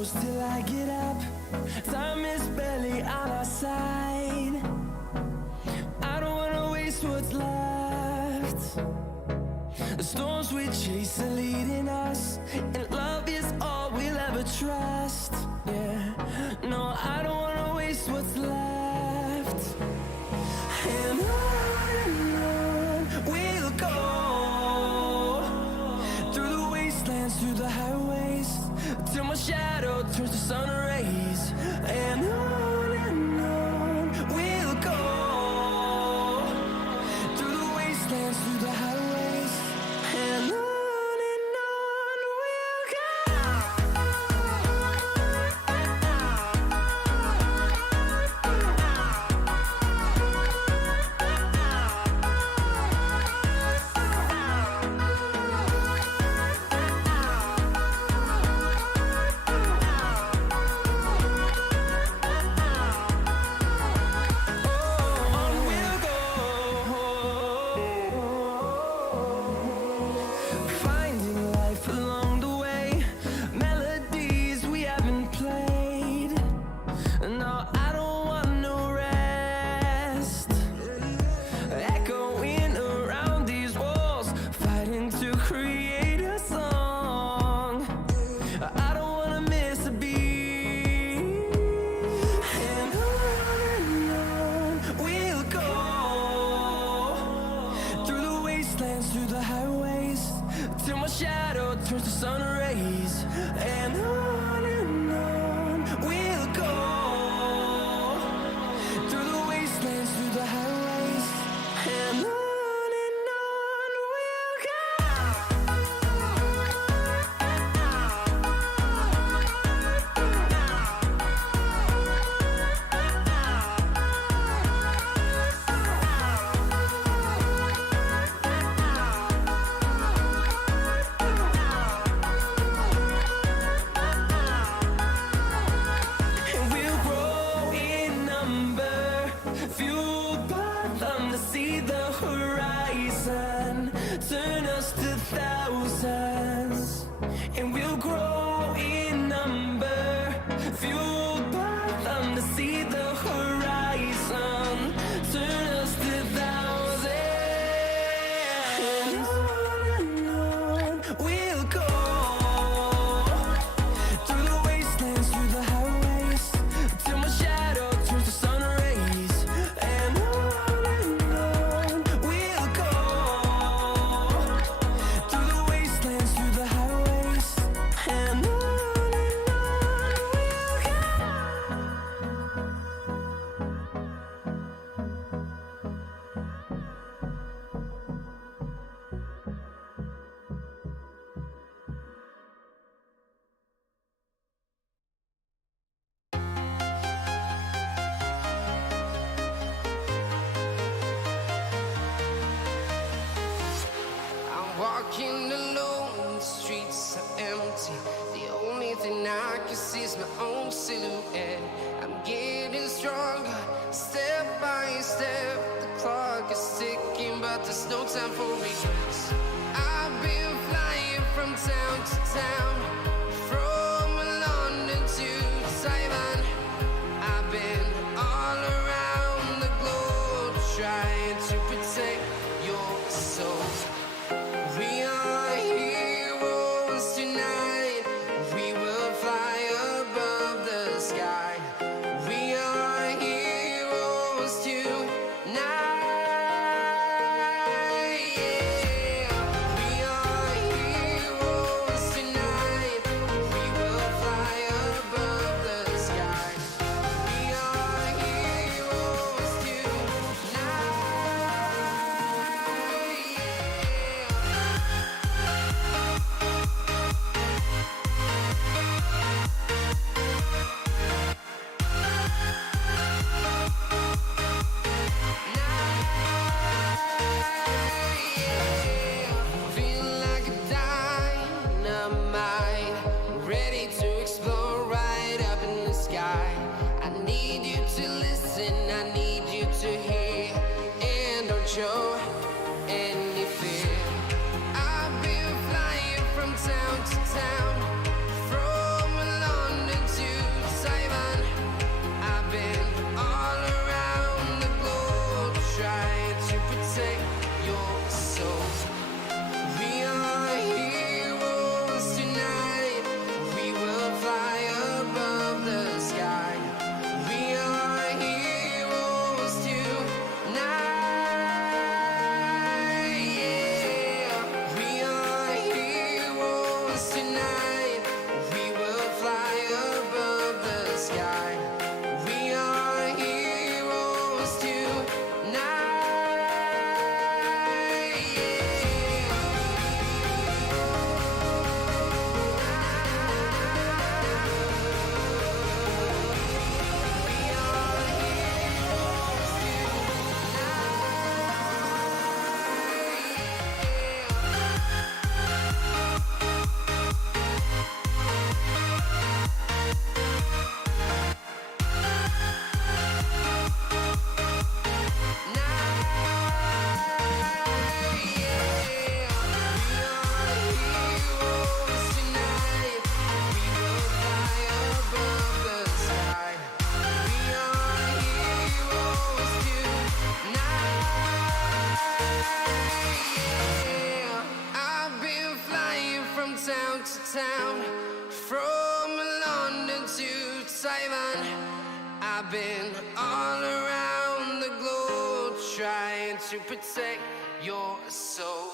close till I get up. Time is barely on our side. I don't wanna waste what's left. The storms we chase are leading us, and love is all we'll ever trust. Yeah, no, I don't wanna waste what's left. And on we'll go, through the wastelands, through the highways, till my shadow turns to sun rays. And on we'll go, through the wastelands, through the highways, and on we'll go. Through the highways, till my shadow turns to sun rays. And on we'll go, through the wastelands, through the highways, and on we'll go. Turn us to thousands, and we'll grow in number, fueled by them to see the horizon. Turn us to thousands, and on we'll go, through the wastelands, through the highways, till my shadow turns to sun rays. And on we'll go, through the wastelands, through the highways, and on we'll go. I'm walking alone, the streets are empty. The only thing I can see is my own silhouette. I'm getting stronger, step by step. The clock is ticking, but there's no time for regrets. I've been flying from town to town, from London to Taiwan. I've been all around the globe, trying to protect your soul. We are heroes tonight. We will fly above the sky. We are heroes tonight. Yeah. We are heroes tonight. We will fly above the sky. We are heroes tonight. Feel like a dynamite, ready to explode right up in the sky. I need you to listen, I need you to hear, and don't show any fear. I've been flying from town to town, from London I've been all around the globe trying to protect your soul.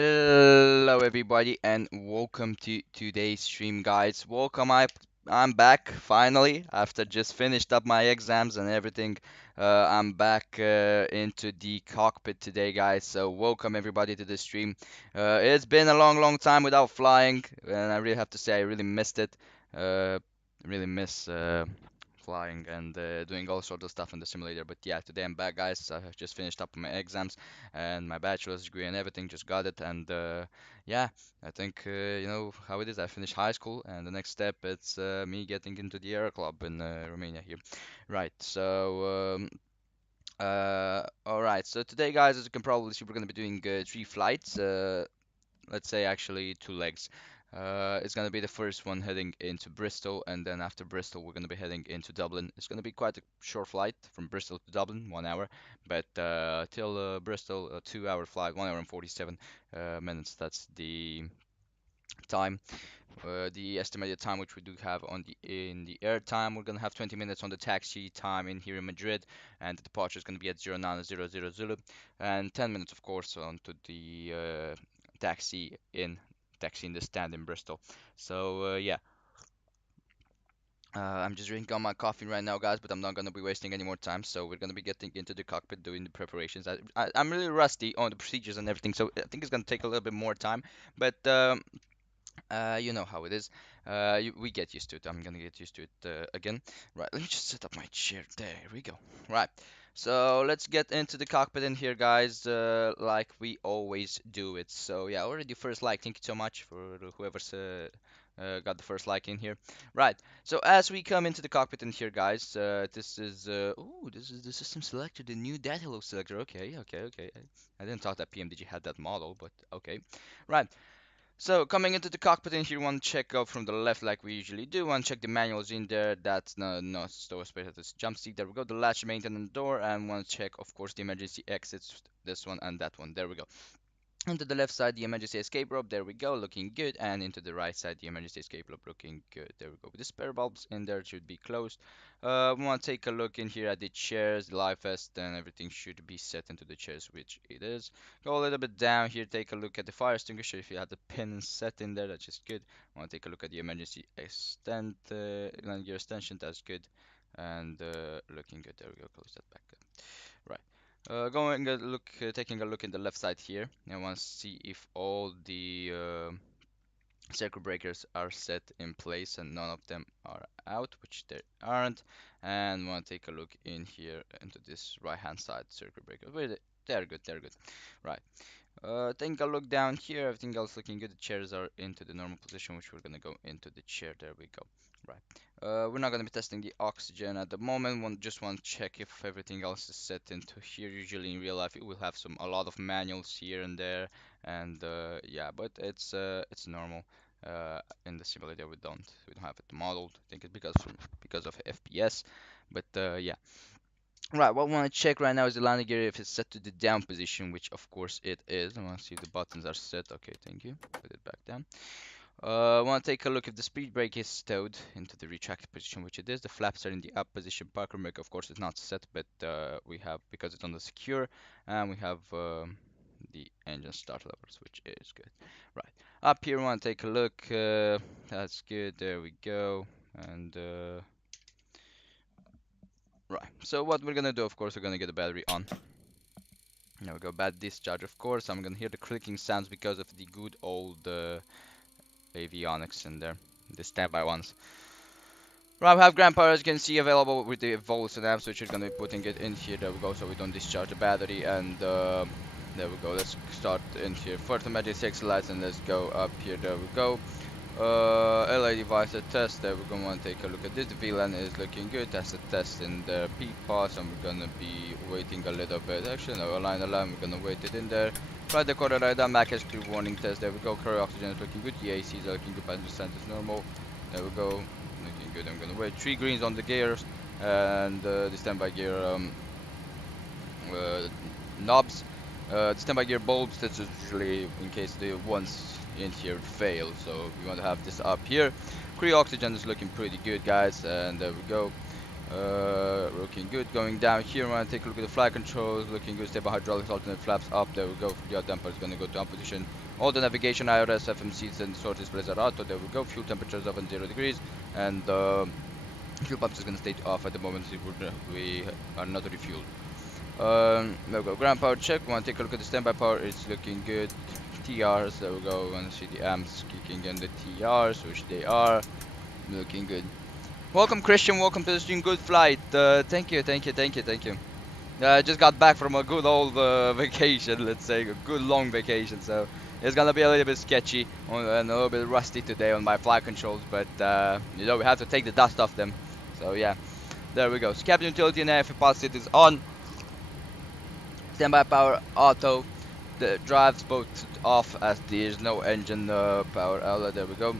Hello everybody and welcome to today's stream, guys. Welcome. I'm back finally after just finished up my exams and everything. I'm back into the cockpit today, guys. So welcome everybody to the stream. It's been a long time without flying, and I really have to say I really missed it. Really miss flying and doing all sorts of stuff in the simulator. But yeah, today I'm back, guys. I just finished up my exams and my bachelor's degree and everything. Just got it, and yeah, I think you know how it is. I finished high school, and the next step it's me getting into the air club in Romania here. Right. So. All right. So today, guys, as you can probably see, we're gonna be doing 3 flights. Let's say actually 2 legs. It's gonna be the first one heading into Bristol, and then after Bristol, we're gonna be heading into Dublin. It's gonna be quite a short flight from Bristol to Dublin, 1 hour, but till Bristol, a 2 hour flight, 1 hour and 47 minutes. That's the time. The estimated time which we do have on the in the air time, we're gonna have 20 minutes on the taxi time in here in Madrid, and the departure is gonna be at 09:00, and 10 minutes, of course, onto the taxi in taxi in the stand in Bristol. So yeah, I'm just drinking on my coffee right now, guys, but I'm not gonna be wasting any more time. So we're gonna be getting into the cockpit doing the preparations. I'm really rusty on the procedures and everything, so I think it's gonna take a little bit more time, but you know how it is. We get used to it. I'm gonna get used to it again. Right, let me just set up my chair. There we go. Right. So let's get into the cockpit in here, guys, like we always do it. So yeah, already first like. Thank you so much for whoever's got the first like in here. Right. So as we come into the cockpit in here, guys, this is this is the system selector, the new data load selector. Okay. I didn't thought that PMDG had that model, but okay. Right. So coming into the cockpit in here, one check out from the left like we usually do. One check the manuals in there. That's no store space at this jump seat. There we go. The latch maintenance door, and one check, of course, the emergency exits. This one and that one. There we go. Into the left side, the emergency escape rope, there we go, looking good. And into the right side, the emergency escape rope, looking good. There we go. With the spare bulbs in there, should be closed. We want to take a look in here at the chairs, the life vest, and everything should be set into the chairs, which it is. Go a little bit down here, take a look at the fire extinguisher. If you have the pin set in there, that's just good. Want to take a look at the emergency gear extension, that's good. And looking good. There we go. Close that back up. Right. Taking a look in the left side here. I want to see if all the circuit breakers are set in place and none of them are out, which they aren't. And want to take a look in here into this right-hand side circuit breaker. They're good. They're good. Right. Take a look down here. Everything else looking good. The chairs are into the normal position, which we're gonna go into the chair. There we go. Right. We're not gonna be testing the oxygen at the moment. Just want to check if everything else is set into here. Usually in real life, it will have a lot of manuals here and there, and yeah, but it's normal. In the simulator, we don't have it modeled. I think it's because of FPS, but yeah. Right, what I want to check right now is the landing gear if it's set to the down position, which of course it is. I want to see if the buttons are set. Okay, thank you. Put it back down. I want to take a look if the speed brake is stowed into the retracted position, which it is. The flaps are in the up position. Parker brake, of course, is not set, but we have, because it's on the secure, and we have the engine start levels, which is good. Right, up here, I want to take a look. That's good. There we go. And right, so what we're gonna do, of course, we're gonna get the battery on. There we go, bad discharge, of course. I'm gonna hear the clicking sounds because of the good old avionics in there, the standby ones. Right, we have grandpa, as you can see, available with the volts and amps, which we're gonna be putting it in here. There we go, so we don't discharge the battery. And There we go. Let's start in here. First Magic lights and let's go up here. There we go. LA device test. There we're gonna take a look at this. The VLAN is looking good. That's a test in the PPAS, and we're gonna be waiting a little bit. Actually, no, align. We're gonna wait it in there. Flight decoder radar, MAC S3 warning test. There we go. Carrier oxygen is looking good. EAC is looking good. Passenger center is normal. There we go. Looking good. I'm gonna wait. 3 greens on the gears and the standby gear knobs. The standby gear bulbs. That's usually in case the ones in here fail, so we want to have this up here. Creo oxygen is looking pretty good, guys, and there we go. Looking good. Going down here, we want to take a look at the flight controls. Looking good. Stable hydraulics, alternate flaps up. There we go. The damper is going to go to on position. All the navigation, IRS, FMCs, and source displays are auto. There we go. Fuel temperatures up on 0 degrees, and fuel pumps is going to stay off at the moment. We are not refueled. There we go. Ground power check. We want to take a look at the standby power. It's looking good. TRs, there we go. We want to see the amps kicking in the TRs, which they are. Looking good. Welcome, Christian. Welcome to the stream. Good flight. Thank you. I just got back from a good old vacation, let's say, a good long vacation. So it's gonna be a little bit sketchy and a little bit rusty today on my flight controls, but you know, we have to take the dust off them. So yeah, there we go. So cabin utility and AF capacity is on. Standby power auto. The drives both off as there is no engine power outlet. There we go.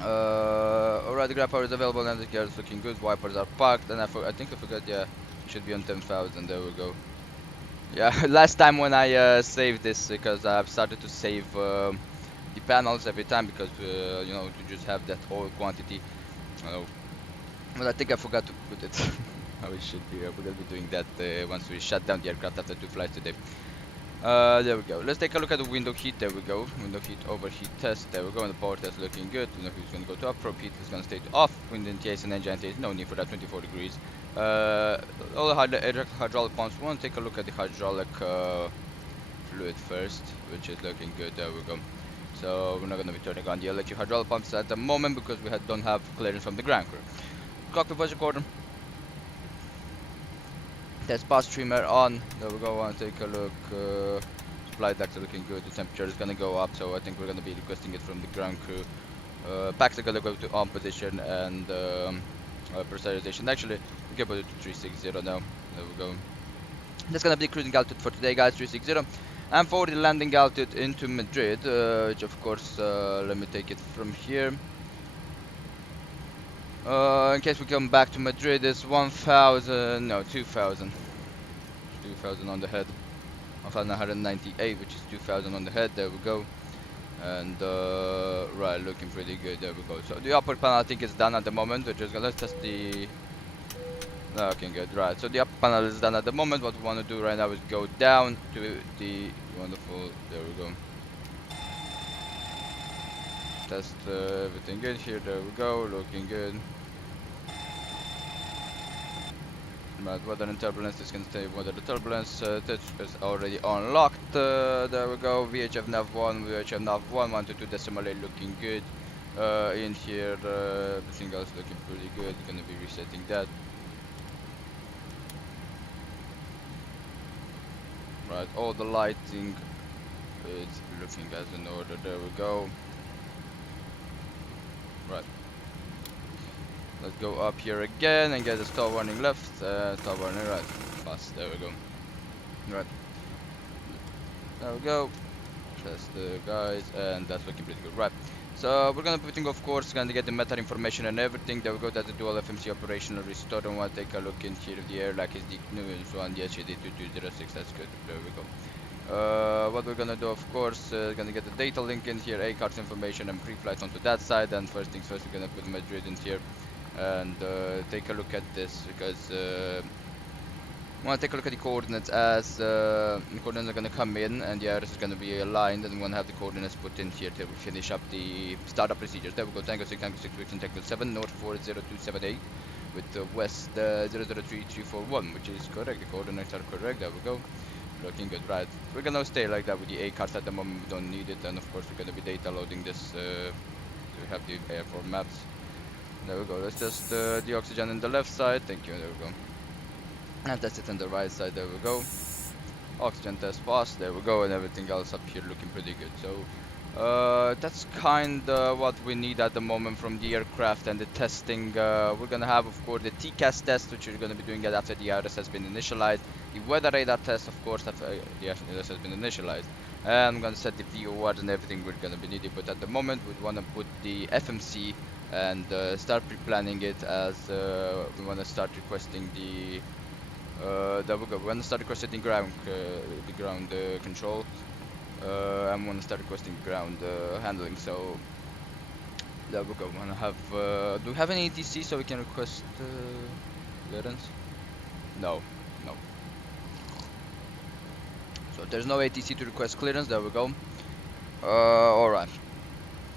Alright, the grab power is available and the gear is looking good. Wipers are parked, and I think I forgot. Yeah, it should be on 10,000. There we go. Yeah, last time when I saved this, because I've started to save the panels every time because you know, to just have that oil quantity. But I think I forgot to put it how it should be. We're gonna be doing that once we shut down the aircraft after 2 flights today. There we go. Let's take a look at the window heat. There we go. Window heat, overheat test. There we go. And the power test looking good. Window heat is going to go to up. Prop heat is going to stay to off. Wind interior and engine interior. No need for that. 24 degrees. All the hydraulic pumps. We want to take a look at the hydraulic fluid first, which is looking good. There we go. So we're not going to be turning on the electric hydraulic pumps at the moment because we don't have clearance from the ground crew. Cockpit voice recorder. Test pass streamer on. There we go. Want to take a look. Flight decks are looking good. The temperature is gonna go up, so I think we're gonna be requesting it from the ground crew. Packs are gonna go to on position and pressurization. Actually, we can put it to 360 now. There we go. That's gonna be the cruising altitude for today, guys. 360. And for the landing altitude into Madrid, which of course, let me take it from here. In case we come back to Madrid, it's 1,000, no, 2,000. 2,000 on the head. 1,198, which is 2,000 on the head. There we go. And right, looking pretty good. There we go. So the upper panel I think is done at the moment. We're just gonna test the. Okay, good. Right. So the upper panel is done at the moment. What we want to do right now is go down to the wonderful. There we go. Test everything good here. There we go. Looking good. But weather and turbulence is going to stay. Weather the turbulence touch is already unlocked. There we go. VHF nav 1, VHF nav 1, 122 decimal 8 looking good. In here, everything else looking pretty good. Going to be resetting that. Right, all the lighting is looking as in order. There we go. Right. Let's go up here again and get a stall warning left, stall warning right. Fast, there we go. Right. There we go. Test the guys, and that's looking pretty good. Right. So we're gonna be putting, of course, gonna get the meta information and everything. There we go. That's the dual FMC operational restore. And we'll take a look in here if the airlock is the newest one. Yes, it is 2206. That's good. There we go. What we're gonna do, of course, gonna get the data link in here, A cards information and pre-flights onto that side. And first things first, we're gonna put Madrid in here. And take a look at this because I want to take a look at the coordinates as the coordinates are going to come in and the iris is going to be aligned, and we want to have the coordinates put in here to finish up the startup procedures. There we go. Tango 6, Vixen, Tango 7, North 40278 with West 003341, which is correct. The coordinates are correct. There we go. Looking good. Right. We're going to stay like that with the A cards at the moment. We don't need it, and of course we're going to be data loading this to have the airport maps. There we go. Let's test the oxygen on the left side. Thank you. There we go. And test it on the right side. There we go. Oxygen test passed. There we go, and everything else up here looking pretty good. So that's kinda what we need at the moment from the aircraft and the testing. We're gonna have, of course, the TCAS test, which we're gonna be doing it after the IRS has been initialized. The weather radar test, of course, after the IRS has been initialized. And I'm gonna set the VORs and everything we're gonna be needing. But at the moment, we wanna put the FMC and start pre-planning it, as we wanna start requesting the. There we go. We wanna start requesting the ground control. I'm gonna start requesting ground handling. So there we go. Wanna have? Do we have any ATC so we can request clearance? No, no. So there's no ATC to request clearance. There we go. All right.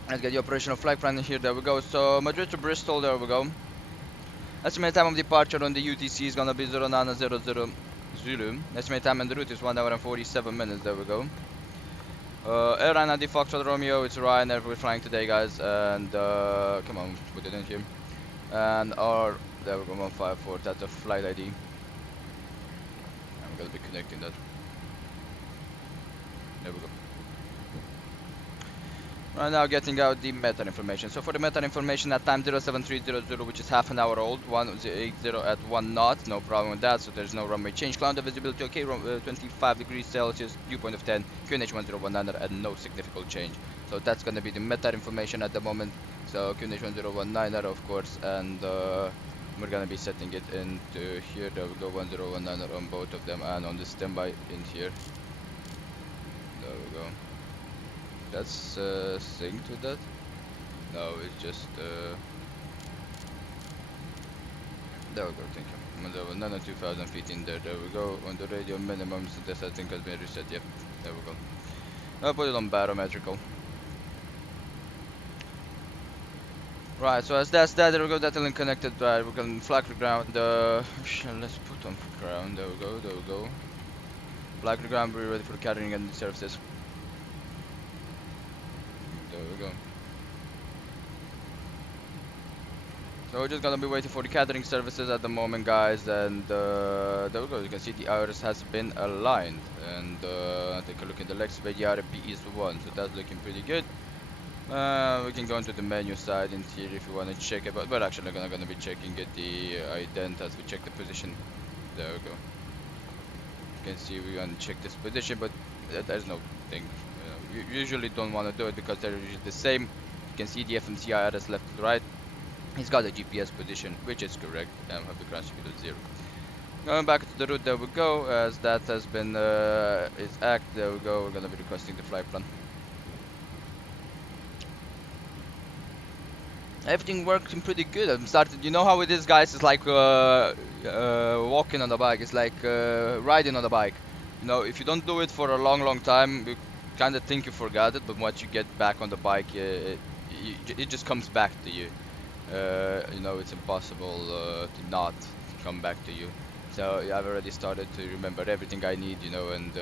Let's get the operational flight plan here. There we go. So Madrid to Bristol. There we go. Estimated time of departure on the UTC is gonna be 0900 Zulu. Estimated time on the route is 1 hour and 47 minutes. There we go. Airline ID Foxtrot Romeo, it's Ryanair, we're flying today, guys, and come on, put it in here. And there we go, 154, that's the flight ID. I'm gonna be connecting that. There we go. Right now, getting out the meta information. So for the meta information, at time 07300, which is half an hour old, 1080 at 1 knot, no problem with that. So there's no runway change. Cloud visibility okay, 25 degrees Celsius, dew point of 10, QNH 1019, and no significant change. So that's gonna be the meta information at the moment. So QNH 1019, of course, and we're gonna be setting it into here. There we go, 1019 on both of them, and on the standby in here. There we go. That's synced with that? No, it's just there we go, thank you. Another 2000 feet in there, there we go. On the radio minimum, so this I think has been reset, yep, there we go. I'll put it on barometrical. Right, so as that's that, there we go, that link connected, right, we can flag the ground, let's put on ground, there we go, there we go. Flag the ground, we're ready for the catering and the services. There we go. So we're just gonna be waiting for the catering services at the moment, guys, and there we go. You can see the iris has been aligned, and take a look at the legs. The RP is 1, so that's looking pretty good. We can go into the menu side in here if you want to check it, but we're actually gonna be checking it, the ident as we check the position. There we go. You can see we want to check this position, but there's no thing. You usually don't want to do it because they're usually the same. You can see the FMC IRS left to right. He's got a GPS position, which is correct, and have the ground speed at 0. Going back to the route, there we go. As that has been is act, there we go. We're gonna be requesting the flight plan. Everything working pretty good. I'm started. You know how it is, guys. It's like walking on the bike. It's like riding on the bike. You know, if you don't do it for a long time, you kind of think you forgot it. But once you get back on the bike, it just comes back to you. You know, it's impossible to not come back to you. So yeah, I've already started to remember everything I need. You know, and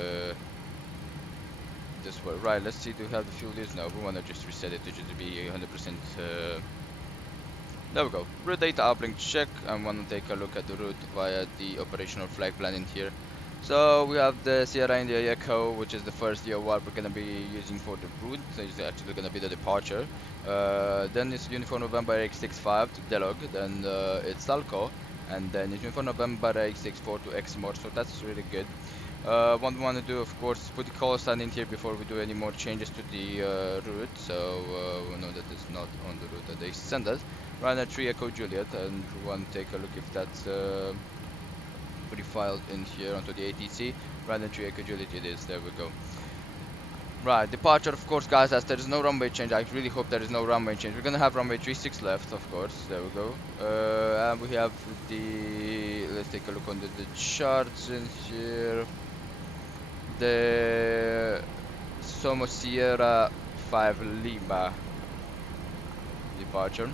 this way. Right. Let's see. Do we have the fuel use? No, we want to just reset it to just be 100%. There we go. Route data uplink check. I want to take a look at the route via the operational flight plan in here. So we have the Sierra India Echo, which is the first DOR we're going to be using for the route. So it's actually going to be the departure. Then it's Uniform November 865 to Delog. Then it's Salco. And then it's Uniform November 864 to Exmoor. So that's really good. What we want to do, of course, is put the call sign in here before we do any more changes to the route. So we know that it's not on the route that they send us. Ryanair 3 Echo Juliet, and we want to take a look if that's pre-filed in here onto the ATC. Ryanair 3 Echo Juliet it is, there we go. Right, departure, of course, guys, as there is no runway change. I really hope there is no runway change. We're gonna have runway 36 left, of course, there we go. And we have the, let's take a look on the charts in here. The Somo Sierra 5 Lima departure.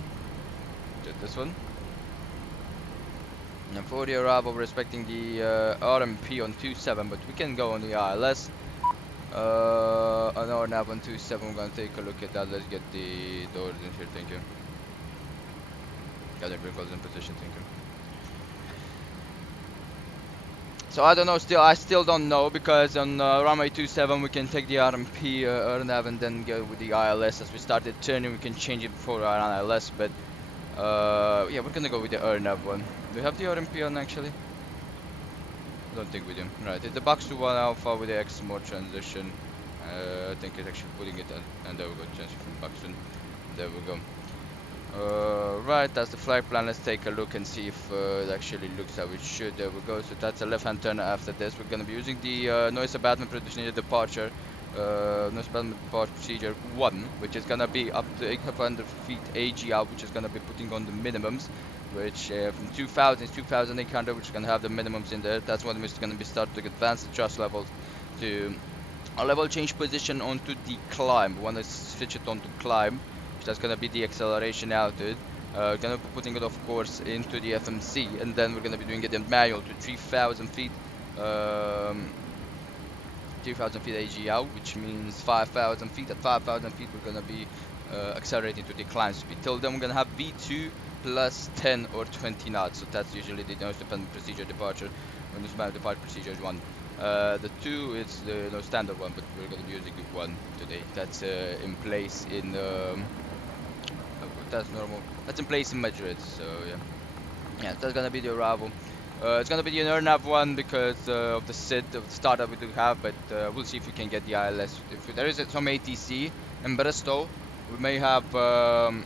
Get this one. And for the arrival, we're respecting the RMP on 27, but we can go on the ILS. On our nav on 27, we're gonna take a look at that. Let's get the doors in here, thank you. Got the vehicles in position, thank you. So I don't know. I still don't know because on runway 27 we can take the RMP RNAV and then go with the ILS. As we started turning, we can change it before our ILS. But yeah, we're gonna go with the RNAV one. Do we have the RMP on actually? I don't think we do. Right, it's the box to 1 alpha with the X mode transition. I think it's actually putting it on, and there we go. Transfer from box to. There we go. Right, that's the flight plan. Let's take a look and see if it actually looks how it should. There we go. So that's a left-hand turner. After this, we're gonna be using the noise abatement procedure departure, noise abatement departure procedure 1, which is gonna be up to 800 feet AG out, which is gonna be putting on the minimums, which from 2000 is 2800, which is gonna have the minimums in there. That's when we're gonna be starting to advance the thrust levels to a level change position onto the climb. We wanna switch it onto climb. That's gonna be the acceleration altitude. Gonna be putting it, of course, into the FMC, and then we're gonna be doing it in manual to 3,000 feet, 3,000 feet AG out, which means 5,000 feet. At 5,000 feet, we're gonna be accelerating to the climb speed. Till then, we're gonna have V2 plus 10 or 20 knots. So that's usually the nose dependent procedure departure, or nose dependent departure procedure 1. The 2 is the standard one, but we're gonna be using the 1 today. That's in place in. That's normal. That's in place in Madrid, so yeah. Yeah, that's gonna be the arrival. It's gonna be the NRNAV one because of the SID, of the startup we do have, but we'll see if we can get the ILS. If there is some ATC in Bristol, we may have to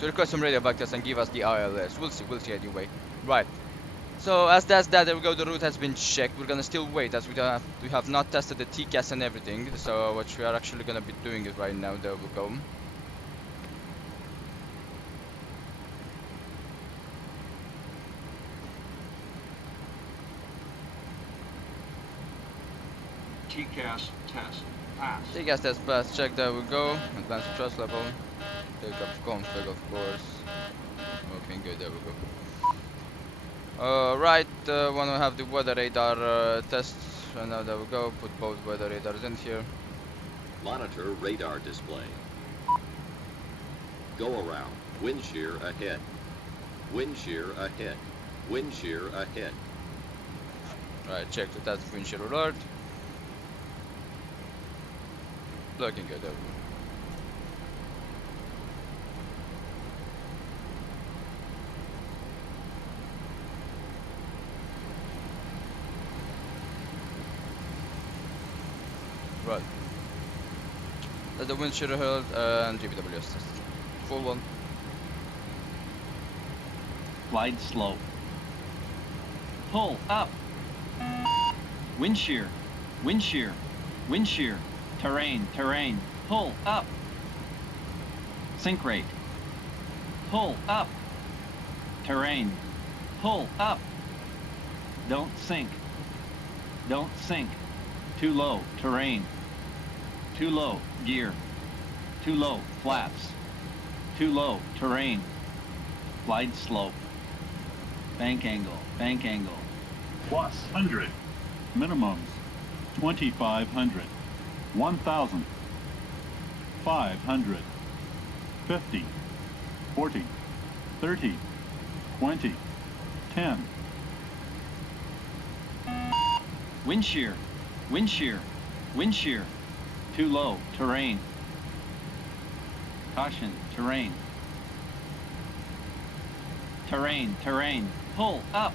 request some radio vectors and give us the ILS. We'll see anyway. Right. So as that's that, there we go. The route has been checked. We're gonna still wait as we have not tested the TCAS and everything. So what we are actually gonna be doing is right now. There we go. TCAS test pass. TCAS test pass. Check. There we go. Advanced thrust level. Take up config, of course. Okay, good. There we go. Right. Wanna have the weather radar test. And now there we go. Put both weather radars in here. Monitor radar display. Go around. Wind shear ahead. Wind shear ahead. Wind shear ahead. Right. Check that that's wind shear alert. Looking good. There we go. Right. That's the wind shear alert and GBWS test. Full one. Glide slope. Pull up. Wind shear. Wind shear. Wind shear. Terrain. Terrain. Pull up. Sink rate. Pull up. Terrain. Pull up. Don't sink. Don't sink. Too low. Terrain. Too low. Gear. Too low. Flaps. Too low. Terrain. Glide slope. Bank angle. Bank angle. Plus 100. Minimums 2,500, 1,000, 500, 50, 40, 30, 20, 10. Wind shear, wind shear, wind shear. Too low, terrain. Caution, terrain. Terrain, terrain. Pull up.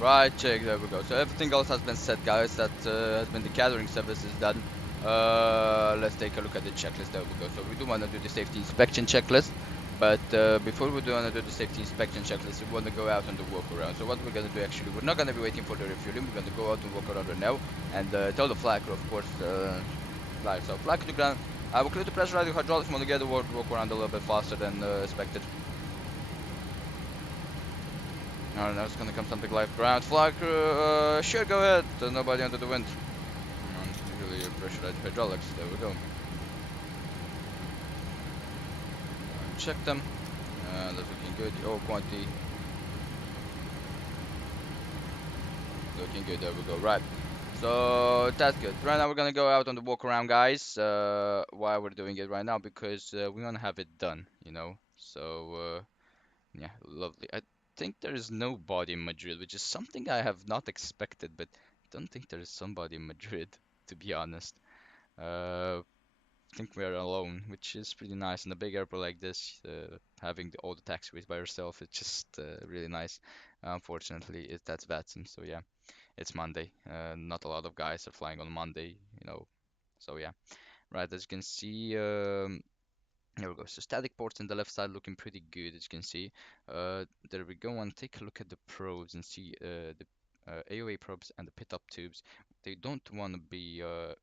Right, check, there we go. So everything else has been set, guys. That has been the gathering services done. Let's take a look at the checklist. There we go. So we do want to do the safety inspection checklist, but before we do want to do the safety inspection checklist, we want to go out on the walk around. So what we're going to do actually, we're not going to be waiting for the refueling. We're going to go out and walk around right now and tell the flight crew, of course, fly. So fly crew to ground. I will clear the pressure the hydraulics. Want to get the walk around a little bit faster than expected. Alright, now it's gonna come something like ground. Flag crew, sure, go ahead. There's nobody under the wind. Usually pressurized hydraulics. There we go. Check them. That's looking good. Oh, quantity. Looking good. There we go. Right. So that's good. Right now we're gonna go out on the walk around, guys. Why we're doing it right now? Because we wanna have it done. You know. So yeah, lovely. think there is nobody in Madrid, which is something I have not expected, but I don't think there is somebody in Madrid, to be honest. I think we are alone, which is pretty nice. In a big airport like this, having all the taxiways by yourself, it's just really nice. Unfortunately, that's VATSIM, so yeah, it's Monday. Not a lot of guys are flying on Monday, you know. So yeah, right, as you can see, there we go. So static ports on the left side looking pretty good, as you can see. There we go, and take a look at the probes and see the AOA probes and the pit-up tubes. They don't want to be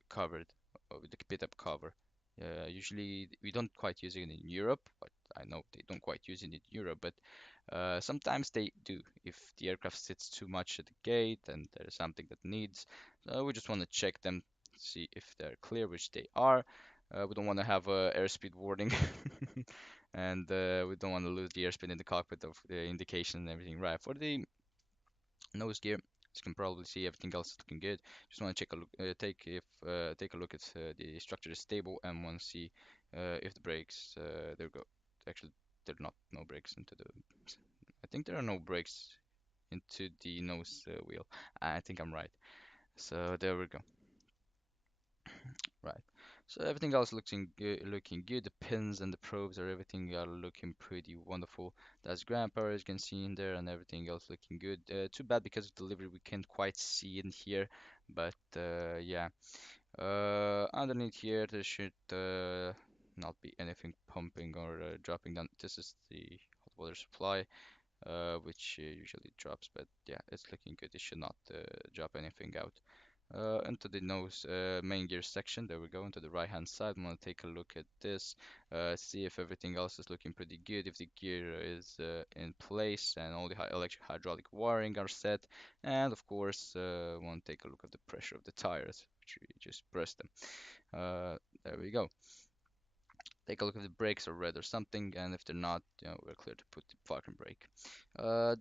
covered with the pit-up cover. Usually we don't quite use it in Europe, but I know they don't quite use it in Europe, but sometimes they do. If the aircraft sits too much at the gate and there's something that needs, we just want to check them, see if they're clear, which they are. We don't want to have a airspeed warning, and we don't want to lose the airspeed in the cockpit of the indication and everything. Right, for the nose gear, as you can probably see, everything else is looking good. Just want to check a look, take a look if the structure is stable, and want to see if the brakes. There we go. Actually, there are not no brakes into the. I think there are no brakes into the nose wheel. I think I'm right. So there we go. Right. So everything else looking good. The pins and the probes are everything are looking pretty wonderful. That's ground power, as you can see in there, and everything else looking good. Too bad because of delivery we can't quite see in here, but yeah. Underneath here there should not be anything pumping or dropping down. This is the hot water supply, which usually drops, but yeah, it's looking good. It should not drop anything out. Into the nose main gear section. There we go, into the right hand side. I'm gonna take a look at this, see if everything else is looking pretty good, if the gear is in place and all the electric hydraulic wiring are set, and of course want to take a look at the pressure of the tires, which we just pressed them. There we go. Take a look if the brakes are red or something, and if they're not, we're clear to put the fucking brake.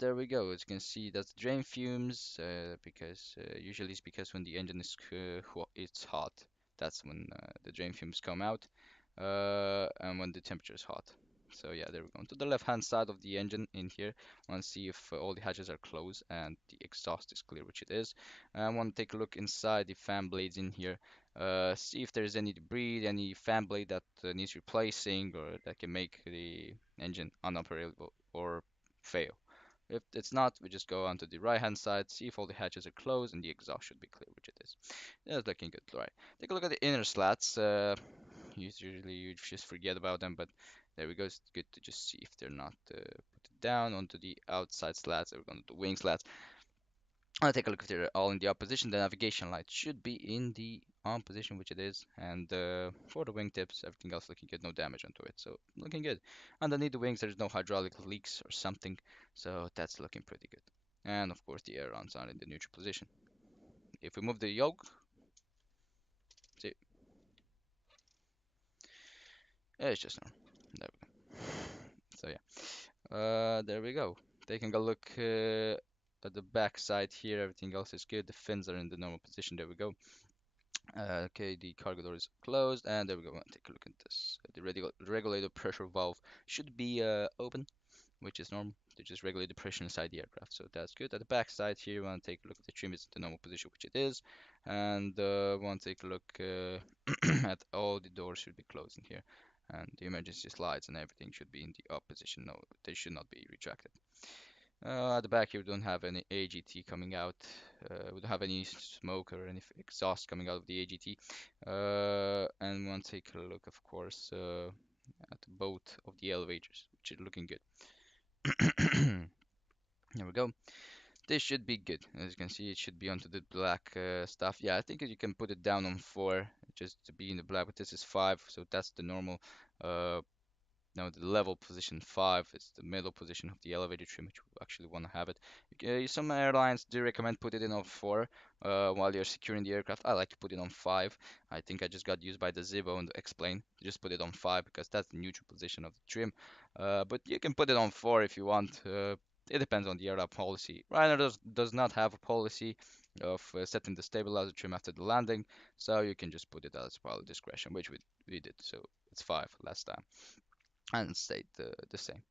There we go. As you can see, that's drain fumes, because usually it's because when the engine is it's hot, that's when the drain fumes come out, and when the temperature is hot. So yeah, there we go. To the left-hand side of the engine in here, I want to see if all the hatches are closed and the exhaust is clear, which it is. I want to take a look inside the fan blades in here, see if there's any debris, any fan blade that needs replacing or that can make the engine unoperable or fail. If it's not, we just go onto the right hand side, see if all the hatches are closed and the exhaust should be clear, which it is. Yeah, it's looking good. Right. Take a look at the inner slats. Usually you just forget about them, but there we go. It's good to just see if they're not put it down onto the outside slats. We're going to the wing slats. I'll take a look if they're all in the up position. The navigation light should be in the on position, which it is. And for the wingtips, everything else looking good, no damage onto it. So looking good. Underneath the wings, there's no hydraulic leaks or something. So that's looking pretty good. And of course, the ailerons are in the neutral position. If we move the yoke, see, it's just normal. There we go. So yeah, there we go. Taking a look at the back side here, everything else is good. The fins are in the normal position. There we go. Okay, the cargo door is closed, and there we go. Take a look at this. The regulator pressure valve should be open, which is normal to just regulate the pressure inside the aircraft. So that's good. At the back side here, we want to take a look at the trim. It's in the normal position, which it is, and want to take a look at all the doors should be closed in here, and the emergency slides and everything should be in the up position. No, they should not be retracted. At the back here, we don't have any AGT coming out. We don't have any smoke or any exhaust coming out of the AGT. And we want to take a look, of course, at both of the elevators, which are looking good. There we go. This should be good. As you can see, it should be onto the black stuff. Yeah, I think you can put it down on 4 just to be in the black, but this is 5, so that's the normal. Now the level position 5 is the middle position of the elevator trim, which we actually want to have it. Some airlines do recommend put it in on 4 while you're securing the aircraft. I like to put it on 5. I think I just got used by the Zibo and explain to just put it on 5 because that's the neutral position of the trim. But you can put it on 4 if you want. It depends on the airline policy. Ryanair does not have a policy of setting the stabilizer trim after the landing, so you can just put it as pilot discretion, which we did. So it's 5 last time and stayed the same.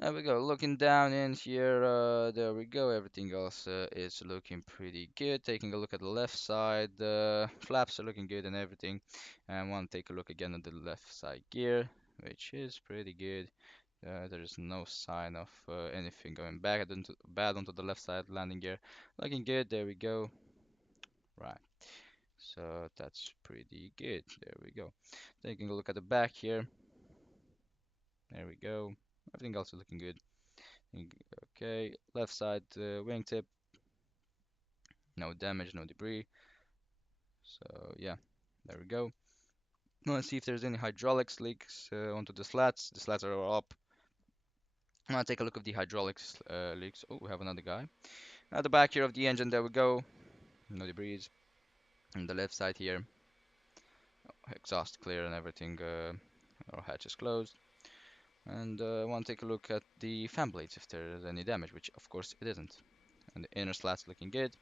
There we go. Looking down in here, there we go. Everything else is looking pretty good. Taking a look at the left side, flaps are looking good and everything. And want to take a look again at the left side gear, which is pretty good. There is no sign of anything going bad onto the left side landing gear. Looking good. There we go. Right. So that's pretty good. There we go. Taking a look at the back here. There we go. Everything else is looking good. Okay, left side wingtip, no damage, no debris. So yeah, there we go. Let's see if there's any hydraulics leaks onto the slats. The slats are up. I'm gonna take a look at the hydraulics leaks. Oh, we have another guy. At the back here of the engine, there we go. No debris. On the left side here, exhaust clear and everything. Our hatch is closed. And I want to take a look at the fan blades if there is any damage, which of course it isn't. And the inner slats looking good.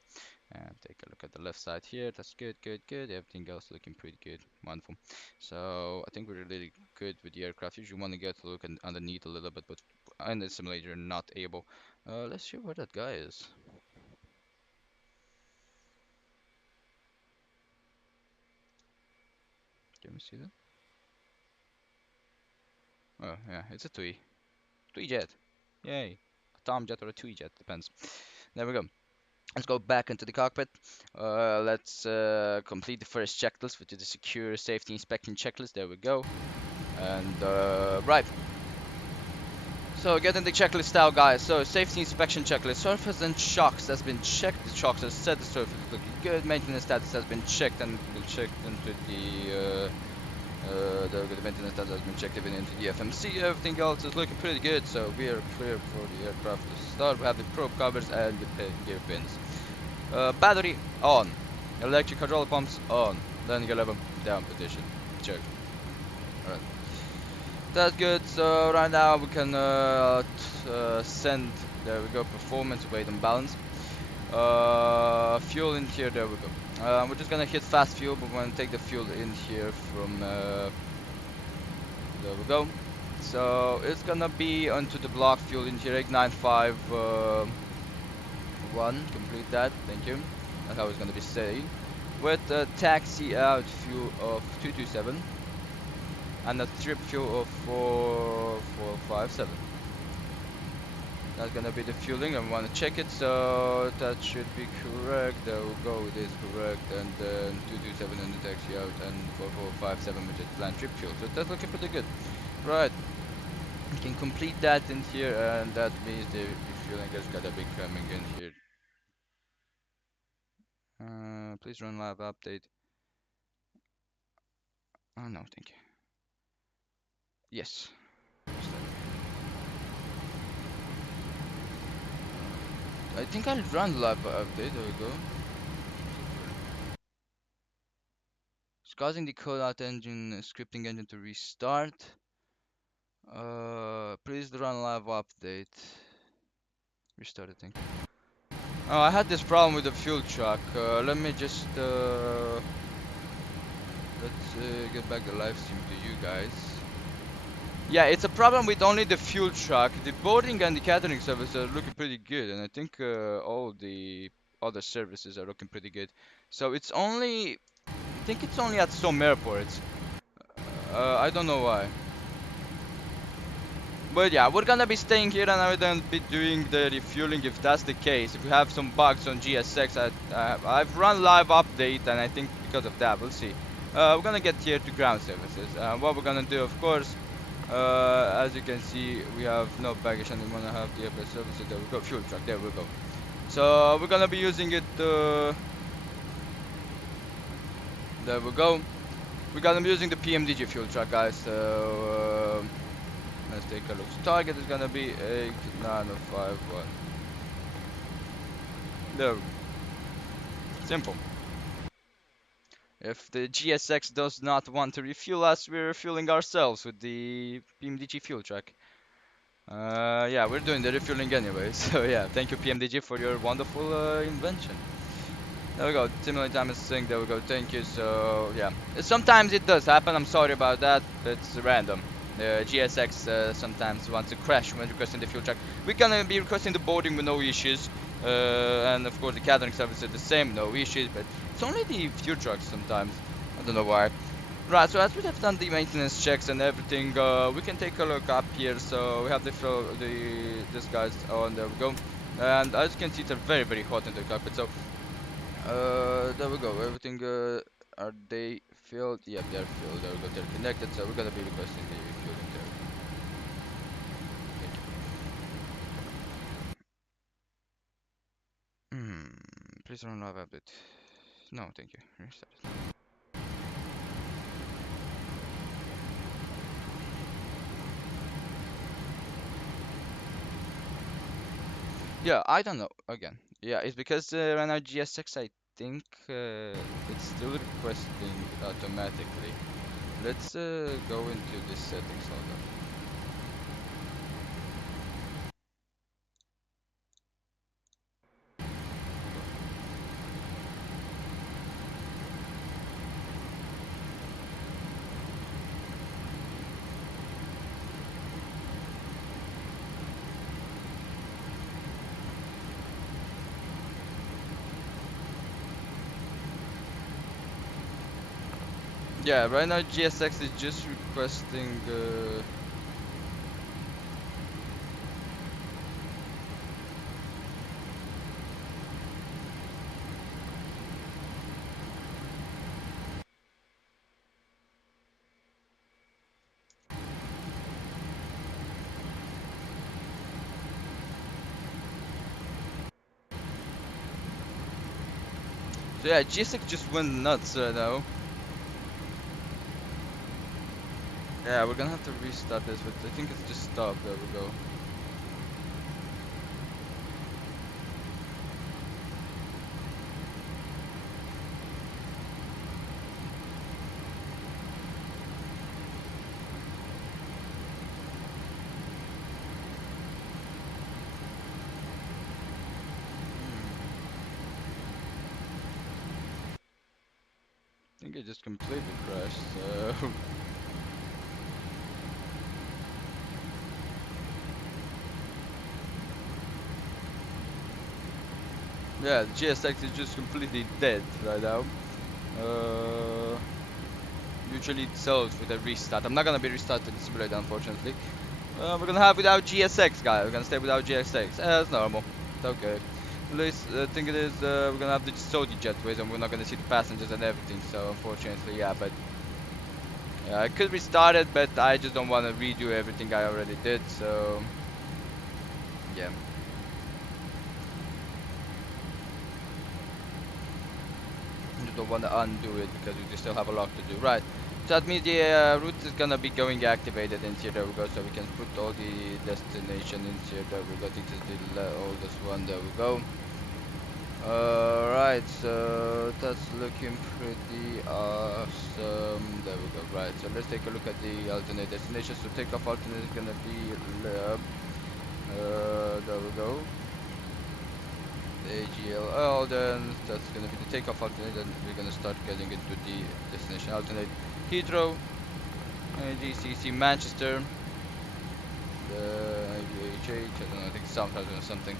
And take a look at the left side here. That's good, good, good. Everything else looking pretty good. Wonderful. So I think we're really good with the aircraft. Usually want to get a look underneath a little bit, but in the simulator not able. Let's see where that guy is. Can we see that? Oh yeah, it's a TUI. TUI jet. Yay. A Tom jet or a TUI jet, depends. There we go. Let's go back into the cockpit. Let's complete the first checklist, which is the secure safety inspection checklist. There we go. And right. So getting the checklist out, guys. So safety inspection checklist. Surface and shocks has been checked. The shocks are set. The surface is looking good. Maintenance status has been checked and been checked into the maintenance status has been checked even into the FMC. Everything else is looking pretty good. So we are clear for the aircraft to start. We have the probe covers and the gear pins. Battery on. Electric hydraulic pumps on. Landing level down position. Check. Alright. That's good. So right now we can send. There we go. Performance, weight, and balance. Fuel in here. There we go. We're just gonna hit fast fuel, but we're gonna take the fuel in here from. There we go. So it's gonna be onto the block fuel in here 8951. Complete that. Thank you. That's how it's gonna be staying. With a taxi out fuel of 227. And a trip fuel of 4457. That's gonna be the fueling. I want to check it, so that should be correct. There we go, it is correct. And 227 in the taxi out, and 4457 which is planned trip fuel. So that's looking pretty good. Right, we can complete that in here, and that means the fueling is gonna be coming in here. Please run live update. Oh no, thank you. Yes. I think I'll run live update. There we go. It's causing the codeout engine scripting engine to restart. Please run live update. Restart, I think. Oh, I had this problem with the fuel truck. Let me just let's get back the live stream to you guys. Yeah, it's a problem with only the fuel truck. The boarding and the catering service are looking pretty good, and I think all the other services are looking pretty good. So it's only, I think it's only at some airports. I don't know why. But yeah, we're gonna be staying here and I'm gonna be doing the refueling if that's the case. If we have some bugs on GSX, I've run live update, and I think because of that, we'll see. We're gonna get here to ground services. What we're gonna do, of course, as you can see, we have no baggage and we wanna have the airport services. There we go, fuel truck, there we go. So we're gonna be using it, there we go. We're gonna be using the PMDG fuel truck, guys. So let's take a look. So target is gonna be 8951. There we go. Simple. If the GSX does not want to refuel us, we're refueling ourselves with the PMDG fuel truck. Yeah, we're doing the refueling anyway, so yeah, thank you PMDG for your wonderful invention. There we go, simulate time is sync, there we go, thank you. So yeah, sometimes it does happen, I'm sorry about that, it's random. GSX sometimes wants to crash when requesting the fuel track. We're gonna be requesting the boarding with no issues, and of course the catering service is the same, no issues, but it's only the fuel trucks sometimes. I don't know why. Right, so as we have done the maintenance checks and everything, we can take a look up here. So we have this guys on, there we go, and as you can see, they're very hot in the cockpit. So there we go. Everything are they filled? Yep, they're filled. There we go. They're connected. So we're gonna be requesting the fueling there. Thank you. Please run live update. No, thank you. Restart. Yeah, I don't know. Again, yeah, it's because right now GSX, I think it's still requesting automatically. Let's go into the settings. Hold on. Yeah, right now GSX is just requesting. So yeah, GSX just went nuts right now. Yeah, we're gonna have to restart this, but I think it's just stopped. There we go. I think it just completely crashed, so... Yeah, the GSX is just completely dead right now. Usually it sells with a restart. I'm not gonna be restarting the simulator, unfortunately. We're gonna have without GSX, guys. We're gonna stay without GSX. That's normal. It's okay. At least I think it is. We're gonna have the Saudi jetways, and we're not gonna see the passengers and everything. So unfortunately, yeah. But yeah, I could restart it, but I just don't want to redo everything I already did. So yeah. You don't want to undo it because we still have a lot to do. Right. So that means the route is gonna be going activated in here. There we go. So we can put all the destination in here. There we go. This is the oldest one. There we go. Right. So that's looking pretty awesome. There we go. Right. So let's take a look at the alternate destination. So takeoff alternate is gonna be there we go. AGL, then that's gonna be the takeoff alternate, and we're gonna start getting into the destination alternate. Heathrow, GCC Manchester, the ABHH, I don't know, I think Southampton or something,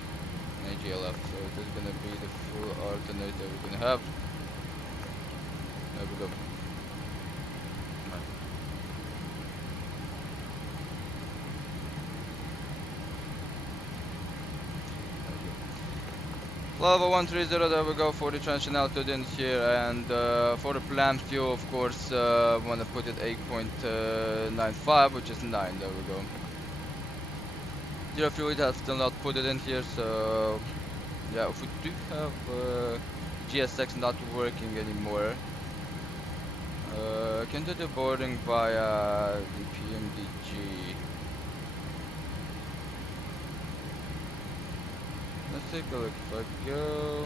AGLF. So this is gonna be the full alternate that we're gonna have. There we go. Level 130, there we go for the transition altitude in here, and for the planned fuel, of course, want to put it 8.95, which is 9, there we go. Zero fuel, it has still not put it in here, so yeah, if we do have GSX not working anymore, can do the boarding via the PMDG. Let's take a look. If I go...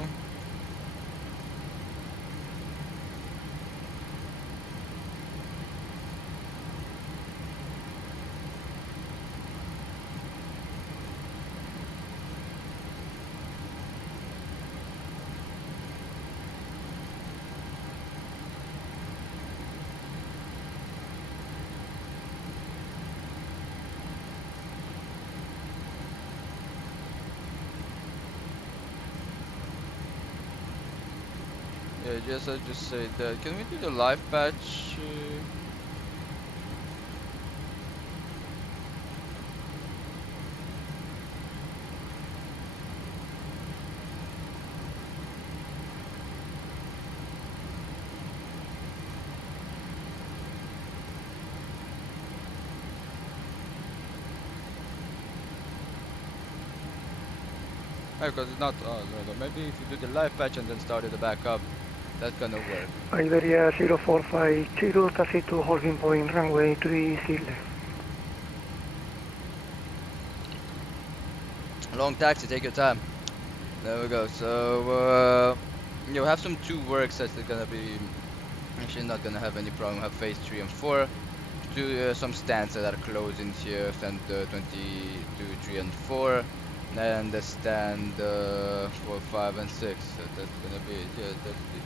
Just I just say that. Can we do the live patch? Because it's not. Oh no, no, maybe if you do the live patch and then start it back up, that's gonna work. Iberia 0450, taxi to holding point runway 30. Long taxi, take your time. There we go. So you have some 2 works that's gonna be actually not gonna have any problem. Have phase 3 and 4. Some stands that are closed in here, stand 22, 3 and 4. And the stand 4, 5 and 6. So that's gonna be it. Yeah, that's it.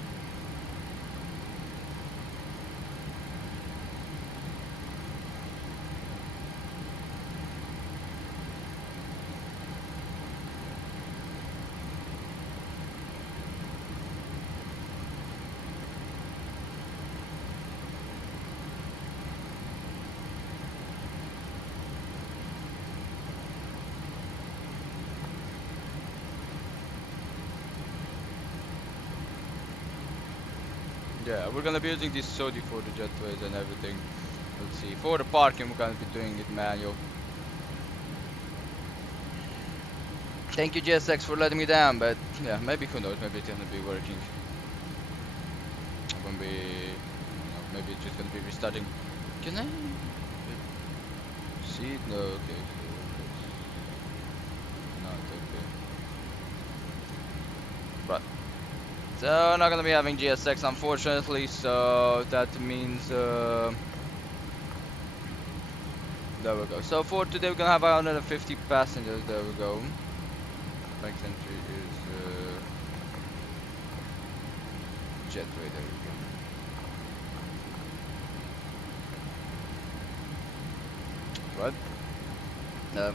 Yeah, we're gonna be using this SODI for the jetways and everything. Let's see. For the parking, we're gonna be doing it manual. Thank you, GSX, for letting me down, but yeah, maybe who knows? Maybe it's gonna be working. When we, maybe it's just gonna be restarting. Can I see it? No, okay. Not okay. Right. So not gonna be having GSX unfortunately, so that means there we go. So for today we're gonna have 150 passengers, there we go. Bank entry is jetway, there we go. Right.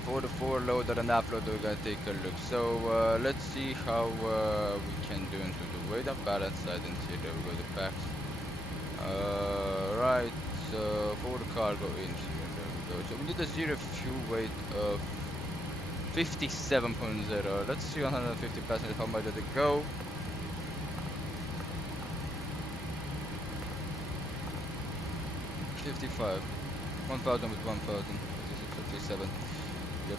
For the 4 loader and upload we're gonna take a look. So let's see how we can do into the weight and balance side and see. There we go, the packs. Right, so for the cargo in here, there we go. So we need a 0 fuel weight of 57.0. Let's see 150 passengers, how much did it go? $55. 1,000 with 1,000. 57. Yep.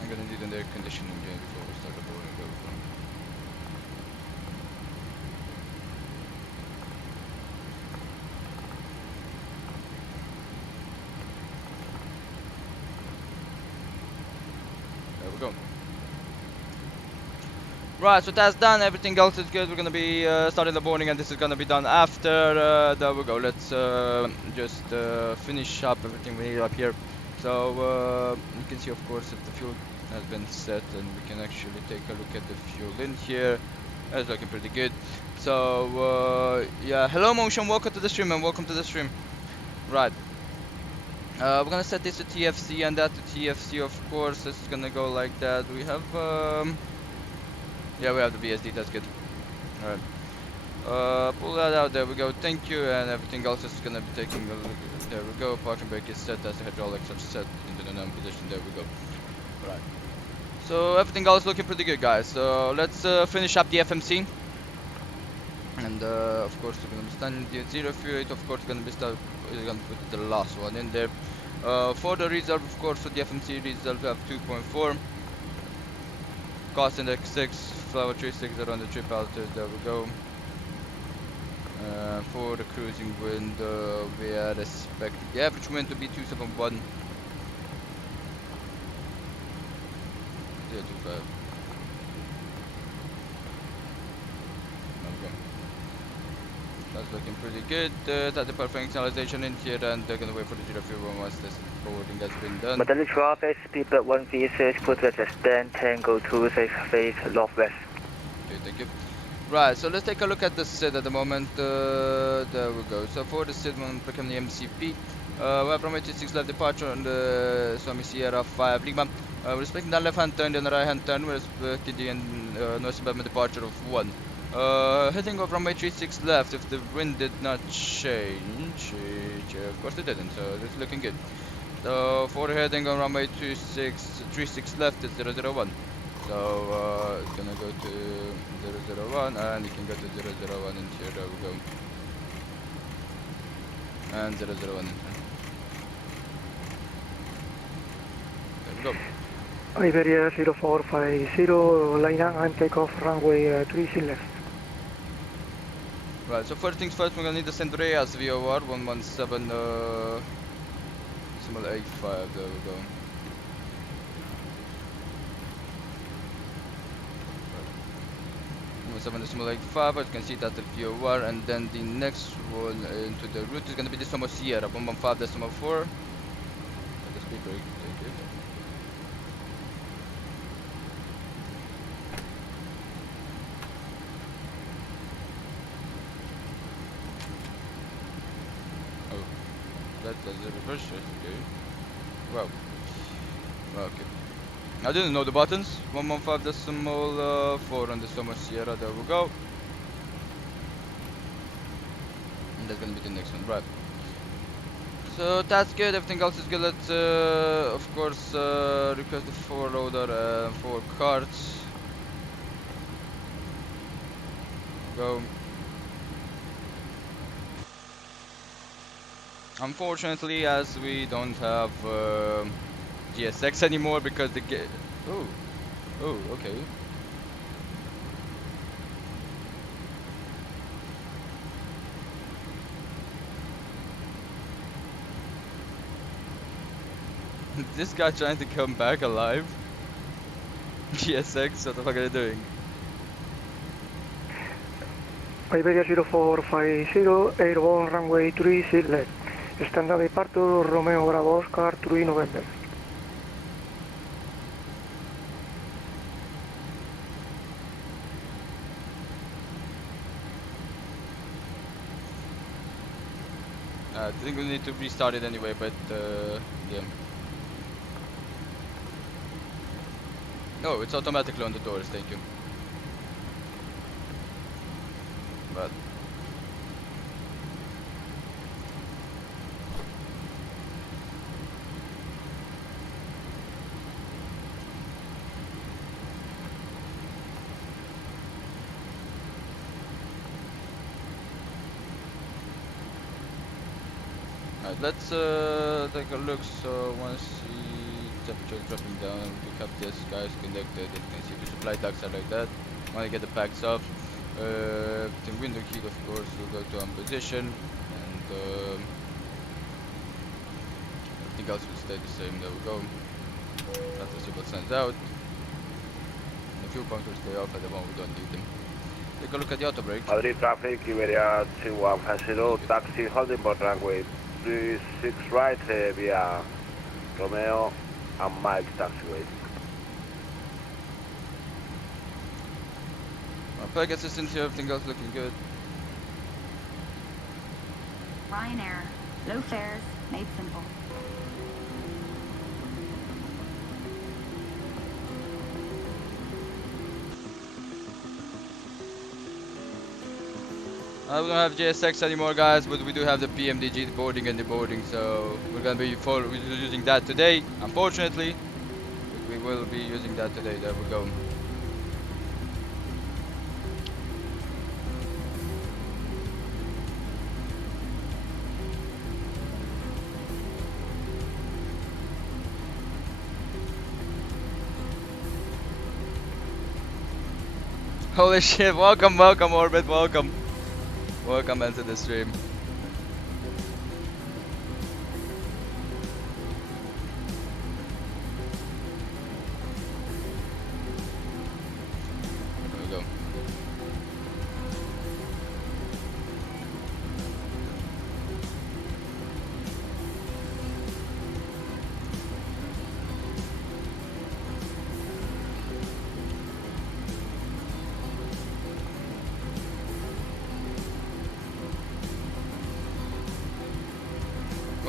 I'm gonna need an air conditioning unit before we start the boarding. There we go. Right, so that's done, everything else is good. We're gonna be starting the boarding and this is gonna be done after. There we go, let's just finish up everything we need up here. So you can see of course if the fuel has been set, and we can actually take a look at the fuel in here. It's looking pretty good. So yeah, hello Motion, welcome to the stream and welcome to the stream. Right. We're gonna set this to TFC and that to TFC of course. This is gonna go like that. We have yeah, we have the VSD, that's good. Alright. Pull that out, there we go, thank you, and everything else is gonna be taking a look. There we go, parking brake is set as the hydraulics are set into the numb position, there we go. Right. So everything else looking pretty good, guys. So let's finish up the FMC. And of course we're gonna be standing the 0 fuel rate, of course gonna put the last one in there. For the reserve, of course, for the FMC reserve we have 2.4. Cost index 6, flower 36 around the trip altitude, there we go. For the cruising wind, we are expecting the average wind to be 271. 025. Okay. That's looking pretty good. That's the perfect initialization in here, and they're gonna wait for the 0 fuel once this forwarding has been done. Model traffic, speed 1 V6, put at stand, Tango 2, safe face, northwest. Okay, thank you. Right, so let's take a look at the SID at the moment. There we go. So for the SID, when we become the MCP, We have runway 26 left departure on the Swami Sierra 5 Lima. We're expecting the left hand turn, then the right hand turn. We're expecting the noise above departure of 1. Heading of runway 36 left. If the wind did not change, of course it didn't, so it's looking good. So for heading on runway 36 left is 001. So it's gonna go to 001 and you can go to 001 and here we go. And 001 and there we go. Iberia 0450, line up and take off runway 36 left. Right, so first things first, we're gonna need to send Reyes VOR 117 Decimal 85, there we go. 117.85, as you can see that's the VOR, and then the next one into the route is gonna be the Somo Sierra 115.4. The speed brake, thank you. That's the reverse shift, okay. Wow. Okay. I didn't know the buttons. 115.4 on the Somo Sierra, there we go. And that's gonna be the next one, right. So that's good, everything else is good. Let's of course request the 4 loader and 4 carts. Go. Unfortunately, as we don't have GSX anymore because the oh, okay. This guy trying to come back alive. GSX, what the fuck are you doing? Iberia 0450, airborne runway 36 left. Standard departure, Romeo Bravo Oscar 3 November. I think we need to restart it anyway, but yeah. No, it's automatically on the doors, thank you. But alright, let's take a look. So once the temperature is dropping down, we have this guys connected. As you can see, the supply ducts are like that. Want to get the packs off. The window heat, of course, will go to on position, and everything else will stay the same. There we go. That's the signal sends out. The fuel pumps will stay off at the moment. We don't need them. Take a look at the auto brake. Madrid traffic, Iberia 2150, taxi holding for runway 36 right via Romeo and Mike taxiway. Peg assistance here, everything else looking good. Ryanair, low fares, made simple. We don't have JSX anymore, guys, but we do have the PMDG boarding and deboarding, so we're gonna be using that today. Unfortunately, we will be using that today. There we go. Holy shit, welcome, Orbit, welcome. Welcome into the stream. There we go.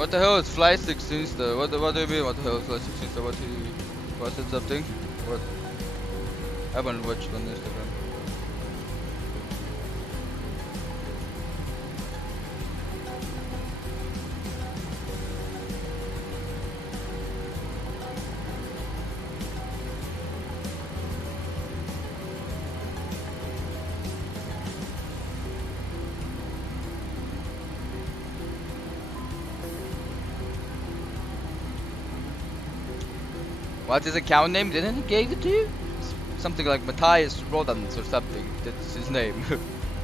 What the hell is Fly 16 though? What do you mean? What the hell is Fly 16 though? What's it something? What? I haven't watched on Instagram. What is the account name? Didn't he give it to you? Something like Matthias Rodans or something. That's his name.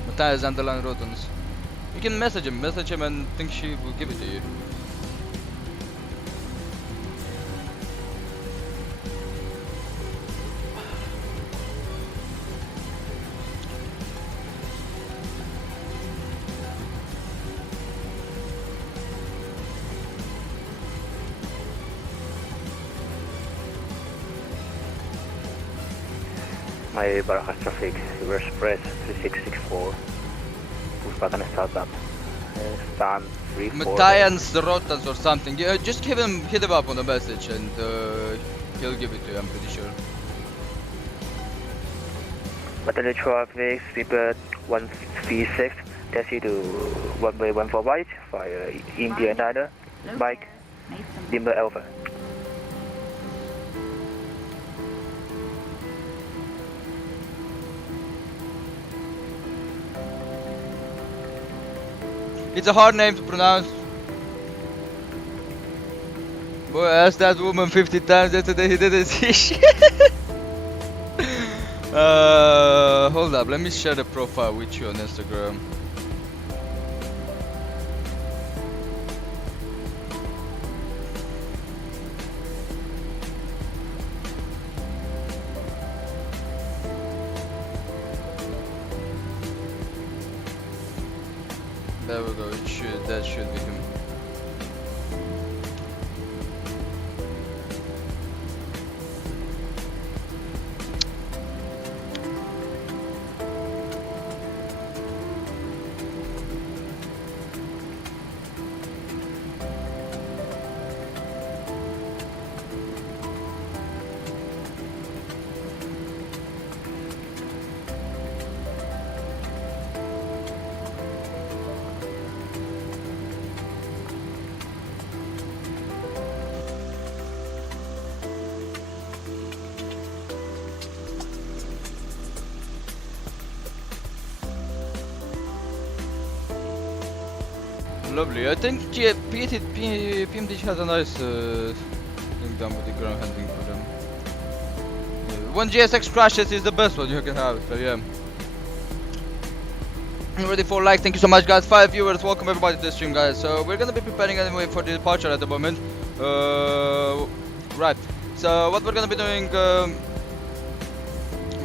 Matthias Underline Rodans. You can message him and think she will give it to you. My Barajas traffic, reverse press 3664. Push button startup. Stand 3 4. Matthias Rotas or something. Yeah, just hit him up on the message and he'll give it to you, I'm pretty sure. Untitled traffic, speedbird 136, taxi to runway 14 right, via India Niner, Low Mike, fares, made some Lima Alpha. It's a hard name to pronounce. Boy, I asked that woman 50 times yesterday, he didn't see shit. Hold up, let me share the profile with you on Instagram. There we go, that should be him. Lovely. I think PMDG has a nice thing done with the ground handling for them. Yeah. When GSX crashes is the best one you can have, so yeah. Ready for like, thank you so much guys, 5 viewers, welcome everybody to the stream guys. So we're gonna be preparing anyway for the departure at the moment. Right, so what we're gonna be doing, I'm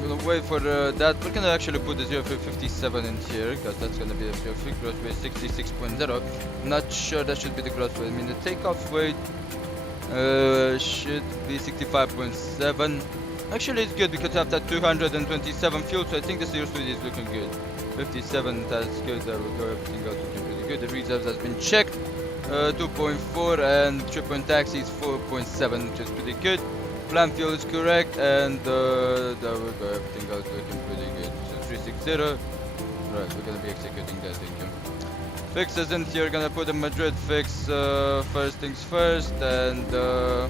gonna wait for that. We're gonna actually put the 0357 in here, because that's gonna be the 03 gross weight 66.0. Not sure that should be the gross weight. I mean the takeoff weight should be 65.7. Actually it's good because I have that 227 fuel, so I think the zero speed is looking good. 57, that's good, there we go, everything else looking pretty good. The reserves has been checked, 2.4 and trip point taxi is 4.7, which is pretty good. Plan fuel is correct, and there we go, everything else looking pretty good. So 360, right, we're gonna be executing that, thank you. Fixes in here, gonna put a Madrid fix, first things first, and there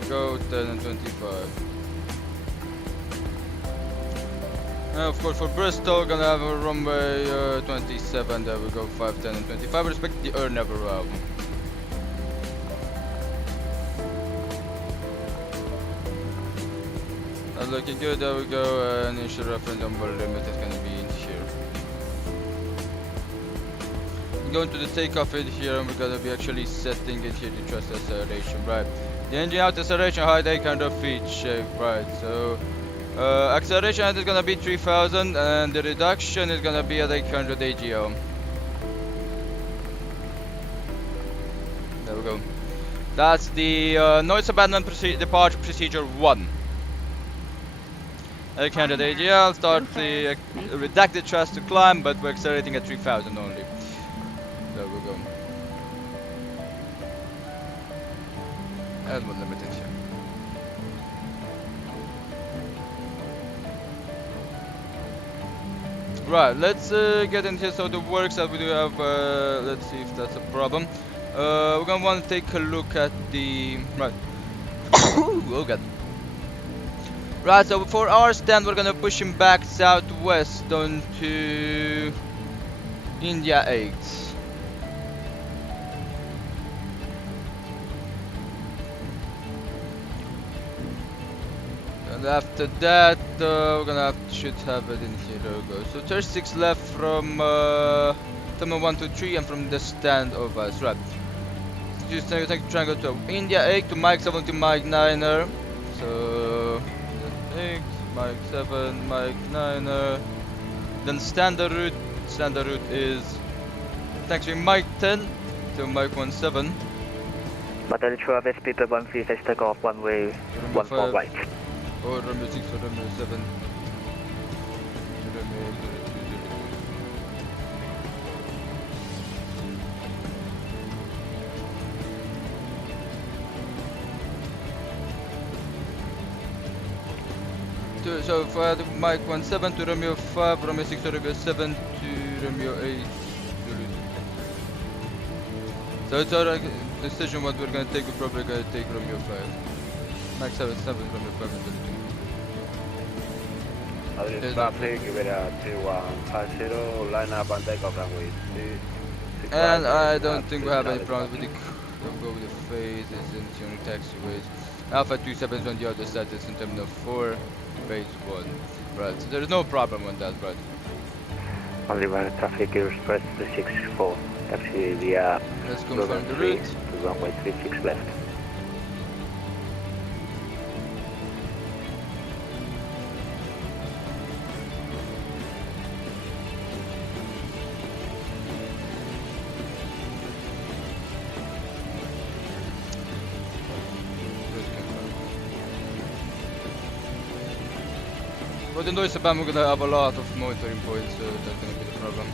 we go, 10 and 25. Of course for Bristol, gonna have a runway 27, there we go, 5, 10 and 25, respect the air never out. That's looking good, there we go, initial reference number limit is gonna be in here. We're going to the takeoff in here, and we're gonna be actually setting it here the thrust acceleration, right. The engine out acceleration height 800 feet shape, right, so acceleration height is gonna be 3000 and the reduction is gonna be at 800 AGL. There we go. That's the noise abandonment departure procedure 1. 800 AGL, start the redacted thrust to climb, but we're accelerating at 3000 only. And one limited here. Right, let's get into so the works that we do have. Let's see if that's a problem. We're gonna want to take a look at the right. Oh god. Right, so for our stand, we're gonna push him back southwest onto India 8. And after that, we're gonna should have it in here. There we go. So 36 left from Terminal 123 and from the stand of us. Right. Just take triangle to India 8 to Mike 7 to Mike 9er. So 8, Mike 7, Mike 9er. Then standard route. Standard route is actually Mike 10 to Mike 17. Battalion 12 SP to 13, take off one way, 14 right. Or Romeo 6 or Romeo 7. So for the Mike 17 to Romeo 5, Romeo 6 to Romeo 7 to Romeo 8. So it's our decision what we're gonna take. We're probably gonna take Romeo 5. Mike 7, Romeo 5 and 32. Traffic, Gigabyte Z370P, line up and take off runway. And I don't think we have any problems with the don't go with the phases and tuning taxiways. Alpha 27 is on the other side, it's in terminal 4, base 1. Right, so there's no problem on that, right? Only one traffic is press 264, taxi via Let's confirm the route. to runway 36 left. For the noise band, we're gonna have a lot of monitoring points, so that's gonna be the problem.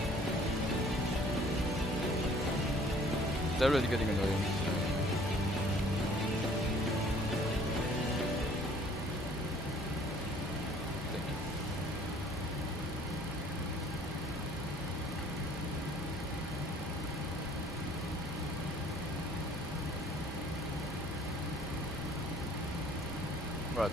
They're really getting annoying. Thank you. Right.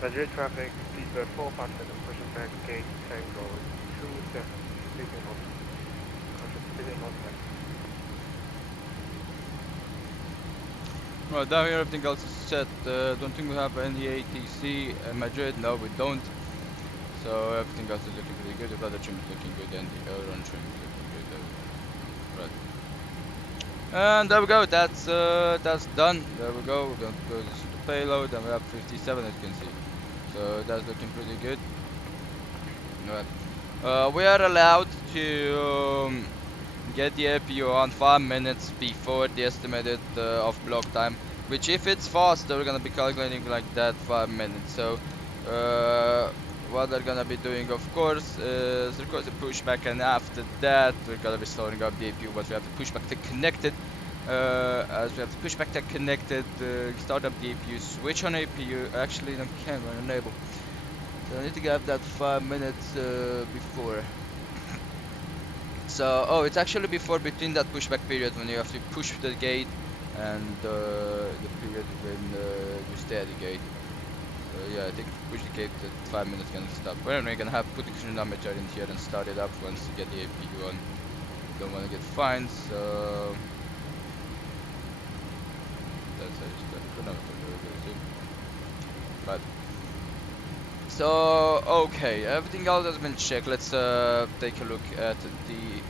Roger traffic, please bear 4 passengers pushing back gate Tango 27, speaking on. Speaking on. Right, down here everything else is set. Don't think we have any ATC in Madrid. No, we don't. So everything else is looking pretty good. The weather trim is looking good and the aileron trim is looking good. Right. And there we go. That's done. There we go. We're going to go to the payload and we have 57 as you can see. So that's looking pretty good. Right. We are allowed to get the APU on 5 minutes before the estimated off block time, which if it's faster we're gonna be calculating like that 5 minutes. So what they're gonna be doing of course is of course a pushback, and after that we're gonna be slowing up the APU, but we have to push back to connected. As we have to push back to connected, start up the APU, switch on APU, actually no camera enable. So I need to have that 5 minutes before. So, oh, it's actually before, between that pushback period when you have to push the gate and the period when you stay at the gate. So yeah, I think push the gate at 5 minutes gonna stop. Well, anyway, you're gonna have to put the chronometer in here and start it up once you get the APU on. You don't wanna get fined, so that's how you start the chronometer. But so okay, everything else has been checked. Let's take a look at the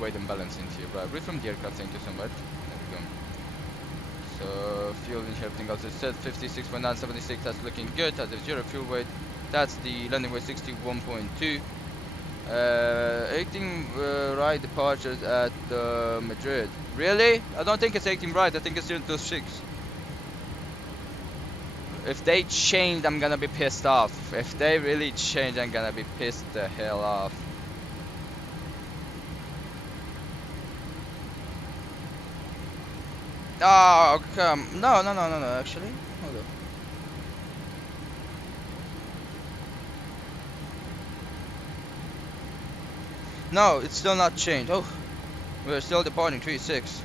weight and balance in here. Right, read from the aircraft, thank you so much. There we go. So fuel in here, everything else is set. 56.976, that's looking good. That's the 0 fuel weight. That's the landing weight 61.2. 18 right departures at Madrid. Really? I don't think it's 18 right. I think it's 026. If they change, I'm gonna be pissed off. If they really change, I'm gonna be pissed the hell off. Oh, come. No, actually. Hold up. No, it's still not changed. Oh, we're still departing 3-6.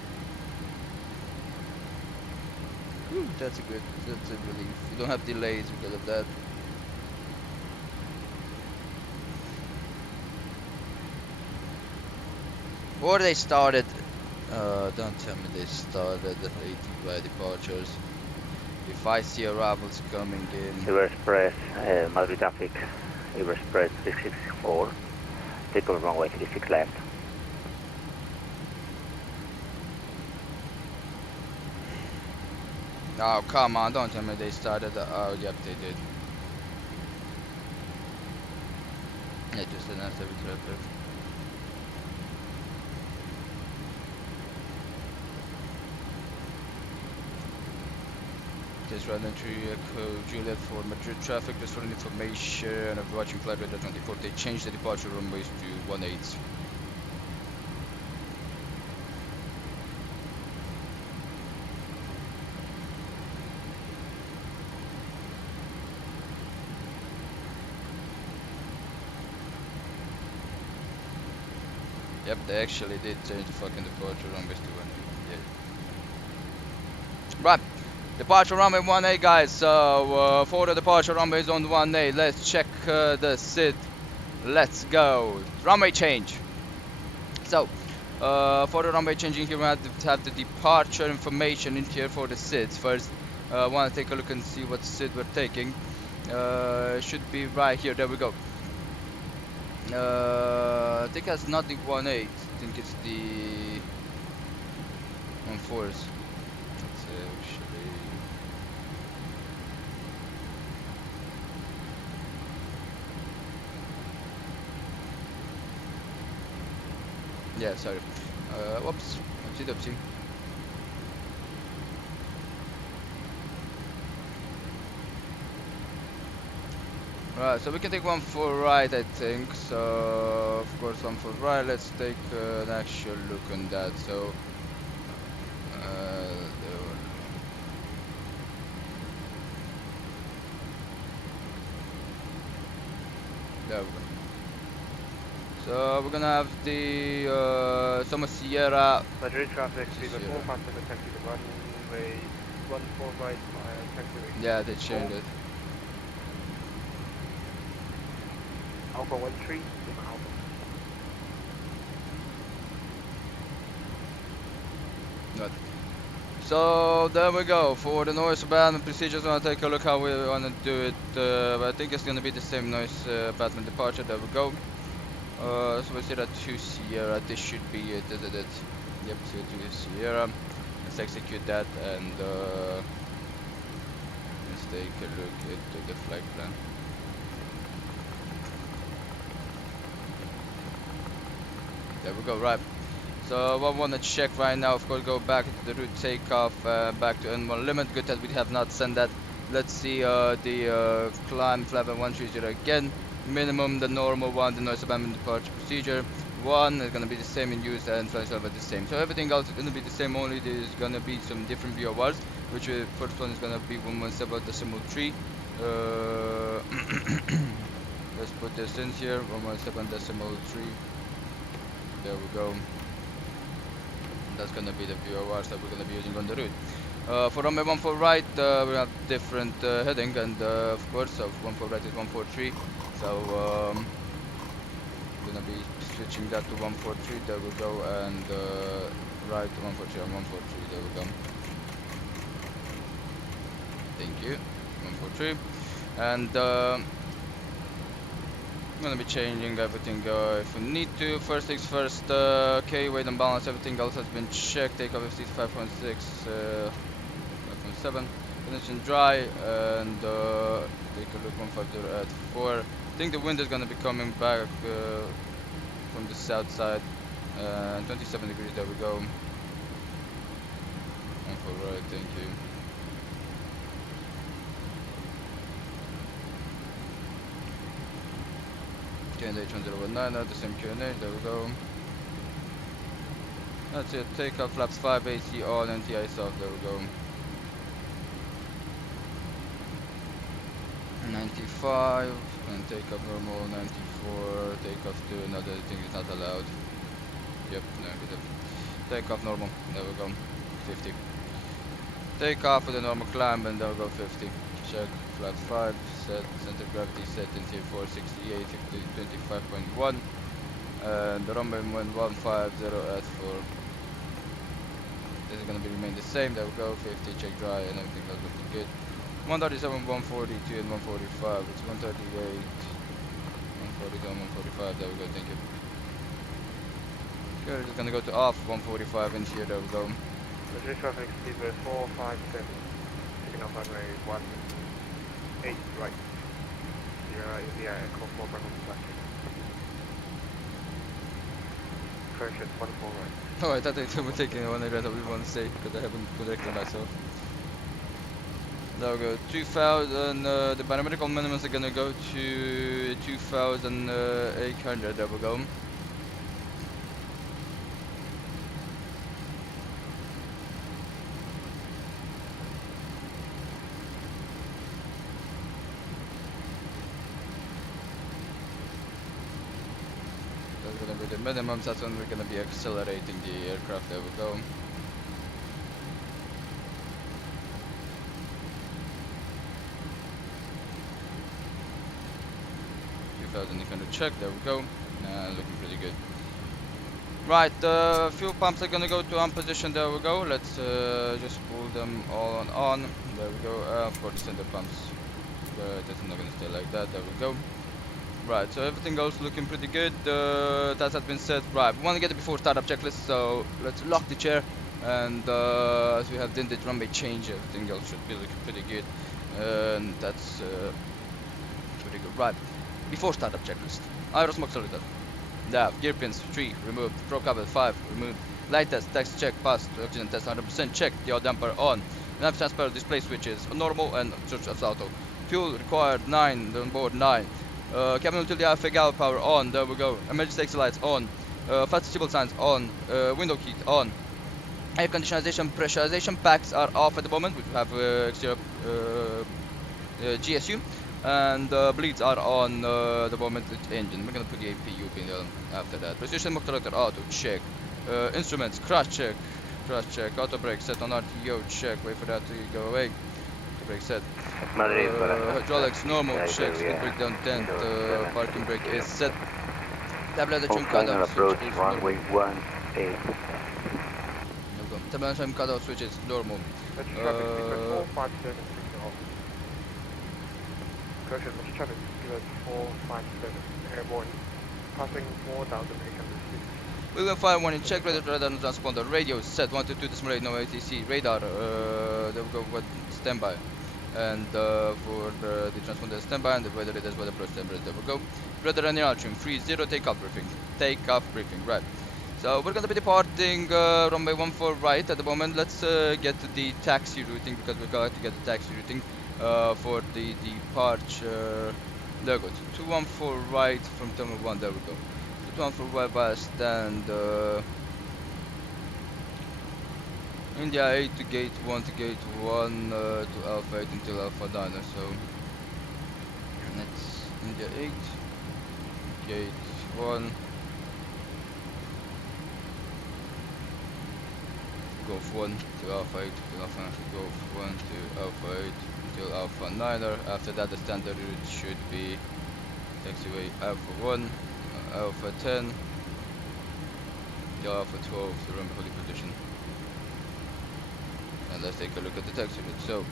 That's a relief. You don't have delays because of that. Or they started. Don't tell me they started at 18 right departures. If I see arrivals coming in. River Express, Madrid traffic. River Express 664. Take on runway 36 left. Oh, come on, don't tell me they started. Oh, yep, they did. Yeah, just announced every traffic. This running through Echo Juliet for Madrid traffic. Just for information of watching flight radar 24. They changed the departure runways to 18. Yep, they actually did change the fucking departure runways to 18. Yeah. Right. Departure runway 18, guys. So for the departure runways on 18, let's check the SID. Let's go. Runway change. So for the runway changing here, we have to have the departure information in here for the SIDs. First, want to take a look and see what SID we're taking. Should be right here. There we go. I think that's not the 18. I think it's the 14s. Yeah, sorry. Whoops. Oopsie. Right, so we can take one for right, I think. So, of course, one for right. Let's take an actual look on that. So, there we go. So we're gonna have the Summer Sierra. Madrid traffic, Viva 4, faster than taxi to runway 14 right, taxi. Yeah, they changed it. Alpha 13, Alpha. Good. So there we go. For the noise abatement procedures, we're gonna take a look how we wanna do it. But I think it's gonna be the same noise abatement departure. There we go. So we see that 2 Sierra. This should be it, isn't it? Yep, so 2 Sierra. Let's execute that and let's take a look at the flight plan. There we go, right. So I want to check right now, of course, go back to the route takeoff, back to N1 limit. Good that we have not sent that. Let's see the climb flight 130 again. Minimum, the normal one, the noise abatement departure procedure. 1 is going to be the same in use and flight level the same. So everything else is going to be the same, only there's going to be some different VORs, which first one is going to be 117.3. Let's put this in here, 117.3. There we go. That's gonna be the VORs that we're gonna be using on the route. For runway 14 right, we have different heading, and of course, so 14 right is 143. So gonna be switching that to 143. There we go, and right to 143 and 143. There we go. Thank you. 143, and I'm gonna be changing everything if we need to. First things first, okay, weight and balance, everything else has been checked. Takeoff is 5.6, 5.7, condition dry, and take a look 150 at 4. I think the wind is gonna be coming back from the south side. 27 degrees, there we go. 1 for right, thank you. QNH 1019, the same QNH, there we go. That's it, takeoff flaps 5, AC on, and TI soft, there we go. 95, and takeoff normal, 94, takeoff 2, another thing is not allowed. Yep, negative. Takeoff normal, there we go, 50. Takeoff with a normal climb, and there we go, 50. Check, flaps 5, set, center of gravity set in Tier 4, 68, 50, 25.1. And the runway 150 at 4. This is gonna be remain the same, there we go, 50, check dry, and everything else looking good. 137, 142, and 145. It's 138, 142, 145. There we go. Thank you. Okay, we're just gonna go to off 145 in here. There we go. British traffic speed 457. Taking off runway 18 right. You're in the air, call 4 back on the flat. Correction 14 right. Oh, I thought they were taking the one I randomly want to say because I haven't corrected myself. There we go, 2000, the biomedical minimums are gonna go to 2800, there we go. That's gonna be the minimums, that's when we're gonna be accelerating the aircraft, there we go. 2,800 check, there we go, looking pretty good. Right, fuel pumps are gonna go to on position, there we go, let's just pull them all on, there we go, of course the pumps, that's not gonna stay like that, there we go. Right, so everything else looking pretty good, that has been said. Right, we want to get the before startup checklist, so let's lock the chair, and as we have done the runway change, everything else should be looking pretty good, and that's pretty good. Right. Before startup checklist. Aerosmog accelerator. Nav, gear pins 3 removed. Pro cable 5 removed. Light test, text check, passed. Oxygen test 100% checked. Yaw damper on. Nav transfer display switches normal and search as auto. Fuel required 9, on board 9. Cabin utility alpha gal power on. There we go. Emergency exit lights on. Fast stable signs on. Window heat on. Air conditioning pressurization packs are off at the moment. We have exterior GSU. And bleeds are on the moment with engine. We're gonna put the APU pin after that. Precision motor auto check. Instruments crash check. Crash check. Auto brake set on RTO check. Wait for that to go away. Auto brake set. Hydraulics normal check. Speed brake down 10. Parking brake is set. Tablet trim cutout approach switch is runway normal. 18. Tablet trim cutout switch is normal. Correction, Mr. Traffic, give us 457, airborne, passing 4,800 feet. We will fire one in check, radar transponder, radio set, 122.8, no ATC, radar, there we go, what, standby. And for the transponder standby, and the weather radar is weather approach standby, there we go. Radar and altitude, 30, takeoff briefing, right. So we're gonna be departing runway 14 right at the moment. Let's get to the taxi routing, because we're going to get the taxi routing. For the departure, there we go, 214 right from terminal 1, there we go. 214 right by stand, India 8 to gate 1 to gate 1 to Alpha 8 until Alpha 9, so that's India 8, gate 1, Golf 1 to Alpha 8 to Alpha 9, Golf 1 to Alpha 8 till Alpha 9er. After that the standard route should be taxiway Alpha 1, Alpha 10 till Alpha 12 to run holding position. And let's take a look at the taxi route. So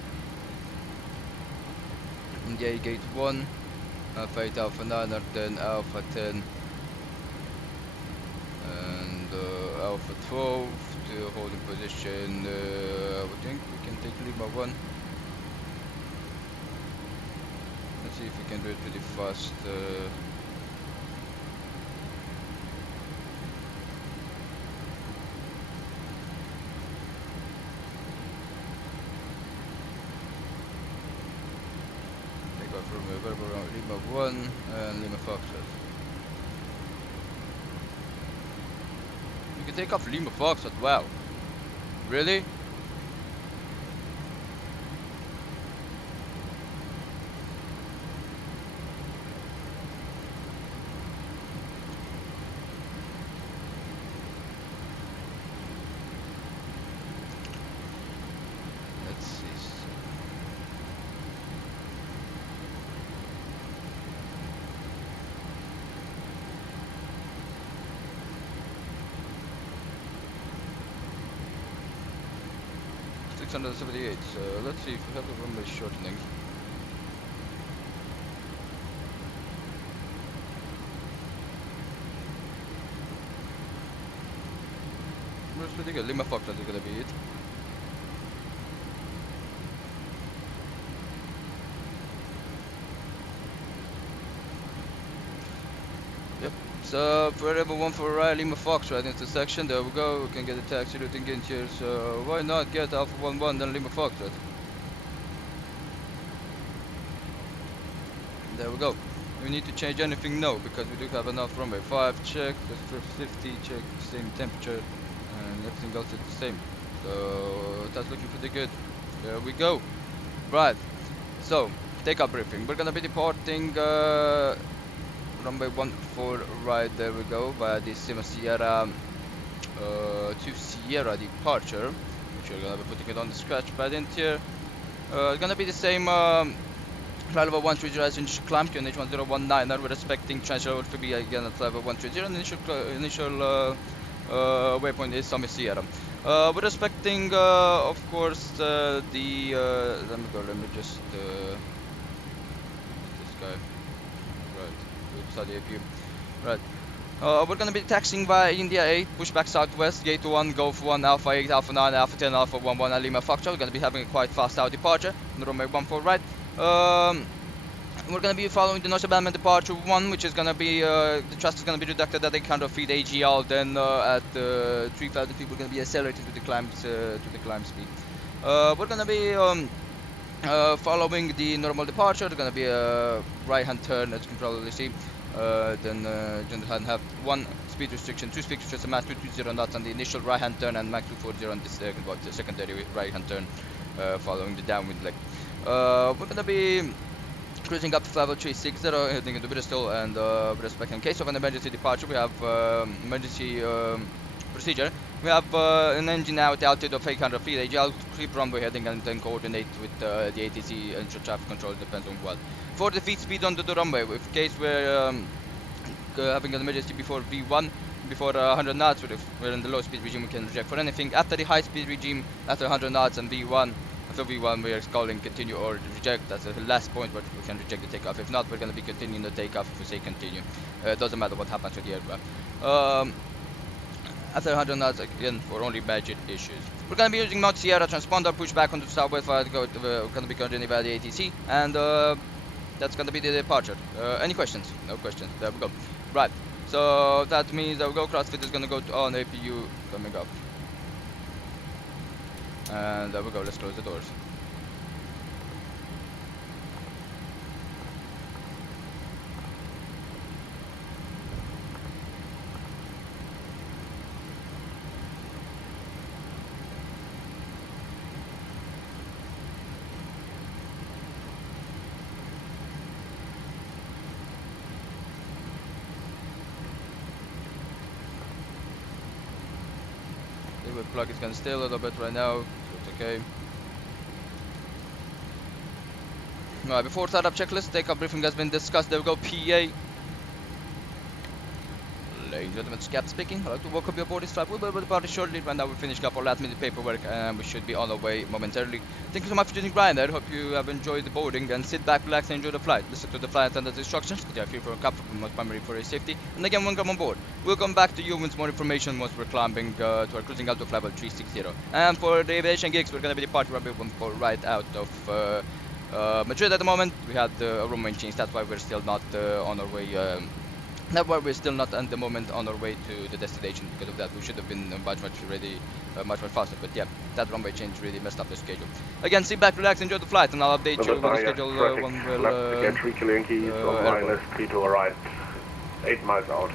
India gate 1, Alpha 8 Alpha 9er, then Alpha 10 and Alpha 12 to holding position. I would think we can take Lima 1. Let's see if we can do it pretty fast. Lima 1 and Lima Foxtrot. You can take off Lima Foxtrot, wow. Really? Let's see. $678. So let's see if we have the runway shortening. That's pretty good. Lima Foxtrot is gonna be it. Yep. So for everyone for Lima Foxtrot intersection, there we go. We can get a taxi routing in here. So why not get Alpha 11 then Lima Foxtrot? There we go. We need to change anything? No, because we do have enough runway. 5 check, just for 50 check, same temperature, and everything else is the same. So that's looking pretty good. There we go. Right. So takeoff briefing. We're gonna be departing runway 14 right. There we go via the Sierra to Sierra departure, which we're gonna be putting it on the scratch pad in here. It's gonna be the same. Flight level 130 as initial climb, QNH 1019, we're expecting transfer to be again at level 130, and initial waypoint is Summit Sierra. We're expecting, of course, let me just, this guy, right, study APU, right. We're gonna be taxiing via India 8, pushback southwest, gate 1, Golf 1, Alpha 8, Alpha 9, Alpha 10, Alpha 11, and Lima Foxtrot. We're gonna be having a quite fast out departure, on the runway 14 right. We're gonna be following the noise abandonment departure 1, which is gonna be the thrust is gonna be reducted at 800 feet AGL. Then at 3,000 feet, we're gonna be accelerating to the climb speed. We're gonna be following the normal departure. There's gonna be a right-hand turn, as you can probably see. Then gonna have 1 speed restriction, 2 speed restrictions, max 220 knots on the initial right-hand turn, and max 240 on the secondary right-hand turn, following the downwind leg. We're gonna be cruising up to level 360, heading into Bristol, and with respect in case of an emergency departure, we have emergency procedure. We have an engine out altitude of 800 feet. AGL keep runway heading and then coordinate with the ATC and traffic control, depends on what. For the feet speed onto the runway, if in case we're having an emergency before V1, before 100 knots, we're in the low speed regime, we can reject. For anything after the high speed regime, after 100 knots and V1, after V1 we are calling continue or reject. That's the last point where we can reject the takeoff. If not, we're going to be continuing the takeoff if we say continue. It doesn't matter what happens to the aircraft. After 100 knots, again, for only budget issues. We're going to be using Mount Sierra transponder, push back onto the southwest, we're going to be continuing via the ATC, and that's going to be the departure. Any questions? No questions. There we go. Right. So that means that we go. CrossFit is going to go on APU coming up. And there we go, let's close the doors. The plug is going to stay a little bit right now, so it's okay. Alright, before startup checklist, takeoff briefing has been discussed. There we go, PA. Ladies and gentlemen, Cap speaking. I'd like to welcome you aboard this flight. We'll be able to depart shortly. Right now we're finishing up our last minute paperwork and we should be on our way momentarily. Thank you so much for choosing Ryanair. Hope you have enjoyed the boarding and sit back, relax and enjoy the flight. Listen to the flight attendant's instructions. Get feel for a comfort, most primary for your safety. And again, welcome on board. We'll come back to you with more information once we're climbing to our cruising altitude level 360. And for the aviation gigs, we're going to be departing right out of Madrid at the moment. We had a room change, that's why we're still not on our way That's why we're still not at the moment on our way to the destination because of that. We should have been much faster. But yeah, that runway change really messed up the schedule. Again, sit back, relax, enjoy the flight, and I'll update you with the schedule when we'll Get 3 Kilinki's on airport. wireless, 3 to right, 8 miles out.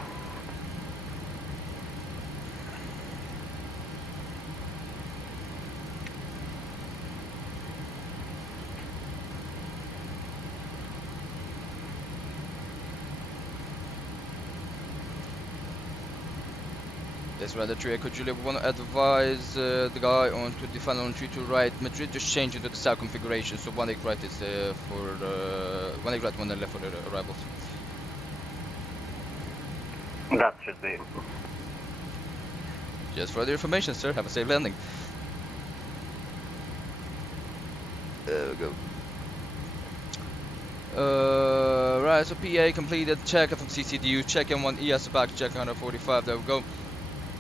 This rather true. Could Julia want to advise the guy on to define on 3 to right Madrid just change into the south configuration, so 1 8 right is for 1 8 right, 1 left for the arrivals. That should be. Just for the information, sir. Have a safe landing. There we go. Right, so PA completed. Check from CCDU. Check in 1 ES back. Check 145. There we go.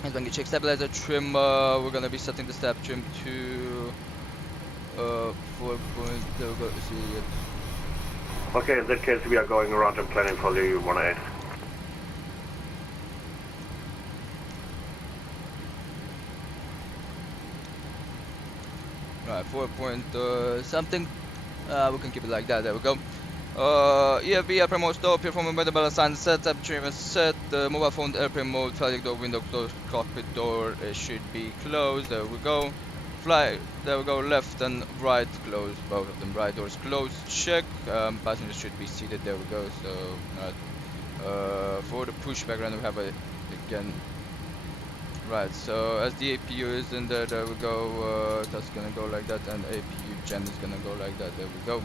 And when you check stabilizer trim, we're gonna be setting the stab trim to 4 point. There we go. See it. Okay, in that case we are going around and planning for the 1-8. Right, 4 point something. We can keep it like that. There we go. EFB airplane mode stop, performing weather balance sign set, temperature even set, mobile phone airplane mode, flight door window closed, cockpit door should be closed. There we go. Fly, there we go, left and right closed, both of them. Right doors closed, check. Passengers should be seated. There we go. So for the pushback run we have a again. Right, so as the APU is in there, there we go. That's gonna go like that, and APU gen is gonna go like that. There we go.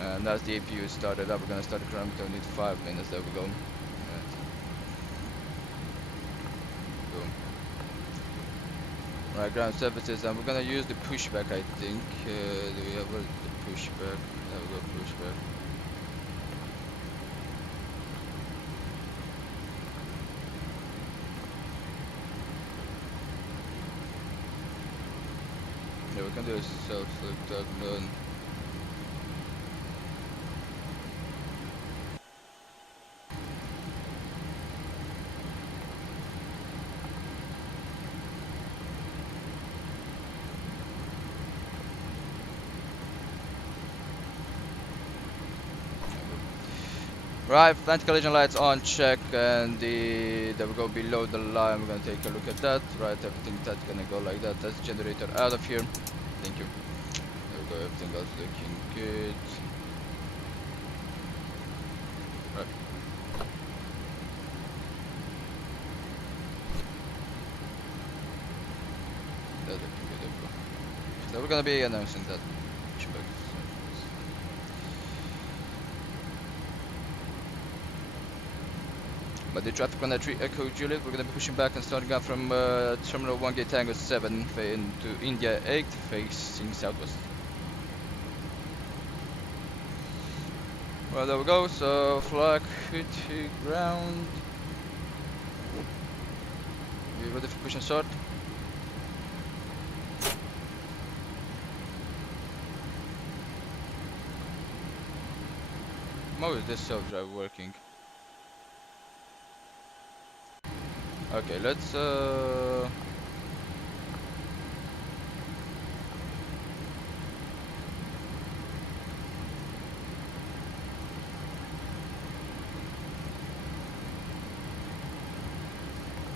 And as the APU is started up, we're gonna start the chronometer. We need 5 minutes. There we go. Right, ground services, and we're gonna use the pushback. I think. Do we have the pushback? There we go, pushback. Yeah, we can do a self-select done. Right, flank collision lights on, check, and there we go below the line. We're gonna take a look at that. Right, everything that's gonna go like that. That's generator out of here. Thank you. There we go, everything else looking good. Right. That's looking good, there we go. So we're gonna be announcing that. But the traffic on that 3 Echo Juliet, we're going to be pushing back and starting out from Terminal 1 Gate Tango 7 into India 8, facing southwest. Well, there we go, so flag hit to ground. We ready for push and start? How is this self-drive working? Okay, let's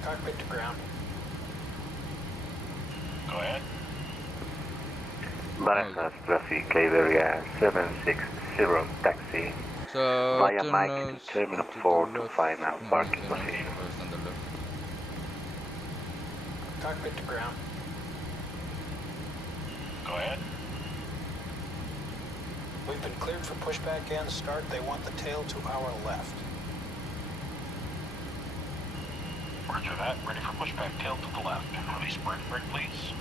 Cockpit to ground. Go ahead. Barajas traffic area 760 taxi so via turn Mike to Terminal 4 to final parking position. Cockpit to ground. Go ahead. We've been cleared for pushback and start. They want the tail to our left. Roger that. Ready for pushback. Tail to the left. Release brake, please.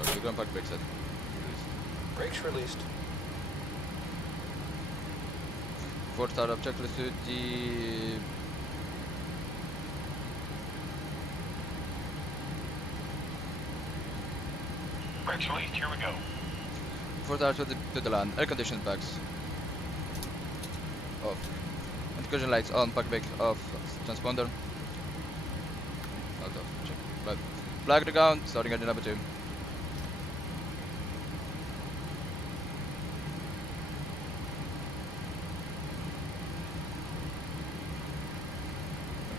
Okay, ground park brake set. Brakes released. For startup checklist to the Brakes released. Here we go. for startup to the land. Air conditioned bags. off. Anti-collision lights on, park brake off, transponder. Not off, check. Right. Flag to ground, starting engine number 2.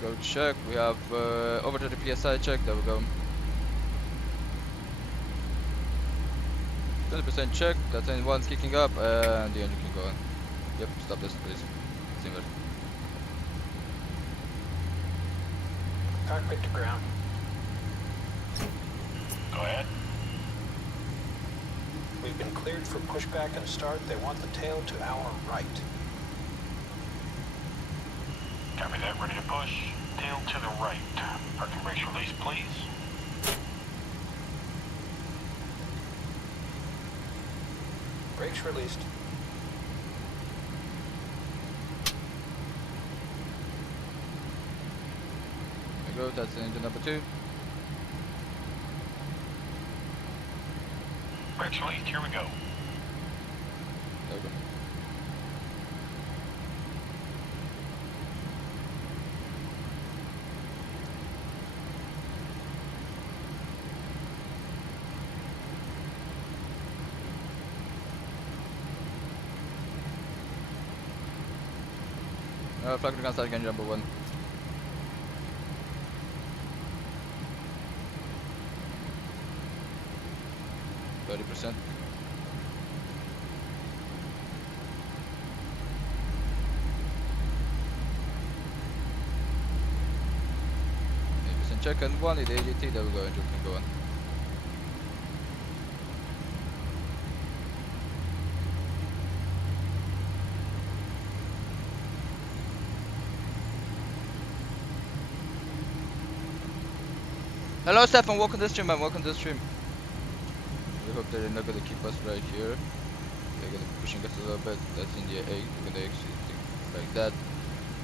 Go check, we have over to the PSI check, there we go. 20% check, that's engine 1's kicking up, and the engine can go on. Yep, stop this please. Simmer. Cockpit to ground. Go ahead. We've been cleared for pushback and start. They want the tail to our right. Copy that, ready to push. Tail to the right. Parking brakes release, please. Brakes released. There we go, that's engine number 2. Brakes released, here we go. There we go. Flag to ground, starting engine number 1. %. Check and 1, it AGT, there we go, engine can go on. Hello Stefan, welcome to the stream man, welcome to the stream. We hope they're not gonna keep us right here. They're gonna be pushing us a little bit, that's in the 8, we're gonna actually think like that.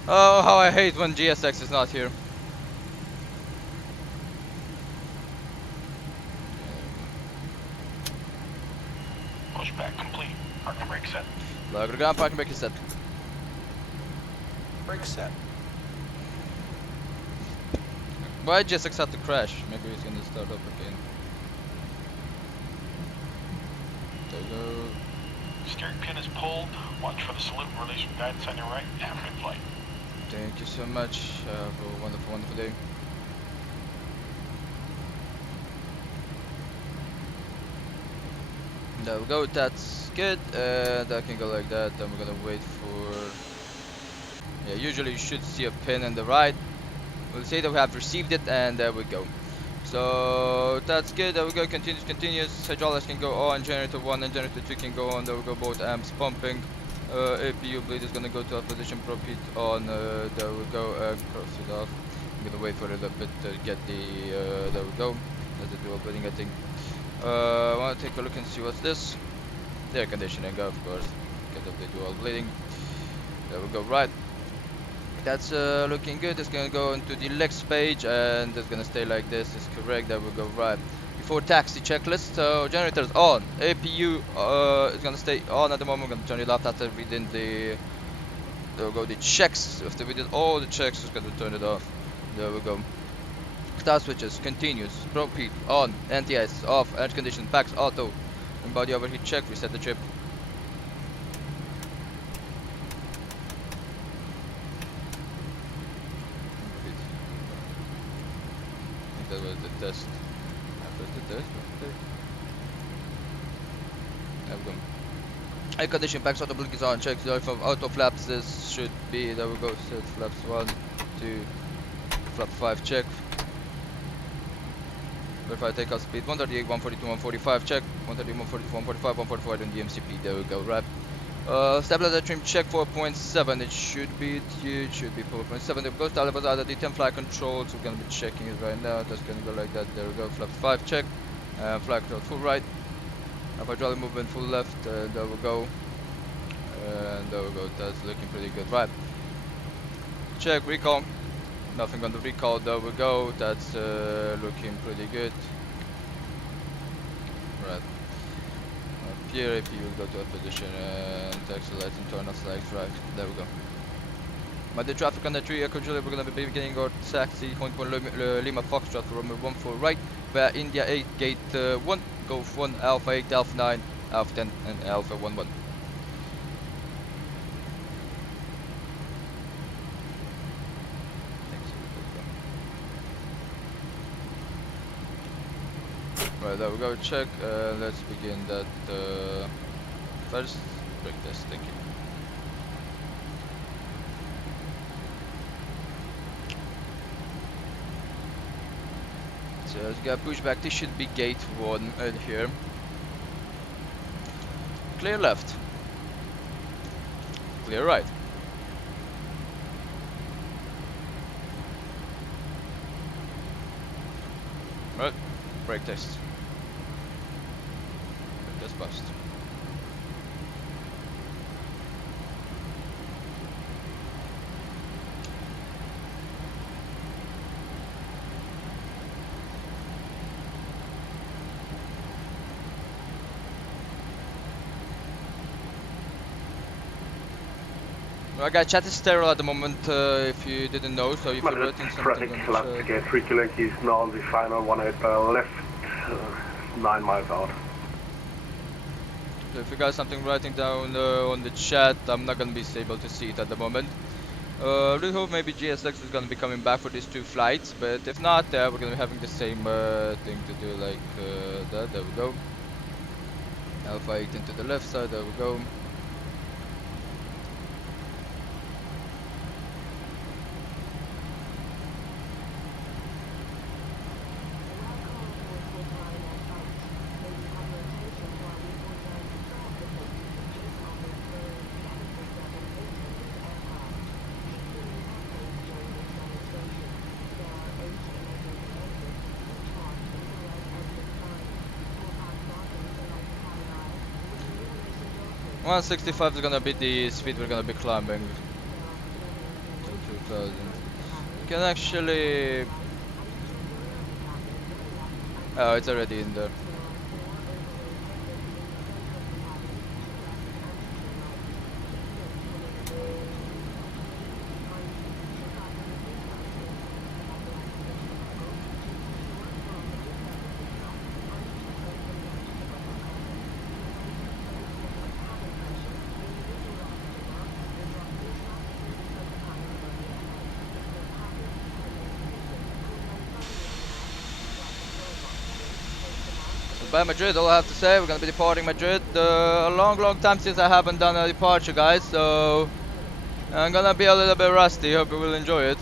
Oh, how I hate when GSX is not here. Pushback complete. Parking brake set. Flag to ground, parking brake is set. Brake set. Why GSX had to crash? Maybe he's gonna start up again. There we go. Steering pin is pulled. Watch for the salute and release from guidance on your right. Have a good flight. Thank you so much. Have a wonderful, wonderful day. There we go, that's good. That can go like that. Then we're gonna wait for... Yeah, usually you should see a pin on the right. We'll say that we have received it, and there we go. So that's good. There we go. Continuous. Hydraulics can go on. Generator 1 and generator 2 can go on. There we go. Both amps pumping. APU bleed is gonna go to our position. Prop heat on. There we go. Cross it off. I'm gonna wait for a little bit to get the. There we go. That's the dual bleeding, I think. I want to take a look and see what's this. The air conditioning, of course, because of the dual bleeding. There we go. Right. That's looking good. It's gonna go into the next page and it's gonna stay like this. Is correct. There we go. Right. Before taxi checklist. So generators on. APU is gonna stay on at the moment. I'm gonna turn it off after we did the. There we go. The checks. After we did all the checks, it's gonna turn it off. There we go. Start switches. Continuous. Probe heat on. NTS off. Air condition packs auto. And body overheat check. Reset the chip. That was the test. That was the test. Okay. There we go. Air condition packs auto blink is on. Check the auto flaps. This should be. There we go. Set flaps 1, 2, flap 5. Check. Verify takeoff speed 138, 142, 145. Check. 138, 142, 145, 145 on the MCP. There we go. Right. Stabilizer trim check 4.7. It should be 4.7. There goes. Levels out of the 10 flight control. So we're gonna be checking it right now. That's gonna go like that. There we go. Flap 5 check. Flight control full right. Hydraulic movement full left. There we go. And there we go. That's looking pretty good. Right. Check recall. Nothing on the recall. There we go. That's looking pretty good. Right. here, if you will go to a position and accelerate and turn off flags right. There we go. But the traffic on the 3 controller, we're gonna be beginning our taxi, Hong Kong Lima Foxtrot for runway 14 right, via India 8, gate 1, Golf 1, Alpha 8, Alpha 9, Alpha 10, and Alpha 11. Right, there we go, check, let's begin that first brake test, thank you. So as you got pushback, this should be gate 1 here. Clear left. Clear right. Right, brake test. Brake test passed. I got chat is sterile at the moment, if you didn't know, so if you're writing something on the chat. Get 3 kilo keys now, the final 18 left, 9 miles out. So if you got something writing down on the chat, I'm not gonna be able to see it at the moment. Really hope maybe GSX is gonna be coming back for these 2 flights, but if not, we're gonna be having the same thing to do like that. There we go. Alpha 8 into the left side, there we go. One 165 is gonna be the speed we're gonna be climbing to 2000. You can actually... Oh, it's already in there. By Madrid, all I have to say, we're gonna be departing Madrid. A long time since I haven't done a departure, guys, so I'm gonna be a little bit rusty. Hope you will enjoy it.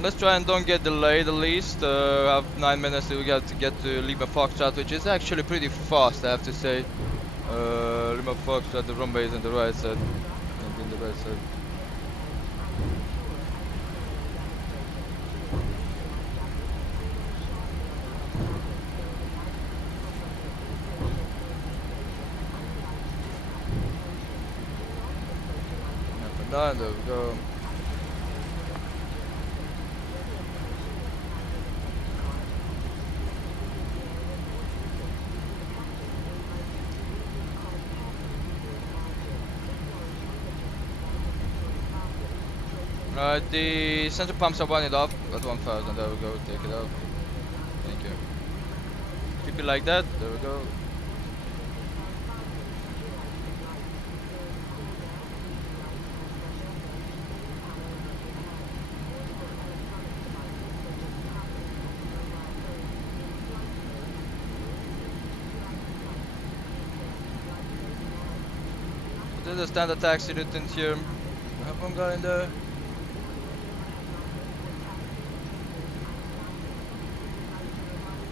Let's try and don't get delayed at least. Have 9 minutes till we get to Lima Foxtrot, which is actually pretty fast, I have to say. Lima Foxtrot, the runway is on the right side. On the right side. There we go. The center pumps are one it off at 1000. There we go. Take it out. Thank you. Keep it like that. There we go. There's a standard taxi route in here. I have one guy in there.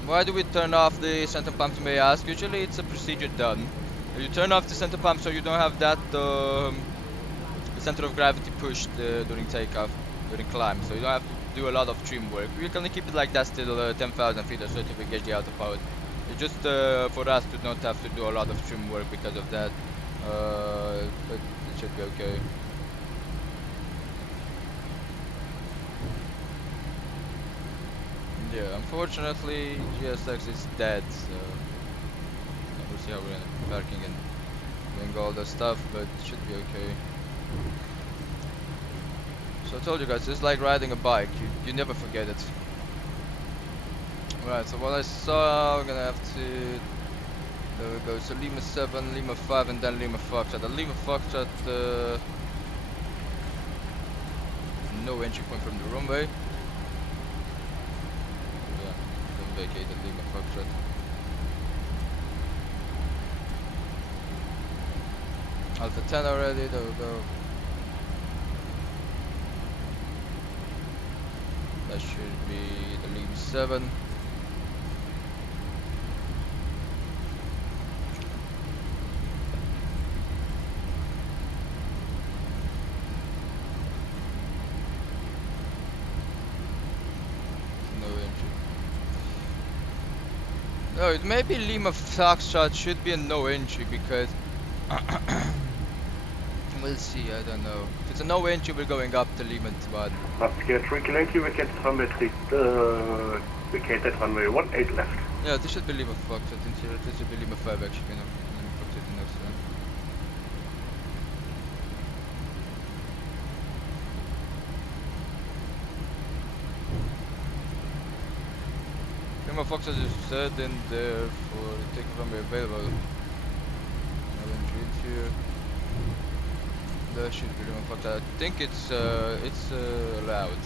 Why do we turn off the center pumps, may I ask? Usually it's a procedure done. You turn off the center pump so you don't have that center of gravity pushed during takeoff, during climb, so you don't have to do a lot of trim work. We're gonna keep it like that till 10,000 feet or so till we get the autopilot. It's just for us to not have to do a lot of trim work because of that, but it should be okay. Yeah, unfortunately GSX is dead, so we'll see how we're gonna be parking and doing all the stuff, but it should be okay. So I told you guys, it's like riding a bike, you never forget it. Right, so what I saw, we're gonna have to, there we go, so Lima 7, Lima 5 and then Lima Foxtrot. The Lima Foxtrot, no entry point from the runway. Yeah, then vacate the Lima Foxtrot. Alpha 10 already, there we go. That should be the Lima 7. No, it may be Lima Foxtrot, should be a no entry because we'll see, I don't know. If it's a no entry, we're going up to Lima 1. Get Regulator, we get runway 3, vacated runway 18 left. Yeah, this should be Lima Foxtrot interior, this should be Lima 5 actually, you know. Lima Foxtrot in next one. Lima Foxtrot is set in there for the take runway available. No entry here. That should be Lima Foxtrot. I think it's allowed.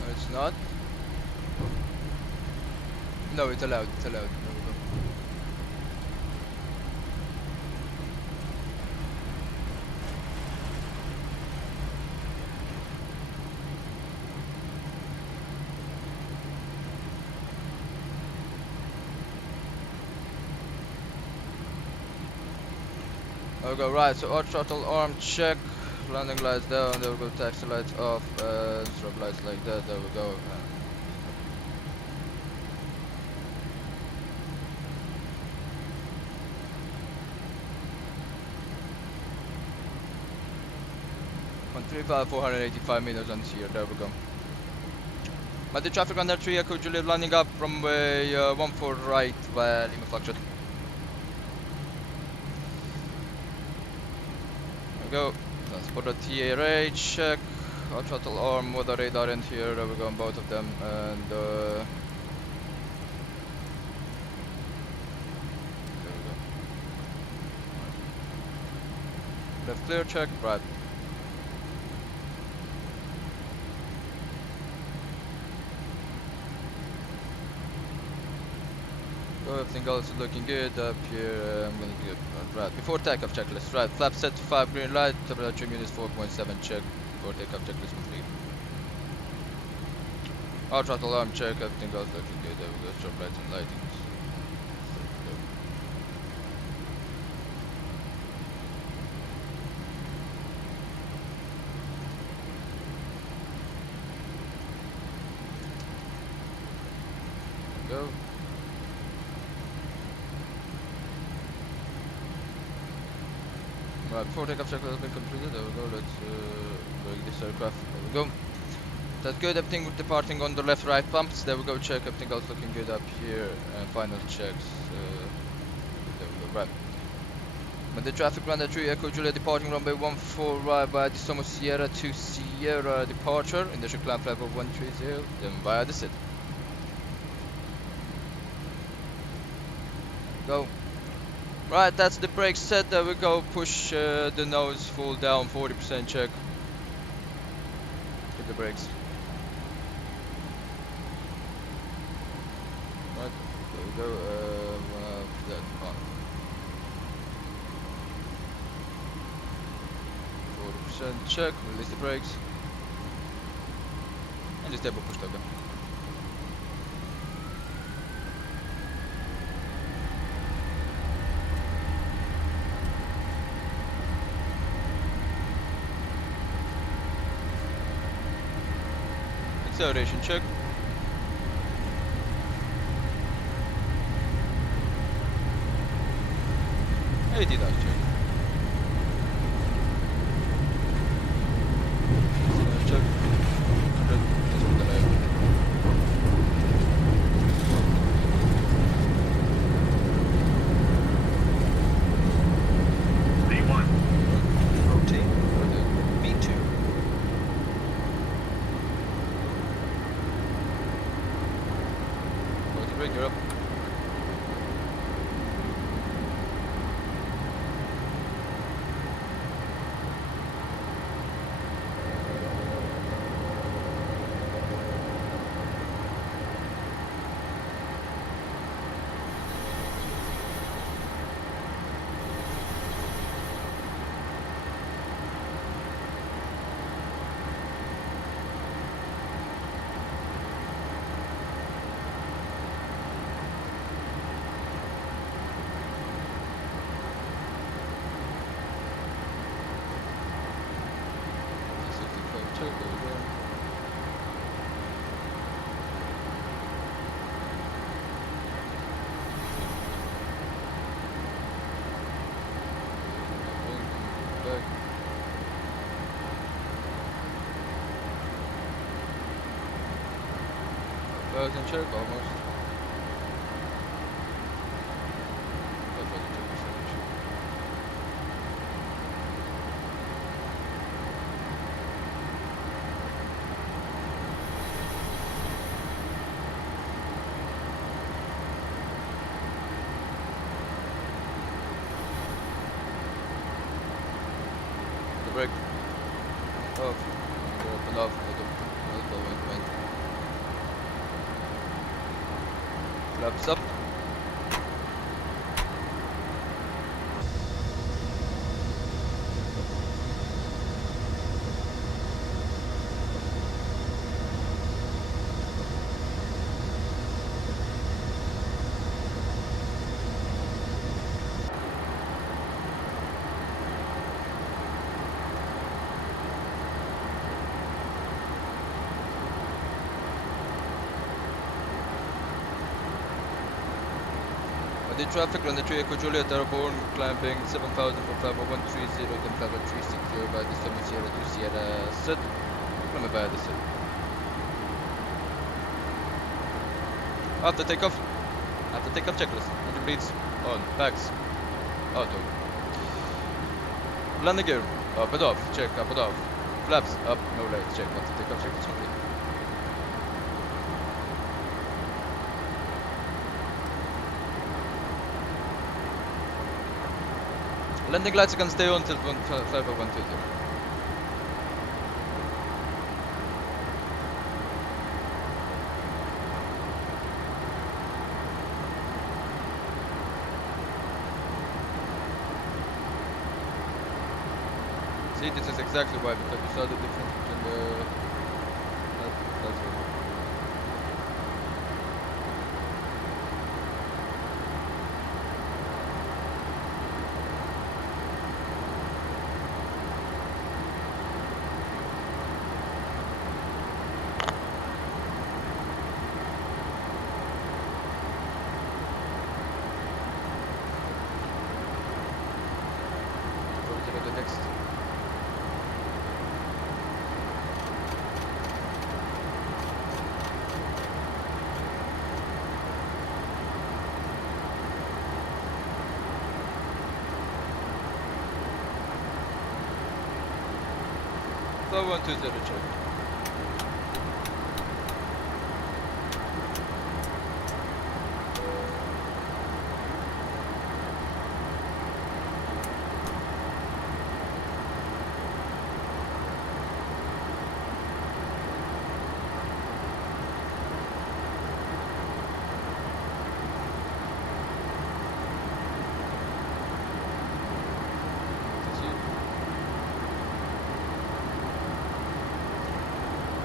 No, it's not. No, it's allowed. It's allowed. There we go. There we go, right, so our throttle arm check, landing lights down, there we go, taxi lights off, strobe lights like that, there we go. On 485 meters on here, there we go. But the traffic on that 3 Echo Juliet landing up from way 14 right via Lima Foxtrot. Go. Transport the TRA check. Our throttle arm with the radar end here. There we go on both of them. And there we go. Left clear check. Right. So everything else is looking good up here. I'm gonna do it. Right, before takeoff checklist. Right, flap set to 5 green light, temperature minus 4.7 check. Before takeoff checklist complete. Our throttle arm check, everything else looking good. There we go, strobe lights and lightings. Go. Right, before takeoff checklist has been completed, there we go, let's break this aircraft, there we go. That's good, everything departing on the left-right pumps, there we go, check, everything else looking good up here, and final checks, there we go, right. When the traffic ran at 3 Echo Juliet departing runway 14 right via the Somo Sierra to Sierra departure, initial climb flight of 130, then via the SID. Go. Right, that's the brake set, there we go, push the nose full down, 40% check. Hit the brakes. Right, there we go, that on. 40% check, release the brakes. And just double push over. Acceleration check. Thousand check almost. That's what it took percentage. The brake. Off. Open off. Let go wind. Flaps up. The traffic on the 3 Echo Juliet Airborne climbing 7000 for flight 130, then flight 360 by the 7 Sierra 2 Sierra Sud. From the bad Sud. After takeoff checklist. Engine bleeds on. Backs. Auto. Landing gear. Up and off. Check. Up and off. Flaps. Up. No lights. Check. After takeoff checklist complete. Landing lights can stay on till flight 120. See, this is exactly why, because you saw the difference between the... That's what. The next. So 120 check.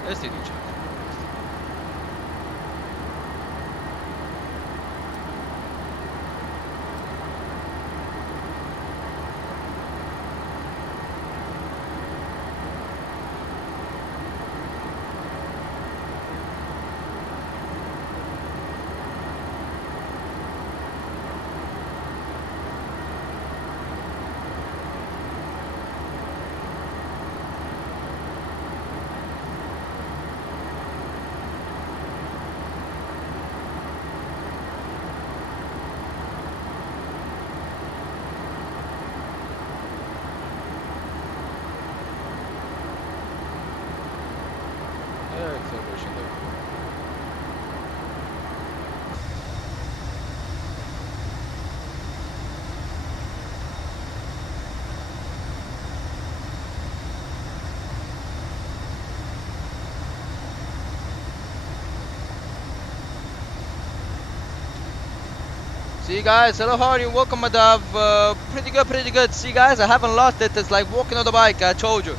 STD check. Acceleration there. See guys, hello, how are you? Welcome, Madav. Pretty good. See guys, I haven't lost it. It's like walking on the bike, I told you.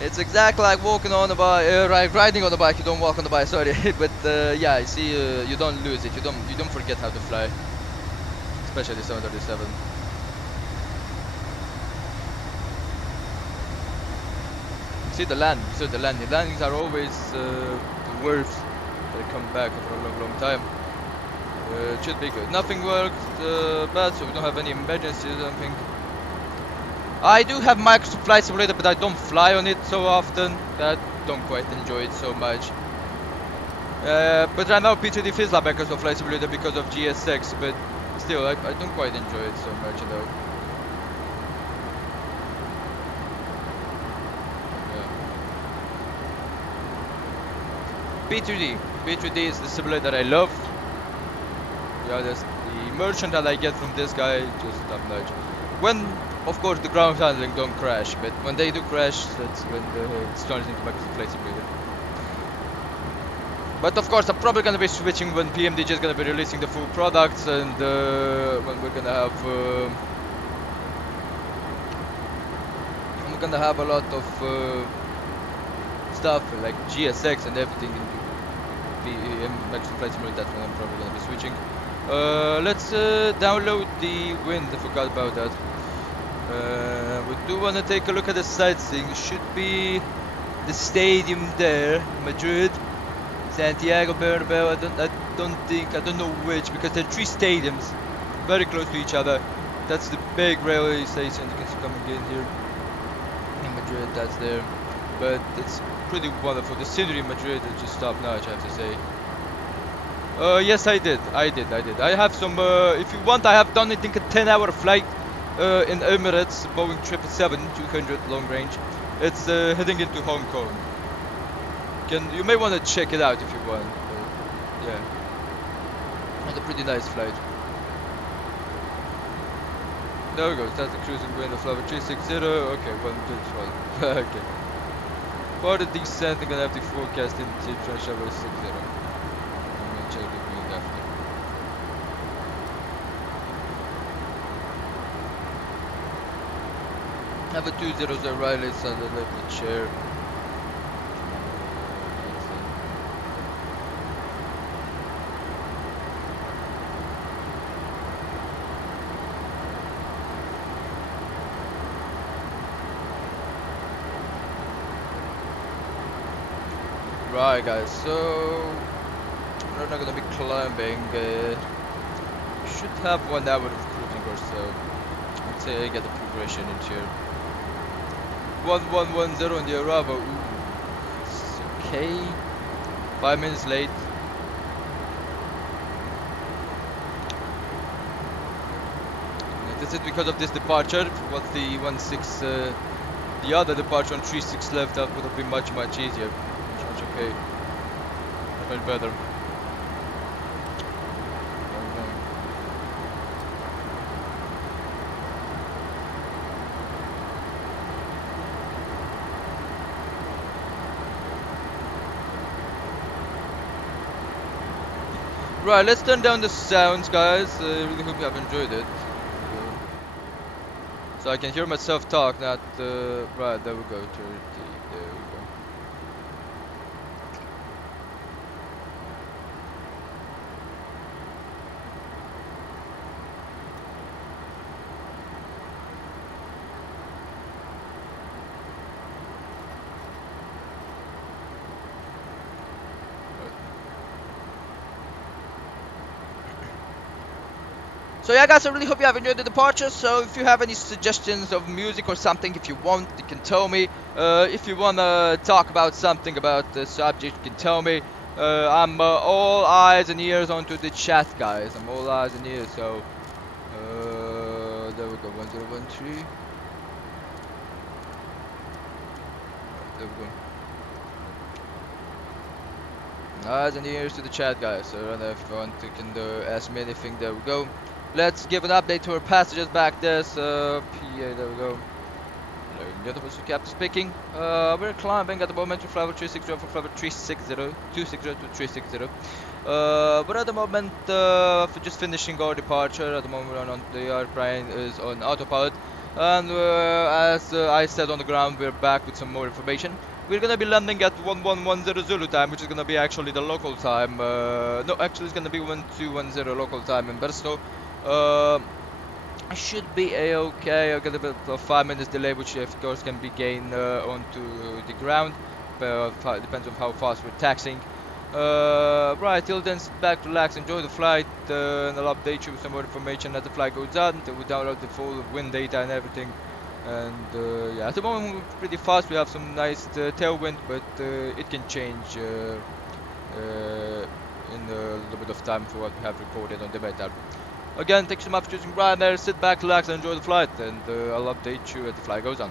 It's exactly like walking on the bike, like riding on the bike. You don't walk on the bike, sorry. But yeah, you see, you don't lose it. You don't forget how to fly, especially 737. see the landing. So the landings are always the worst. They come back for a long time. It should be good. Nothing worked bad, so we don't have any emergencies. I don't think. I do have Microsoft Flight Simulator, but I don't fly on it so often. I don't quite enjoy it so much. But right now P3D feels like Microsoft Flight Simulator because of GSX, but still I don't quite enjoy it so much though. Yeah. P3D is the simulator I love. Yeah, that's the merchant that I get from this guy, just top notch. When, of course, the ground handling don't crash, but when they do crash, that's when it turns into Microsoft Flight Simulator. But of course, I'm probably gonna be switching when PMDG is gonna be releasing the full products, and when we're gonna have I'm gonna have a lot of stuff like GSX and everything in Microsoft Flight Simulator. That's when I'm probably gonna be switching. Let's download the wind. I forgot about that. We do want to take a look at the sightseeing. Should be the stadium there, Madrid, Santiago Bernabeu. I don't know which, because there are 3 stadiums very close to each other. That's the big railway station you can see coming in here in Madrid. That's there, but it's pretty wonderful. The scenery in Madrid is just top notch, I have to say. Yes, I did. I have some. If you want, I have done I think a 10-hour flight in Emirates Boeing 777-200 long range. It's heading into Hong Kong. You may want to check it out if you want. Yeah, it's a pretty nice flight. There we go. That's the cruising wind of level 360. Okay, one. Okay. For the descent, I'm gonna have to forecast into transfer 60. Check the wind after. Have a 200 Riley's on the left chair. Right guys, so we're not gonna be climbing. Should have 1 hour of cruising or so. Let's say I get the progression into here. 1110 on the arrival. Ooh, it's okay. 5 minutes late. This is because of this departure. What's the 16? The other departure on 36 left, that would have been much easier. Okay, much better. Right, let's turn down the sounds, guys. Really hope you have enjoyed it. So I can hear myself talk, not right, there we go, 30, there we go. So yeah guys, I really hope you have enjoyed the departure. So if you have any suggestions of music or something, if you want, you can tell me. If you want to talk about something about the subject, you can tell me. I'm all eyes and ears onto the chat, guys. I'm all eyes and ears, so there we go, 1013. There we go. Eyes and ears to the chat, guys. So if you want, you can ask me anything. There we go. Let's give an update to our passengers back there. So, PA, there we go. Universal Captain speaking. We're climbing at the moment to level 360 for level 360, 260 to 360. But at the moment, for just finishing our departure, at the moment we're on the airplane is on autopilot. And as I said on the ground, we're back with some more information. We're gonna be landing at 1110 Zulu time, which is gonna be actually the local time. No, actually it's gonna be 1210 local time in Bristol. I should be a-okay. I'll get a bit of 5 minutes delay, which of course can be gained onto the ground, but depends on how fast we're taxiing. Right, till then, sit back, relax, enjoy the flight, and I'll update you with some more information as the flight goes on, until we download the full wind data and everything. And yeah, at the moment we're pretty fast. We have some nice tailwind, but it can change in a little bit of time for what we have recorded on the beta. Again, thanks so much for choosing Ryanair. Sit back, relax, and enjoy the flight, and I'll update you as the flight goes on.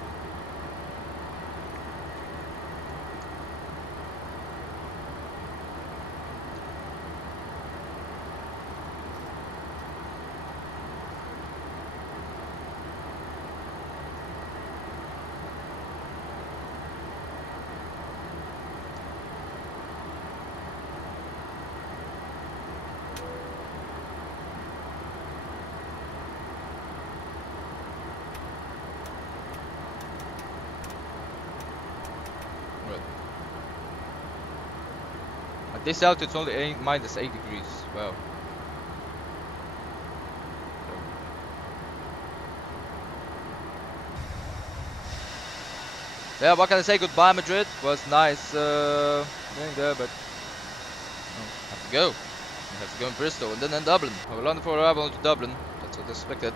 At this altitude, it's only -8 degrees. Wow. Yeah, what can I say? Goodbye, Madrid. Was nice being there, but have to go. We have to go in Bristol and then in Dublin. I will London for arrival to Dublin. That's what I expected.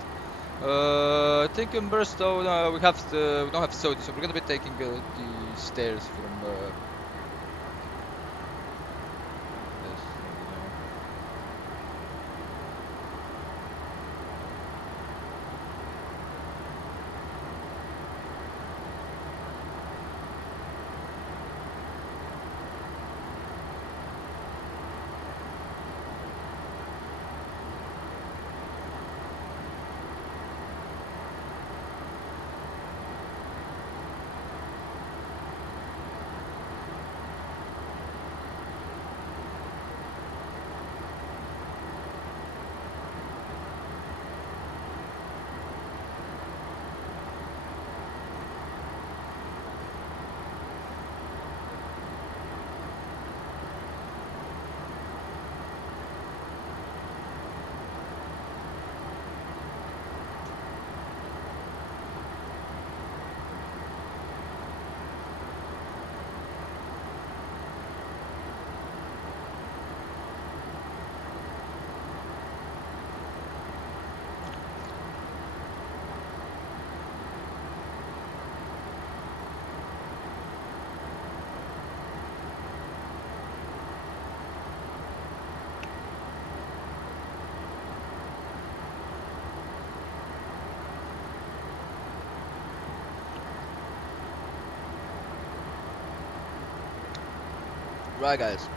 I think in Bristol we don't have soda, so we're gonna be taking the stairs from. Right, guys.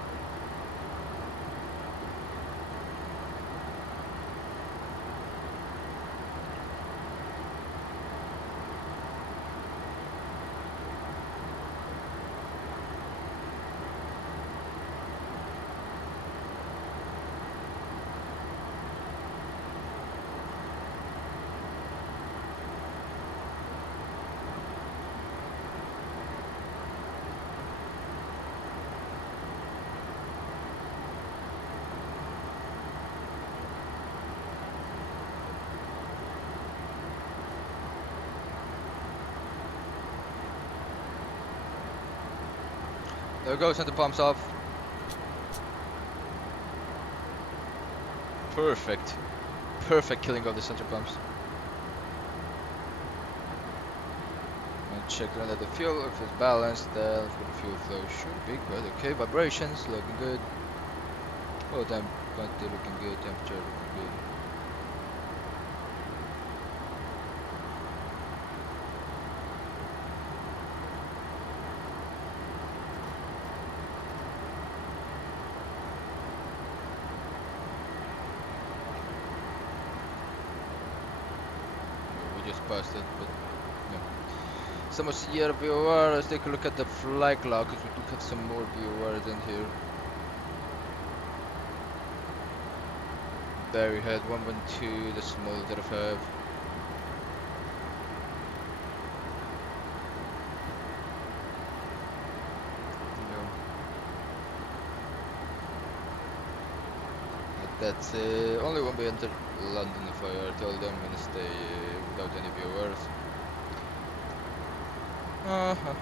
There we go, center pumps off. Perfect. Perfect killing of the center pumps. And check under the fuel if it's balanced, then for the fuel flow should be good. Okay, vibrations looking good. Oh, temp quantity looking good, temperature looking good. Past it, but yeah. So much here VOR. Let's take a look at the flight log because we do have some more VORs in here. There we had 112, the small that I have. That's only when we enter London if I tell them I'm gonna stay without any viewers. Uh-huh.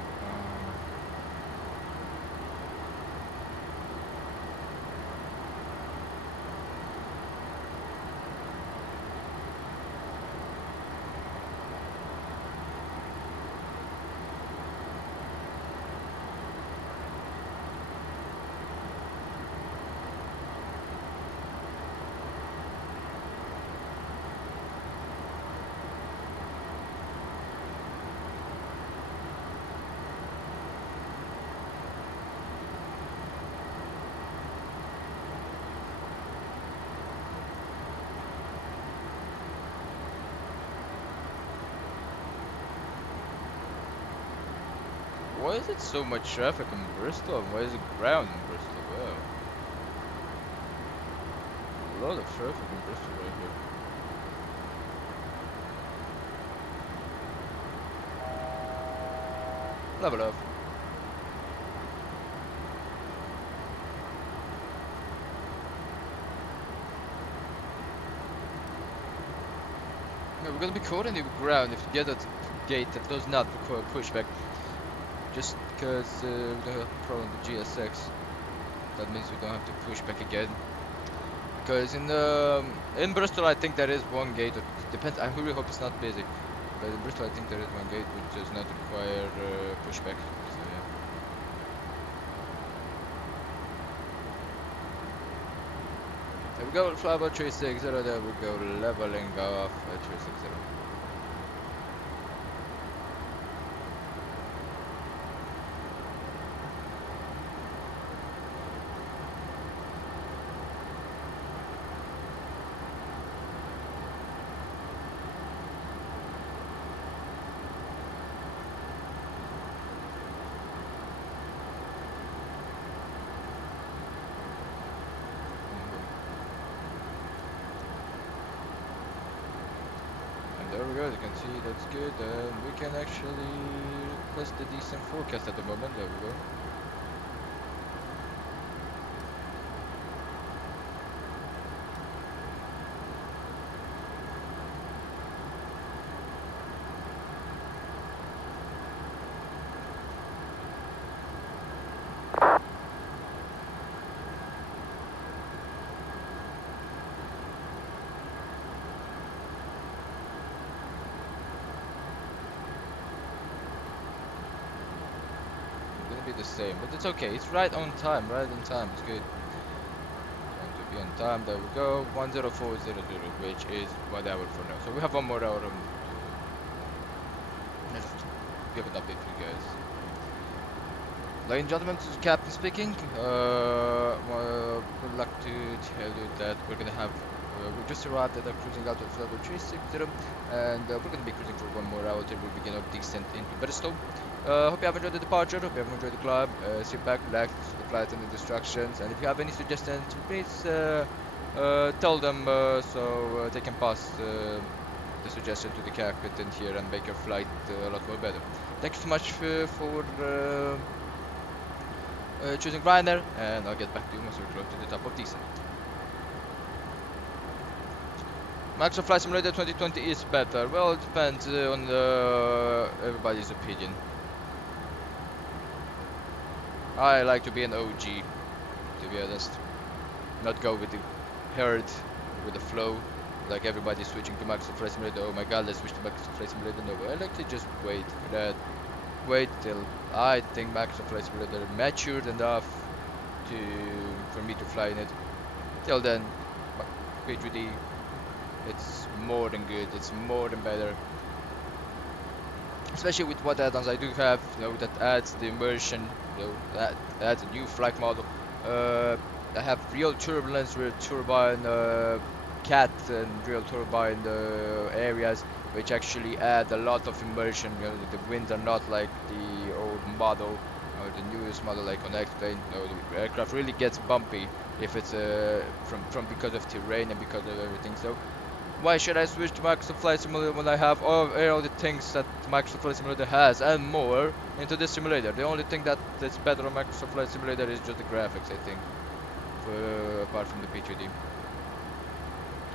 Why is it so much traffic in Bristol? And why is it ground in Bristol? Wow. A lot of traffic in Bristol right here. Level up. Yeah, we're gonna be caught in the ground if we get that gate that does not require pushback. Just because we don't have a problem with GSX, that means we don't have to push back again. Because in Bristol, I think there is one gate. It depends. I really hope it's not busy. But in Bristol, I think there is one gate which does not require pushback. So yeah. There we go. Fly about 360. There we go. Leveling off at 360. There we go, as you can see that's good, and we can actually request a decent forecast at the moment. There we go. Be the same, but it's okay. It's right on time. It's good. Going to be on time. There we go. 10400, which is 1 hour for now. So we have 1 more hour to just give an update to you guys. Ladies and gentlemen, this is Captain speaking. Would like to tell you that we're gonna have. We just arrived at the cruising altitude level 360, and we're gonna be cruising for 1 more hour till we begin our descent into Bristol. Hope you have enjoyed the departure, hope you have enjoyed the climb. Sit back, relax, the flight and the instructions, and if you have any suggestions, please tell them so they can pass the suggestion to the cockpit in here and make your flight a lot more better. Thank you so much for choosing Ryanair, and I'll get back to you once we're close to the top of descent. Microsoft Flight Simulator 2020 is better. Well, it depends on everybody's opinion. I like to be an OG, to be honest. Not go with the herd, with the flow, like everybody's switching to Microsoft Flight Simulator. Oh my god, let's switch to Microsoft Flight Simulator. No, I like to just wait for that. Wait till I think Microsoft Flight Simulator matured enough for me to fly in it. Till then, P3D, it's more than good, it's more than better. Especially with what add-ons I do have, you know, that adds the immersion, you know, that adds a new flight model. I have real turbulence with turbine cat and real turbine areas, which actually add a lot of immersion. You know, the winds are not like the old model or the newest model like on X-Plane. You know, the aircraft really gets bumpy if it's from because of terrain and because of everything. So why should I switch to Microsoft Flight Simulator when I have all the things that Microsoft Flight Simulator has and more into this simulator? The only thing that's better on Microsoft Flight Simulator is just the graphics, I think, apart from the P3D.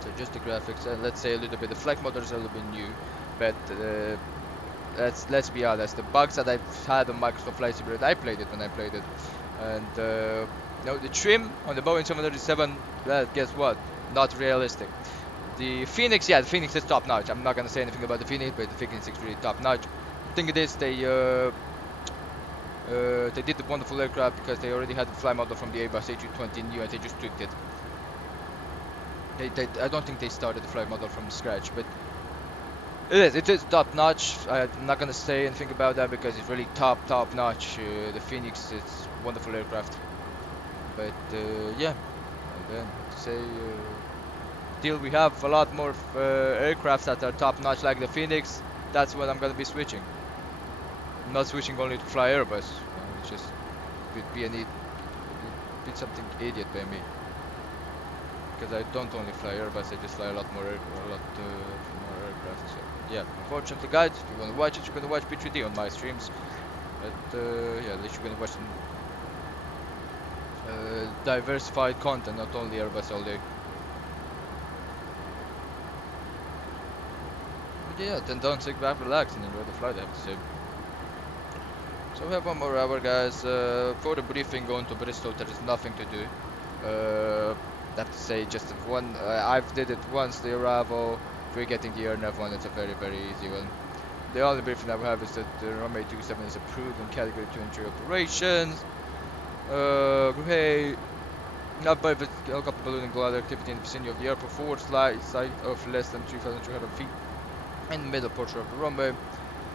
So just the graphics, and let's say a little bit. The flight model is a little bit new, but let's be honest. The bugs that I've had on Microsoft Flight Simulator, I played it when I played it, and no, the trim on the Boeing 737. Well, guess what? Not realistic. The Phoenix, yeah, the Phoenix is top notch. I'm not gonna say anything about the Phoenix, but the Phoenix is really top notch. The thing it is, they did the wonderful aircraft because they already had the flight model from the Airbus A320 new, and they just tweaked it. I don't think they started the flight model from scratch, but it is top notch. I'm not gonna say anything about that because it's really top notch. The Phoenix is wonderful aircraft, but yeah, and then to say till we have a lot more aircraft that are top notch like the Phoenix, that's when I'm gonna be switching. I'm not switching only to fly Airbus. It's just would be something idiot by me. Because I don't only fly Airbus, I just fly a lot more aircraft. So yeah, unfortunately, guys, if you want to watch it, you're gonna watch P3D on my streams. But yeah, at least you're gonna watch some diversified content, not only Airbus all day. But yeah, then don't sit back, relax, and enjoy the flight, I have to say. So we have 1 more hour, guys. For the briefing going to Bristol, there is nothing to do. I have to say, just one. I've did it once. The arrival, if we're getting the airnav one, it's a very easy one. The only briefing I have is that the runway 27 is approved in category 2 entry operations. Great. Not by the helicopter balloon and glider activity in the vicinity of the airport forward site of less than 3,300 feet in the middle portion of the runway.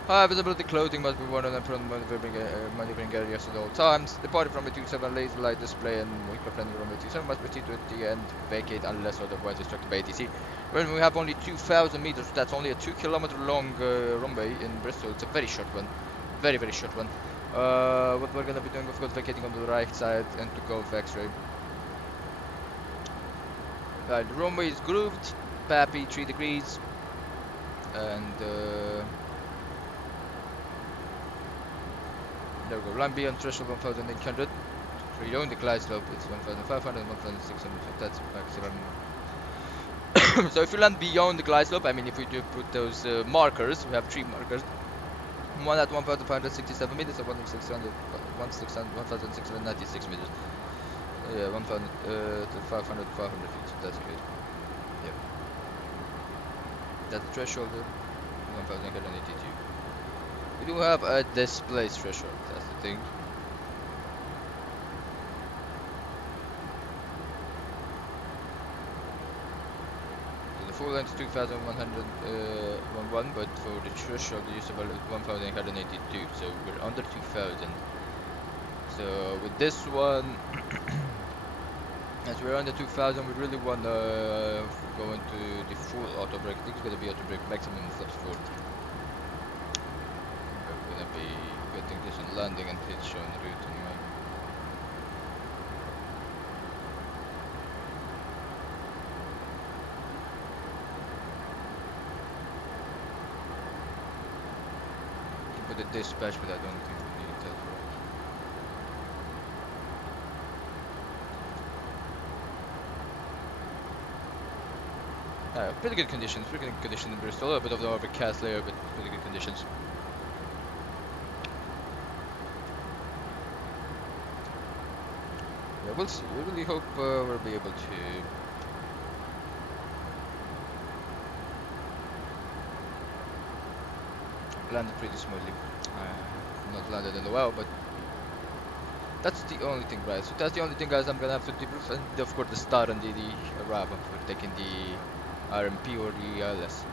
High visibility clothing must be worn on apron maneuvering areas at all times. Departing from the 27 laser light display and eco-friendly runway 27 must proceed to the end, vacate unless otherwise instructed by ATC. When we have only 2,000 meters, that's only a 2-kilometer long runway in Bristol. It's a very short one, very short one. What we're gonna be doing, of course, vacating on the right side and to go for X-ray. Right, the runway is grooved, PAPI 3 degrees, and there we go. Land beyond threshold 1,800. Reload the glide slope, it's 1,500, 1,600, so that's maximum. So if you land beyond the glide slope, I mean if we do put those markers, we have 3 markers. One at 1,567 meters and 1,696 meters. Yeah, 1,500 feet, so that's good. Yeah. That's the threshold, 1,882. We do have a display threshold, that's the thing. So the full length is 2,111, but for the threshold the usable is 1,882, so we're under 2,000. So with this one, as we're under 2,000, we really want to go into the full auto brake. I think it's going to be auto brake maximum flaps 40. We're going to be getting this on landing and it's showing the route anyway. You can put the dispatch, but I don't think we need that. Pretty good conditions, in Bristol. A little bit of the overcast layer, but pretty good conditions. Yeah, we'll see. We really hope we'll be able to land it pretty smoothly. Not landed in a while, but that's the only thing, right? So that's the only thing, guys. I'm gonna have to debrief, and of course the start and the arrival for taking the RMP or the ILS.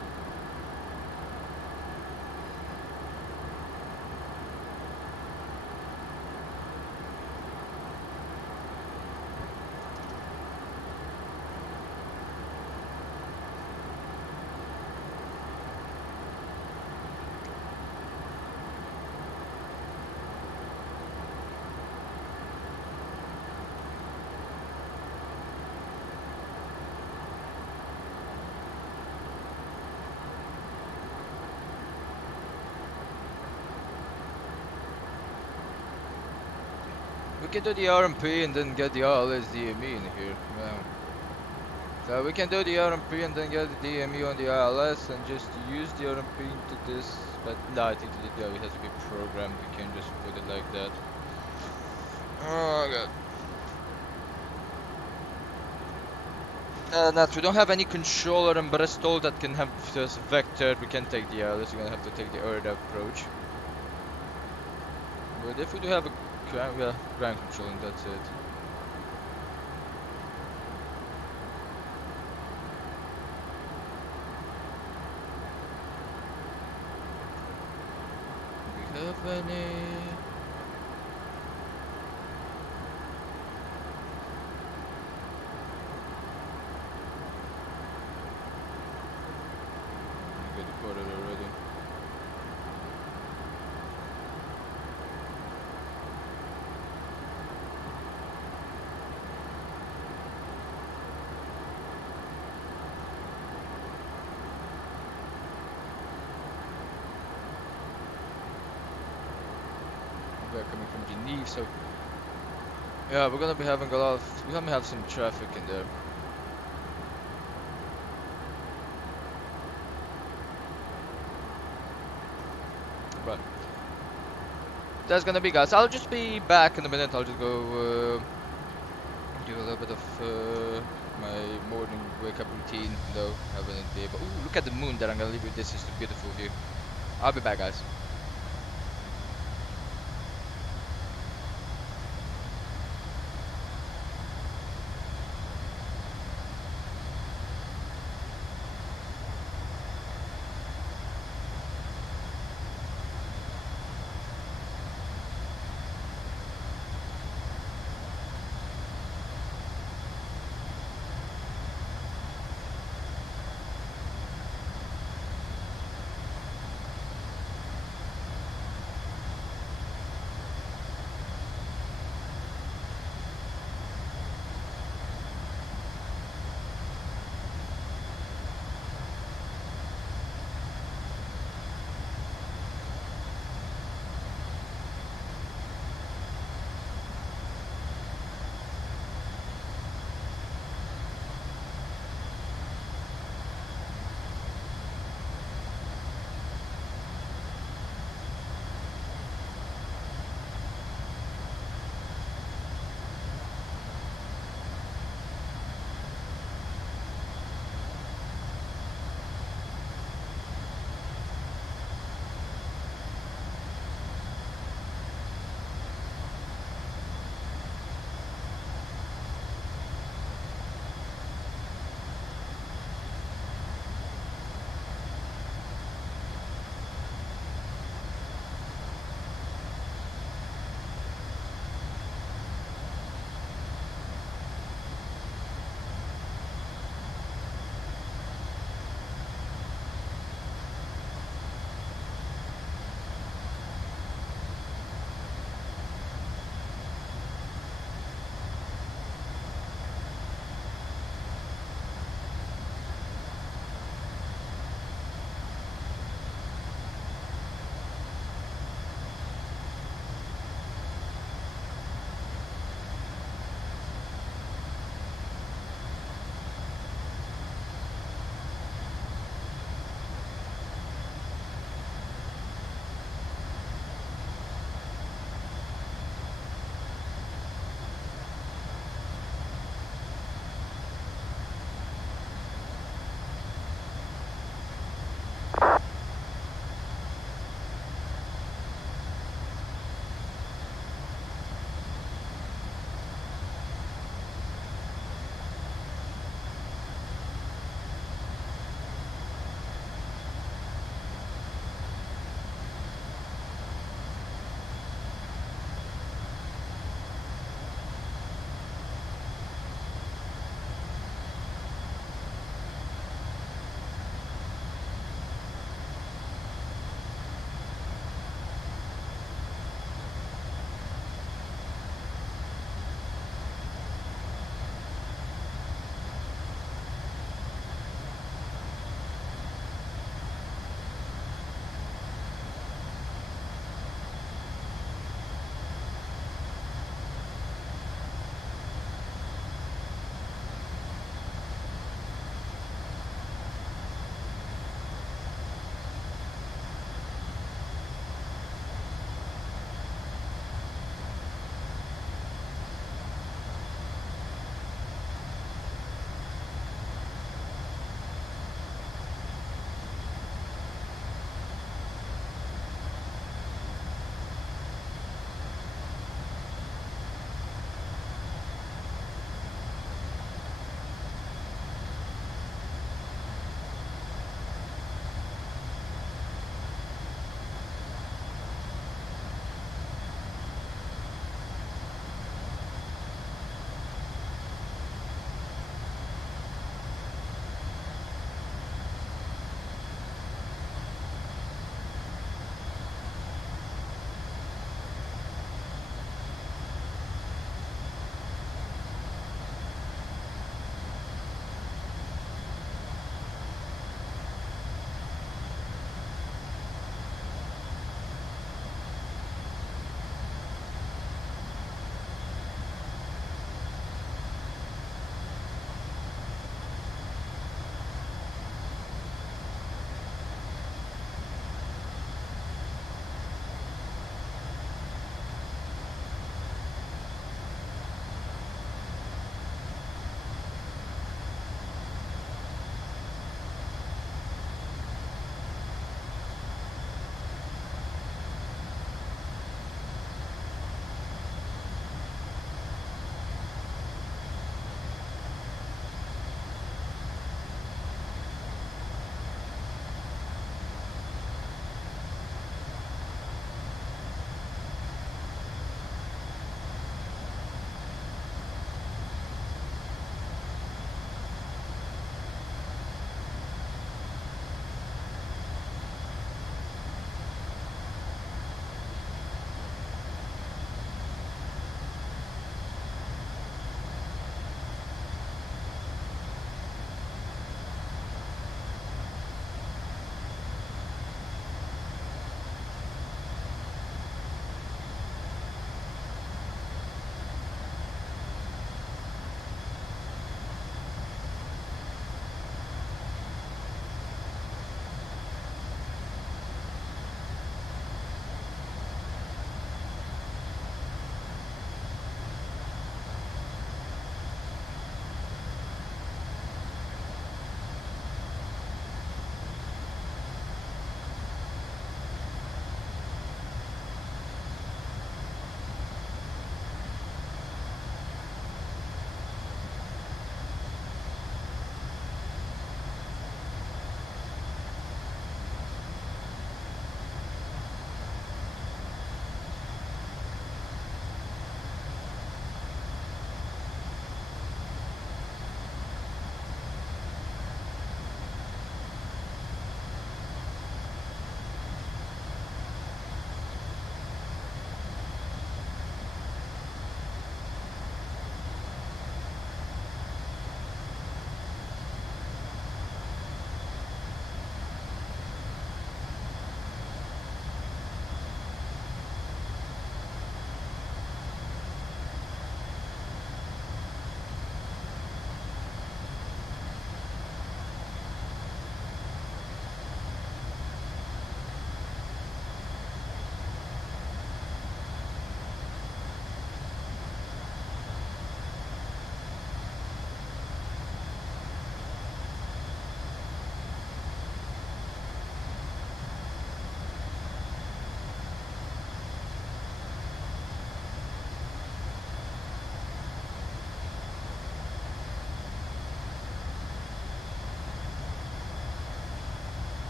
We can do the RMP and then get the ILS DME in here. Wow. So we can do the RMP and then get the DME on the ILS and just use the RMP into this, but no, I think the DME has to be programmed, we can't just put it like that. Oh god. Nuts, we don't have any controller in Bristol that can have this vector, we can take the ILS, we're gonna have to take the Earth approach. But if we do have a ground control, and that's it. Do we have any? We got the quarter already. They're coming from Geneva, so yeah, we're gonna be having a lot of, we're gonna have some traffic in there. But that's gonna be, guys. I'll just be back in a minute. I'll just go do a little bit of my morning wake up routine, though. I wouldn't be able. Ooh, look at the moon that I'm gonna leave with. This is a beautiful view. I'll be back, guys.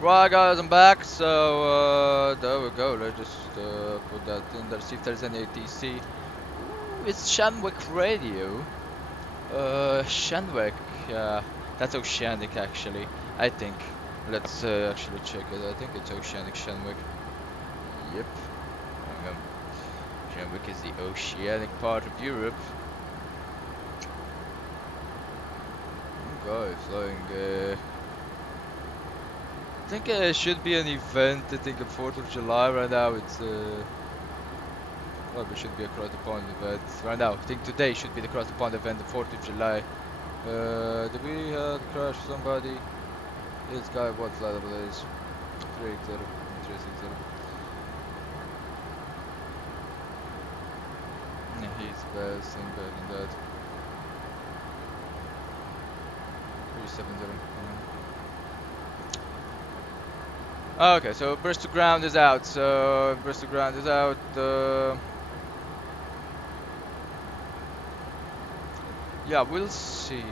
Right guys, I'm back, so there we go. Let's just put that in there, see if there's any ATC. Ooh, it's Shanwick Radio. Shanwick, yeah, that's Oceanic actually, I think. Let's actually check it. I think it's Oceanic Shanwick. Yep. Um, Shanwick is the oceanic part of Europe. Okay, flying. I think it should be an event. I think on 4th of July right now. It's probably should be a cross the pond event right now. I think today should be the cross the pond event, the 4th of July. Did we crash somebody? This guy, what flight level is? 380, 360. Yeah, he's best and better than that. 370. Okay, so burst to ground is out. So burst to ground is out. Yeah, we'll see.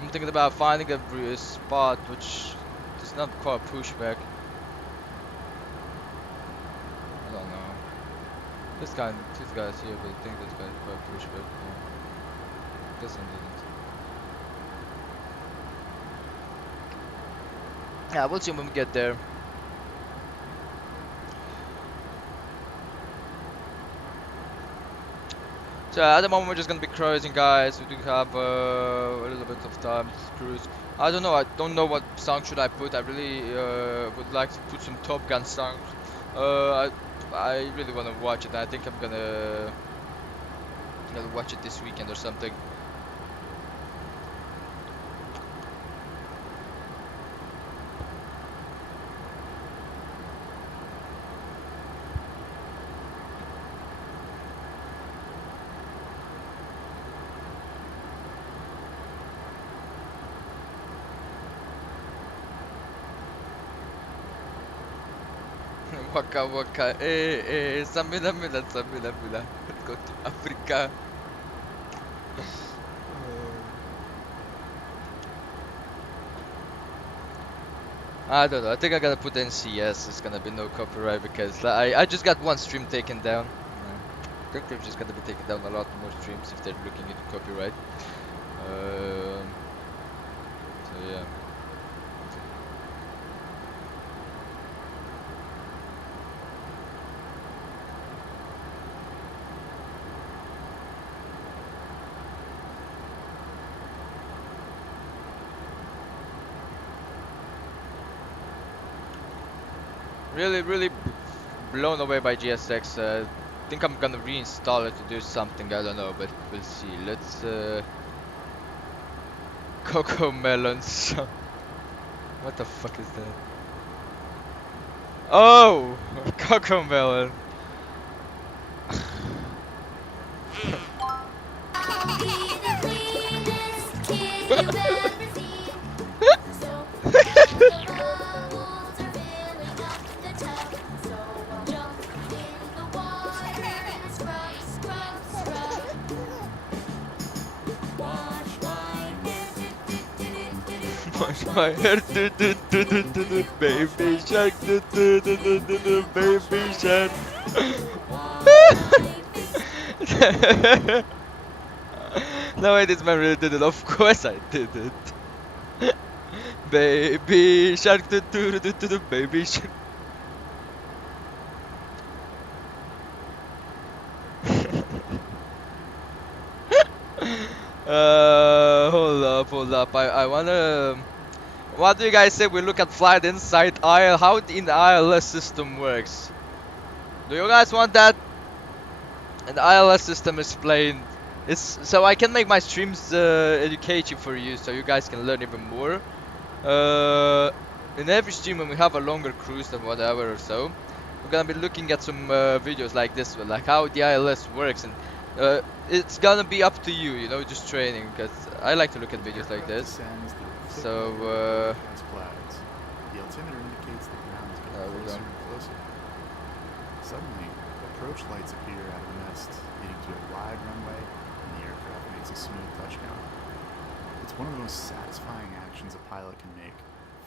I'm thinking about finding a spot which does not require pushback. I don't know. This guy's here, but I think this guy's quite pushback. Yeah. This one didn't. Yeah, we'll see when we get there. So at the moment we're just gonna be cruising, guys. We do have a little bit of time to cruise. I don't know. I don't know what song should I put. I really would like to put some Top Gun songs. I really want to watch it. I think I'm gonna watch it this weekend or something. Waka waka, samila mila, samila mila. Let's go to Africa. I don't know. I think I gotta put NCS. It's gonna be no copyright because I just got one stream taken down. I think they're just gonna be taking down a lot more streams if they're looking into copyright. So yeah. Really blown away by GSX. I think I'm gonna reinstall it to do something. I don't know, but we'll see. Let's Cocoa Melons. What the fuck is that? Oh, Cocoa Melon. Wash my hair, baby shark, baby shark. No, wait, this man really did it. Of course I did it. Baby shark, baby shark. Hold up. I wanna. What do you guys say we look at flight inside IL? How the ILS system works? Do you guys want that? And the ILS system explained. It's so I can make my streams educative for you, so you guys can learn even more. In every stream when we have a longer cruise than whatever or so, we're gonna be looking at some videos like this one, like how the ILS works, and it's gonna be up to you, you know, just training, because I like to look at videos like this. So the altimeter indicates the ground is getting closer and closer. Suddenly, approach lights appear out of the mist, leading to a wide runway, and the aircraft makes a smooth touchdown. It's one of the most satisfying actions a pilot can make,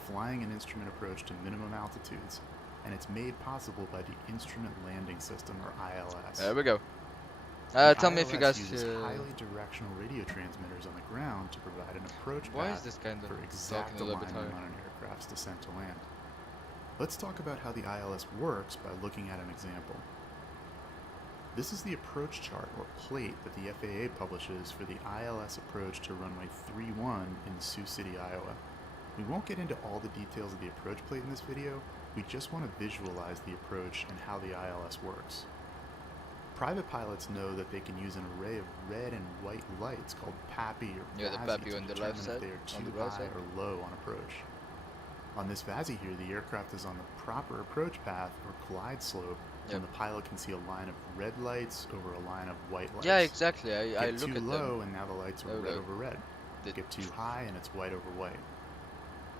flying an instrument approach to minimum altitudes, and it's made possible by the Instrument Landing System, or ILS. There we go. The Tell me if you ILS guys. uses highly directional radio transmitters on the ground to provide an approach Why is path this kind of for exact talking a little bit alignment higher? on an aircraft's descent to land. Let's talk about how the ILS works by looking at an example. This is the approach chart, or plate, that the FAA publishes for the ILS approach to runway 31 in Sioux City, Iowa. We won't get into all the details of the approach plate in this video, we just want to visualize the approach and how the ILS works. Private pilots know that they can use an array of red and white lights called PAPI or Yeah, the VATSI PAPI to on the determine left if side, they are on too the right high side. or low on approach. On this VATSI here, the aircraft is on the proper approach path or glide slope, Yep. and the pilot can see a line of red lights over a line of white lights. Yeah, exactly. I Get look too at low, them. and now the lights are Oh, red no. over red. The- Get too high, and it's white over white.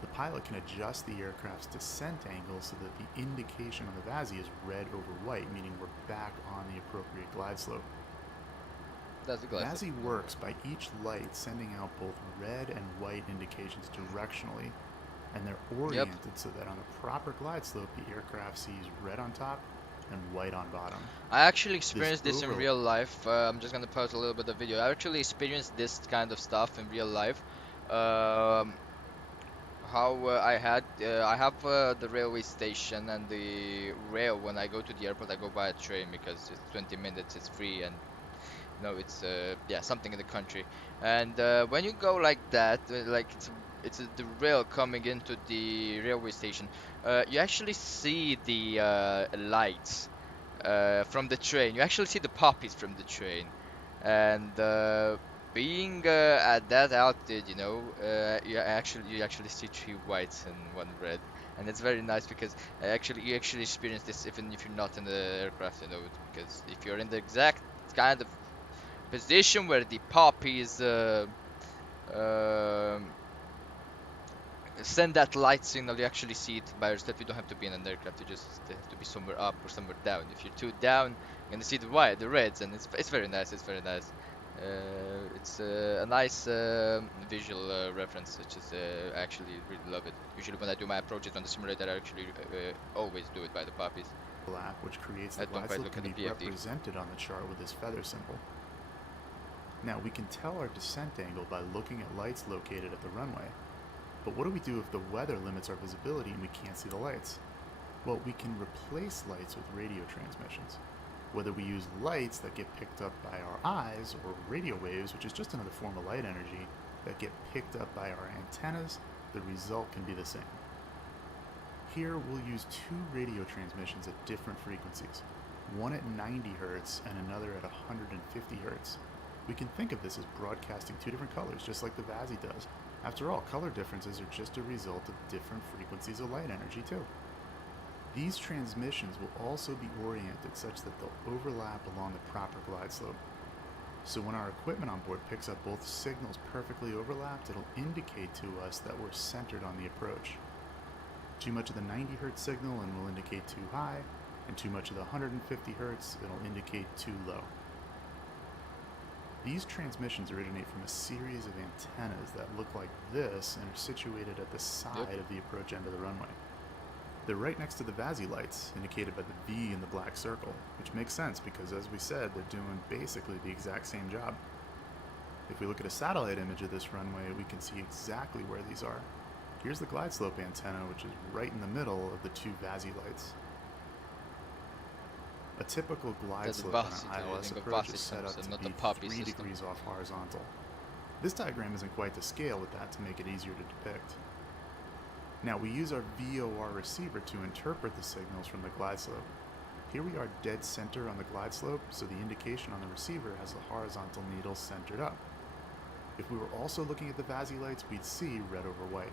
The pilot can adjust the aircraft's descent angle so that the indication on the VATSI is red over white, meaning we're back on the appropriate glide slope. That's the glass. VATSI works by each light sending out both red and white indications directionally, and they're oriented so that on the proper glide slope, the aircraft sees red on top and white on bottom. I actually experienced this in overall- real life. I'm just gonna post a little bit of video. I actually experienced this kind of stuff in real life. How I have the railway station and the rail. When I go to the airport, I go by a train because it's 20 minutes, it's free, and it's yeah, something in the country. And when you go like that, like it's the rail coming into the railway station, you actually see the lights from the train. You actually see the poppies from the train, and being at that altitude, you actually see 3 whites and 1 red, and it's very nice because you actually experience this even if you're not in the aircraft, because if you're in the exact kind of position where the poppies send that light signal, you actually see it by yourself. You don't have to be in an aircraft, you just have to be somewhere up or somewhere down. If you're too down, you're gonna see the reds, and it's very nice. It's very nice. It's a nice visual reference, which is I actually really love it. Usually when I do my approaches on the simulator, I actually always do it by the poppies. Lap, which creates I the don't glide quite slope look can at be the PFD. represented on the chart with this feather symbol. Now, we can tell our descent angle by looking at lights located at the runway. But what do we do if the weather limits our visibility and we can't see the lights? Well, we can replace lights with radio transmissions. Whether we use lights that get picked up by our eyes or radio waves, which is just another form of light energy, that get picked up by our antennas, the result can be the same. Here, we'll use 2 radio transmissions at different frequencies, one at 90 Hz and another at 150 Hz. We can think of this as broadcasting 2 different colors, just like the VATSI does. After all, color differences are just a result of different frequencies of light energy too. These transmissions will also be oriented such that they'll overlap along the proper glide slope. So when our equipment on board picks up both signals perfectly overlapped, it'll indicate to us that we're centered on the approach. Too much of the 90 Hz signal and will indicate too high, and too much of the 150 Hz, it'll indicate too low. These transmissions originate from a series of antennas that look like this and are situated at the side of the approach end of the runway. They're right next to the VATSI lights, indicated by the V in the black circle, which makes sense because, as we said, they're doing basically the exact same job. If we look at a satellite image of this runway, we can see exactly where these are. Here's the glide slope antenna, which is right in the middle of the 2 VATSI lights. A typical glide slope on an ILS approach is set up to be 3 degrees off horizontal. This diagram isn't quite to scale with that to make it easier to depict. Now, we use our VOR receiver to interpret the signals from the glide slope. Here we are dead center on the glide slope, so the indication on the receiver has the horizontal needle centered up. If we were also looking at the VATSI lights, we'd see red over white.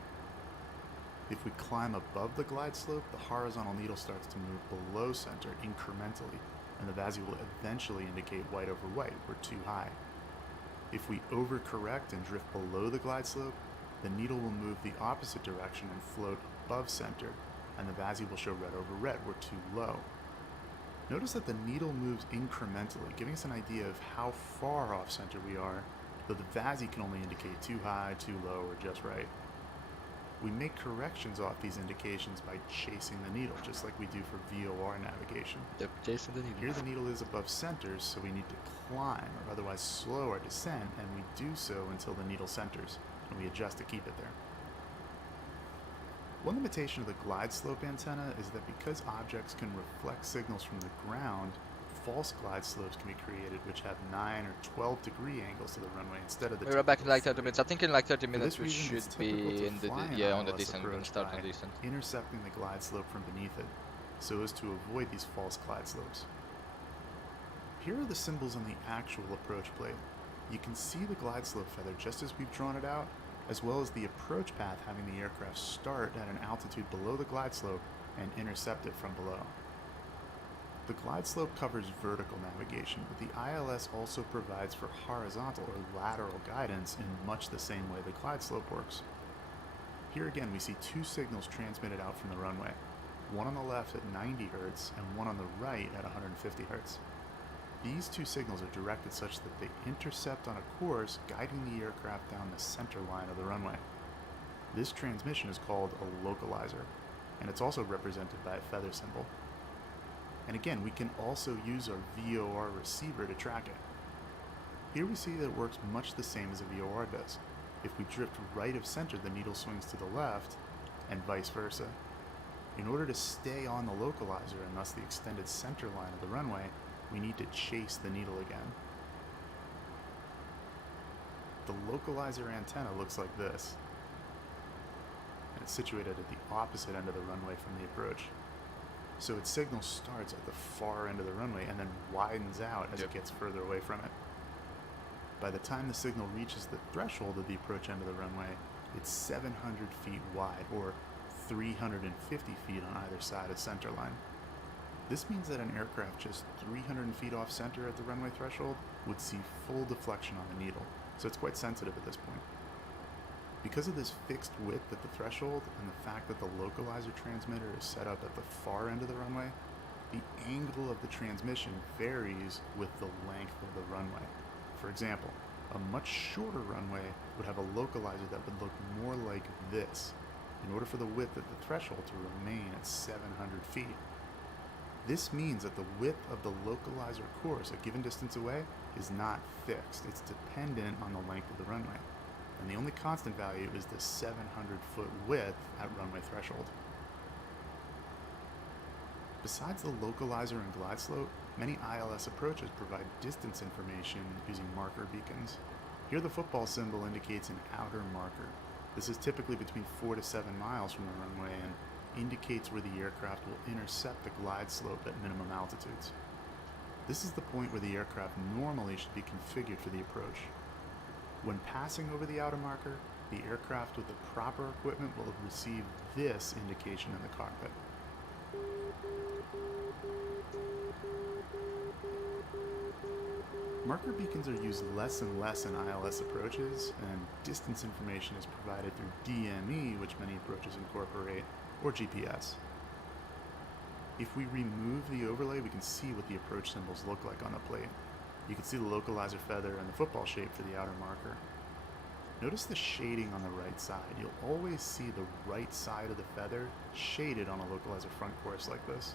If we climb above the glide slope, the horizontal needle starts to move below center incrementally, and the VATSI will eventually indicate white over white, we're too high. If we overcorrect and drift below the glide slope, the needle will move the opposite direction and float above center, and the VATSI will show red over red, we're too low. Notice that the needle moves incrementally, giving us an idea of how far off center we are, though the VASI can only indicate too high, too low, or just right. We make corrections off these indications by chasing the needle, just like we do for VOR navigation. Yep, chasing the needle. Here the needle is above center, so we need to climb or otherwise slow our descent, and we do so until the needle centers, and we adjust to keep it there. One limitation of the glide slope antenna is that because objects can reflect signals from the ground, false glide slopes can be created which have 9 or 12 degree angles to the runway instead of the We're back in like 30 3. minutes. I think in like 30 minutes we reason, should it's be typical to in the fly an on the ILS descent. We're gonna approach start by on descent. intercepting the glide slope from beneath it, so as to avoid these false glide slopes. Here are the symbols on the actual approach plate. You can see the glide slope feather just as we've drawn it out, as well as the approach path having the aircraft start at an altitude below the glide slope and intercept it from below. The glide slope covers vertical navigation, but the ILS also provides for horizontal or lateral guidance in much the same way the glide slope works. Here again we see two signals transmitted out from the runway, one on the left at 90 Hz and one on the right at 150 Hz. These two signals are directed such that they intercept on a course guiding the aircraft down the center line of the runway. This transmission is called a localizer, and it's also represented by a feather symbol. And again, we can also use our VOR receiver to track it. Here we see that it works much the same as a VOR does. If we drift right of center, the needle swings to the left, and vice versa. In order to stay on the localizer, and thus the extended center line of the runway, we need to chase the needle again. The localizer antenna looks like this, and it's situated at the opposite end of the runway from the approach. So its signal starts at the far end of the runway and then widens out as it gets further away from it. By the time the signal reaches the threshold of the approach end of the runway, it's 700 feet wide, or 350 feet on either side of center line. This means that an aircraft just 300 feet off center at the runway threshold would see full deflection on the needle, so it's quite sensitive at this point. Because of this fixed width at the threshold and the fact that the localizer transmitter is set up at the far end of the runway, the angle of the transmission varies with the length of the runway. For example, a much shorter runway would have a localizer that would look more like this, in order for the width at the threshold to remain at 700 feet. This means that the width of the localizer course a given distance away is not fixed. It's dependent on the length of the runway. And the only constant value is the 700-foot width at runway threshold. Besides the localizer and glide slope, many ILS approaches provide distance information using marker beacons. Here the football symbol indicates an outer marker. This is typically between 4 to 7 miles from the runway and indicates where the aircraft will intercept the glide slope at minimum altitudes. This is the point where the aircraft normally should be configured for the approach. When passing over the outer marker, the aircraft with the proper equipment will receive this indication in the cockpit. Marker beacons are used less and less in ILS approaches, and distance information is provided through DME, which many approaches incorporate, or GPS. If we remove the overlay, we can see what the approach symbols look like on the plate. You can see the localizer feather and the football shape for the outer marker. Notice the shading on the right side. You'll always see the right side of the feather shaded on a localizer front course like this,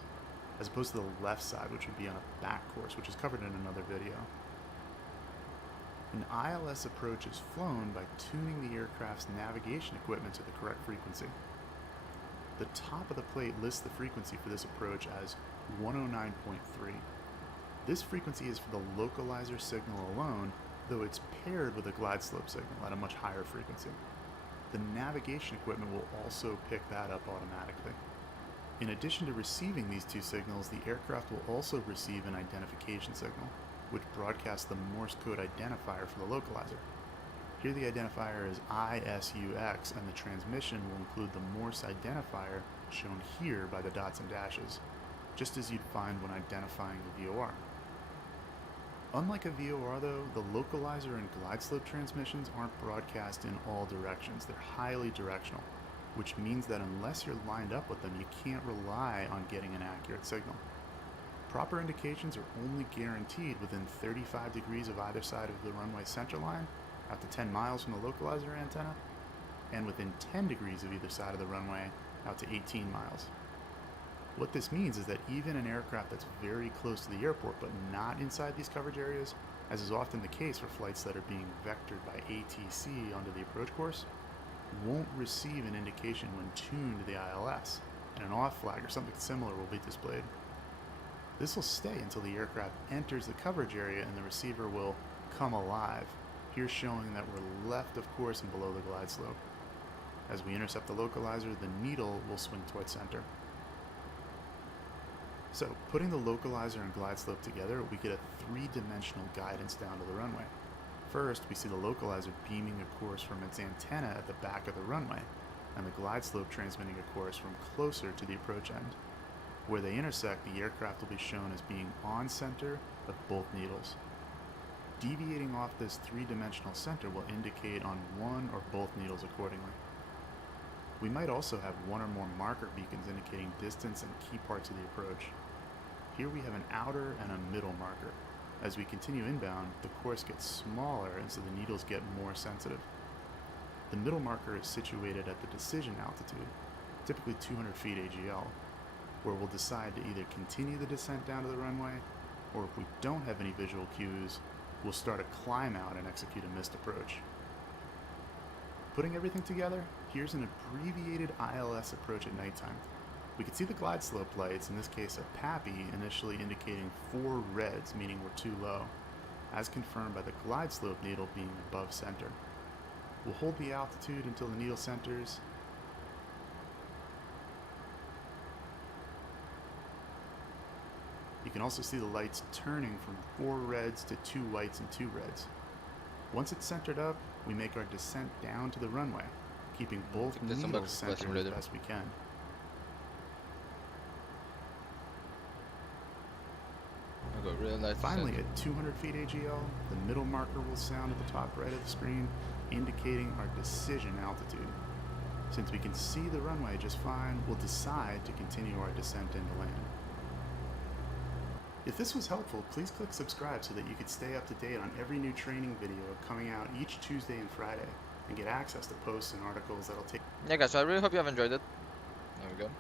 as opposed to the left side, which would be on a back course, which is covered in another video. An ILS approach is flown by tuning the aircraft's navigation equipment to the correct frequency. The top of the plate lists the frequency for this approach as 109.3. This frequency is for the localizer signal alone, though it's paired with a glide slope signal at a much higher frequency. The navigation equipment will also pick that up automatically. In addition to receiving these two signals, the aircraft will also receive an identification signal, which broadcasts the Morse code identifier for the localizer. Here the identifier is ISUX, and the transmission will include the Morse identifier shown here by the dots and dashes, just as you'd find when identifying the VOR. Unlike a VOR though, the localizer and glide slope transmissions aren't broadcast in all directions. They're highly directional, which means that unless you're lined up with them, you can't rely on getting an accurate signal. Proper indications are only guaranteed within 35 degrees of either side of the runway center line, out to 10 miles from the localizer antenna, and within 10 degrees of either side of the runway, out to 18 miles. What this means is that even an aircraft that's very close to the airport but not inside these coverage areas, as is often the case for flights that are being vectored by ATC onto the approach course, won't receive an indication when tuned to the ILS, and an off flag or something similar will be displayed. This will stay until the aircraft enters the coverage area and the receiver will come alive, here showing that we're left of course and below the glide slope. As we intercept the localizer, the needle will swing towards center. So, putting the localizer and glide slope together, we get a three-dimensional guidance down to the runway. First, we see the localizer beaming a course from its antenna at the back of the runway, and the glide slope transmitting a course from closer to the approach end. Where they intersect, the aircraft will be shown as being on center of both needles. Deviating off this three-dimensional center will indicate on one or both needles accordingly. We might also have one or more marker beacons indicating distance and key parts of the approach. Here we have an outer and a middle marker. As we continue inbound, the course gets smaller and so the needles get more sensitive. The middle marker is situated at the decision altitude, typically 200 feet AGL, where we'll decide to either continue the descent down to the runway, or if we don't have any visual cues, we'll start a climb out and execute a missed approach. Putting everything together, here's an abbreviated ILS approach at nighttime. We can see the glide slope lights, in this case a PAPI, initially indicating 4 reds, meaning we're too low, as confirmed by the glide slope needle being above center. We'll hold the altitude until the needle centers. You can also see the lights turning from 4 reds to 2 whites and 2 reds. Once it's centered up, we make our descent down to the runway, keeping both needles centered as best we can. Really nice Finally, at 200 feet AGL, the middle marker will sound at the top right of the screen, indicating our decision altitude. Since we can see the runway just fine, we'll decide to continue our descent into land. If this was helpful, please click subscribe so that you can stay up to date on every new training video coming out each Tuesday and Friday, and get access to posts and articles that'll take... Yeah guys, so I really hope you have enjoyed it. There we go.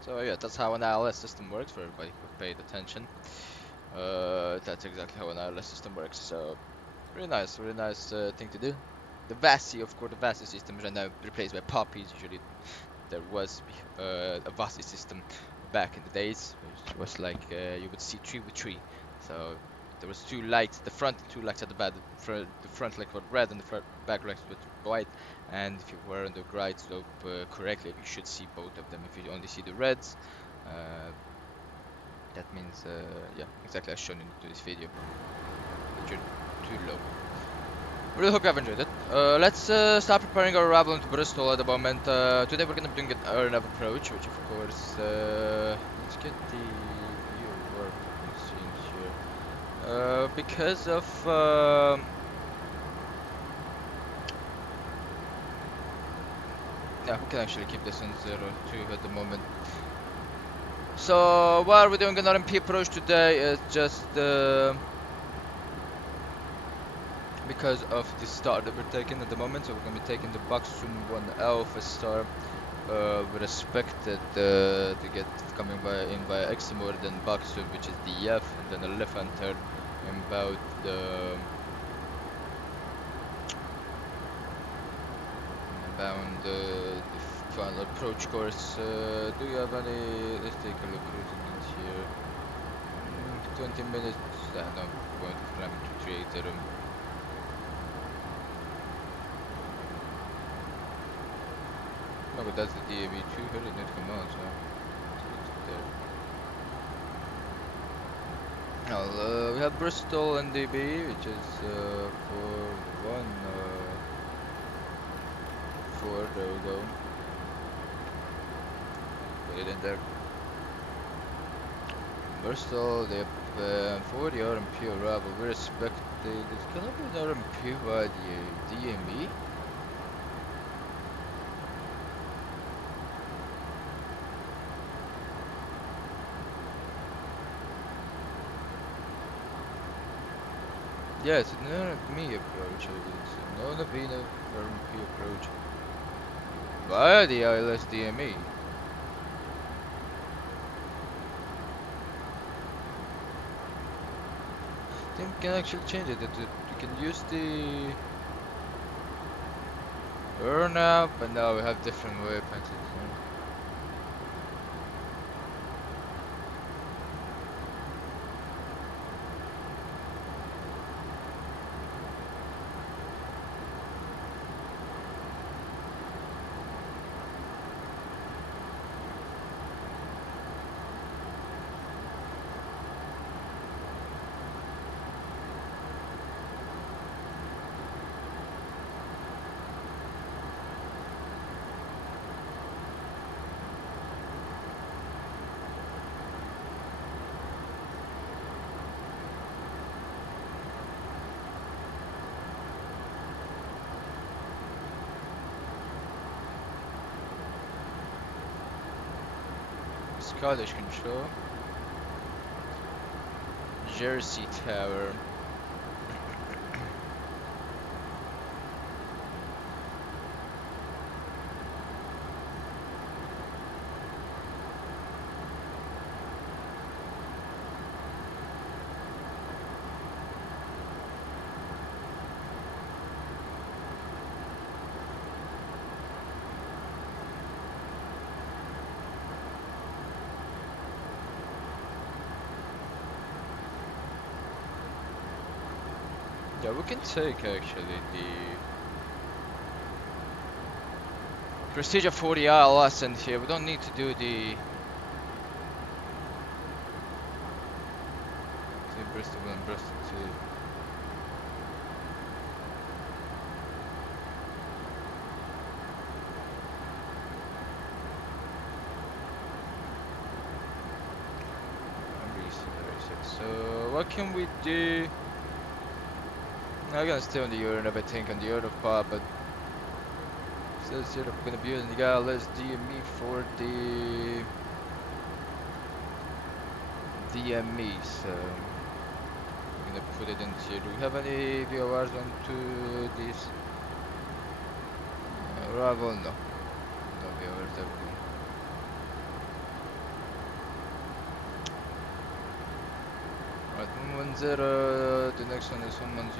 So yeah, that's how an ILS system works for everybody who paid attention. That's exactly how an ILS system works, so really nice thing to do. The VATSI, of course, the VATSI system is right now replaced by POPs. Usually there was a VATSI system back in the days, which was like you would see 3 with 3. So there was 2 lights at the front and 2 lights at the back. The front light was red and the back light was white. And if you were on the glide slope correctly, you should see both of them. If you only see the reds, that means, yeah, exactly as shown in this video, that you're too low. I really hope you have enjoyed it. Let's start preparing our arrival into Bristol at the moment. Today we're going to be doing an airnav approach, which of course, let's get the view work here. Because of yeah, we can actually keep this on 0.2 at the moment. So while we're doing an RMP approach today, is just because of the star that we're taking at the moment. So we're going to be taking the Buxton 1 Alpha star. We're expected to get coming in by Exmoor, then Buxton, which is the F, and then Elephanter in about the final approach course. Do you have any? Let's take a look. Cruising in here. 20 minutes. No, going to climb to 380. No, but that's the DAB 200 net command, so it's there. We have Bristol and DB, which is for 4. There we go. Put it in there. Bristol, they have 40 RMP arrival. We're expecting it's gonna be an RMP by the DME. Yes, no me approach. No Navina firm P approach via the ILS-DME. I think we can actually change it. We can use the burn up, but now we have different weapons. Scottish control. Jersey Tower. Yeah, we can take actually the Prestige 40 ILS in here. We don't need to do the Bristol 1, Bristol 2. So what can we do? I'm gonna stay on the Europe, I think, on the Europe part, but says here I'm gonna be using the ILS-DME for the DME, so I'm gonna put it in here. Do we have any VORs onto this? Ravel, no. No VORs, everything. Right, 110, the next one is 110.15,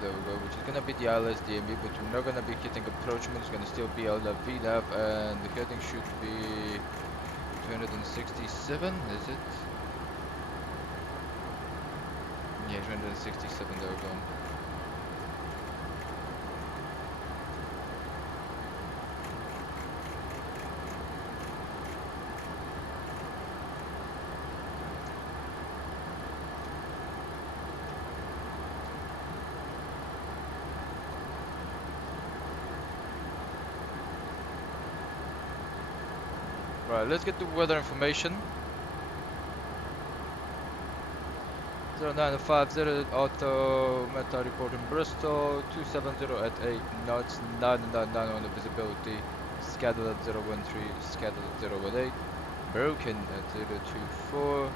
there we go, which is gonna be the ILS-DME, but we're not gonna be hitting approach mode, it's gonna still be out of VNAV, and the heading should be 267, is it? Yeah, 267, there we go. Right, let's get the weather information. 0950 auto meta report in Bristol, 270 at 8 knots, 999 on the visibility, scheduled at 013, scheduled at 018, broken at 024,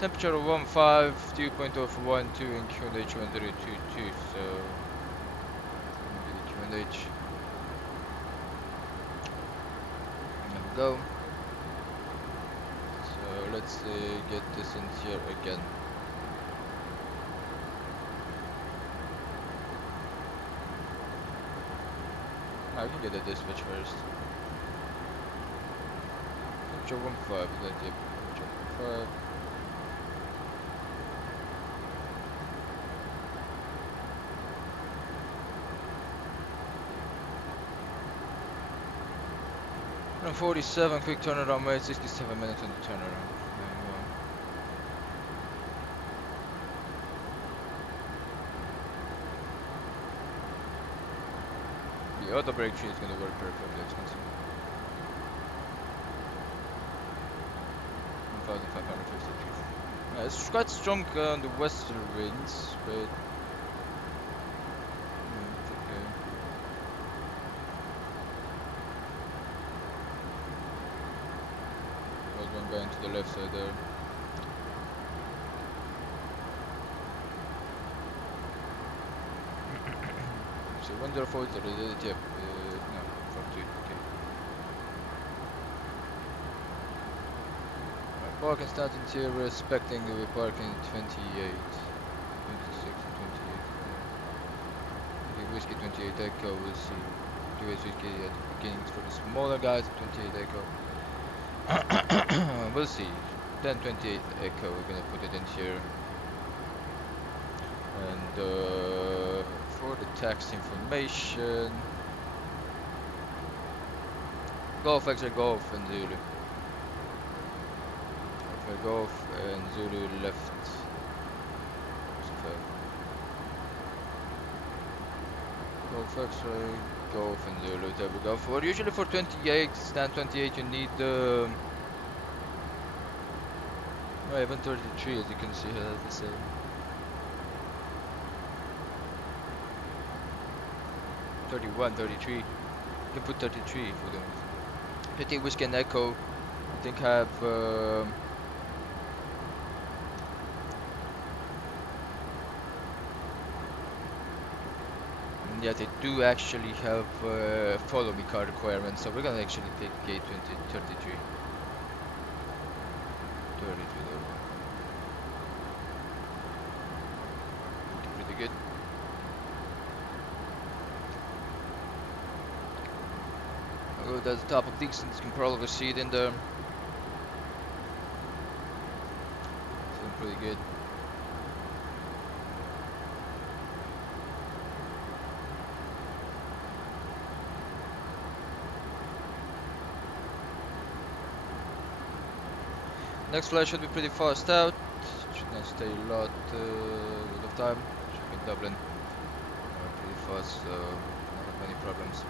temperature of 15, dew point of 12 and QNH 1022, so QNH. There we go. So let's get this in here again. I can get a dispatch first. Temperature 15, that's it. Temperature 15. From 47, quick turnaround rate, 67 minutes on the turnaround. The auto brake tree is going to work perfectly, it's constant. 1553. It's quite strong on the western winds, but it's okay. There's one going to the left side there. see. 104 is already, yep. No, 42. Okay. Parking start interior, we're expecting we're parking 28, 26 and 28. Okay, whiskey 28 echo, we'll see. 28 whiskey at the beginning for the smaller guys, 28 echo. We'll see. Then 28 echo, we're gonna put it in here. And for the text information, Golf X-ray Golf and Zulu. X-ray Golf and Zulu left. Golf X-ray Golf and Zulu. There we go. For usually for 28, stand 28, you need oh, even 33, as you can see here, the same. '31, 33. You can put 33 if we don't. 28 Whiskey and Echo, I think have yeah, they do actually have follow me car requirements, so we're gonna actually take gate 33. 33 there. Pretty good. Oh, that's the top of Dixon's, you can probably see it in there. Feeling pretty good. Next flight should be pretty fast out. Should not stay a lot of time. Should be in Dublin. Pretty fast, so not have many problems.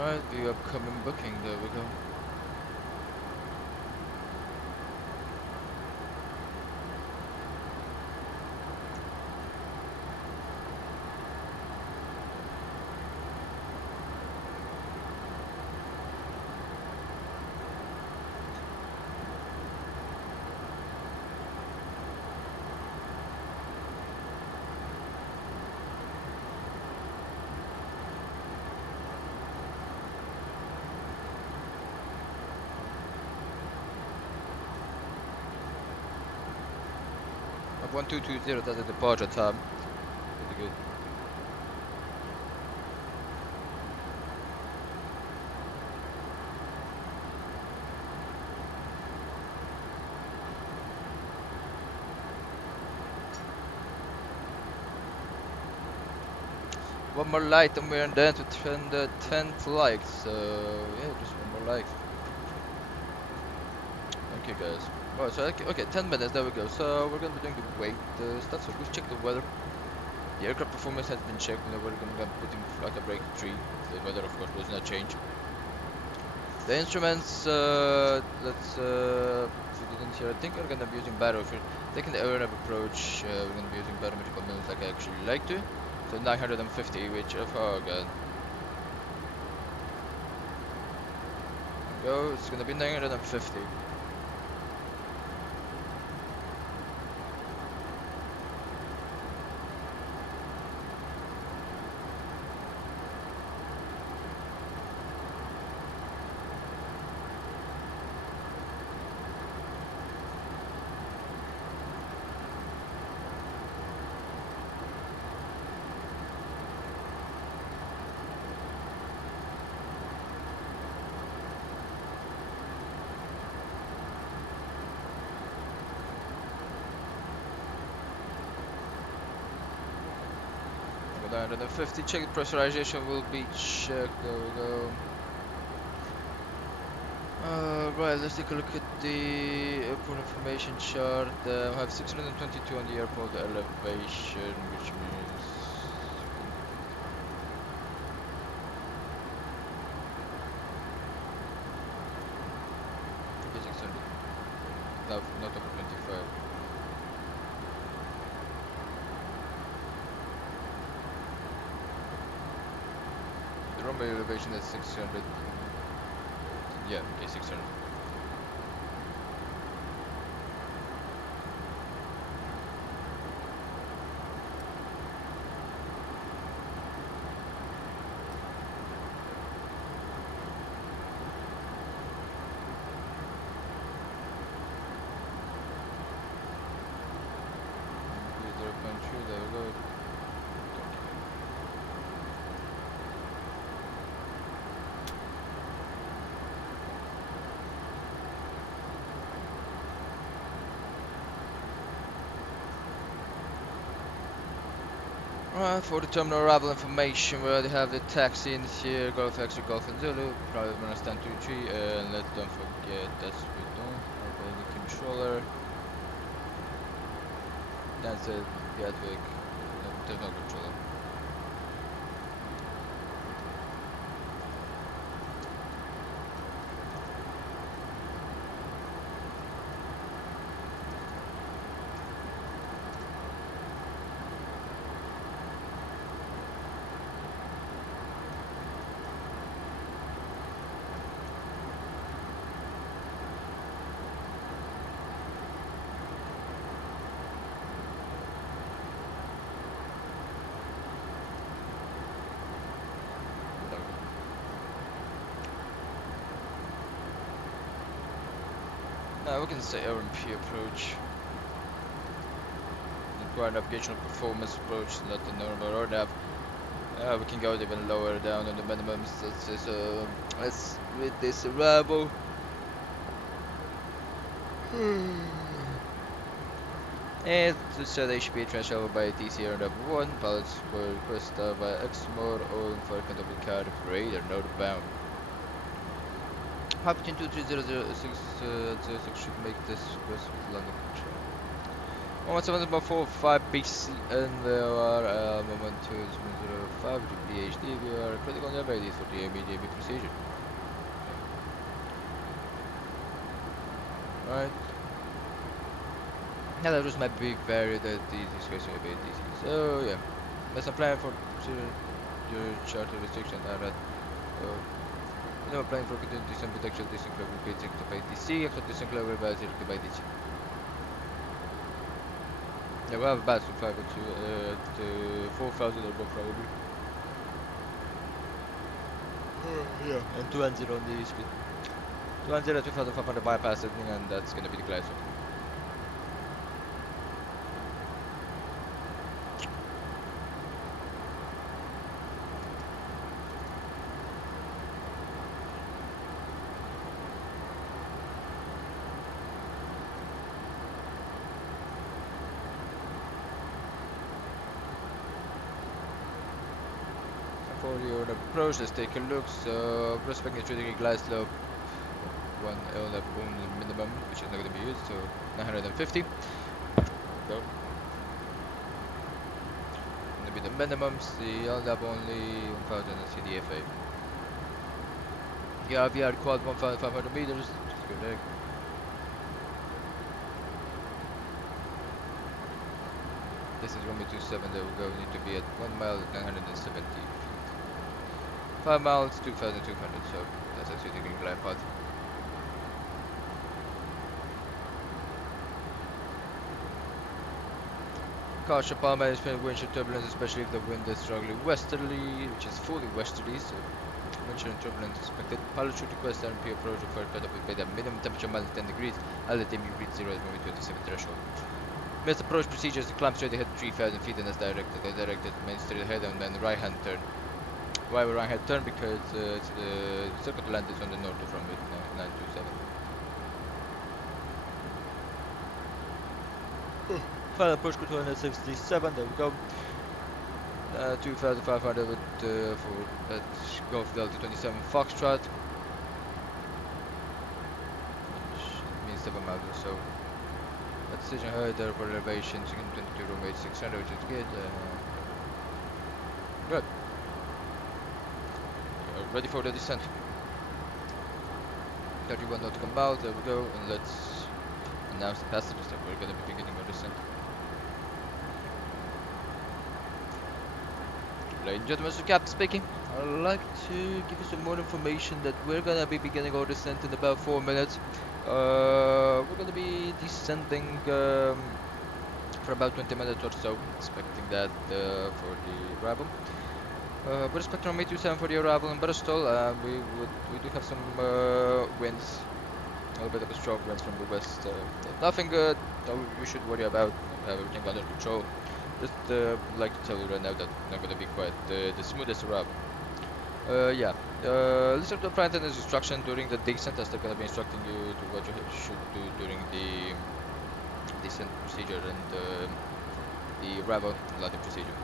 Right, the upcoming booking, there we go. Up 1220, that's the departure tab. Pretty good. One more light and we're down to 10th light, so yeah, just one more light. Okay guys. Oh, so okay, 10 minutes, there we go. So we're gonna be doing the weight stuff, so we've checked the weather. The aircraft performance has been checked, and we're gonna put in flight break 3. The weather of course does not change. The instruments, let's put it in here. I think we're gonna be using battery. If you're taking the aeronav approach, we're gonna be using barometrical minutes like I actually like to. So 950, which, oh god. Go, it's gonna be 950. 950. Check the pressurization will be checked. There we go. Right, let's take a look at the airport information chart. We have 622 on the airport elevation, which means okay, 600. No, not over 25. The runway elevation is 600. Yeah, okay, 600. There we go. Right, for the terminal arrival information, we already have the taxi in here, Golf X, Golf and Zulu, private minus 1023, and let's don't forget that we don't have any controller. That's it, Gatwick, there's no controller. We can say RMP approach. Required navigational performance approach, not the normal or nav. We can go even lower down on the minimums. Let's read this arrival. And to set HP transfer by TCR number 1, pilots were requested by Exmore on for contact with car operator, northbound. Captain 23006 should make this request with London control. 17.45 BC and there are moment 205 PhD. We are critical nearby for the immediate procedure. Right. Now that was my big barrier that the discussion about DC. So yeah, that's a plan for your charter restriction. No plan for continuing decent protection distinct level basic to by DC, except distinct level basic to by DC. Yeah, we have a batch to 5 to 4,000 or more probably. Yeah, and 210 on the speed. 210 2,500 bypass it, and that's gonna be the glass. For your approach, let's take a look. So, prospecting 3-degree glide slope, one LF only minimum, which is not going to be used, so 950. Go. Going to be the minimums, the LF only 1000 CDFA. Yeah, VR quad 1500 meters, just go there. This is runway 27, there we go, we need to be at 1 mile at 970. 5 miles, 2,200, so that's actually the green glide path. Caution power management, wind shear turbulence, especially if the wind is strongly westerly, which is fully westerly, so wind shear and turbulence expected. Pilot should request RMP approach for cutoff with the minimum temperature minus 10 degrees, altitude you reach 0 at 27 threshold. Best approach procedures to climb straight ahead 3,000 feet and as directed. They directed main straight ahead and then right hand turn. Why we right hand turn? Because it's the circuit land is on the north of runway 927. Final approach control 167, there we go. 2500 for Golf Delta 27 Foxtrot. Which means 7 miles or so. Decision height, airport elevation, 22 runway 600, which is good. Good. Ready for the descent. 31 nautical miles, there we go, and let's announce the passengers that we're going to be beginning our descent. Ladies and gentlemen, Mr. Captain speaking. I'd like to give you some more information that we're going to be beginning our descent in about 4 minutes. We're going to be descending for about 20 minutes or so, expecting that for the arrival. We're expecting runway 27 for the arrival in Bristol. We do have some winds, a little bit of a strong winds from the west. Nothing good that you should worry about. We have everything under control. Just like to tell you right now that it's not going to be quite the smoothest arrival. Yeah. Listen to the flight attendant's instruction during the descent, as they're going to be instructing you to what you should do during the descent procedure and the arrival landing procedure.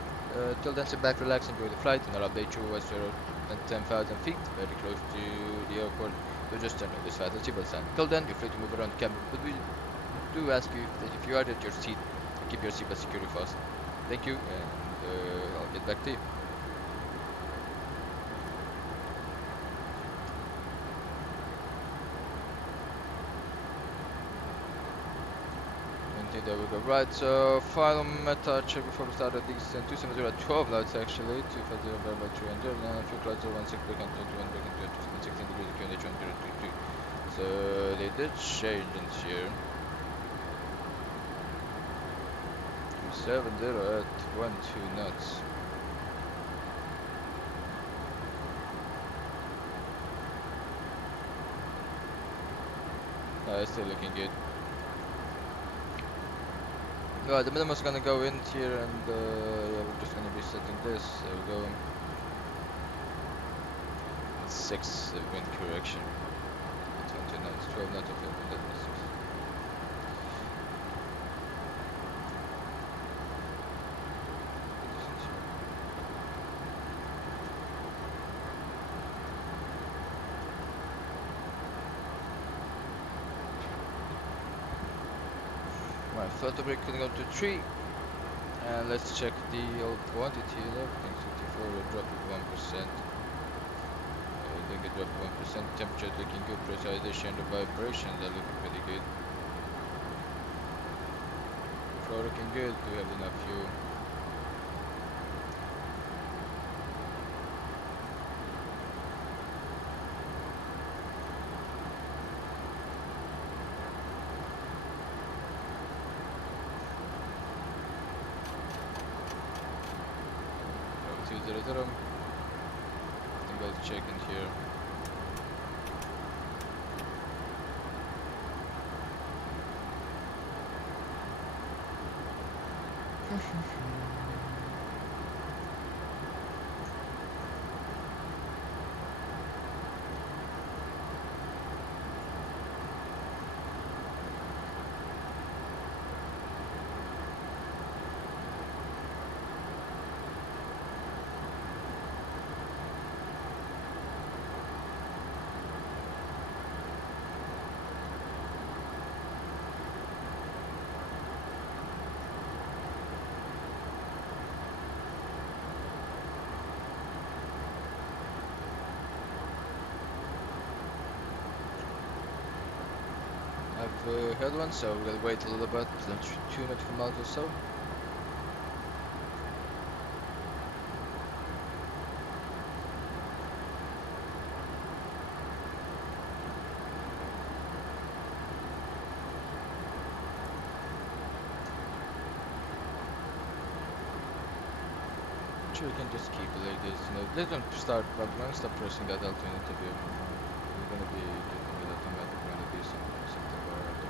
Till then, sit back, relax, enjoy the flight, and I'll update you as we're at 10,000 feet, very close to the airport. So just turn on this side, let's see what's done. Till then, you're free to move around the cabin, but we do ask you that if you are at your seat, keep your seatbelt securely fastened. Thank you, and I'll get back to you. There we go. Right, so final meta check before we start at descent. 270 at 12 knots actually. 250 about 300. And fuel clouds are 16 break on 21 break on 16 degrees. QNH 1022. So they did change in here. 270 at 12 knots. It's still looking good. Right, the minimum is gonna go in here, and yeah, we're just gonna be setting this. There we go. 6 wind correction. 20 knots, 12 knots of wind. Right, throttle brake can go to 3, and let's check the old quantity and everything. 64 will drop it 1%. I think it dropped 1%. Temperature looking good. Pressurization, the vibrations are looking pretty good. Flow looking good. We have enough fuel. I'm going to check in here. I've had one, so we're gonna wait a little bit, let 2 minutes come out or so. Sure, we can just keep it like this. You know, they don't start, but we're gonna start pressing that alternative here. We're gonna be getting it automatic when it is something or other.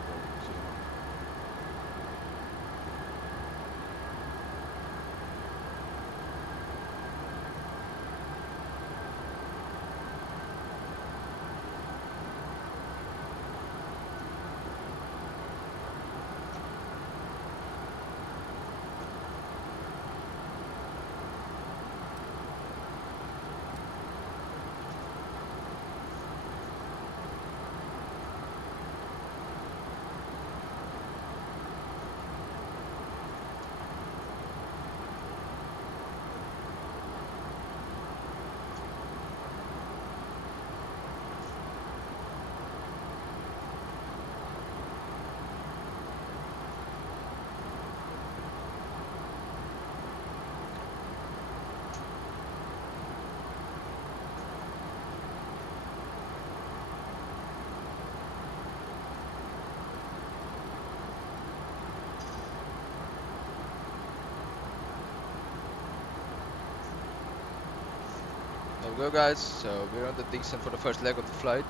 we go, guys. So we're on the descent for the first leg of the flight,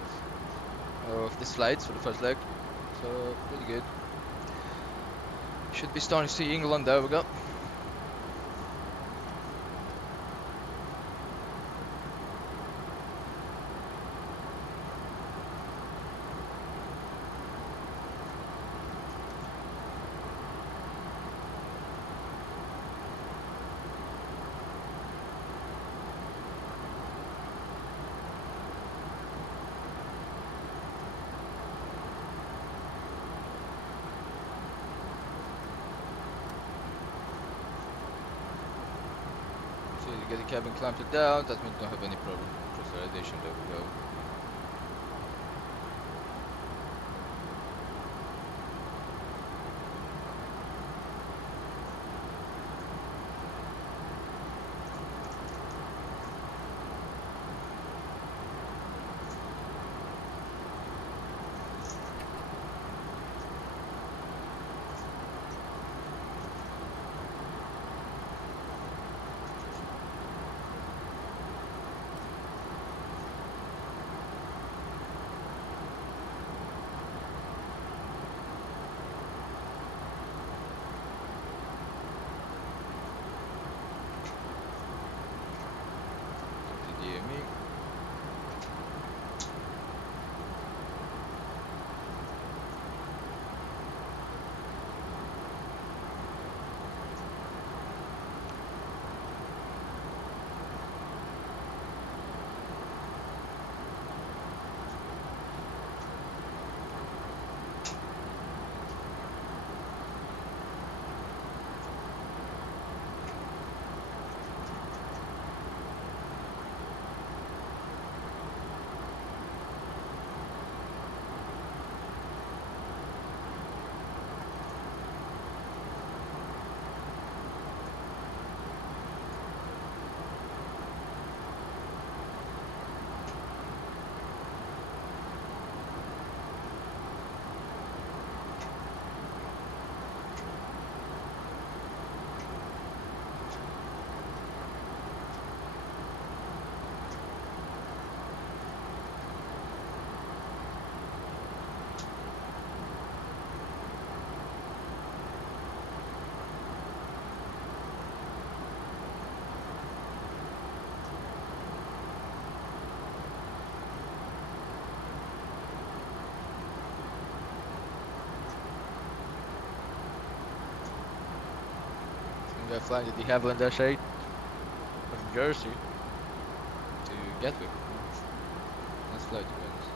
of the slides for the first leg. So pretty good. Should be starting to see England. There we go. Get the cabin clamped down, that means don't have any problem. Pressurization, there we go. We are flying the de Havilland Dash 8 from Jersey to Gatwick. Nice flight, to be honest.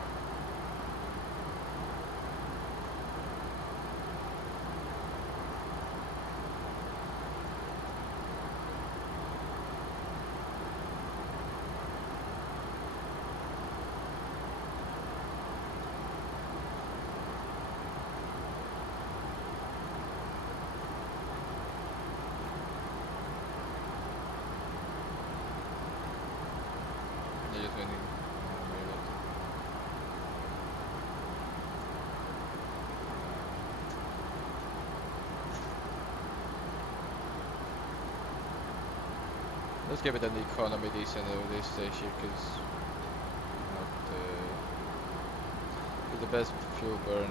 Just waiting. Let's give it an economy decent over this station because not the best fuel burn.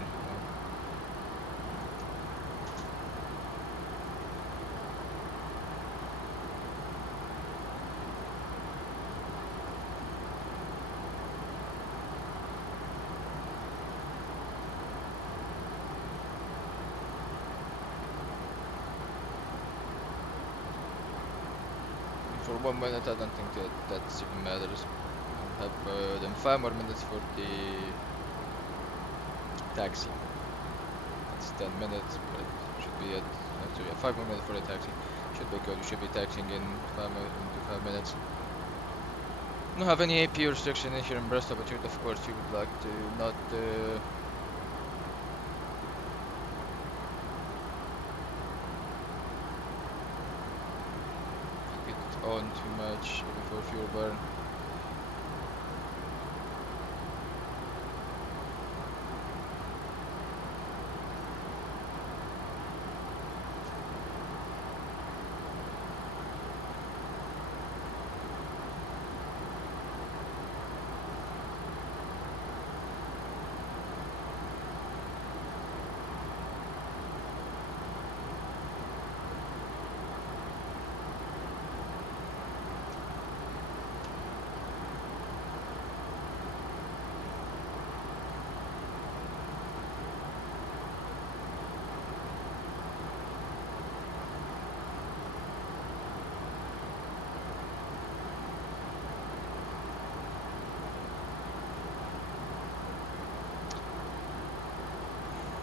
For 1 minute, I don't think that even matters. I'll have then 5 more minutes for the taxi. It's 10 minutes, but it should be at so yeah, 5 more minutes for the taxi. Should be good. You should be taxiing in 5 minutes. Don't have any AP restriction in here in Bristol, but of course you would like to not on too much before fuel burn.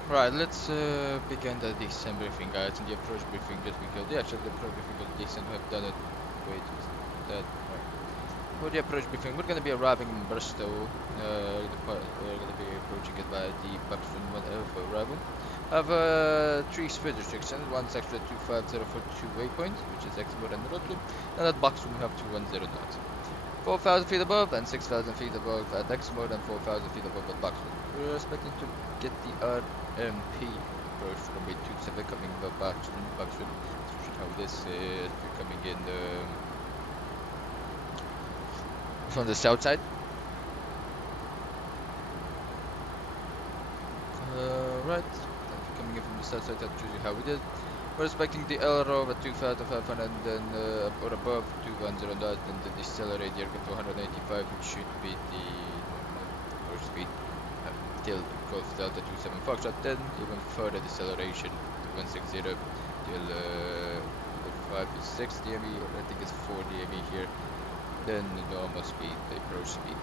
Right, let's begin the descent briefing, guys, and the approach briefing that we killed. Yeah, actually, the approach briefing of the descent, we have done it. Wait, is that right? For the approach briefing, we're gonna be arriving in Bristol. We're gonna be approaching it by the Buxton for arrival. Have 3 speed restrictions. One's actually 25042 waypoint, which is Exmouth and Rotley, and at Buxton we have 210 knots. 4,000 feet above and 6,000 feet above at Exmouth and 4,000 feet above at Buxton. We're expecting to get the RMP approach from runway 27 coming above Buxton. So we should have this coming in from the south side. Right, coming in from the south side, that's usually how we did. We're expecting the LRO at 2,500 and then or above 210 knots, and the decelerate here get to 185, which should be the approach speed till Golf Delta 27 Foxtrot. Then even further deceleration to 160 till 5 to 6 DME, or I think it's 4 DME here. Then the normal speed, the approach speed,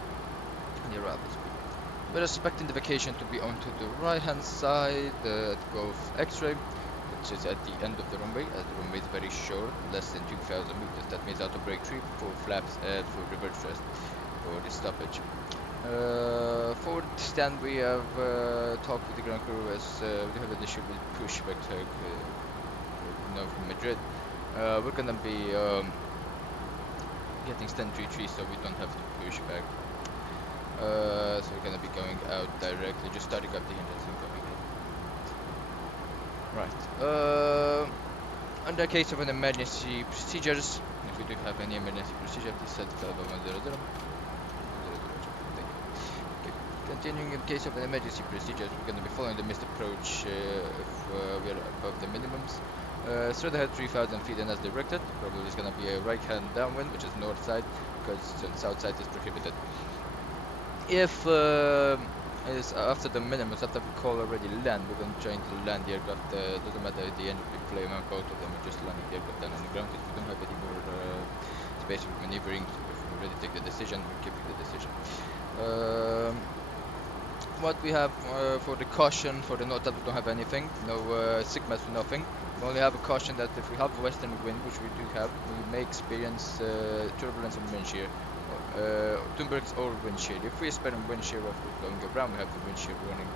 and the arrival speed. We're expecting the vacation to be onto the right hand side at Golf X-ray, which is at the end of the runway, as the runway is very short, less than 2,000 meters. That means auto brake 3 for flaps and for reverse thrust for the stoppage. For the stand, we have talked with the ground crew as we have an issue with pushback tug from Madrid. We're gonna be getting stand 3-3 so we don't have to push back. So we're gonna be going out directly, just starting up the engines and coming in. Right. Under case of an emergency procedures, if we do have any emergency procedure, please set 51100. Continuing in case of an emergency procedures, we're going to be following the missed approach if we are above the minimums. Straight ahead 3,000 feet and as directed. Probably is going to be a right hand downwind, which is north side, because the south side is prohibited. If is after the minimums, after we call already land, we're going to try to land the aircraft. Doesn't matter if the engine we play among both of them, we're just landing the aircraft down on the ground because we don't have any more space for maneuvering. So if we already take the decision, we're keeping the decision. What we have for the caution, for the note that we don't have anything, no sigmas for nothing. We only have a caution that if we have western wind, which we do have, we may experience turbulence and wind shear. Tunbergs or wind shear. If we experience wind shear while we're going around, we have the wind shear warning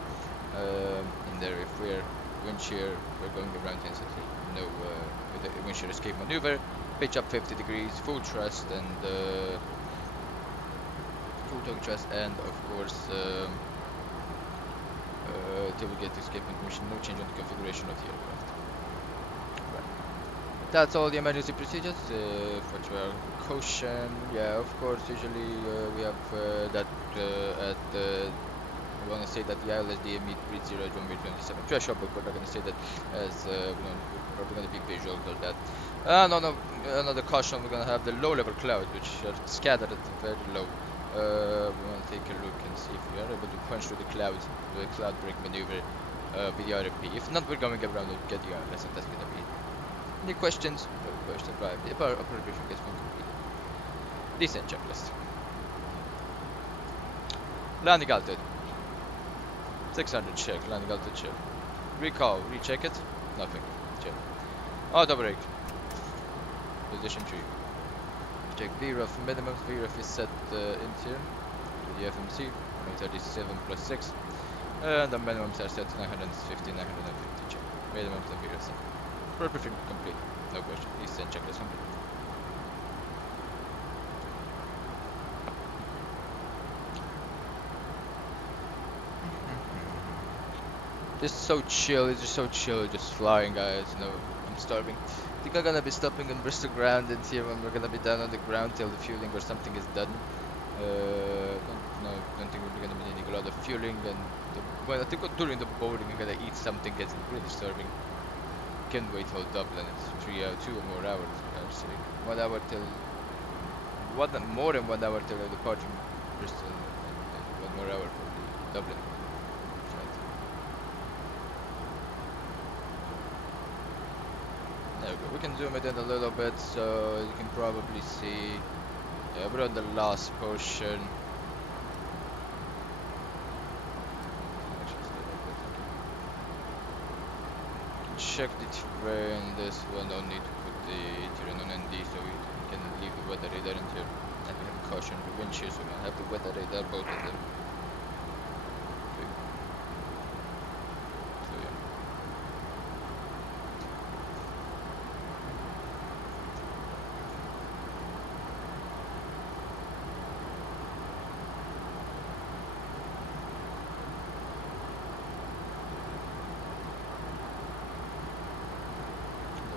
in there. If we're wind shear, we're going around instantly. No with the wind shear escape maneuver, pitch up 50 degrees, full thrust and full tug thrust, and of course till we get to escape information, no change on the configuration of the aircraft. Right. That's all the emergency procedures. For caution, yeah, of course, usually we have that at we want to say that the ILSD meet breed 0 runway 27 threshold, but we're not going to say that as we're probably going to be visual for that. No, another caution, we're going to have the low level clouds, which are scattered at the very low. We want to take a look and see if we are able to punch through the clouds, the cloud break maneuver with the RFP. If not, we're going around and get the ILS, and that's going to be it. Any questions? No questions. Right, the operation gets completed. Descent checklist. Landing altitude 600, check. Landing altitude, check. Recall, recheck it. Nothing, check. Auto brake. Position 3. Check VREF minimum. VREF is set in here to the FMC 137 plus 6, and the minimums are set to 950, 950. Check. Minimums and VREF set. Perfect, complete. No question. Descent checklist complete. Just so chill, it's just so chill, just flying, guys. No, I'm starving. I think I'm gonna be stopping on Bristol ground and here when we're gonna be down on the ground till the fueling or something is done. Don't think we're gonna be needing a lot of fueling, and well, I think during the boarding I'm gonna eat something. It's really starving. Can't wait till Dublin. It's 2 or more hours. Actually, 1 hour till more than 1 hour till the departure from Bristol, and 1 more hour for the Dublin. There we go. We can zoom it in a little bit so you can probably see. Yeah, we're on the last portion. check the terrain. This one, no need to put the terrain on ND, so we can leave the weather radar in here. And we have caution, the wind shear, so we have the weather radar, both of them. Okay. So yeah.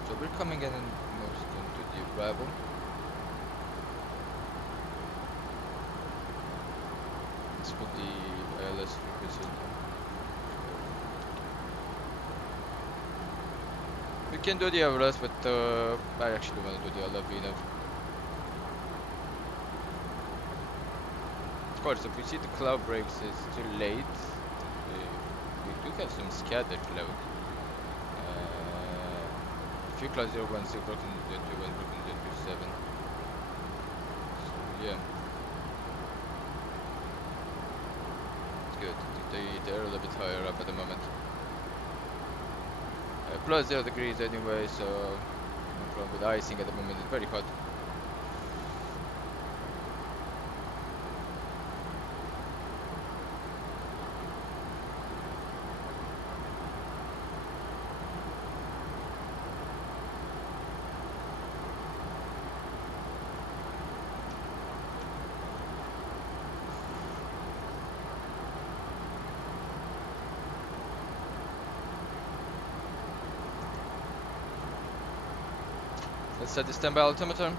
So we're coming in most into the arrival. Let's put the ILS frequency. We can do the ILS, but I actually want to do the LFV now. Of course, if we see the cloud breaks, it's too late. We do have some scattered cloud. Few clouds 0, 1, 0, broken 2, 1, broken 2, 7. So yeah. It's good. They're a little bit higher up at the moment. Plus 0 degrees anyway, so no problem with icing at the moment. It's very hot. Let's set the standby altimeter.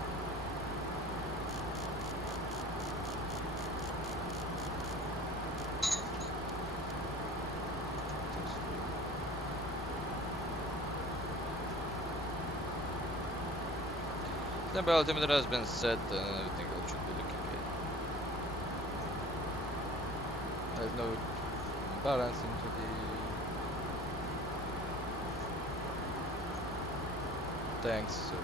Standby altimeter has been set and I think that should be looking good. There's no balance into the tanks, so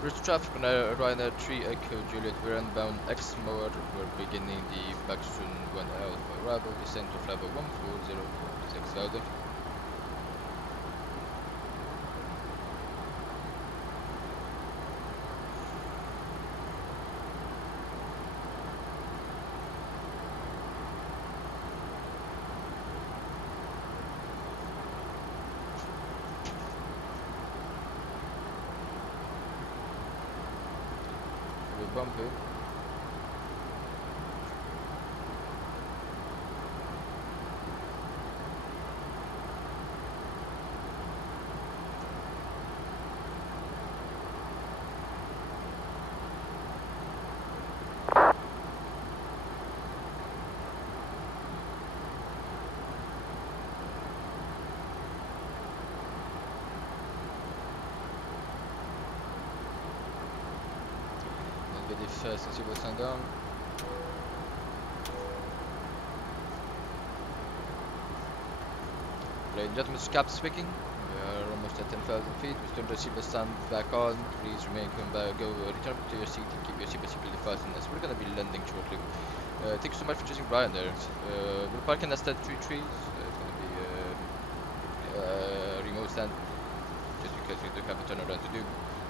British traffic on Ryanair 3 Echo Juliet, we're inbound X mode, we're beginning the Backstream 1 Alpha arrival, descent to level 14046,000. Bumpy. Since you will stand down. Ladies and gentlemen, this is Captain speaking. We are almost at 10,000 feet. We still receive the sun back on. Please remain return to your seat and keep your seat basically fastened as we're gonna be landing shortly. Thank you so much for choosing Ryanair. We're parking at that 3 trees. It's gonna be a remote stand just because we do have a turnaround to do.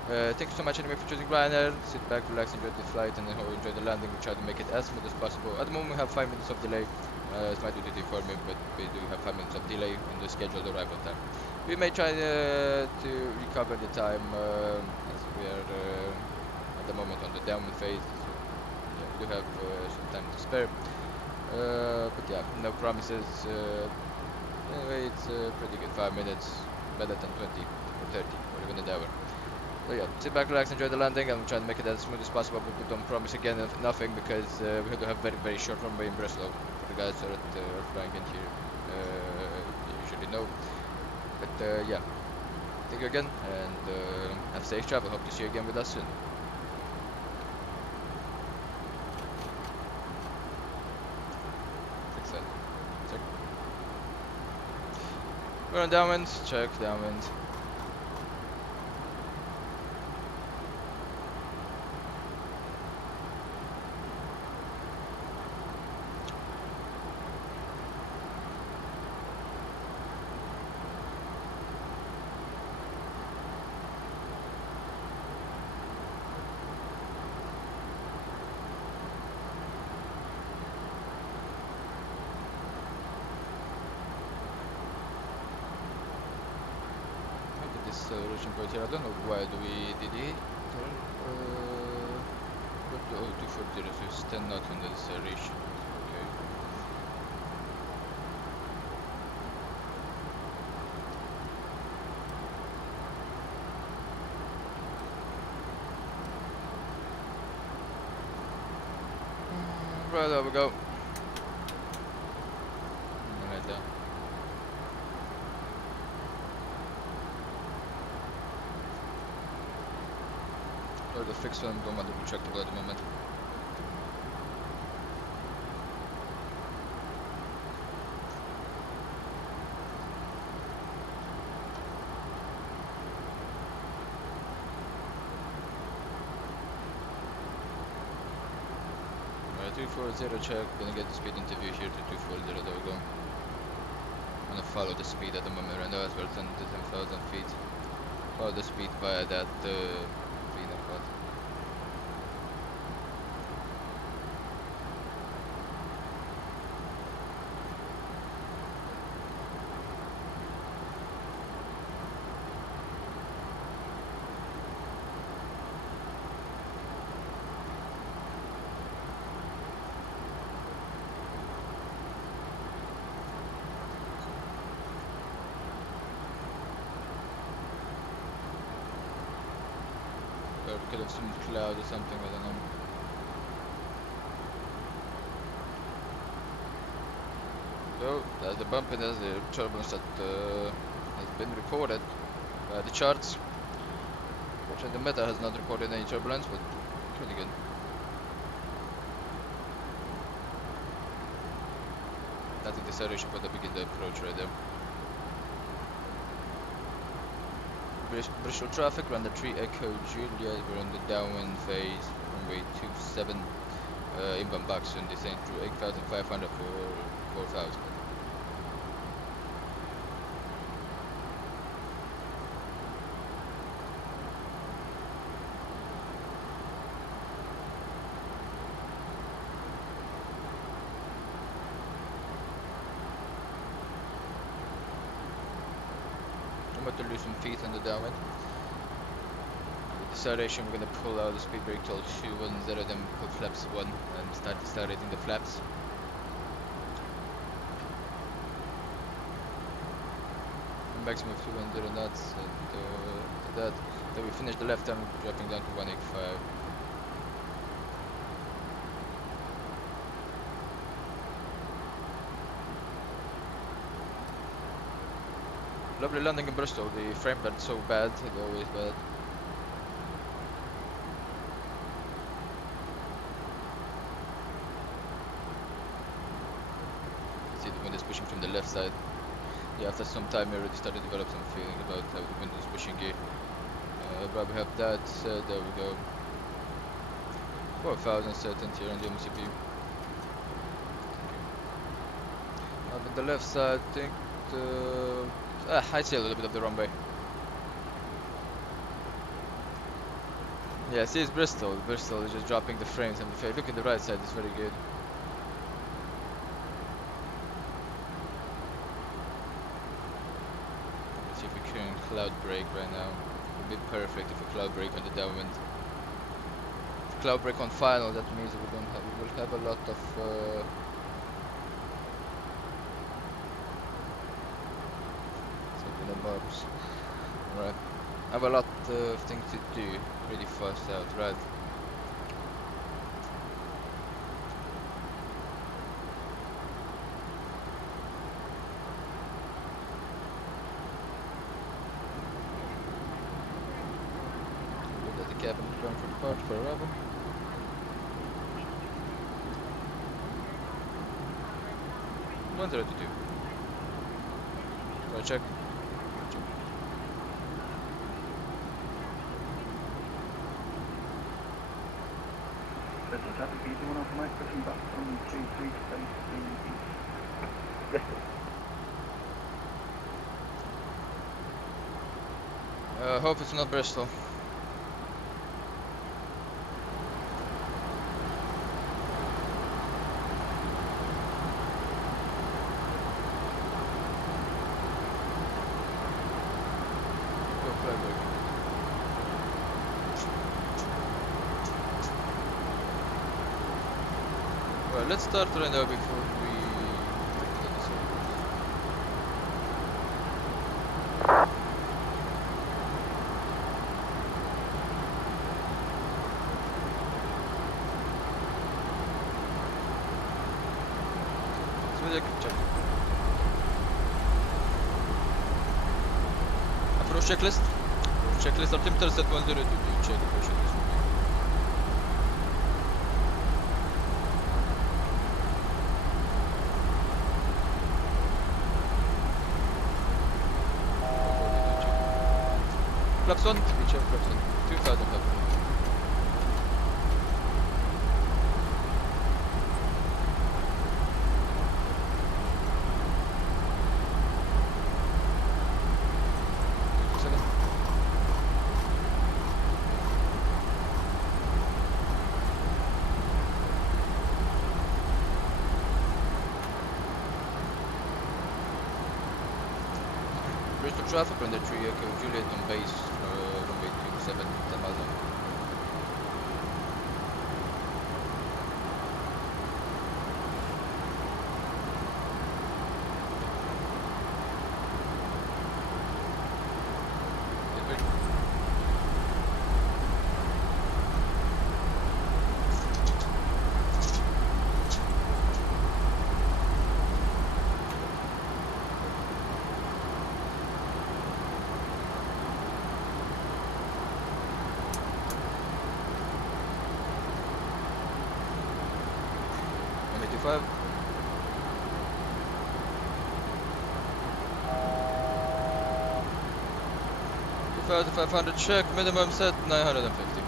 Thank you so much anyway for choosing Ryanair. Sit back, relax, enjoy the flight, and enjoy the landing. We try to make it as smooth as possible. At the moment we have 5 minutes of delay. It's my duty to inform you, but we do have 5 minutes of delay in the scheduled arrival time. We may try to recover the time as we are at the moment on the downwind phase. So yeah, we do have some time to spare. But yeah, no promises. Anyway, it's pretty good. 5 minutes, better than 20 or 30 or even an hour. So yeah, sit back, relax, enjoy the landing. I'm trying to make it as smooth as possible, but we don't promise again nothing because we do have very short runway in Bristol. For the guys that are flying in here, you usually know. But yeah, thank you again, and have safe travel. Hope to see you again with us soon. Check. We're on downwind. Check downwind. deceleration point here. I don't know why do we did it. What the 240, so it's 10 knots on the deceleration. Okay. Right, there we go. Right there. Or the fixed one, don't want to be retractable at the moment. Alright, 240 check, gonna get the speed interview here to 240, there we go. I'm gonna follow the speed at the moment right now as well, 10,000 feet. Follow the speed via that cleaner path. Or we could have some cloud or something, I don't know. So, that's the bump and that's the turbulence that has been reported by the charts. Which the meta has not reported any turbulence, but pretty good. That's the deceleration point that begin the approach right there. Bristol traffic, runway 3 Echo Juliet, we're on the downwind phase, runway 27, inbound back soon, descend through 8,500 for 4,000. To lose some feet on the downwind. With deceleration, we're going to pull out the speed brake till 210, then pull flaps 1 and start decelerating the flaps. Maximum of 210 knots, and that. Then we finish the left turn, dropping down to 185. Lovely landing in Bristol, the frame that's so bad, it's always bad. See the wind is pushing from the left side. Yeah, after some time I already started to develop some feeling about how the wind is pushing here. But we have that, there we go. 4,000 certainty here on the MCP. Up on the left side, I think I see a little bit of the runway. Yeah, see it's Bristol. Bristol is just dropping the frames, and if I look in the right side, it's very good. Let's see if we can cloud break right now. It would be perfect if a cloud break on the downwind. If cloud break on final, that means that we will have a lot of bobs. Right. I have a lot of things to do really fast out, right? Look at the cabin is going for depart for arrival. One 32. Go check. Bristol traffic, do you want off mic pushing back from 23 to face the east? Bristol. Hope it's not Bristol. Go flag let's start right now before we. Approach checklist. Checklist altimeter set 102. Check approach checklist. Flaps 1, we check flaps 1. 2000 flaps 1. Bristol traffic on the 3 Echo Juliet on base runway 27, 10 miles long. Five. 2,500 check, minimum set 950.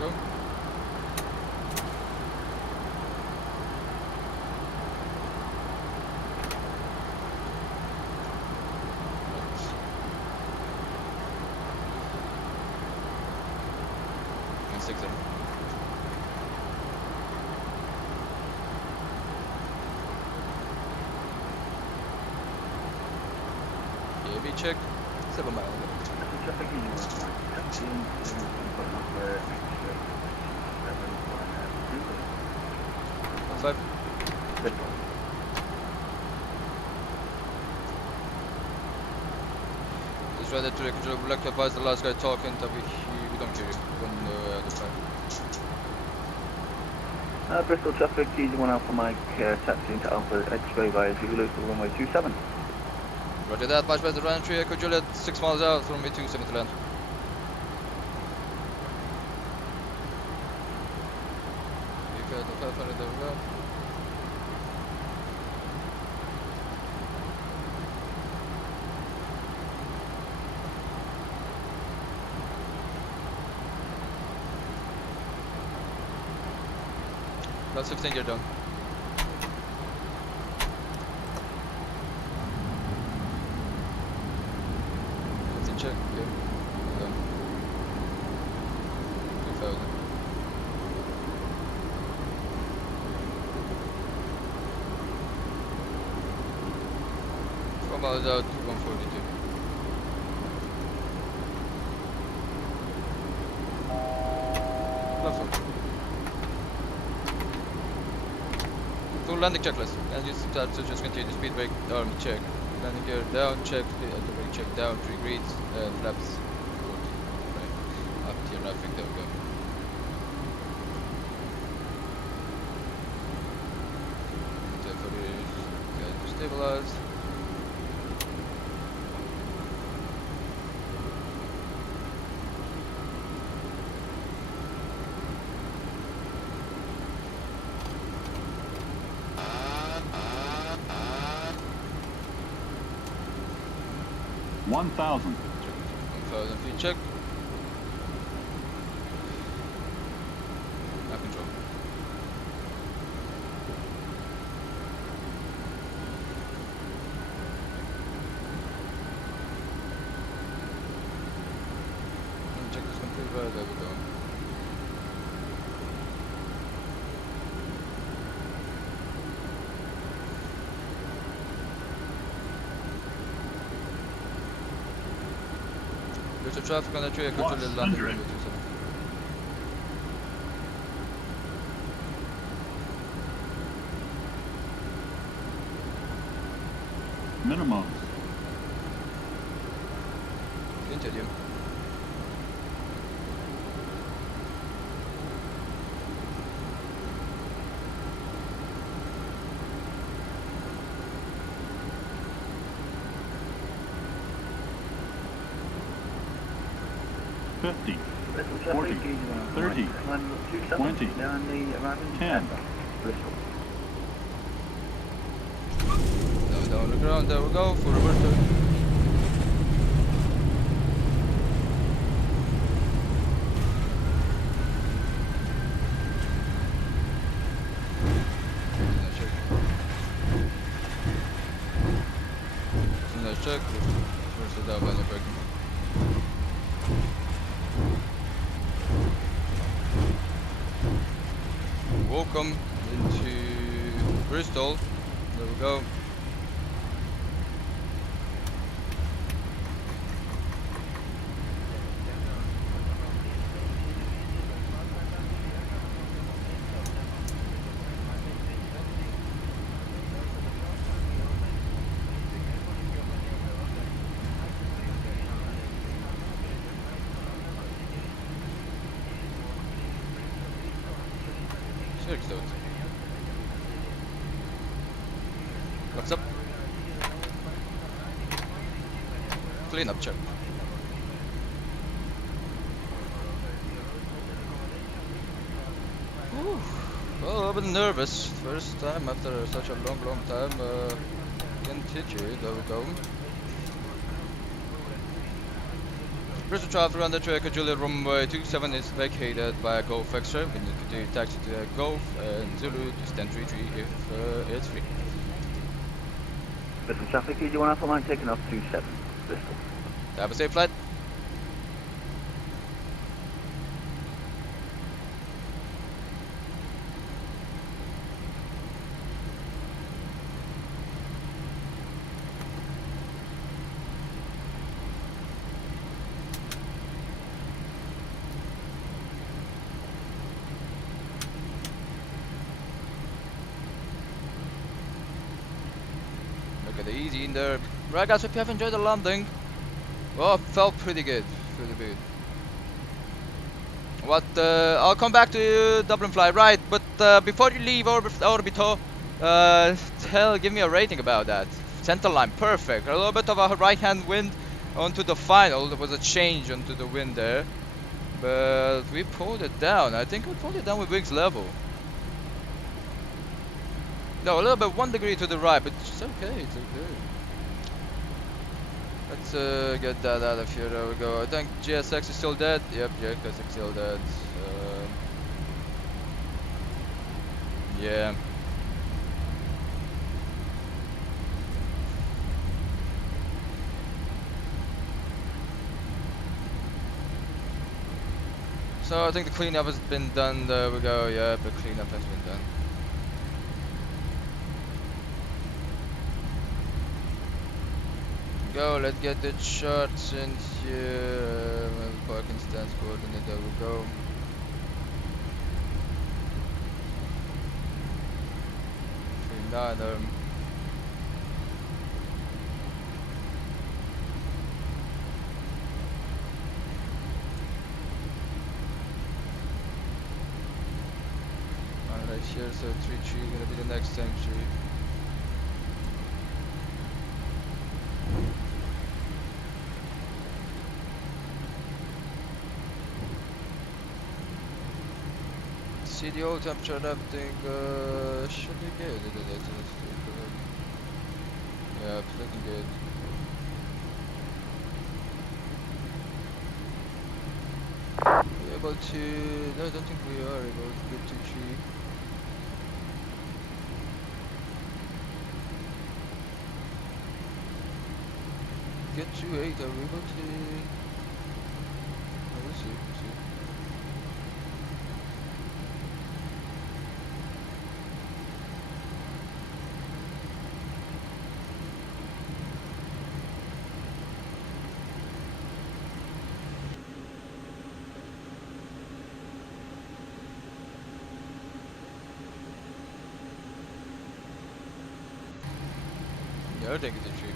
Go. Gb check 7 miles. Five. Just rather to control black advise the last guy talking that we don't hear you on the 5. Bristol traffic, G1 Alpha Mike, taxi into Alpha X-ray via Zulu to runway 27. Roger that, Vice President Ryanair 3 Echo Juliet, 6 miles out, runway 27 to land. Okay, the 500 there we go. Plus 15, you're done. Check, yeah. Done. 2000. Four miles out, 142. Platform. Full landing checklist. And you start to just continue speed brake, arm check. Landing gear down, check, the brake check down, 3 greens, flaps 40, right, up to your traffic, there we go. Check for the to stabilize. Check. 1,000. 1,000 feet check. Now control. Check this complete, right, there we go. Bristol traffic on the track, control the landing. 100. Minimum. Continue. Fifty. 40, 30, 20, 10. Down the ground, there we go, for Roberto. Check. Where's the down by the break? Welcome into Bristol. There we go. What's up? Clean up check. Whew. Well, a little bit nervous. First time after such a long time. Continue. There we go. Bristol traffic on the track at Juliet runway 27 is vacated by Golf Extra. We need to do taxi to Golf and Zulu to stand 33 if it's free. Bristol traffic, EG1 Alpha line taking off 27, Bristol. Have a safe flight. Look at the easy in there. Right guys, hope you have enjoyed the landing. Well, felt pretty good. Pretty good. What, I'll come back to Dublin flight, right? But before you leave Orbito, give me a rating about that. Center line, perfect. A little bit of a right-hand wind onto the final. There was a change onto the wind there. But we pulled it down. I think we pulled it down with wings level. No, a little bit 1 degree to the right, but it's okay, it's okay. Let's get that out of here, there we go. I think GSX is still dead. Yep, GSX is still dead. Yeah. So I think the cleanup has been done, there we go, yeah, the cleanup has been done. Go, let's get the charts in here. Parking stance coordinate, there we go. Another. Alright, here, so 3-3 gonna be the next entry. CDO temperature and everything should be good. Yeah, it's looking good. We're able to... No, I don't think we are able to get to 3. Get to 8, are we able to... Oh, we'll see, we'll see. thank you, T3.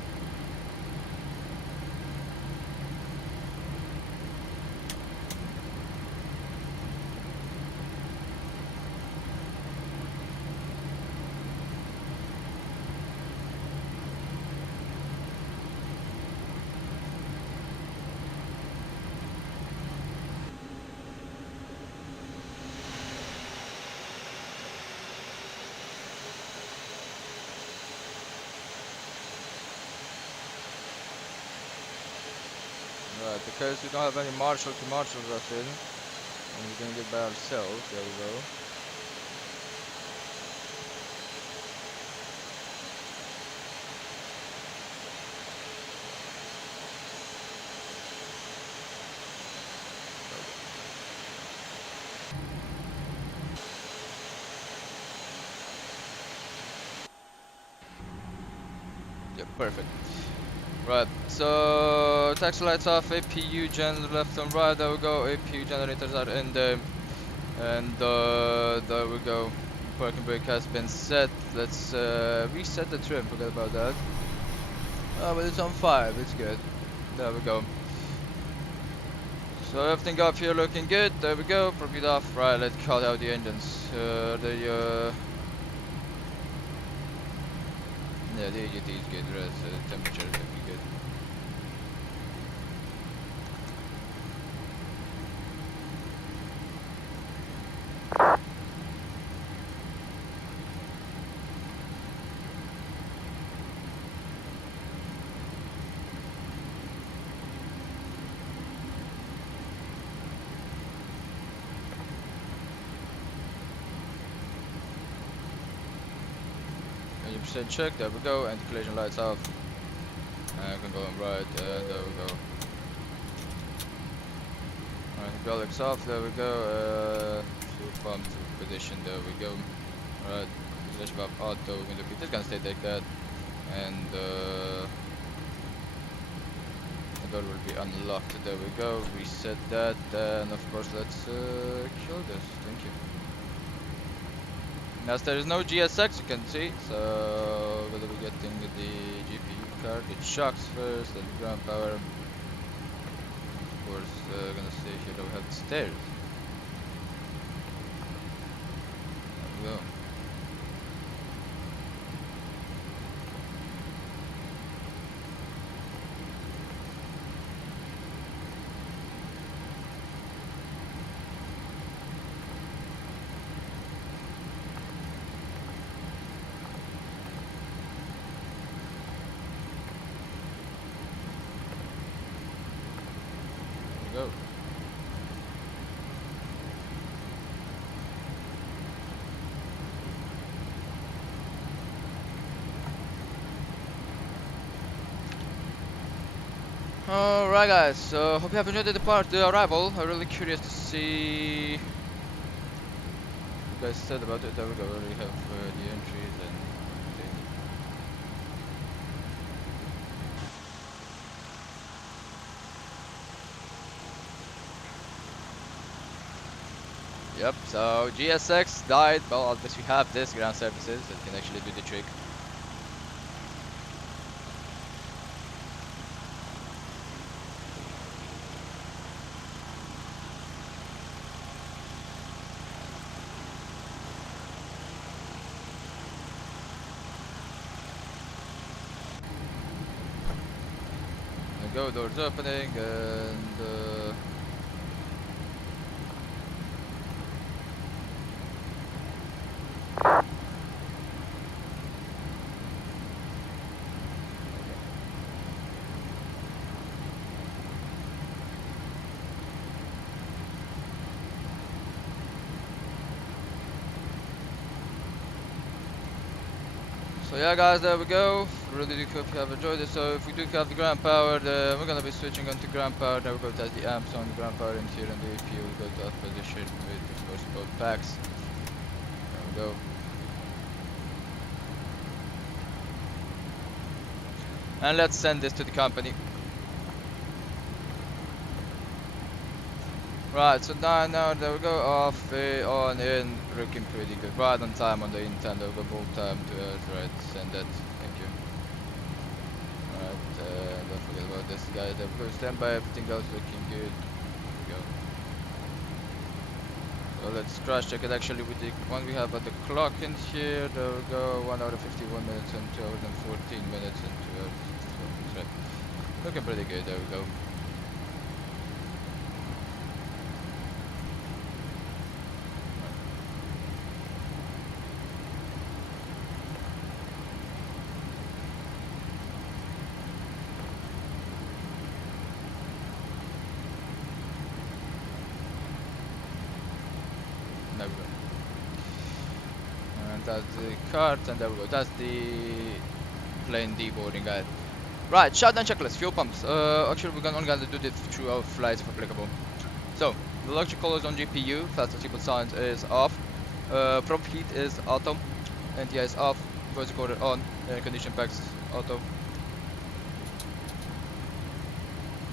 Right, because we don't have any marshal to marshal us in, and we're gonna get by ourselves. There we go. Yep, perfect. Right, so taxi lights off, APU gen left and right, there we go, APU generators are in there, and there we go, parking brake has been set. Let's reset the trim, forget about that. Oh, but it's on 5, it's good, there we go. So everything up here looking good, there we go, prop it off. Right, let's call out the engines. Yeah, the EGT is good, right, so the temperature is looking good. Check, there we go, and the collision lights off. And I can go on right, there we go. Alright, hydraulics off, there we go. Fuel pump to position, there we go. Alright, slash valve auto, window key, just gonna stay like that. And the door will be unlocked, there we go. Reset that, and of course let's kill this, thank you. As there is no GSX, you can see, so we'll be getting the GPU card. Get shocks first, then ground power. Of course, gonna stay here. We have the stairs. There we go. Go. Alright guys, so hope you have enjoyed the arrival. I'm really curious to see what you guys said about it. There we go, we already have the entries and everything. Yep, so GSX died, well at least we have this ground services that can actually do the trick. Go, doors opening, and so yeah guys, there we go. Really do hope you have enjoyed it. So if we do have the ground power, we're gonna be switching on to ground power. Then we'll go test the amps on the ground power, and here in the AP we'll go to off position with of course both packs. There we go. And let's send this to the company. Right, so now there we go, off, on, in, looking pretty good. Right on time on the intent, there we go, bolt time to Earth, right, send that, thank you. Don't forget about this guy. There we go. Stand by. Everything else looking good. There we go. So let's crash check it actually with the one we have at the clock in here. There we go. 1 hour 51 minutes and 2 hours and 14 minutes and 2 hours. So, right. Looking pretty good. There we go. There we go. And that's the cart, and there we go. That's the plane deboarding guide. Right, shutdown checklist, fuel pumps. Actually, we're only gonna do this throughout flights if applicable. So, the electric colors on GPU, faster seatbelt signs is off. Prompt heat is auto. NTI is off. Voice recorder on. Air condition packs auto.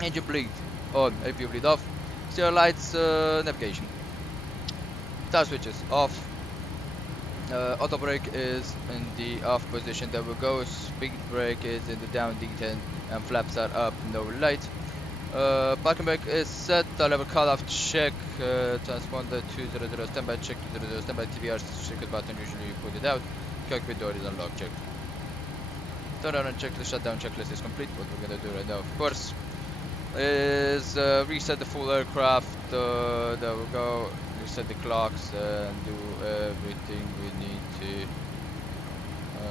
Engine bleed on. APU bleed off. Steer lights, navigation. Tire switches off. Auto brake is in the off position. There we go. Speed brake is in the down D10 and flaps are up. No light. Parking brake is set. Level cutoff check. Transponder 200 standby check. 200 standby TVR secret button. Usually you put it out. Cockpit door is unlocked. Check. Turnaround checklist. Shutdown checklist is complete. What we're gonna do right now, of course, is reset the full aircraft. There we go. Reset the clocks and do everything we need to.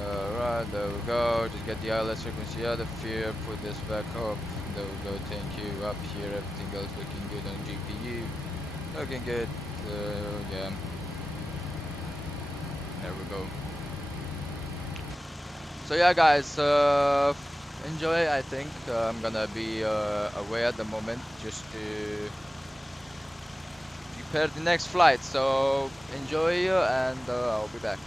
Alright, there we go. Just get the ILS frequency out of here. Put this back up. There we go. Thank you. Up here, everything else looking good on GPU. Looking good. Yeah. There we go. So yeah, guys. Enjoy. I think I'm gonna be away at the moment just to prepare the next flight, so enjoy and I'll be back.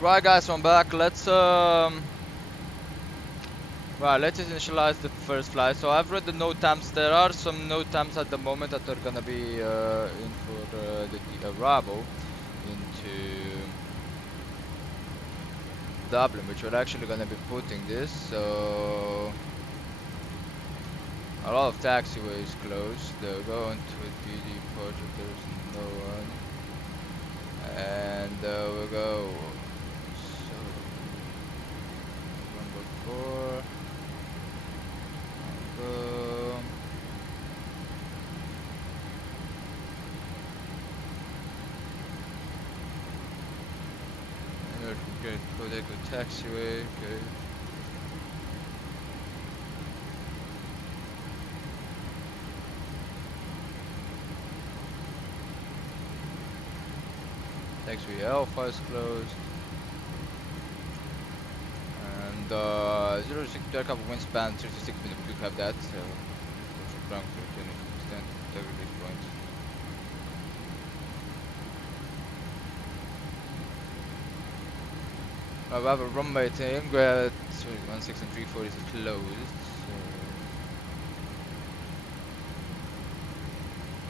Right, guys, I'm back. Let's initialize the first flight. So I've read the node times. There are some node times at the moment that are gonna be in for the arrival into Dublin, which we're actually gonna be putting this. So a lot of taxiways closed. They're going to DD project. There's no one, and we'll go. So number 4. Okay, Codeco taxiway, okay. Taxiway Alpha is closed. And 06 aircraft wingspan 36 minutes, we do have that, so ground to extend to these points. I have a runway thing where 16 and 3/4 is closed,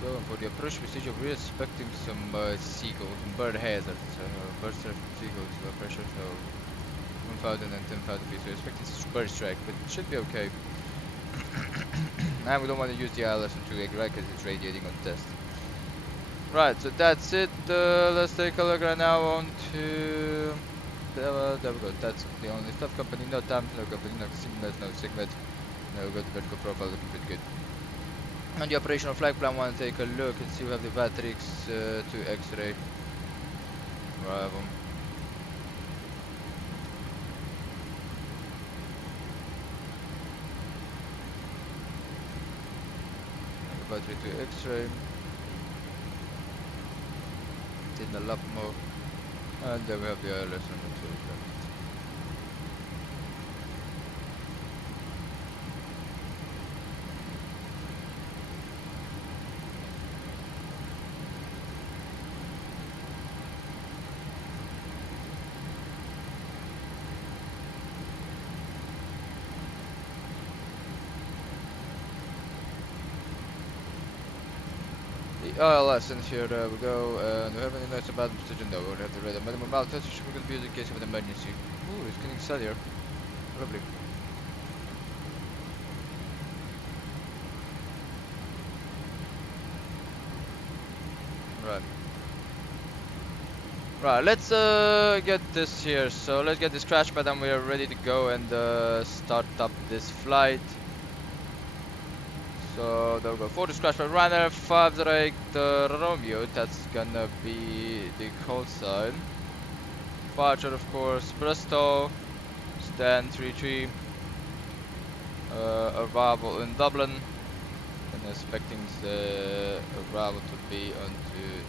so going for the approach procedure. We're expecting some seagulls and bird hazards, bird strike seagulls low pressure, so 1,000 and 10,000 feet, so we're expecting bird strike, but it should be okay. And we don't want to use the ILS on 2 right because it's radiating on test. Right, so that's it. Let's take a look right now on to there we go. That's the only stuff. Company, no time, no company, no signals, no signet. Now we got the vertical profile looking pretty good. On the operational flight plan, want to take a look and see we have the VATSIM to X-ray. Arrival. Battery to X-ray. In the lap mode. And then we have the ILS on the 2. ILS, and here we go. Do we have any notes about the precision? No, we don't have the radar. Minimum altitude which we're going to be using in case of an emergency. Ooh, it's getting cellular. Lovely. Right. Right, let's get this here. So let's get this crash pad and we are ready to go and start up this flight. So there we go. For the crash pad, Ryanair 508 Romeo. That's gonna be the call sign. Departure, of course, Bristol. Stand 33. Arrival in Dublin. And expecting the arrival to be onto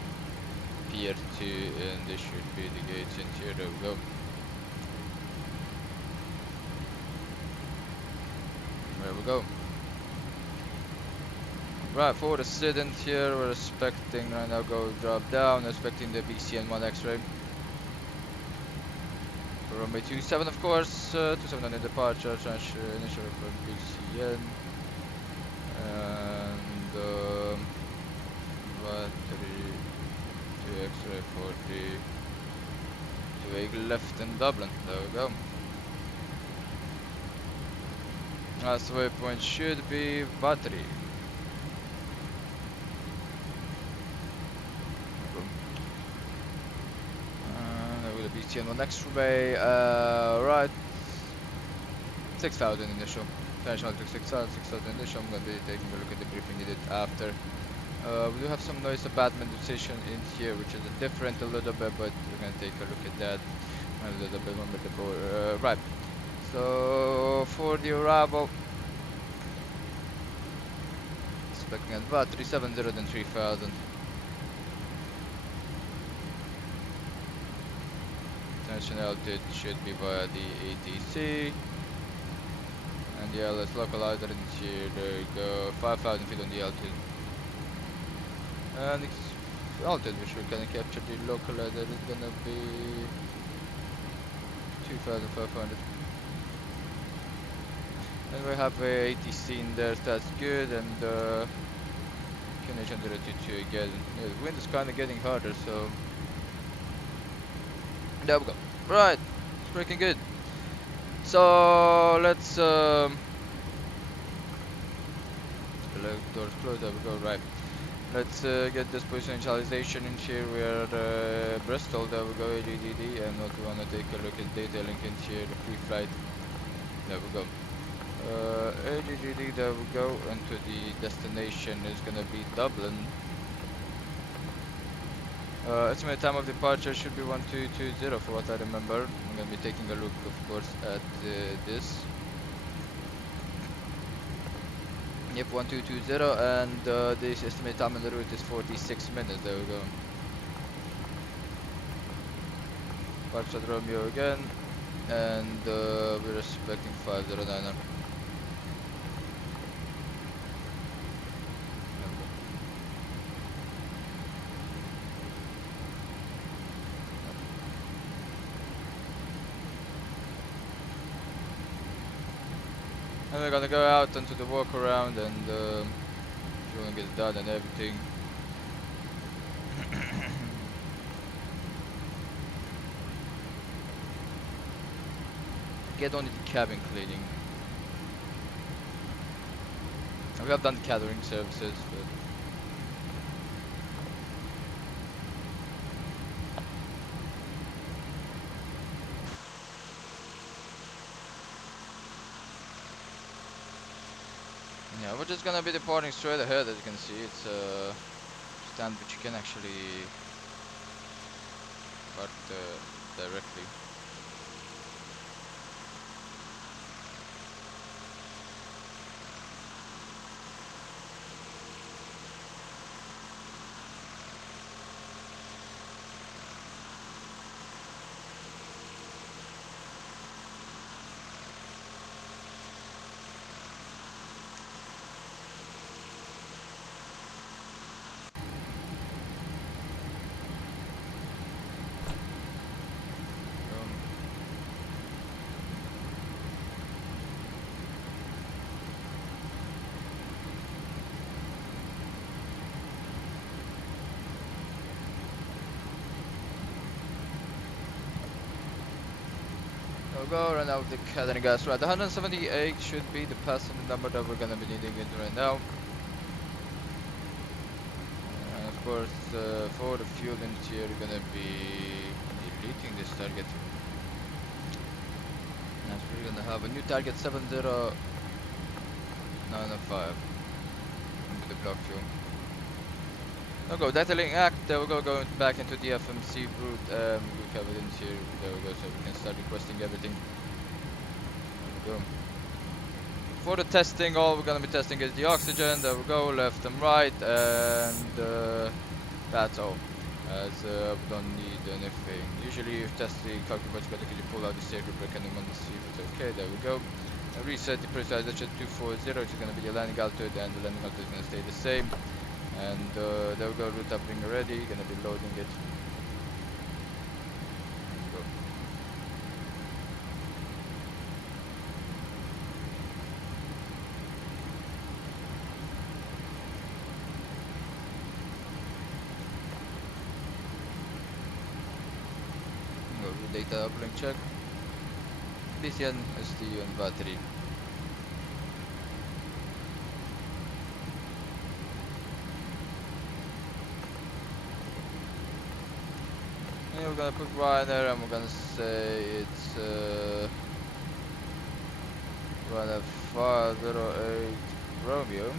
Pier 2, and this should be the gates in here. There we go. There we go. Right, for the student here, we're expecting right now go drop down, expecting the BCN1 X-ray. Runway 27, of course, 27 on the departure, transfer initial from BCN. And battery to X-ray for the 2 left in Dublin. There we go. Last waypoint should be battery. BCN1 X-ray, right, 6,000 initial. International took 6,000 initial. I'm going to be taking a look at the briefing needed after. We do have some noise abatement decision in here, which is different a little bit, but we're going to take a look at that a little bit more before. Right, so for the arrival, expecting at about 370 and 3,000. International altitude should be via the ATC. And the LS localizer in here, there you go, 5,000 feet on the altitude. And altitude which we're gonna capture the localizer is gonna be 2,500. And we have a ATC in there, that's good, and Finish under 2 again. Yeah, the wind is kind of getting harder, so there we go. Right, it's working good. So let's doors closed. There we go. Right. Let's get this position initialization in here. We are Bristol. There we go. EGGD, and what we want to take a look at data link in here. The pre-flight. There we go. EGGD. There we go. Into the destination is gonna be Dublin. Estimated time of departure should be 1220 for what I remember. I'm gonna be taking a look, of course, at this. Yep, 1220, and this estimated time on the route is 46 minutes. There we go. 5 Romeo again, and we're expecting 509. And we're gonna go out into the walk around and we're gonna get it done and everything. Get on the cabin cleaning. We have done catering services, but yeah, we're just gonna be departing straight ahead. As you can see, it's a stand which you can actually park directly. Go run out the catering gas. Right, the 178 should be the passenger number that we're gonna be needing it right now. And of course, for the fuel in here, we're gonna be deleting this target. And we're gonna have a new target 70905 with the block fuel. There we go, data link act. There we go, going back into the FMC route. We have it in here. There we go, so we can start requesting everything. There we go. For the testing, all we're gonna be testing is the oxygen. There we go, left and right, and that's all. As we don't need anything. Usually, if you test the cockpit, it's better you pull out the safety brake and then want to see if it's okay. There we go. And reset the pressurization 240, which is gonna be the landing altitude, and the landing altitude is gonna stay the same. And there we go, route upling already, gonna be loading it. Go. Go to data uplink check. BCN, STU and battery. We're gonna put Ryanair and we're gonna say it's Ryanair 508 Romeo.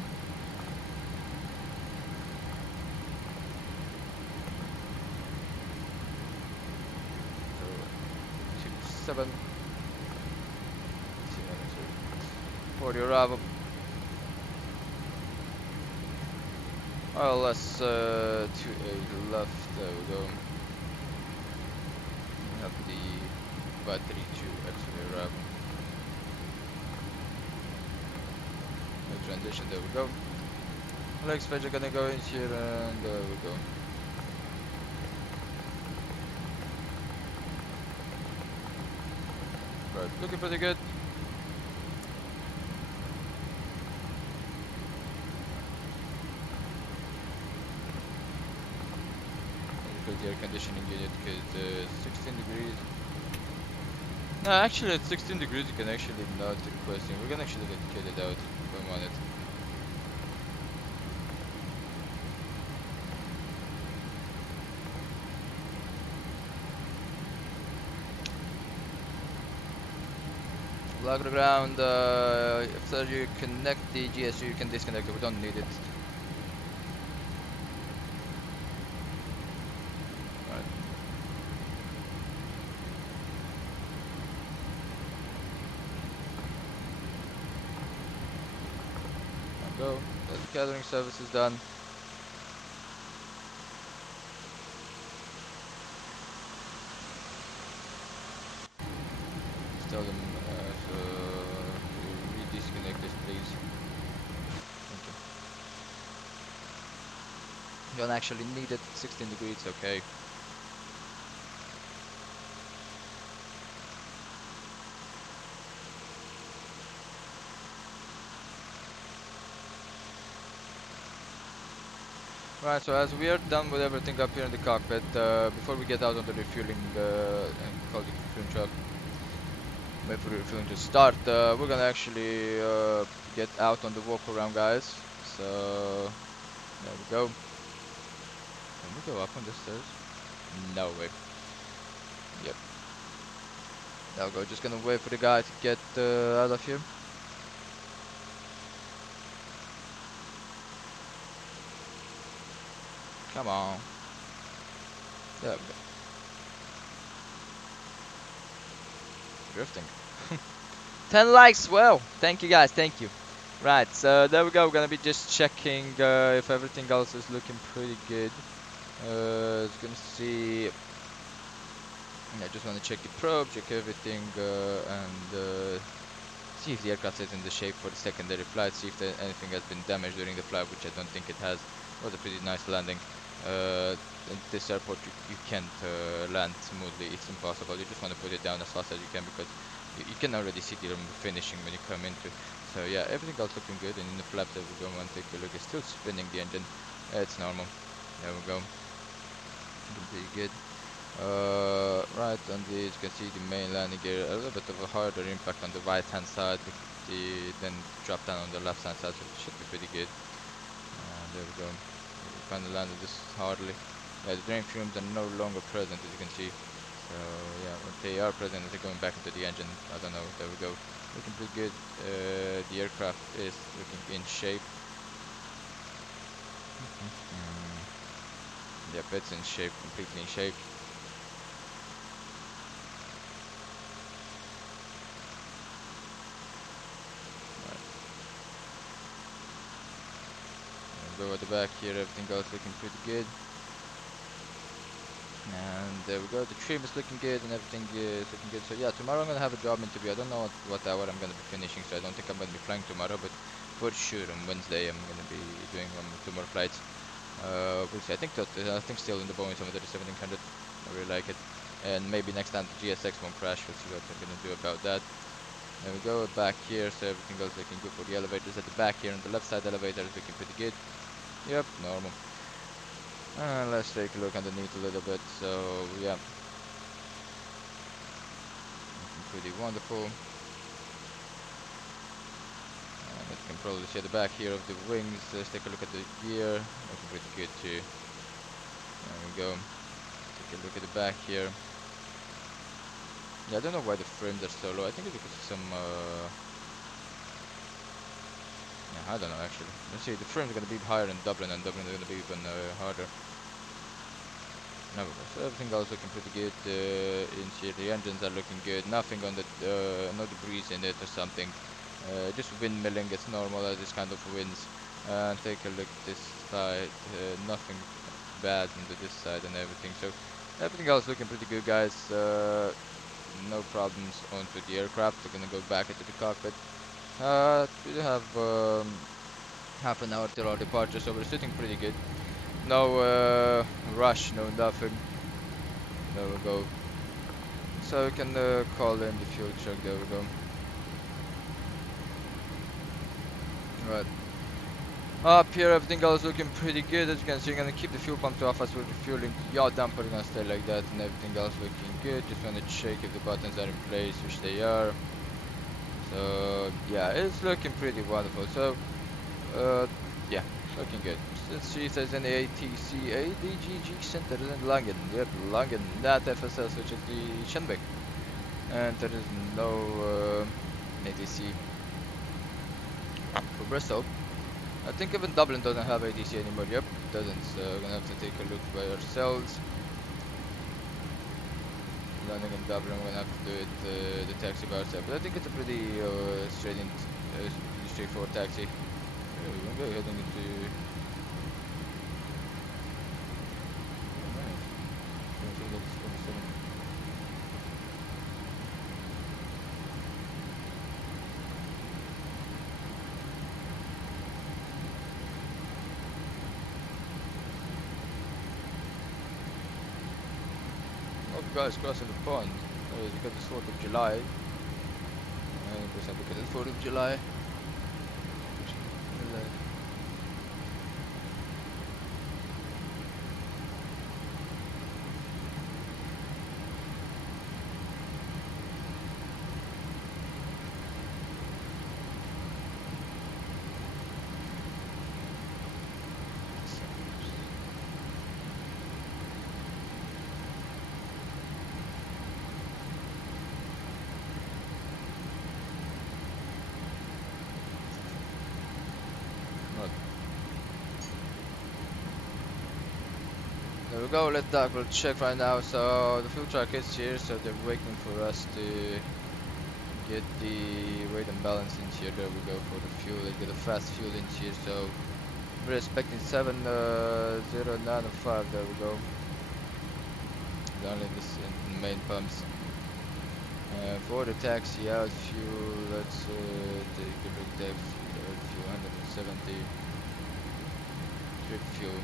So 27 for the arrival. LS 28 left, there we go. Have the battery to actually wrap. No transition, there we go. Legs page are gonna go in here and there we go. looking pretty good. Put the air conditioning unit because 16 degrees. No, actually at 16 degrees you can actually not requesting. We're gonna actually get it out if I want it. Flag ground, after you connect the GSU you can disconnect it, we don't need it. Right. Now go, the gathering service is done. Just tell them so re-disconnect this please. Thank you. You don't actually need it, 16 degrees, okay. Right, so as we are done with everything up here in the cockpit, before we get out on the refueling and call the refueling truck, wait for the refueling to start, we're gonna actually get out on the walk around, guys. So there we go. Can we go up on the stairs? No way. Yep. There we go. Just gonna wait for the guy to get out of here. Come on. There we go. Drifting. 10 likes. Well, thank you guys. Thank you. Right. So there we go. We're gonna be just checking if everything else is looking pretty good. It's gonna see. I just want to check the probe, check everything, and see if the aircraft is in the shape for the secondary flight. See if anything has been damaged during the flight, which I don't think it has. It was a pretty nice landing. In this airport you can't land smoothly, it's impossible. You just want to put it down as fast as you can because you can already see the finishing when you come into. So yeah, everything else looking good, and in the flaps that we go and take a look, it's still spinning the engine. It's normal. There we go. Looking pretty good. Right on this, you can see the main landing gear, a little bit of a harder impact on the right hand side, then drop down on the left hand side, so it should be pretty good. There we go. We kind of landed this hardly. Yeah, the drain fumes are no longer present, as you can see. So yeah, when they are present, they're going back into the engine. I don't know. There we go. Looking pretty good. The aircraft is looking in shape. Yep, it's in shape, completely in shape. Go at the back here, everything else looking pretty good. And there we go, the trim is looking good and everything is looking good. So yeah, tomorrow I'm gonna have a job interview. I don't know what hour I'm gonna be finishing, so I don't think I'm gonna be flying tomorrow, but for sure on Wednesday I'm gonna be doing 2 more flights. We'll see. I think still in the Boeing 737-1700. I really like it. And maybe next time the GSX won't crash. We'll see what I'm gonna do about that. There we go, back here, so everything else looking good for the elevators. At the back here on the left side, elevator is looking pretty good. Yep, normal. Let's take a look underneath a little bit. So yeah, looking pretty wonderful. And you can probably see at the back here of the wings. Let's take a look at the gear. Looking pretty good too. There we go. Take a look at the back here. Yeah, I don't know why the frames are so low. I think it's because of some yeah, I don't know actually. Let's see, the frames are going to be higher in Dublin, and Dublin is going to be even harder. There we go. So everything else looking pretty good. In here, the engines are looking good. Nothing on the, no debris in it or something. Just windmilling, it's normal as this kind of winds. And take a look at this side. Nothing bad into this side and everything. So everything else looking pretty good, guys. No problems onto the aircraft. They're going to go back into the cockpit. We have half an hour till our departure, so we're sitting pretty good. No rush, no nothing. There we go. so we can call in the fuel truck. There we go. Right. Up here, everything else looking pretty good. As you can see, you're gonna keep the fuel pump off as we're refueling. Yaw dumper gonna stay like that, and everything else looking good. Just wanna check if the buttons are in place, which they are. So yeah, it's looking pretty wonderful. So yeah, looking good. Let's see if there's any ATC ADGG centers in Langen. Yep, Langen, not FSS, which is the Schenbeck. And there is no ATC for Bristol. I think even Dublin doesn't have ATC anymore. Yep, it doesn't. So we're gonna have to take a look by ourselves. Landing in Dublin, we're gonna have to do it the taxi by ourselves. But I think it's a pretty straightforward taxi. We're gonna go heading into. Guys crossing the pond. You got the 4th of July. 90% look at the 4th of July. There we go, we'll check right now. So the fuel truck is here, so they're waiting for us to get the weight and balance in here. There we go for the fuel. Let's get a fast fuel in here. So we're expecting 70905. There we go. Only this in the main pumps. For the taxi out fuel, let's take a look. Taxi out fuel 170. Trip fuel to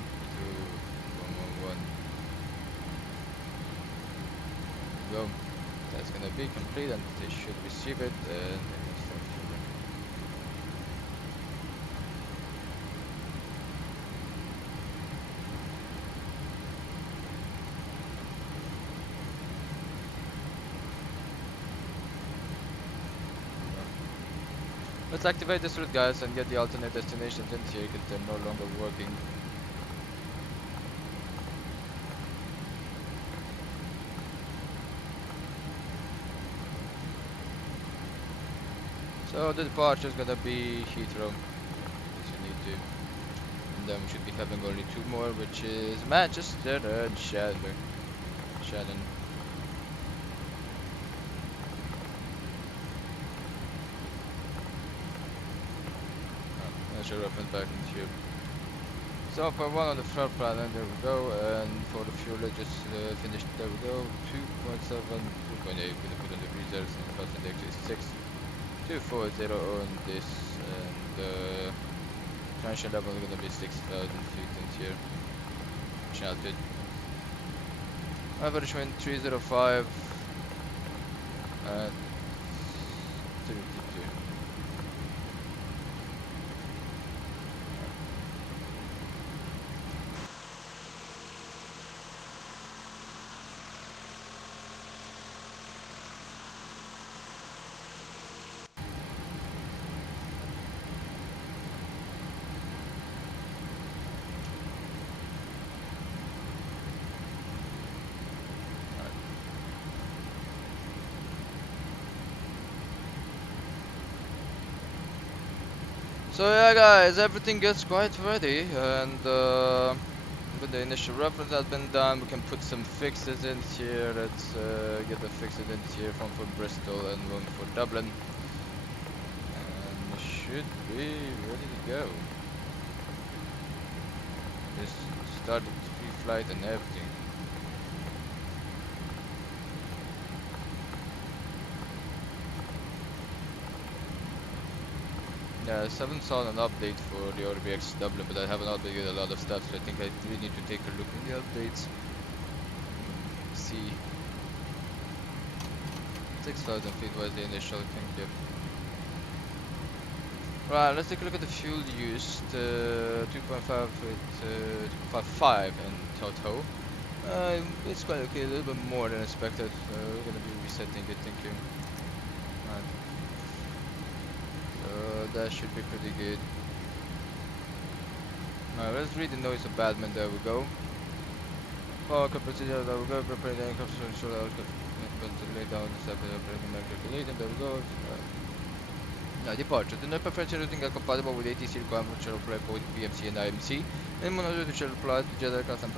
111. Go. That's gonna be complete, and they should receive it. And start fueling. Let's activate this route, guys, and get the alternate destinations in here because they're no longer working. So the departure is gonna be Heathrow, as you need to, and then we should be having only 2 more, which is Manchester and Shannon. That's your reference back in tube. So for 1 on the front panel, there we go, and for the fuel I just finished, there we go, 2.7, 2.8, we're gonna put on the reserves, and the cost index is 6.240 on this, and transmission level is gonna be 6,000 feet in here, sheltered. Average wind 305 and 32. So yeah guys, everything gets quite ready, and with the initial reference has been done, we can put some fixes in here. Let's get the fixes in here, one for Bristol and one for Dublin, and we should be ready to go. Just started pre-flight and everything. Yeah, I haven't saw an update for the ORBX Dublin, but I haven't updated a lot of stuff, so I think I really need to take a look at the updates. See. 6,000 feet was the initial, thank you. Right, let's take a look at the fuel used. 2.5 with 2.55 in total. It's quite okay, a little bit more than expected. We're gonna be resetting it, thank you. Right. So that should be pretty good. Alright, let's read the noise of Batman. There we go. Power procedure. There we go. Prepare the aircraft to ensure that to lay down the separate operating calculating. There we go. Now departure. The no preferential routing are compatible with ATC requirements which apply both VMC and IMC. And monorail shall apply to jet aircraft and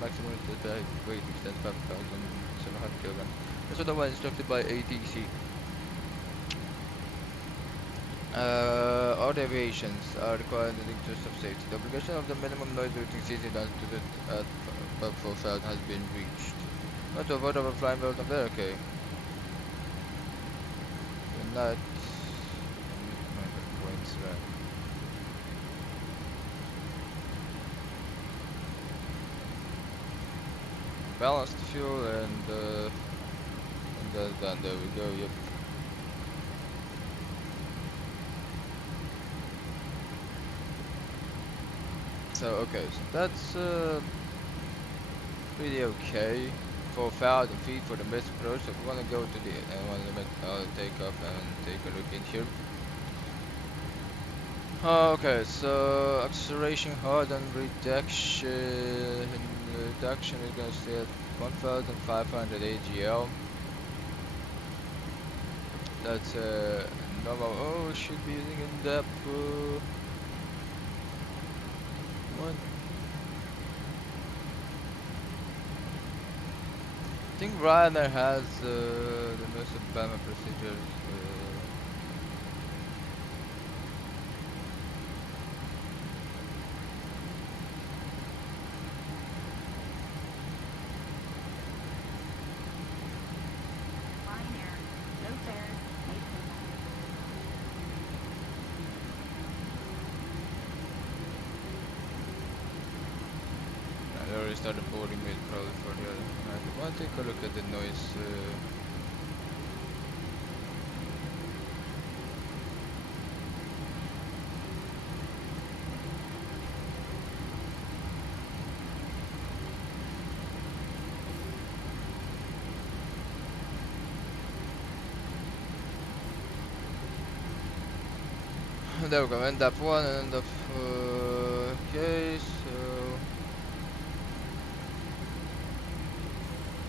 maximum weight extends 5,700 kg. That's otherwise instructed by ATC. All deviations are required in the interest of safety. The obligation of the minimum noise routing season at above 4,000 has been reached. Not to avoid overflying well there, okay. We're not points, right. Balance the fuel and that's done. There we go, yep. So okay, so that's pretty okay. 4,000 feet for the missed approach. So we want to go to the N1 limit. I'll take off and take a look in here. Okay, so acceleration hard and reduction. Reduction is gonna stay at 1,500 AGL. That's normal. Oh, we should be using in depth. What? I think Ryanair has the most advanced procedures. Ryanair, low fares, made simple. I already started boarding with probably for the other. I want to take a look at the noise. There we go, end up 1 and end up okay, so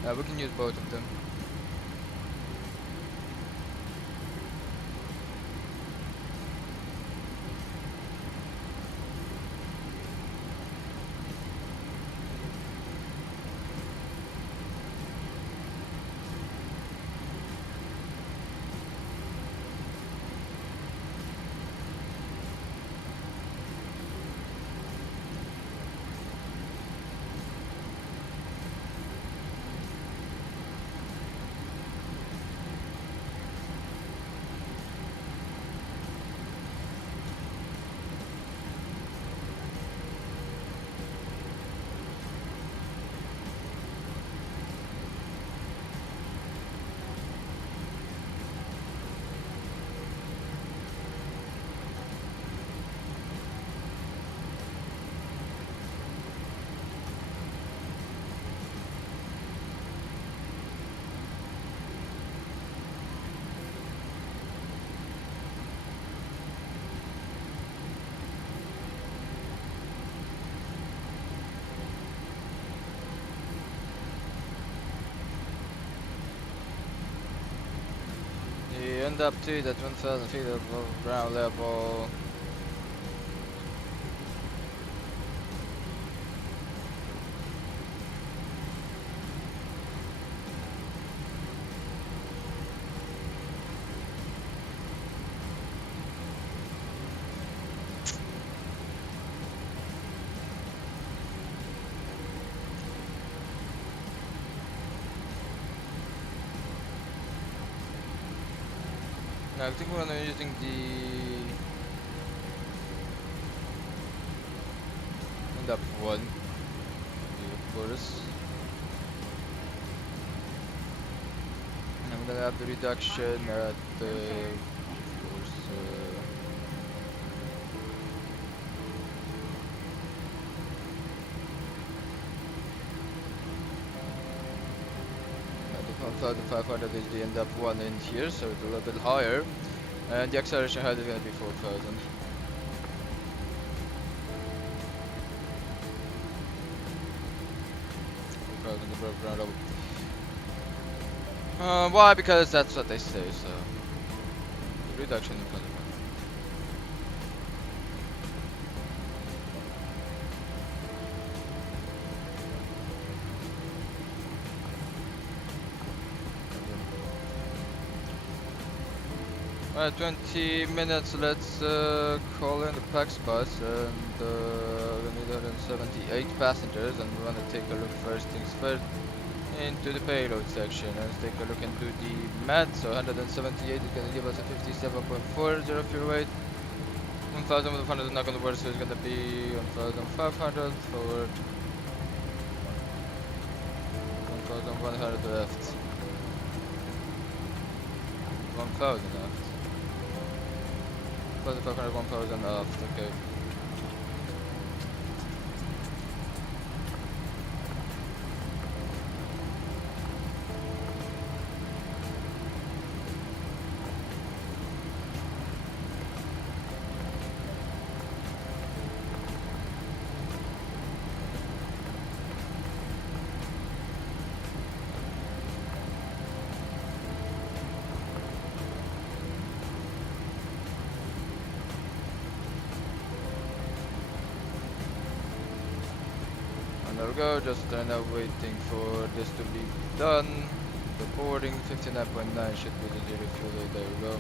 yeah, we can use both of them. You end up to that 1,000 feet above ground level. I think we're not using the end up 1 of course. I'm gonna have the reduction at of course the 1500 is the end up one in here, so it's a little bit higher, and the acceleration height is gonna be 4000. Why? Because that's what they say, so reduction in front of 20 minutes, let's call in the pack spots, and we need 178 passengers, and we want to take a look first things first into the payload section. Let's take a look into the math. So 178 is going to give us a 57.40 fuel weight. 1,100 is not going to work, so it's going to be 1,500 forward, 1,100 left, 1,000 left. 1,500, 1,000 left, okay. There we go, just now waiting for this to be done. The boarding 59.9 should be the zero fuel weight. There we go.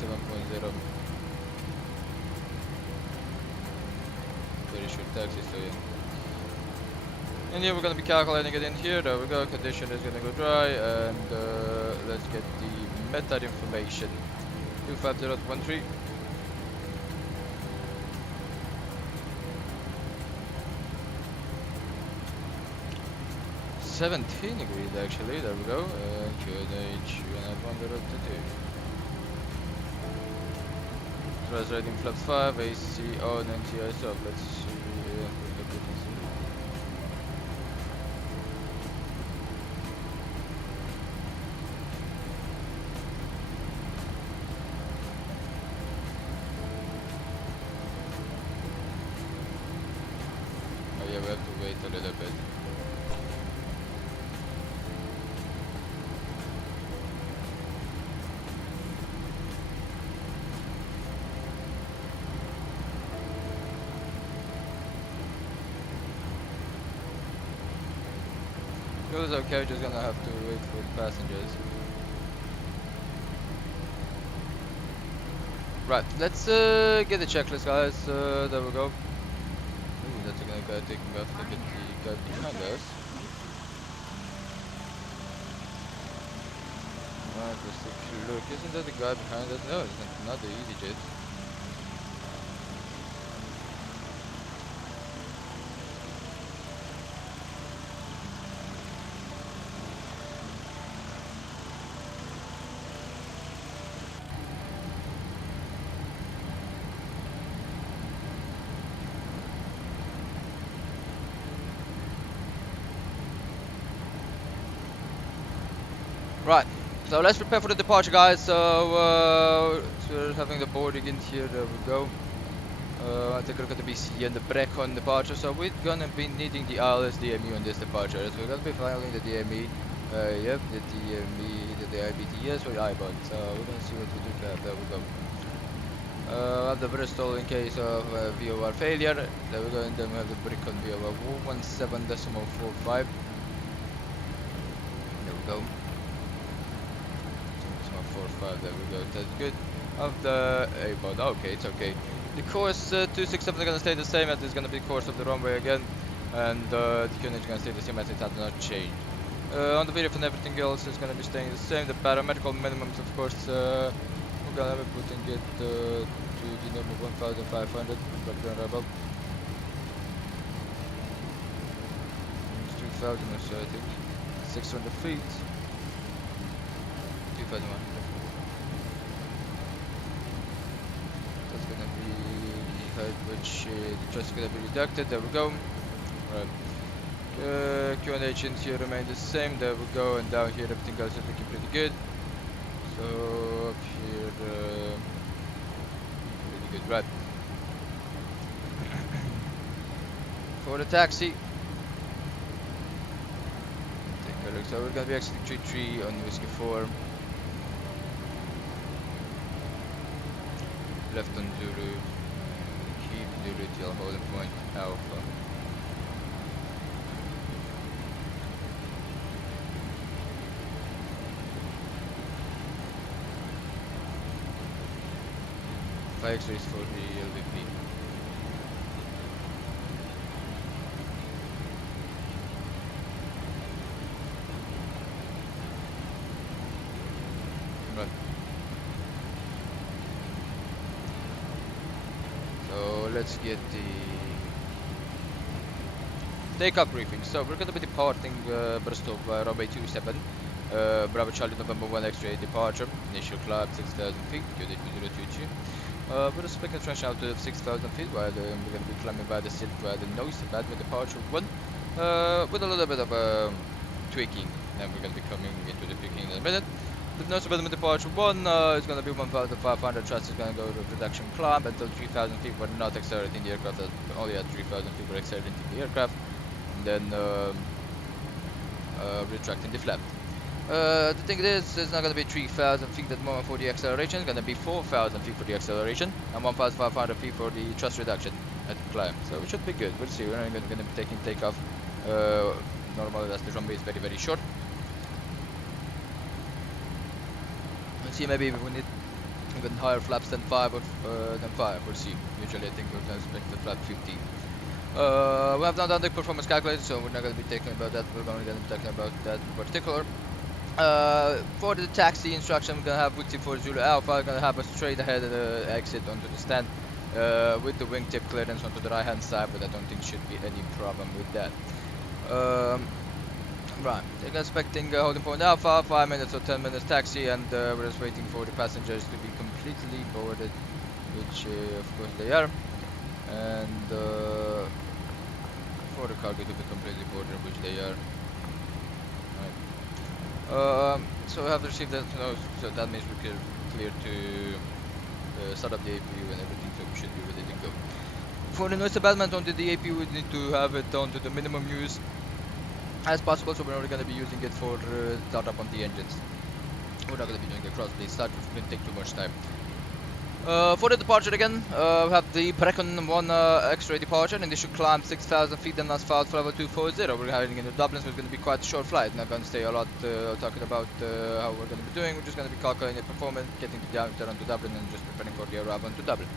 7.0. Very short taxi, so yeah. And here we're gonna be calculating it in here. There we go. Condition is gonna go dry, and let's get the method information. 25013. 17 degrees actually, there we go. QNH, and I wonder what to do. Thrust rating flaps 5, AC on, NTIs up. Let's see. Oh yeah, we have to wait a little bit. Goes okay, just gonna have to wait for the passengers. Right, let's get the checklist, guys. There we go. Ooh, that's a guy taking off. Look at the guy behind us. Right, let's take a look. Isn't that the guy behind us? No, it's not the EasyJet. Right, so let's prepare for the departure, guys. So we're having the boarding in here. There we go. I'll take a look at the BC and the brake on departure. So we're gonna be needing the ILS DME on this departure. So we're gonna be filing the DME. Yep, the DME, the IBTS or IBOT. So we're gonna see what we do have. There we go. Have the Bristol in case of VOR failure. There we go, and then we have the brick on VOR 117.45. There we go. 45, there we go, that's good. Of the A-bod, okay, it's okay. The course 267 is gonna stay the same, and it's gonna be course of the runway again, and the QNH is gonna stay the same as it has not changed. On the video and everything else is gonna be staying the same. The parametrical minimums, of course, we're gonna be putting it to the number 1,500, background rebel. It's 2,000 or so, I think. 600 feet. 2,100. That's gonna be the height which the thrust is gonna be reducted. There we go. Right. Q&H in here remain the same. There we go. And down here everything else is looking pretty good. So up here, pretty good. Right. For the taxi. Take a look. So we're gonna be exiting 33 on Whiskey 4. Left on Zulu. Keep Zulu till holding point Alpha. X-rays for the LVP. Right. So let's get the takeoff briefing. So we're going to be departing Bristol runway 27. Bravo Charlie November 1 X-ray departure. Initial climb 6,000 feet. QD 2022. We're expecting to transition out to 6,000 feet while we're going to be climbing by the seat by the nose bad with departure 1 with a little bit of tweaking. Then we're going to be coming into the peaking in a minute. The nose with departure 1 is going to be 1,500. Thrust is going to go to reduction climb until 3,000 feet. We're not accelerating the aircraft, only at 3,000 feet we're accelerating the aircraft. And then retracting the flap. The thing is, it's not going to be 3,000 feet at the moment for the acceleration. It's going to be 4,000 feet for the acceleration and 1,500 feet for the thrust reduction at the climb. So it should be good. We'll see. We're not going to be taking takeoff. Normally, as the runway is very, very short. Let's see. Maybe we need even higher flaps than 5 or than 5. We'll see. Usually, I think we're going to expect the flap 15. We have not done the performance calculator, so we're not going to be talking about that. We're only going to be talking about that in particular. For the taxi instruction, we're going to have Whiskey 4 Zulu Alpha. We're going to have a straight ahead exit onto the stand with the wingtip clearance onto the right hand side, but I don't think should be any problem with that. Right, they're expecting holding point Alpha, 5 minutes or 10 minutes taxi, and we're just waiting for the passengers to be completely boarded, which of course they are, and for the cargo to be completely boarded, which they are. So we have received that, so that means we're clear to start up the APU and everything, so we should be ready to go. For the noise abatement onto the APU, we need to have it down to the minimum use as possible, so we're only going to be using it for startup on the engines. We're not going to be doing a cross-blade start, which will take too much time. For the departure again, we have the Brecon 1 X-ray departure, and they should climb 6,000 feet and asphalt for level 240. We're heading into Dublin, so it's going to be quite a short flight. Not going to stay a lot talking about how we're going to be doing. We're just going to be calculating the performance, getting to down to Dublin, and just preparing for the arrival into Dublin.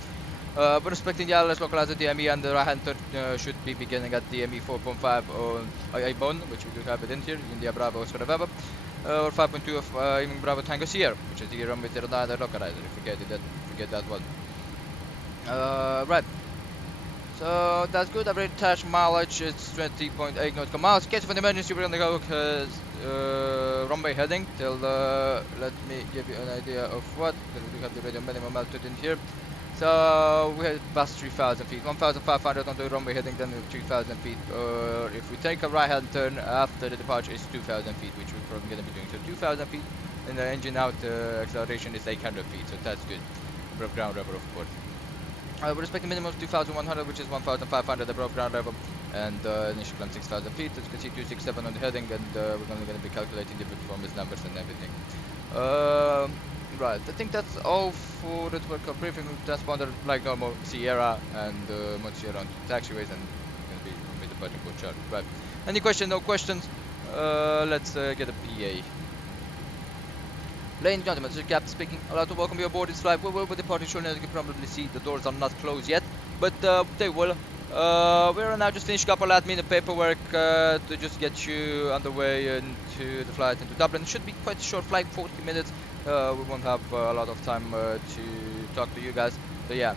We're expecting the ILS localizer DME and the right-hand turn should be beginning at DME 4.5 on A-bone, which we do have it in here, in the Bravo Oscar November, or 5.2 of Aiming Bravo Tango Sierra, which is the runway 09 localizer, if we get that one. Right. So that's good. Average attached mileage is 20.8 nautical miles. In case of an emergency, we're gonna go runway heading till. Let me give you an idea of what. Because we do have the radio minimum altitude in here. So we had past 3,000 feet, 1,500 on the runway heading, then 3,000 feet. Or if we take a right-hand turn after the departure, is 2,000 feet, which we're probably gonna be doing. So 2,000 feet, and the engine out acceleration is 800 feet. So that's good. Above ground level, of course. We're expecting minimum of 2,100, which is 1,500 above ground level, and initial climb 6,000 feet. As you can see, 267 on the heading, and we're only going to be calculating the performance numbers and everything. Right, I think that's all for the workout briefing. We transponder like normal Sierra and Monsignor onto the taxiways, and going to be with the budget for Charlie. Right. Any question? No questions. Let's get a PA. Ladies and gentlemen, this is Captain speaking. I'd like to welcome you aboard this flight. We will be departing shortly. As you can probably see, the doors are not closed yet, but they will. We're now just finishing up our last minute paperwork to just get you underway into the flight into Dublin. It should be quite a short flight, 40 minutes. We won't have a lot of time to talk to you guys. So yeah,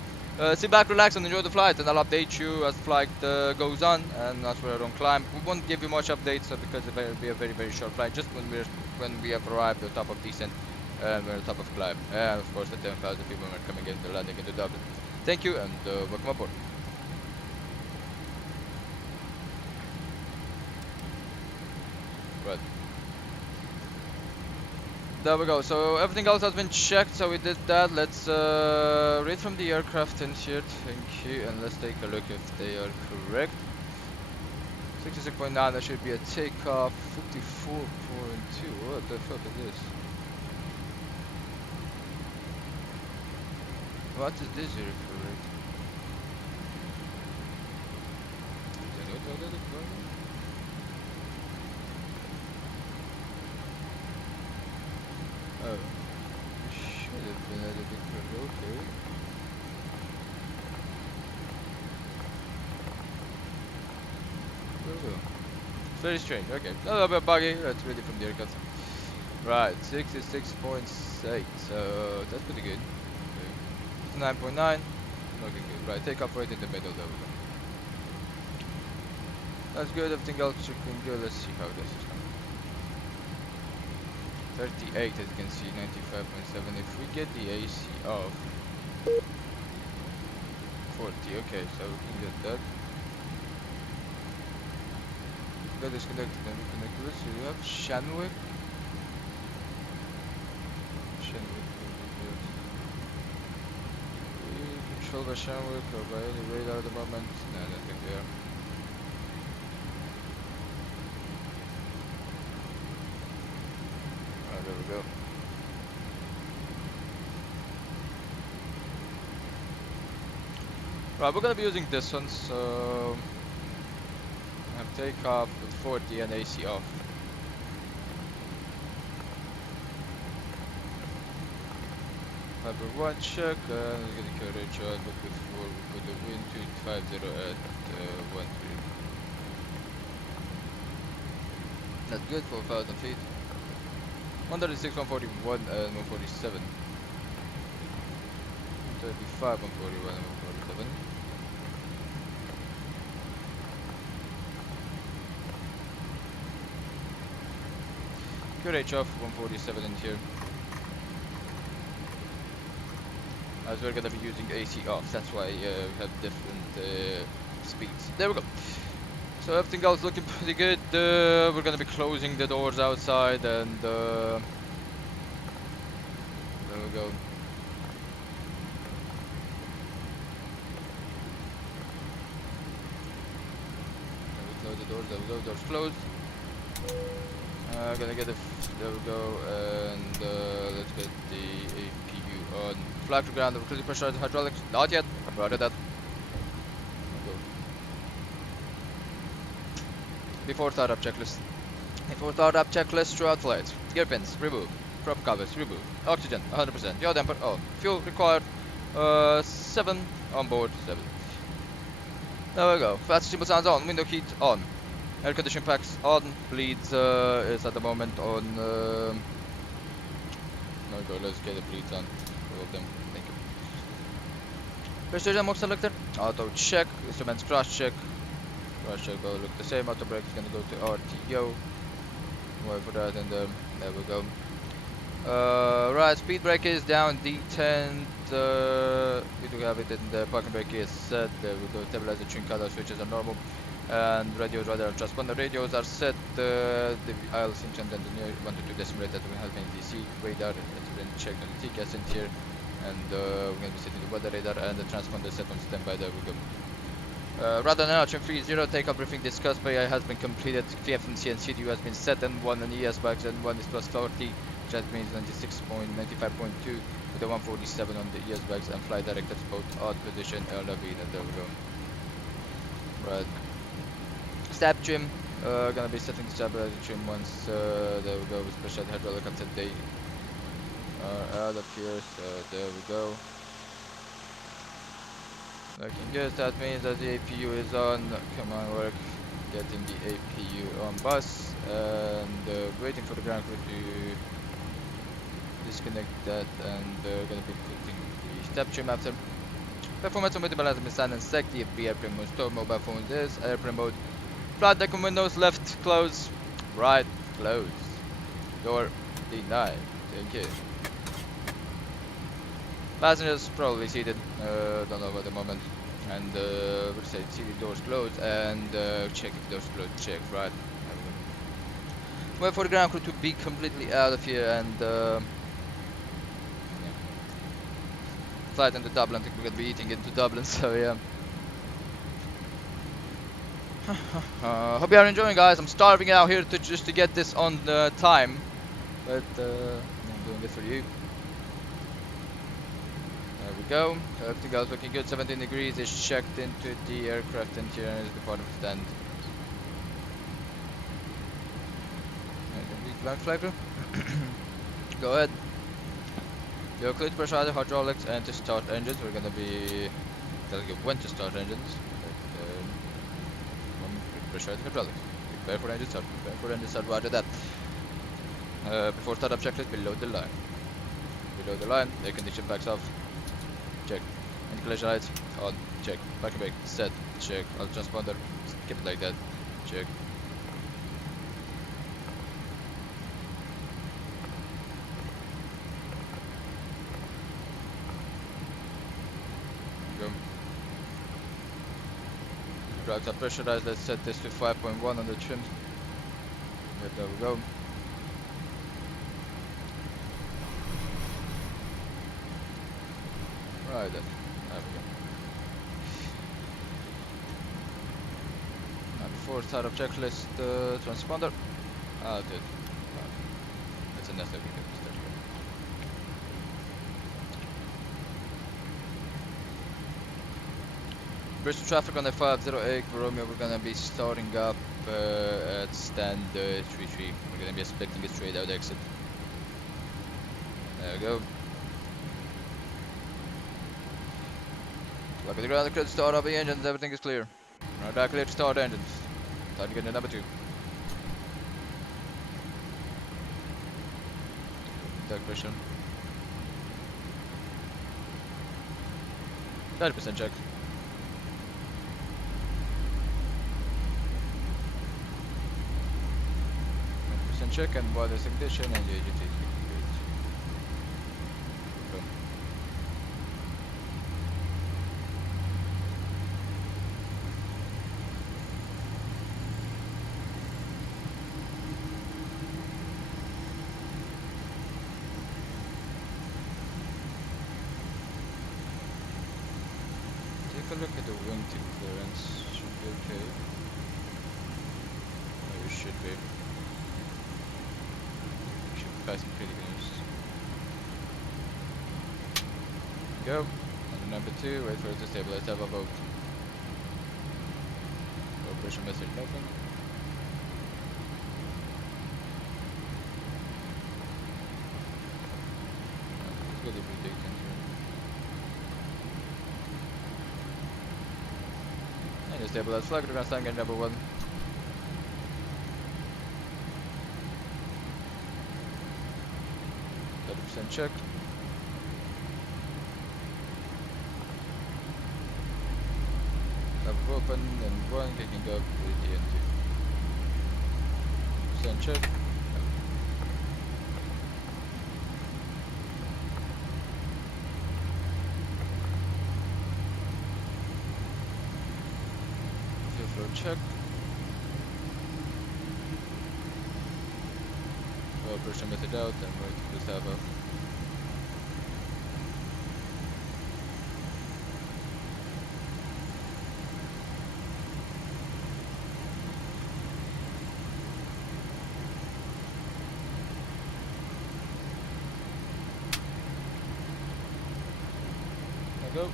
Sit back, relax, and enjoy the flight, and I'll update you as the flight goes on, and that's where I don't climb. We won't give you much updates because it will be a very, very short flight, just when we have arrived at the top of descent, and we're at the top of climb. And of course the 10,000 people are coming in, they're landing into Dublin. Thank you, and welcome aboard. Right. There we go. So everything else has been checked. So we did that. Let's read from the aircraft in here. Thank you. And let's take a look if they are correct. 66.9. That should be a takeoff. 54.2. What the fuck is this? What is this here correct? Oh, should have been a little bit further, okay. Oh, it's very strange, okay. A little bit buggy, let's read it from the aircraft. Right, 66.8, so that's pretty good. Okay. 9.9, looking good. Right, take off right in the middle, there we go. That's good, everything else looking good, let's see how this is going. 38, as you can see, 95.7. If we get the AC off 40, okay, so we can get that. Got disconnected and reconnected. Let's see, we have Shanwick. Shanwick will be good. We control by Shanwick or by any radar at the moment. No, I don't think we are. There we go. Right, we're gonna be using this one, so I have takeoff with 40 and AC off. Number 1 check, and we're gonna carry a charge, but before we put the wind 250 at 13. That's good for 4,000 feet. 136, 141, and 147. 135, 141, and 147. QRH off, 147 in here. As we're gonna be using AC off, that's why we have different speeds. There we go. So everything else looking pretty good. We're gonna be closing the doors outside, and there we go. Close the doors. There we go. Doors closed. Gonna get there we go, and let's get the APU on. Flag to ground. Completely pressurized hydraulics. Not yet. Roger that. Before startup checklist. Before startup checklist throughout flight. Gear pins, remove. Prop covers, remove. Oxygen, 100%. Yaw damper, on. Fuel required, 7. On board, 7. There we go. Fast symbol sounds on. Window heat, on. Air conditioning packs, on. Bleeds is at the moment on. There we go. Let's get the bleeds on. All of them. Thank you. Precision mode selector, auto check. Instruments cross check. Cross check will look the same. Auto brake is gonna go to RTO. Wait for that, and there we go. Right, speed brake is down, D10. We do have it in the parking brake is set. There we go. Stabilizer, trim color switches are normal, and radios radar transponder radios are set. The Ils Approach engineer wanted to decimate that we have an DC radar. It's been checked on the TCAS in here, and we're gonna be setting the weather radar and the transponder set on standby. There we go. Ryanair trim 30 takeoff briefing discussed by has been completed. TFNC and CDU has been set, and 1 on ES bags, and 1 is plus 40, which that means 96.95.2 with the 147 on the ES bags, and flight directors both odd position, LEMD, and there we go. Right. Stab trim, gonna be setting the stabilizer trim once, there we go, with special hydraulic until they are out of here, so there we go. Looking good, that means that the APU is on. Come on, work. Getting the APU on bus, and waiting for the ground crew to disconnect that, and gonna be putting the step trim after. Performance on multiple has been signed and select the airplane mode. Store mobile phone this airplane mode. Flight deck and windows left close, right close. Door denied. Thank you. Passengers probably seated. Don't know about the moment. And we'll say seated doors closed and check if doors closed. Check right. Wait for the ground crew to be completely out of here and yeah. Flight into Dublin. I think we're gonna be eating into Dublin. So yeah. Hope you are enjoying, guys. I'm starving out here to just to get this on time, but I'm doing it for you. There we go. Everything else looking good. 17 degrees is checked into the aircraft interior and is the part of the stand. Flavor. Go ahead. You're clear to pressurize the hydraulics and to start engines. We're gonna be telling you when to start engines. Pressurize the hydraulics. Prepare for engine start. Prepare for engine start. Roger that. Before startup checklist, below the line. Below the line. Air condition backs off. Check. Anti-collision lights on. Check. Parking brake set. Check. All transponder. Keep it like that. Check. Drives are pressurized. Let's set this to 5.1 on the trim. Yep, there we go. Right then. There we go. Now before startup checklist, transponder. Ah, dude. That's a nest. Bristol traffic on the 508 Romeo, we're gonna be starting up at stand 33. We're gonna be expecting a straight out exit. There we go. Look at the ground, clear to start up the engines, everything is clear. Radar clear to start engines. Time to get into number 2. Contact pressure. 30% check. 10% check and wireless ignition and the AGT. Take a look at the wing tip clearance. Should be okay. Or it should be. Should pass some critical news. Go. And number 2, wait for it to stabilize. Have a vote. Operation message open. It's really big data here. And stabilize flag, we're gonna start getting number 1. Check. Cover open and 1 kicking up with the N2. Check. Fuel flow check. Pressure method out and wait for the server. Go.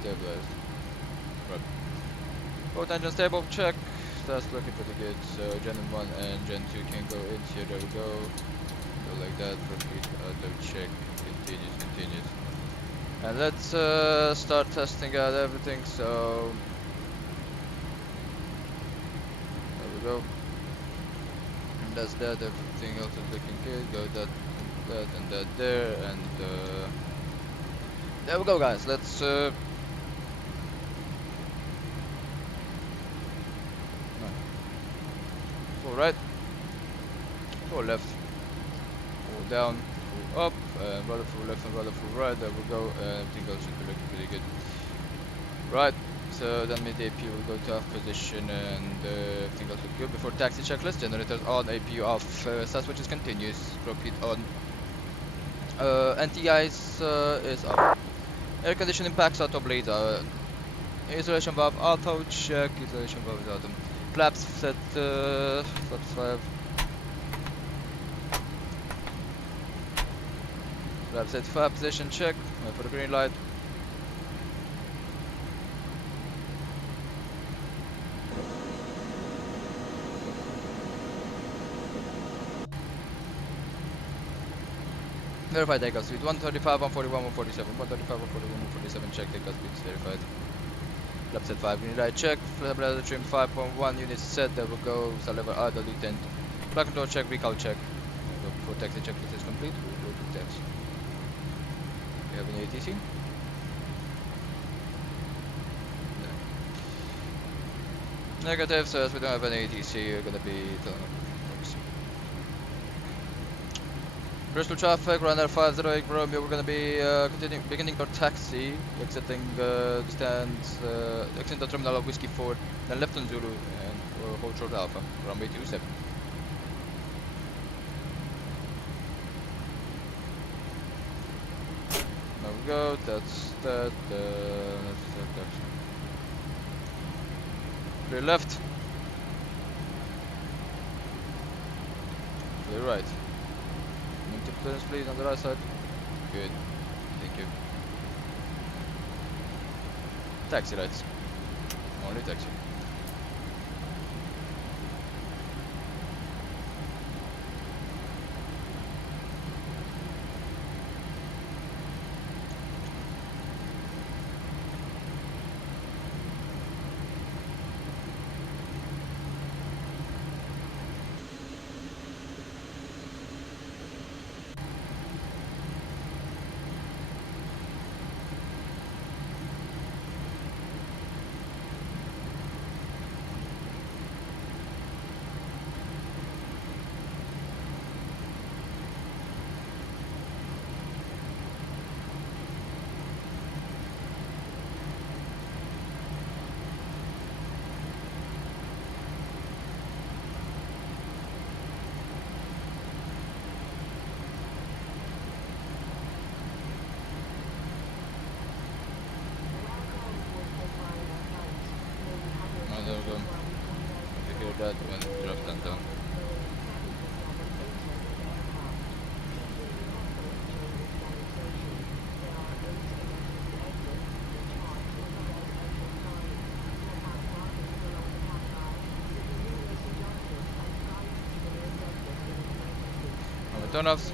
Stabilized. Right. Both engines stable, check. That's looking pretty good. So Gen 1 and Gen 2 can go in here. There we go. Go like that. Repeat. Auto check. Continues. And let's start testing out everything. So there we go. And that's that. Everything else is looking good. Go that and that there, and there we go, guys. Let's full right, full left, full down, full up, and rather full left and rather full right. There we go. Everything else should be looking pretty good. Right. So then the APU will go to off position, and everything else look good. Before taxi checklist, generators on, APU off, SAS switch is continuous, probe heat on. Anti-ice is off. Air conditioning packs auto bleed. Isolation valve auto check. Isolation valve is auto. Flaps set. Flaps 5. Flaps set 5. Position check. Wait for the green light. Verified takeoff speed 135, 141, 147. 135, 141, 147. Check takeoff speed verified. Flap set 5 unit light check. Flap ladder trim 5.1 units set. There we go. Cell level idle detent. Flight control check. Recall check. Before taxi checklist is complete, we'll go to taxi. You have any ATC? No. Negative, so as we don't have any ATC, you're gonna be telling them. Bristol traffic, Ryanair 508 Romeo, we're going to be beginning our taxi, exiting the stands, exiting the terminal of Whiskey 4, then left on Zulu, and hold short Alpha, runway 27. There we go, that's that, clear left, clear right. Clearance please on the right side. Good. Thank you. Taxi lights. Only taxi. That when it drops down. Turn-offs.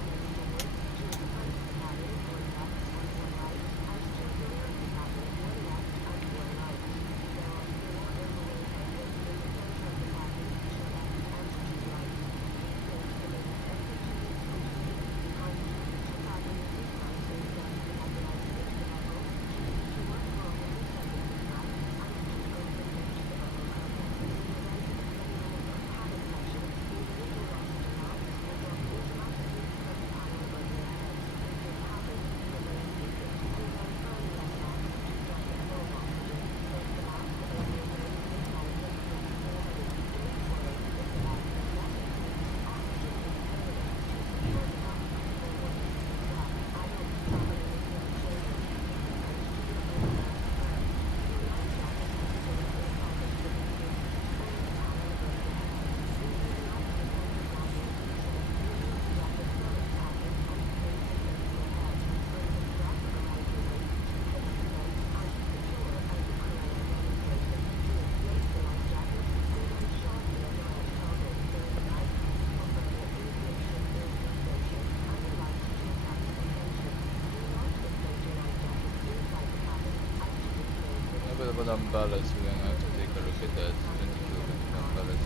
about unbalance, we're gonna have to take a look at that. 20 kilograms unbalance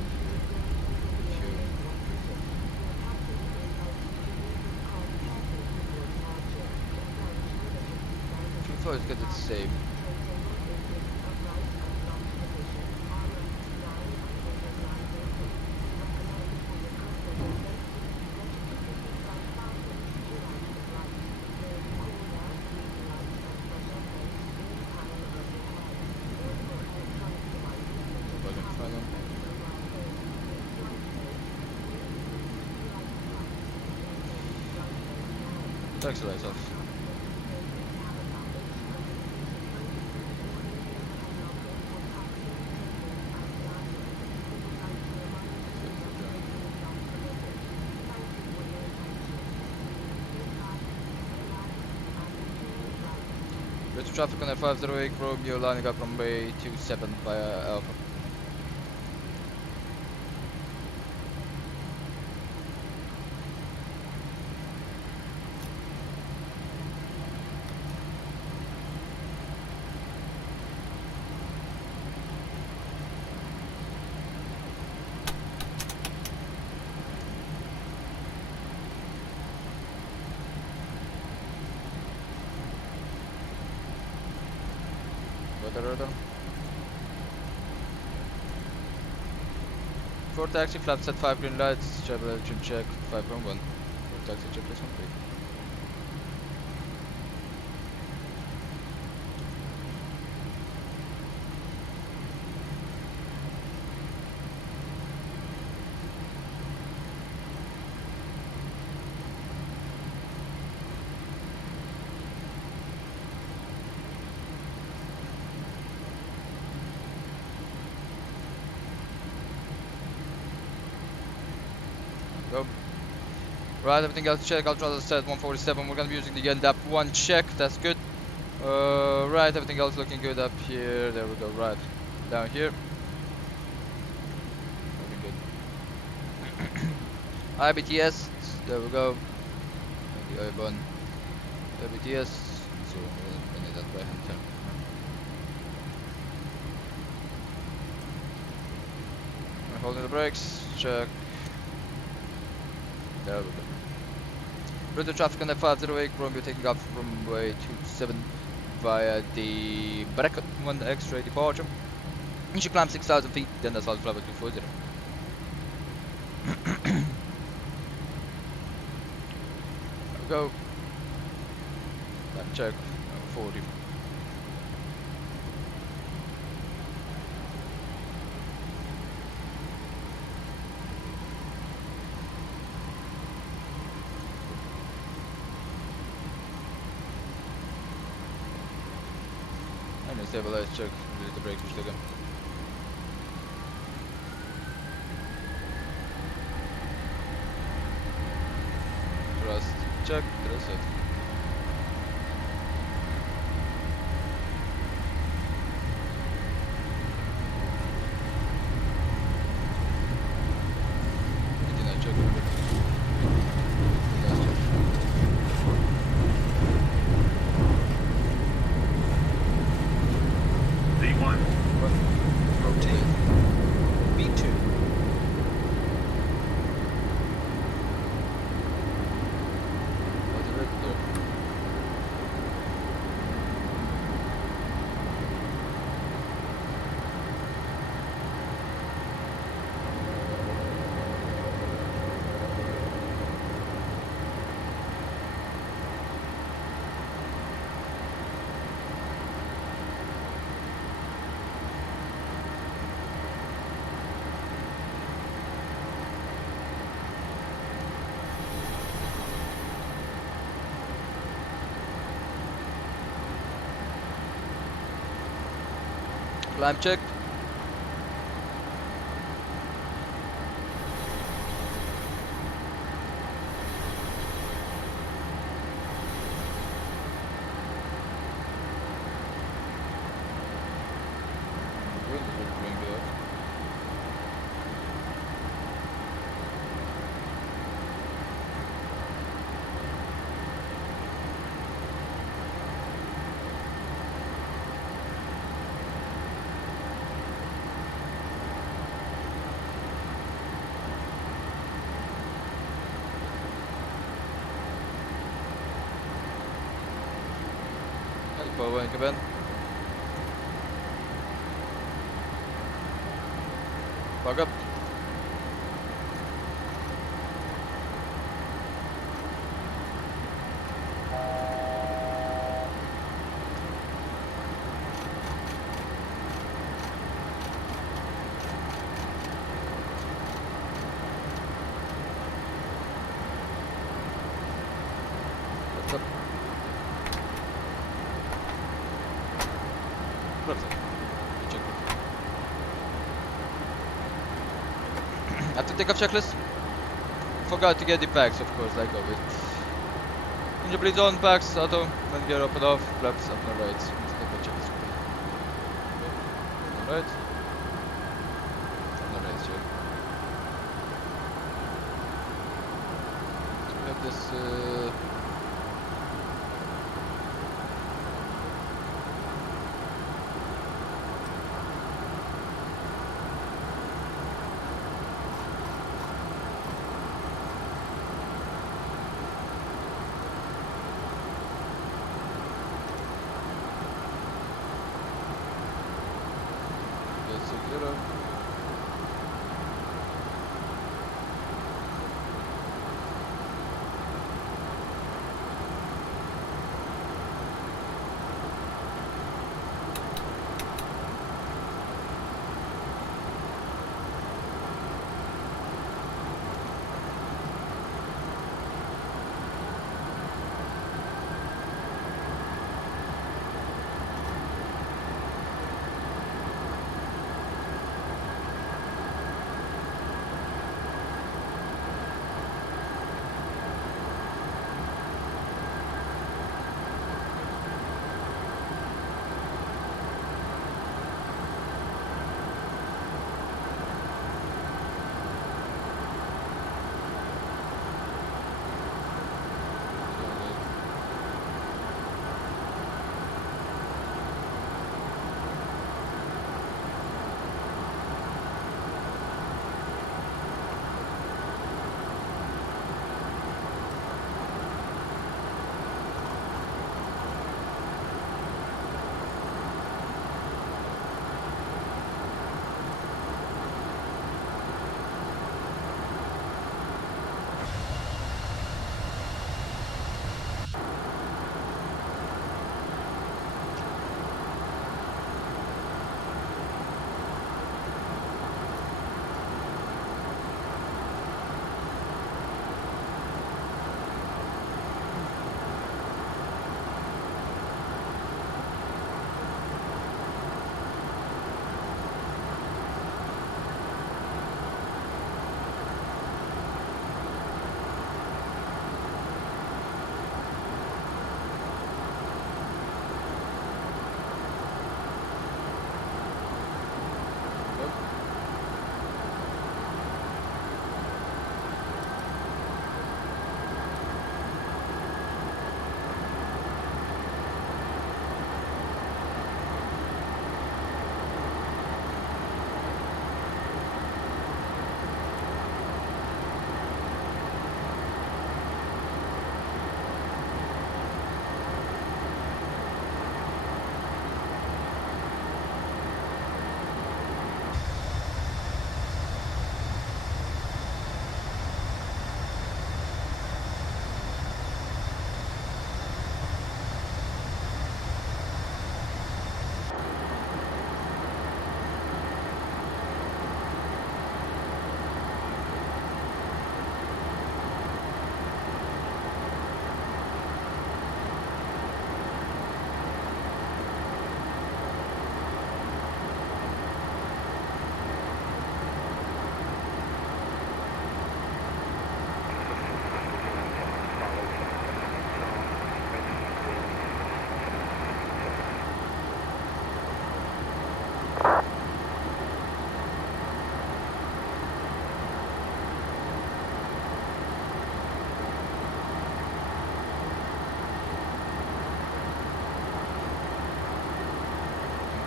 fuel. Fuel flow is good, it's safe. Taxi lights off. Go to traffic on F508, Romeo lining up runway 27 via Alpha. Radar. For taxi, flaps at 5 green lights, travel engine check 5.1. For taxi, checklist complete. Go. Right, everything else check. Ultra set 147. We're gonna be using the LDAP1 check. That's good. Right, everything else looking good up here. There we go. Right, down here. Looking good. IBTS. There we go. The I1. IBTS. So we need that right hand turn. We're holding the brakes. Check. There we go. Route traffic on F508, Romeo taking off from runway 27 via the bracket 1 X-ray departure. You should climb 6,000 feet, then that's all flight 240. There we go. Time check 40. Stabilize check, release the brake, push the gun. Thrust check, thrust it. Climb check. Hey, Paul, in cabin. Fog up. What's up? Perfect. Check it. After takeoff checklist. Forgot to get the packs, of course, like always. Engine bleeds on, packs, auto, when gear up and off, flaps up and right. Takeoff checklist. On right. On right, sure. So we have this. Zero.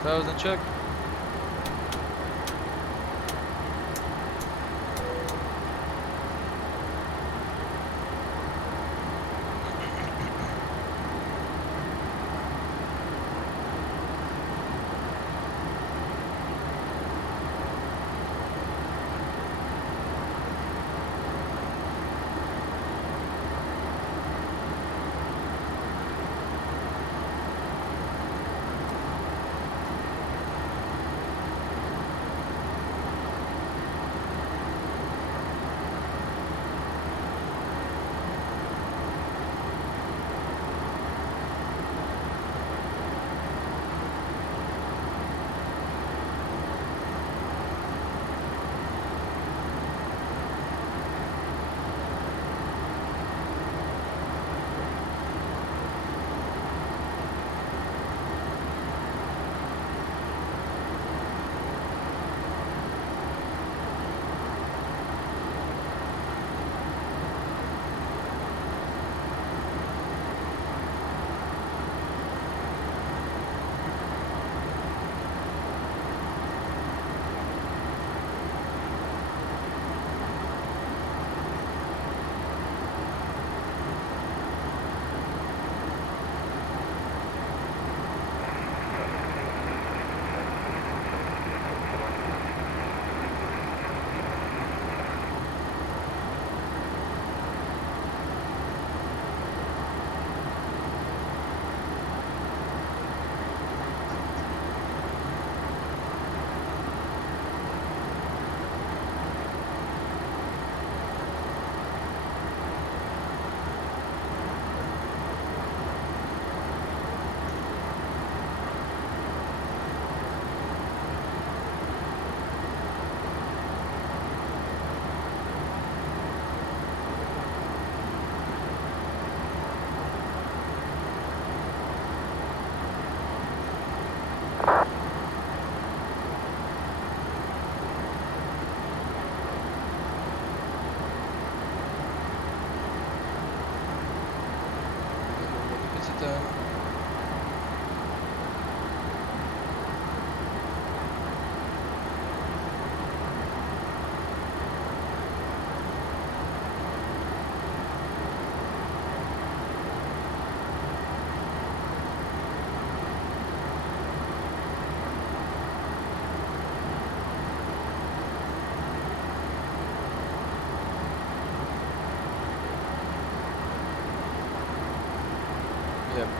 Thousand check.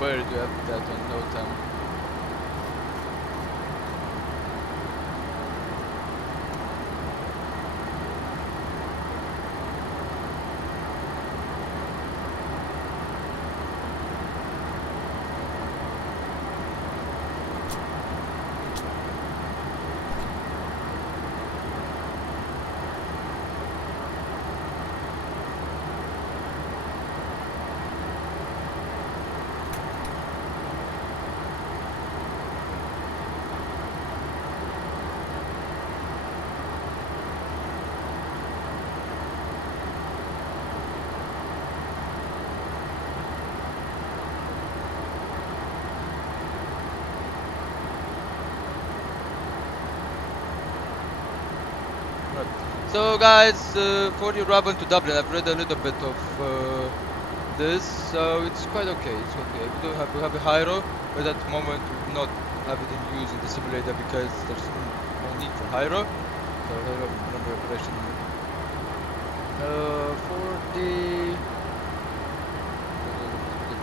swear to have that on no time. So guys, for your travel to Dublin, I've read a little bit of this, so it's quite okay. It's okay. We have a Hyro, but at the moment we do not have it in use in the simulator because there's no need for Hyro. So Hyro number operation for the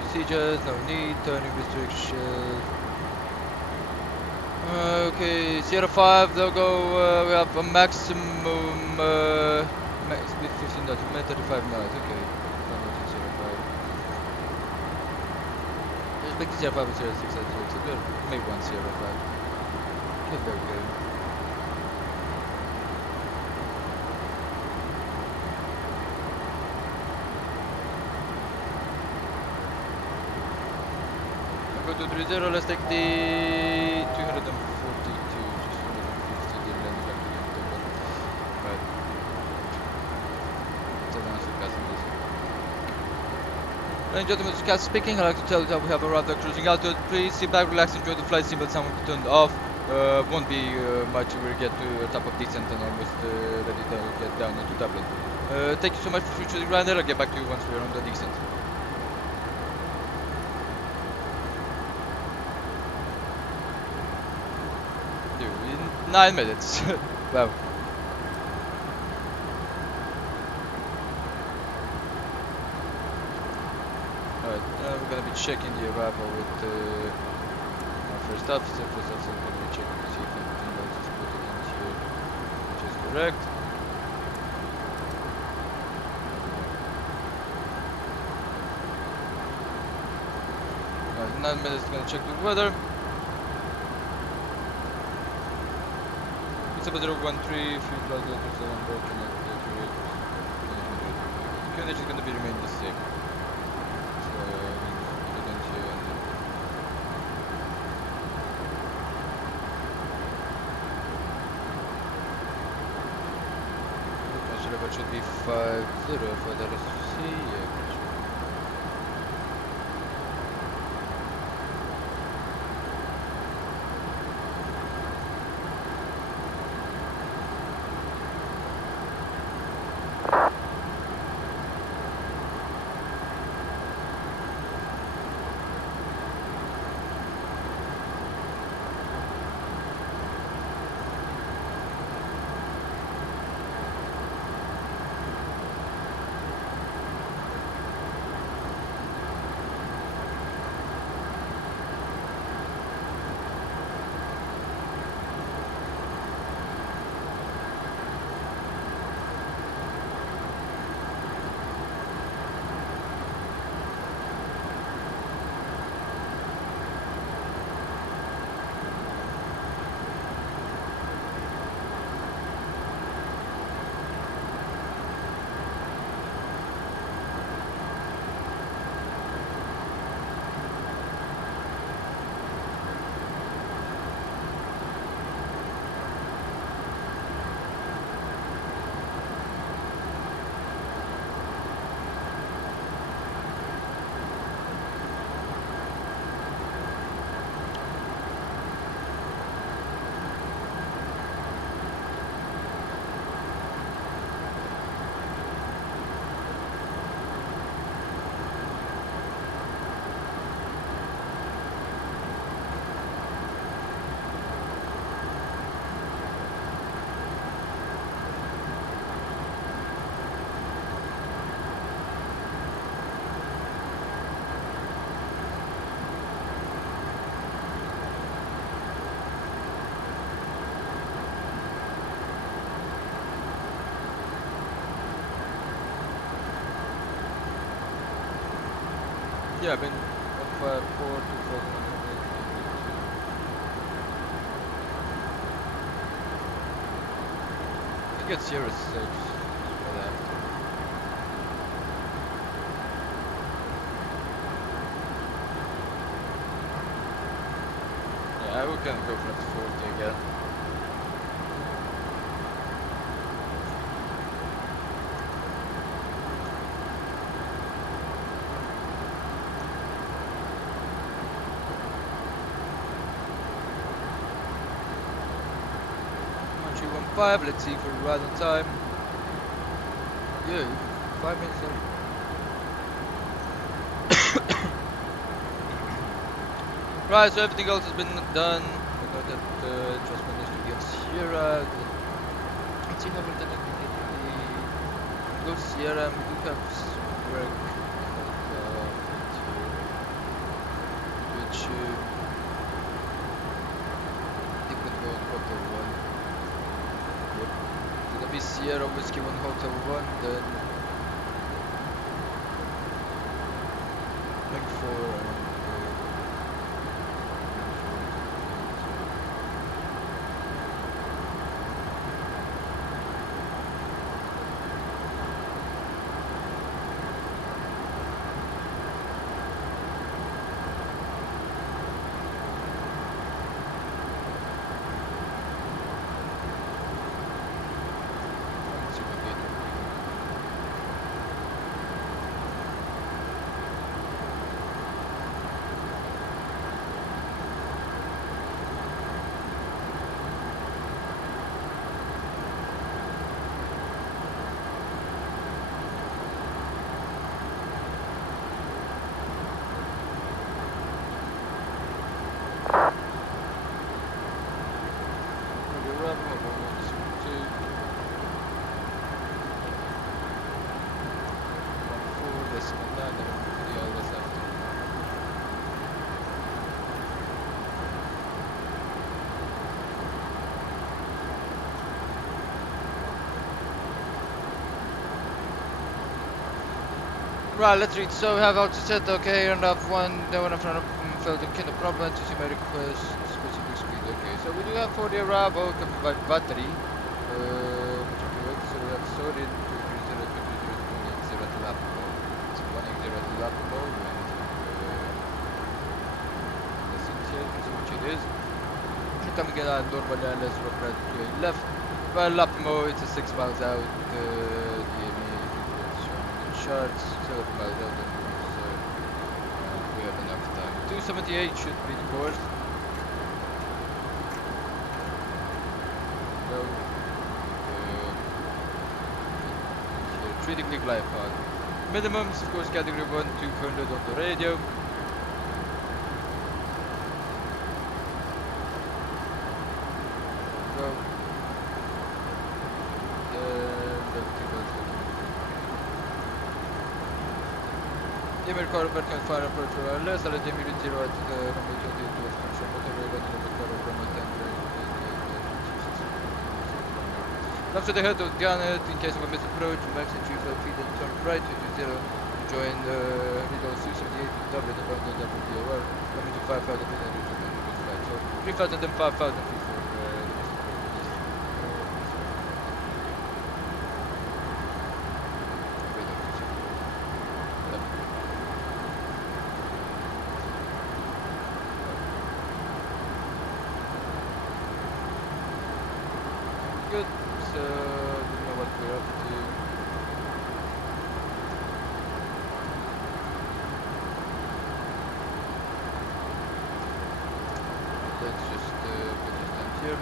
procedures, no need, turning restrictions. Okay, Sierra 5 logo, we have a maximum max speed 15 knots, 35 knots, okay. Sierra 5. Just make the Sierra 5 and Sierra 6 so good. Maybe one Sierra 5. Okay, very good. Go to 30, let's take the 242, just 250, the land back to the top. Right. So now the customers. Ladies and gentlemen, this is Cat speaking. I'd like to tell you that we have arrived at cruising altitude. Please sit back, relax, enjoy the flight. Seatbelt sound will be turned off. Won't be much. We'll get to the top of descent and almost ready to get down into Dublin. Thank you so much for choosing Ryanair. I'll get back to you once we're on the descent. 9 minutes. Wow. Alright, we're gonna be checking the arrival with our first officer. First officer, we're gonna be checking to see if everything else is put in here, which is correct. Alright, 9 minutes, gonna check the weather. 7013, fuel cloud letters are unbroken at the QNH is going to be remain the same. So we don't hear anything. Pressure level should be 50 for the RSC. Yeah. Yeah, I've been on fire for 2008. I think it's Sierra 6 right after. Yeah, we can go for the 40 again. Let's see if we're right on time. Yeah, 5 minutes in. Right, so everything else has been done. We know that adjustment needs to be on Sierra. Let's see how we're done it. Go to Sierra, and we do have some work which I think would go on Hotel 1. Gonna be Sierra Whiskey 1 Hotel 1, then Link 4 and right, let's read. So we have how to set okay, and have one, then one in front of felt a kind of problem to see my request, specific speed, okay. So we do have for the arrival, can provide battery. So we have sorted to 180 at lap mode. So 180 at lap mode, and let's see which it is. Coming in at normally, let's look right to a left. Well, lap mode, it's a 6 miles out, charts, 7 miles out, so we have enough time. 278 should be the course. Go. 3 degree glide path. Minimums, of course, category 1, 200 on the radio. Go. Dimmer car vertical fire approach wireless, alle dimmer 0 at runway 22 of control motor running over the car of runway 10. Left to the head of gunnet in case of a misapproach, max and 3 feet and turn right to 0 to join the Riddle 278 W and abandon WDOR, coming to 5,000 feet and return to flight. So 3,000 and 5,000 feet for good, so we know what we're up to. Let's just put this down here.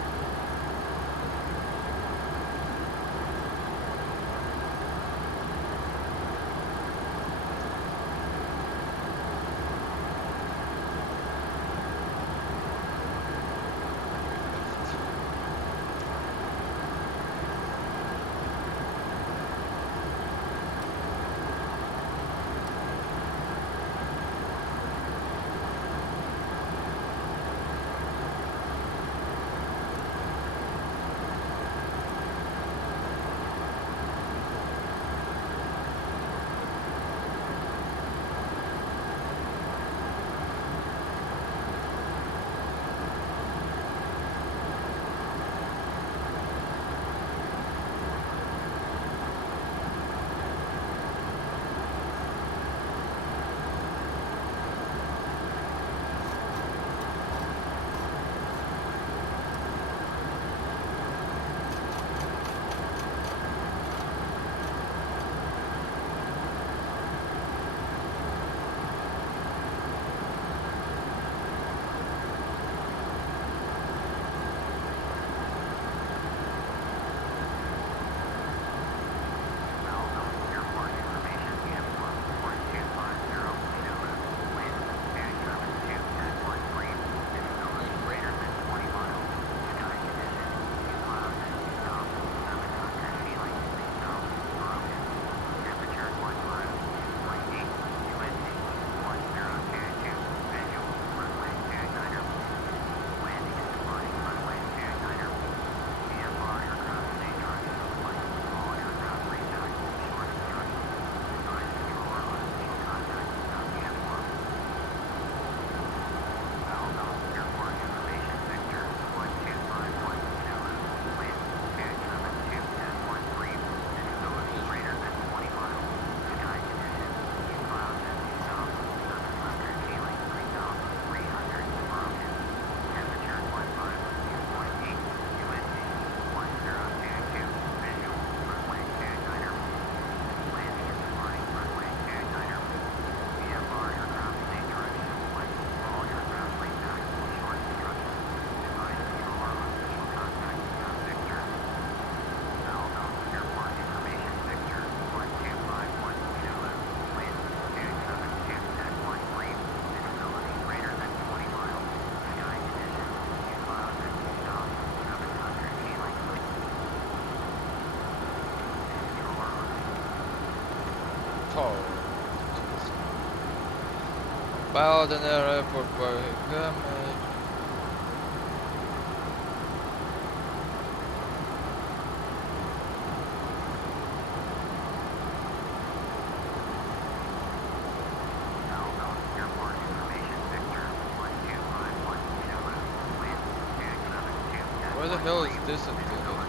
Pilot and air airport damage. Where the hell is this antenna anymore?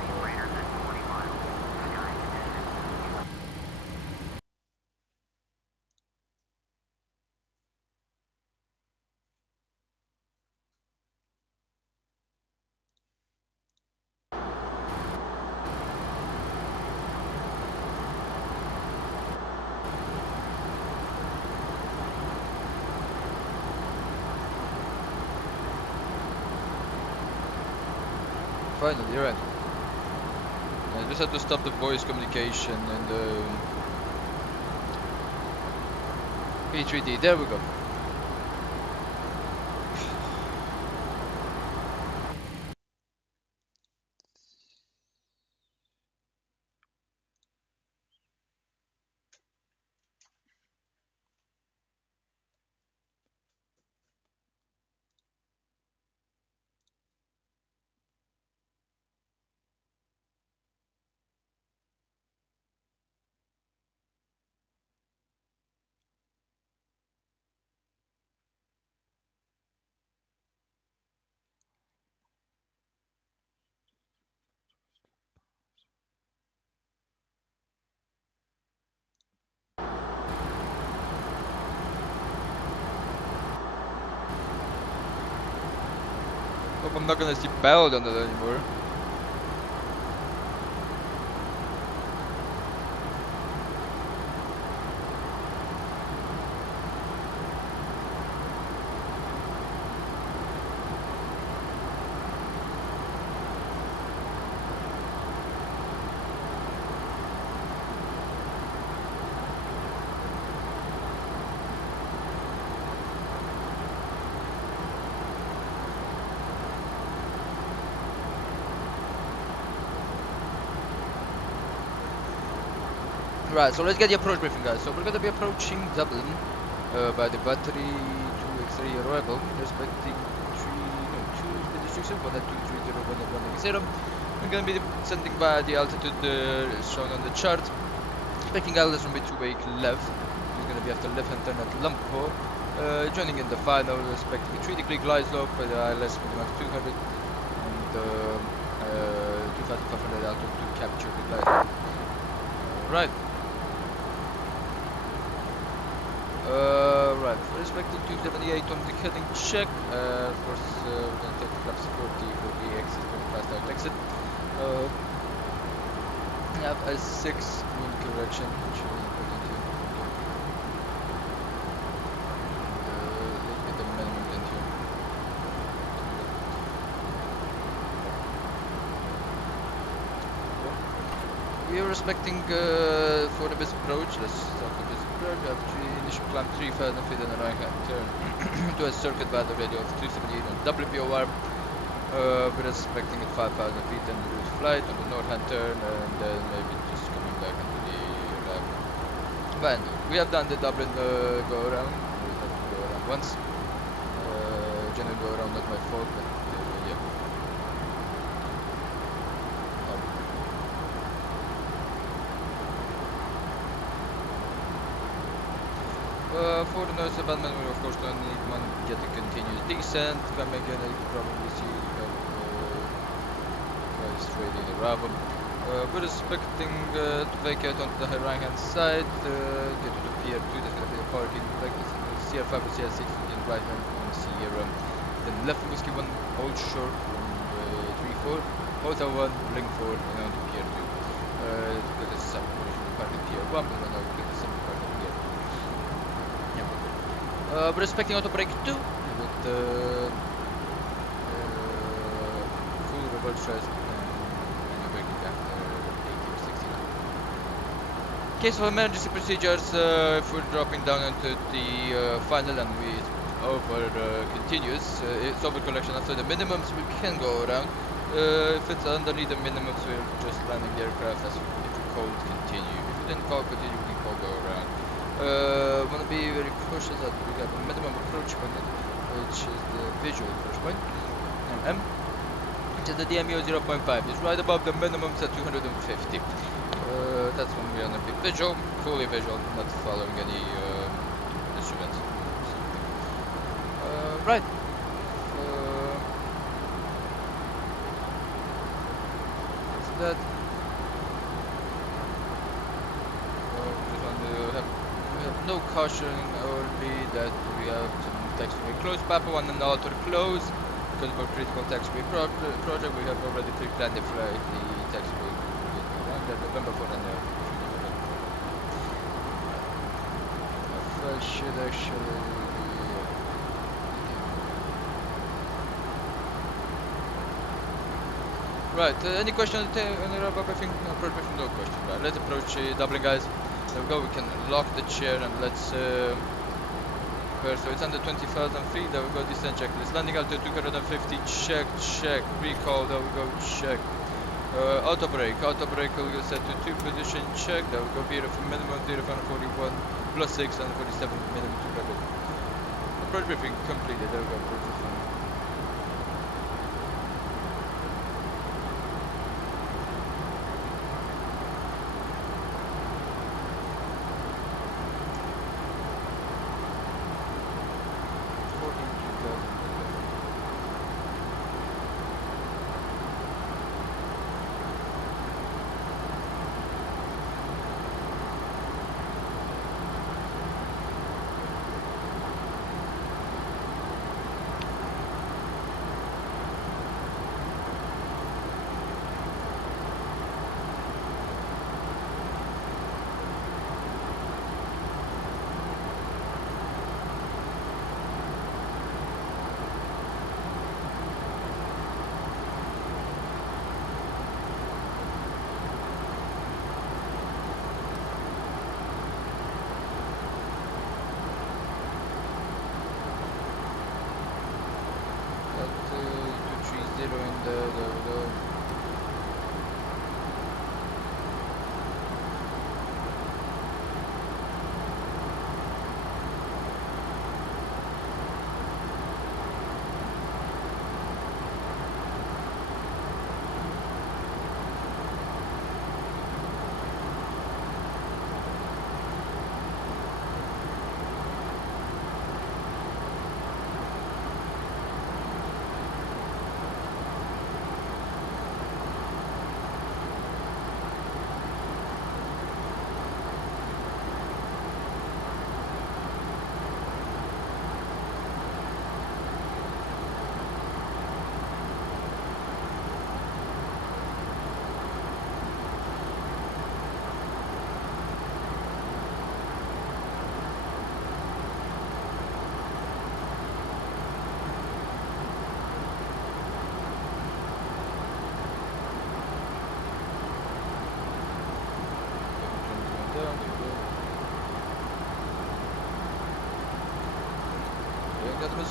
Finally, you're in. I just had to stop the voice communication and P3D. There we go. Hope I'm not gonna see pilot on that anymore. Right, so let's get the approach briefing, guys. So we're gonna be approaching Dublin by the battery 2x3 arrival, respecting 2 restrictions, 1 at 230, 1 at 180. We're gonna be descending by the altitude shown on the chart, expecting ILS from B2 left. It's gonna be after left-hand turn at Lumpo. Joining in the final, expecting a 3-degree glide slope with the ILS minimum 200 and 2,500 altitude to capture the glide. Right. Right, we're expecting 278 on the heading check. Of course, we're going to take flaps 40 for the exit, for the fast out exit. We have a 6 wind correction, which is important here. Let's get the minimum in here. We are respecting for the best approach. Let's start with this approach. We have initial climb 3,000 feet and a right hand turn to a circuit by the radio of 278 on WBOR. We're expecting at 5,000 feet and route flight on the north hand turn, and then maybe just coming back into the lab. But we have done the Dublin go around. We have to go around once. General go around, not my fault, but yeah. For the noise abandonment, we of course don't need one get a continuous descent. Come again, you can probably see we have straight in the Raven. We're expecting to vacate onto the right hand side, get to the Pier 2, there's going to be a parking, CR5 or CR6 in right hand on Sierra. Then left whiskey 1 Old Shore from 3-4, Hotel 1, Ring 4, and on to Pier 2. Get the same position to park in Pier 1, and then I'll get the same park in Pier 2. We're expecting auto brake 2 with full reverse stress and braking after 80 or 69. In case of emergency procedures, if we're dropping down into the final and we over continuous, it's over collection after the minimums, we can go around. If it's underneath the minimums, we're just landing the aircraft as if we called continue. If we didn't call continue, we can call go around. Want to be very cautious that we have a minimum approach point, which is the visual approach point, MM, which is the DMU 0.5. It's right above the minimums at 250. That's when we're gonna be visual, fully visual, not following any instruments. Right. That's that. We have no caution, only that we have some taxiway close, Papa 1 and auto close. Because of our critical taxiway project, we have already pre-planned the flight, the taxiway around November 4 and should actually be right. Any question on the wrap up? I think approach briefing, no question. Right, let's approach doubling, guys. There we go. We can lock the chair and let's. So it's under 20,000 feet. There we go. Descent checklist. Landing altitude 250. Check. Recall. There we go. Check. Auto brake. We'll get set to 2 position. Check. There we go. Beautiful. Minimum 0.41 plus 6 and 47 millimeter level. Approach briefing completed. There we go. Approach briefing.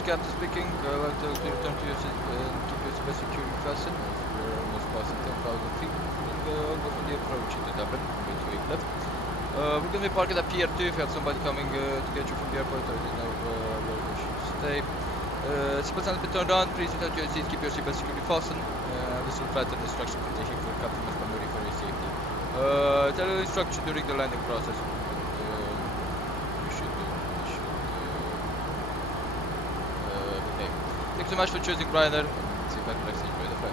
Captain speaking. I'd like to return to your best security fasten. We're almost passing 10,000 feet. And I'll go for the approach into Dublin. Wait to 8 left. We're going to be parking at Pier 2 if you have somebody coming to get you from the airport. I don't know where we should stay. Seatbelt signs have been turned on. Please return to your seats. Keep your seatbelt securely fastened. This will flatten the instruction condition for the captain must be ready for your safety. Tell the instruction during the landing process. Thanks so much for choosing Ryanair. See if I can actually enjoy the flight.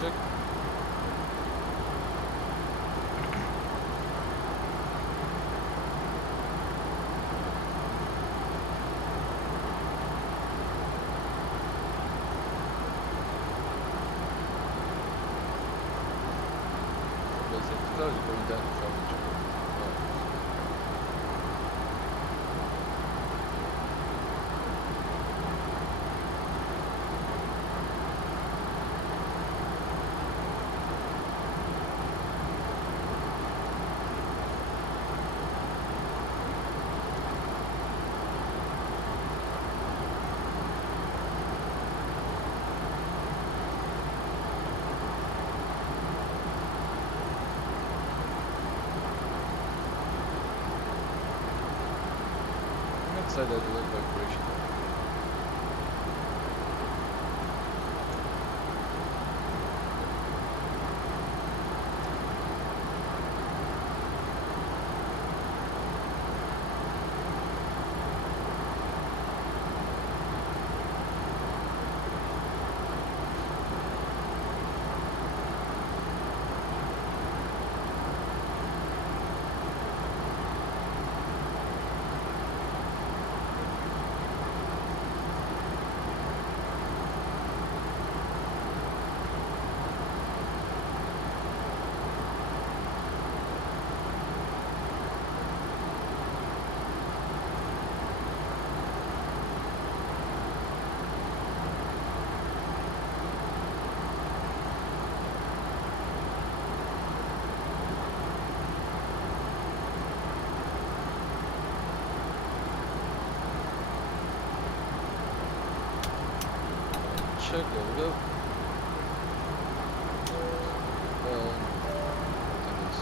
Check. side has a little vibration. Check, there we go. Attendance.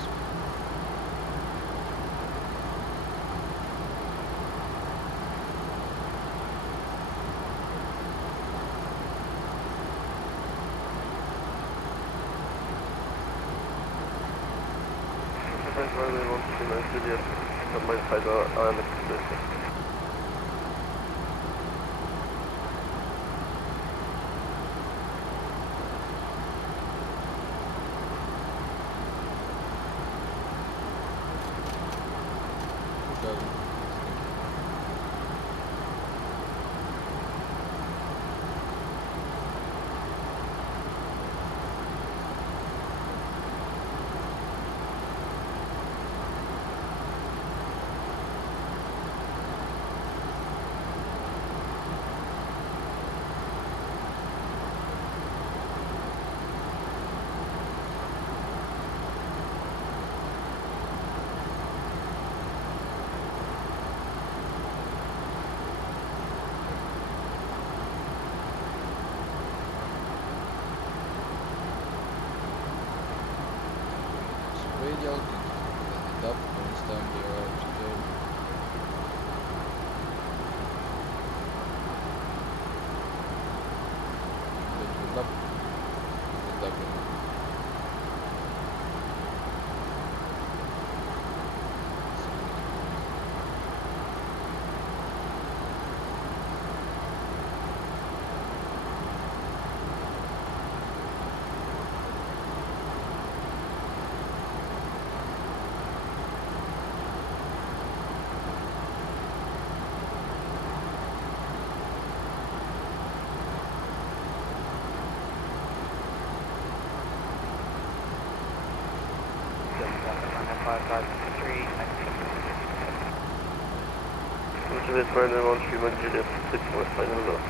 Radial, and up, and down the up, and up. Ultimate final launch, human Juliet 6 for final launch.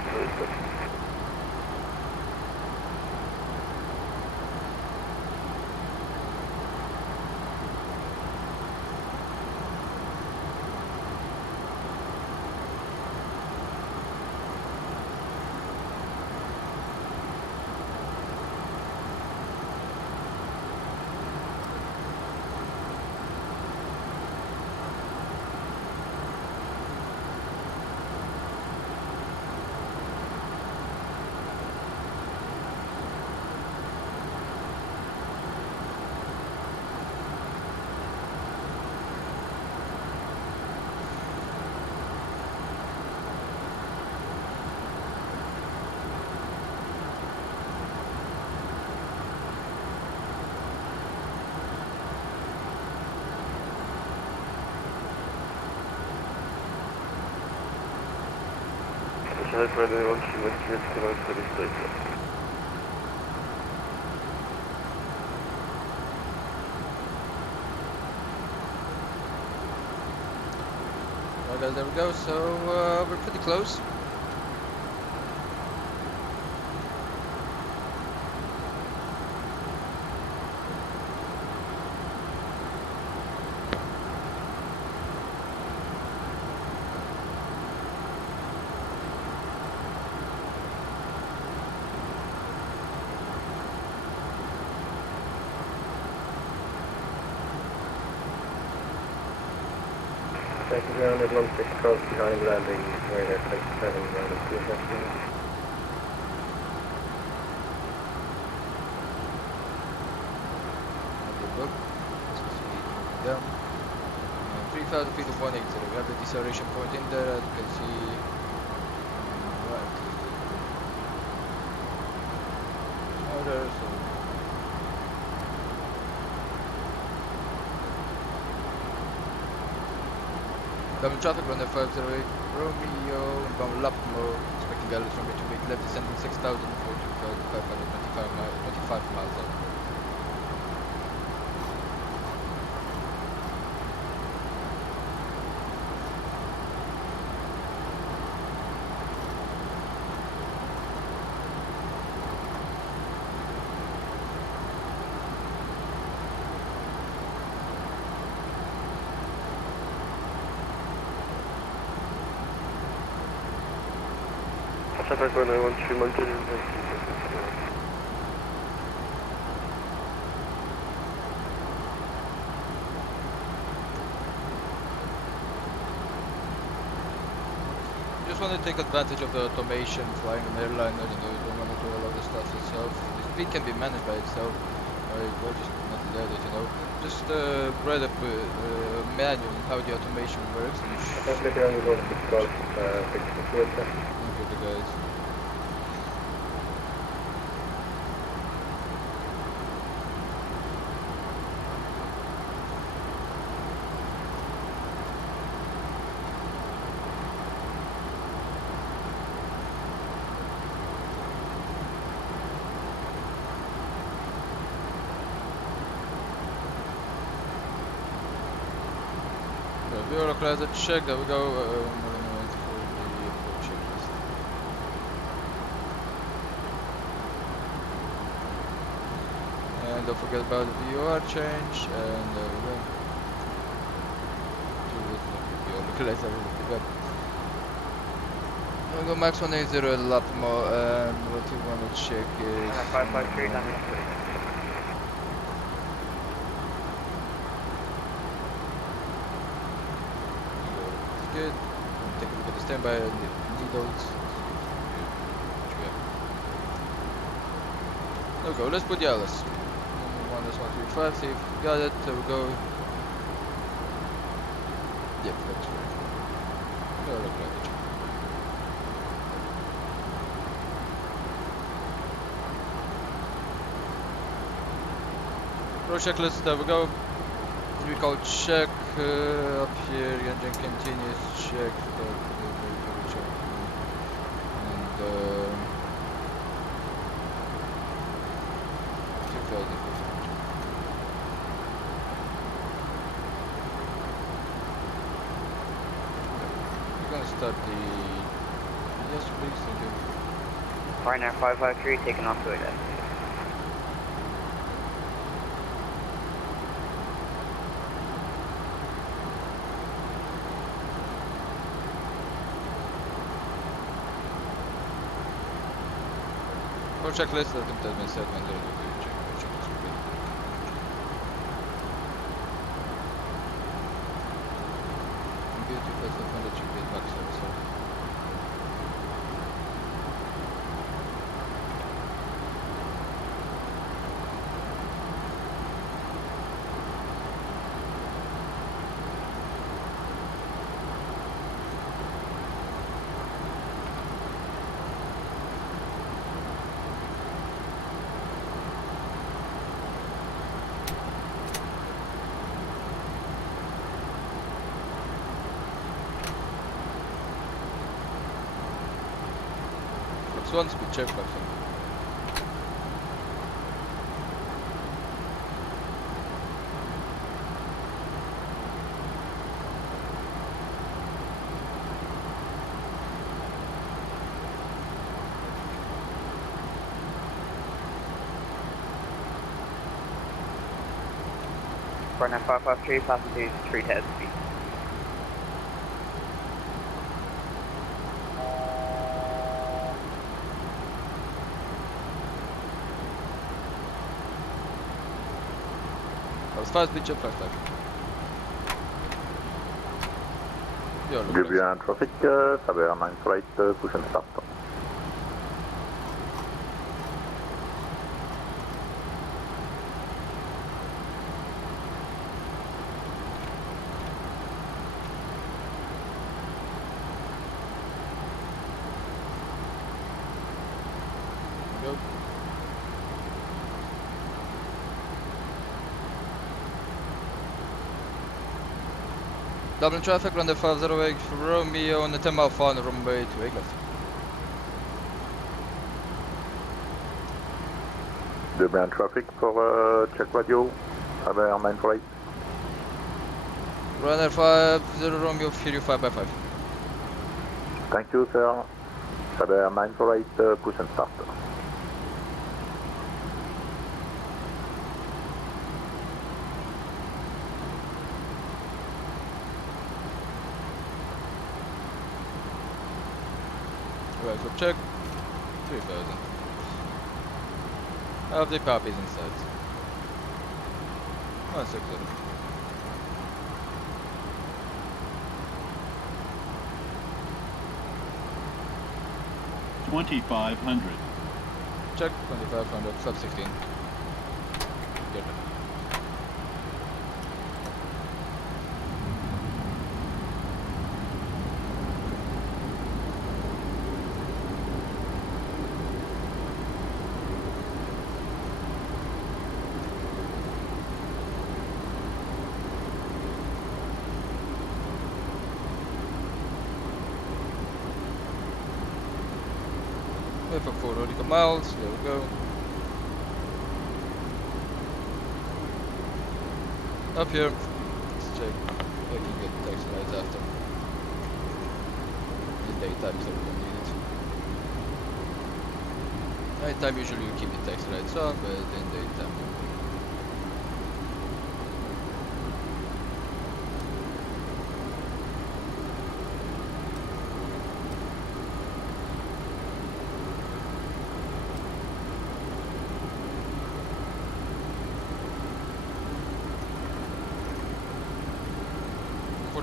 Final launch, human Juliet 6 for There we go, so we're pretty close. Take the ground at 16 close behind landing, Ryanair 27, round of 2 seconds. Down. 3,000 feet of 180. We have the deceleration point in there, as you can see. Right. Order, so. Double traffic, runway 508 Romeo, inbound lap mode, expecting Gallus runway to make left descending 6,000 for 2,525 miles out. Traffic runway 13 mounted in Just want to take advantage of the automation flying an airliner, you know, you don't want to do all of the stuff yourself. The speed can be managed by itself, or just not let it, you know. Just read up manual on how the automation works. And Traffic runway 16 close, 6 the guys. Localizer check, there we go. Wait for the approach checklist. And don't forget about the VOR change, and there we go. Localizer really good. There we go, max 180 at Lapmo, and what you want to check is... 553 landing. Good. Take a look at the standby needles. There we go, let's put the Alice. 135, see if we got it. There we go. Yep, that's right. Go look like it. Pro checklist, there we go. We call check up here, engine continuous check, and 2,000. We're gonna start the, yes please, thank you. Ryanair 553 taking off to it. Checklist, let them tell me set when they're ready to check. Checklist will be. Beautiful technology, get back service. One speed check back. Ryanair 553, passengers 3 head speed. Fast speed check, fast time. You're Gigabyte traffic, Saber 948, push and start. Go. Dublin traffic, run the 508 Romeo on the 10 mile far on the runway to 8 left. Gigabyte traffic for check radio, Saber 948. Ryanair 50 Romeo, hear you 5x5. Thank you, sir. Saber 948, push and start. Right, so check 3000. I have the copies inside. 160. $2,500. Check 2500, sub 16. Good. Wait for 4 nautical miles, there we go. Up here, let's check. I can get taxi lights after. In daytime, so we don't need it. Nighttime, usually you keep the taxi lights on, but in daytime.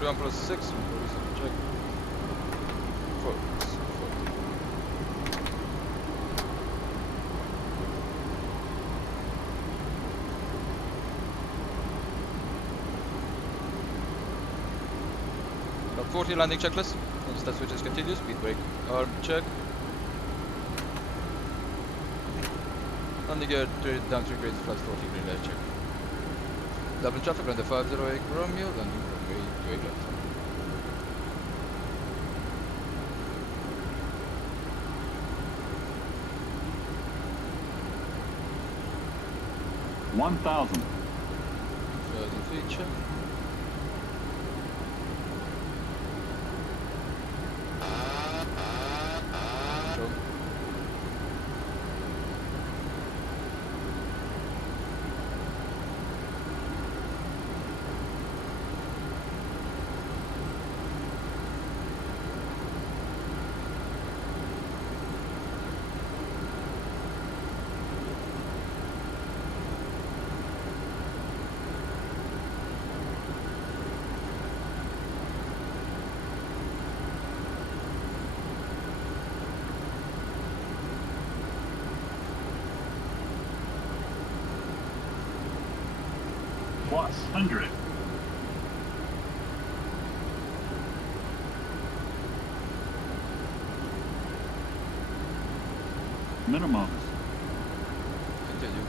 +6, check. 4. About 40 landing checklist. Once that switches continues, speed brake, arm check. Landing gear down 3 grades, flight 40 green light check. Dublin traffic on the 508 Romeo, landing runway to 8 left. $1,000. 1,000 feet check. Control. +100. Minimums. Continue.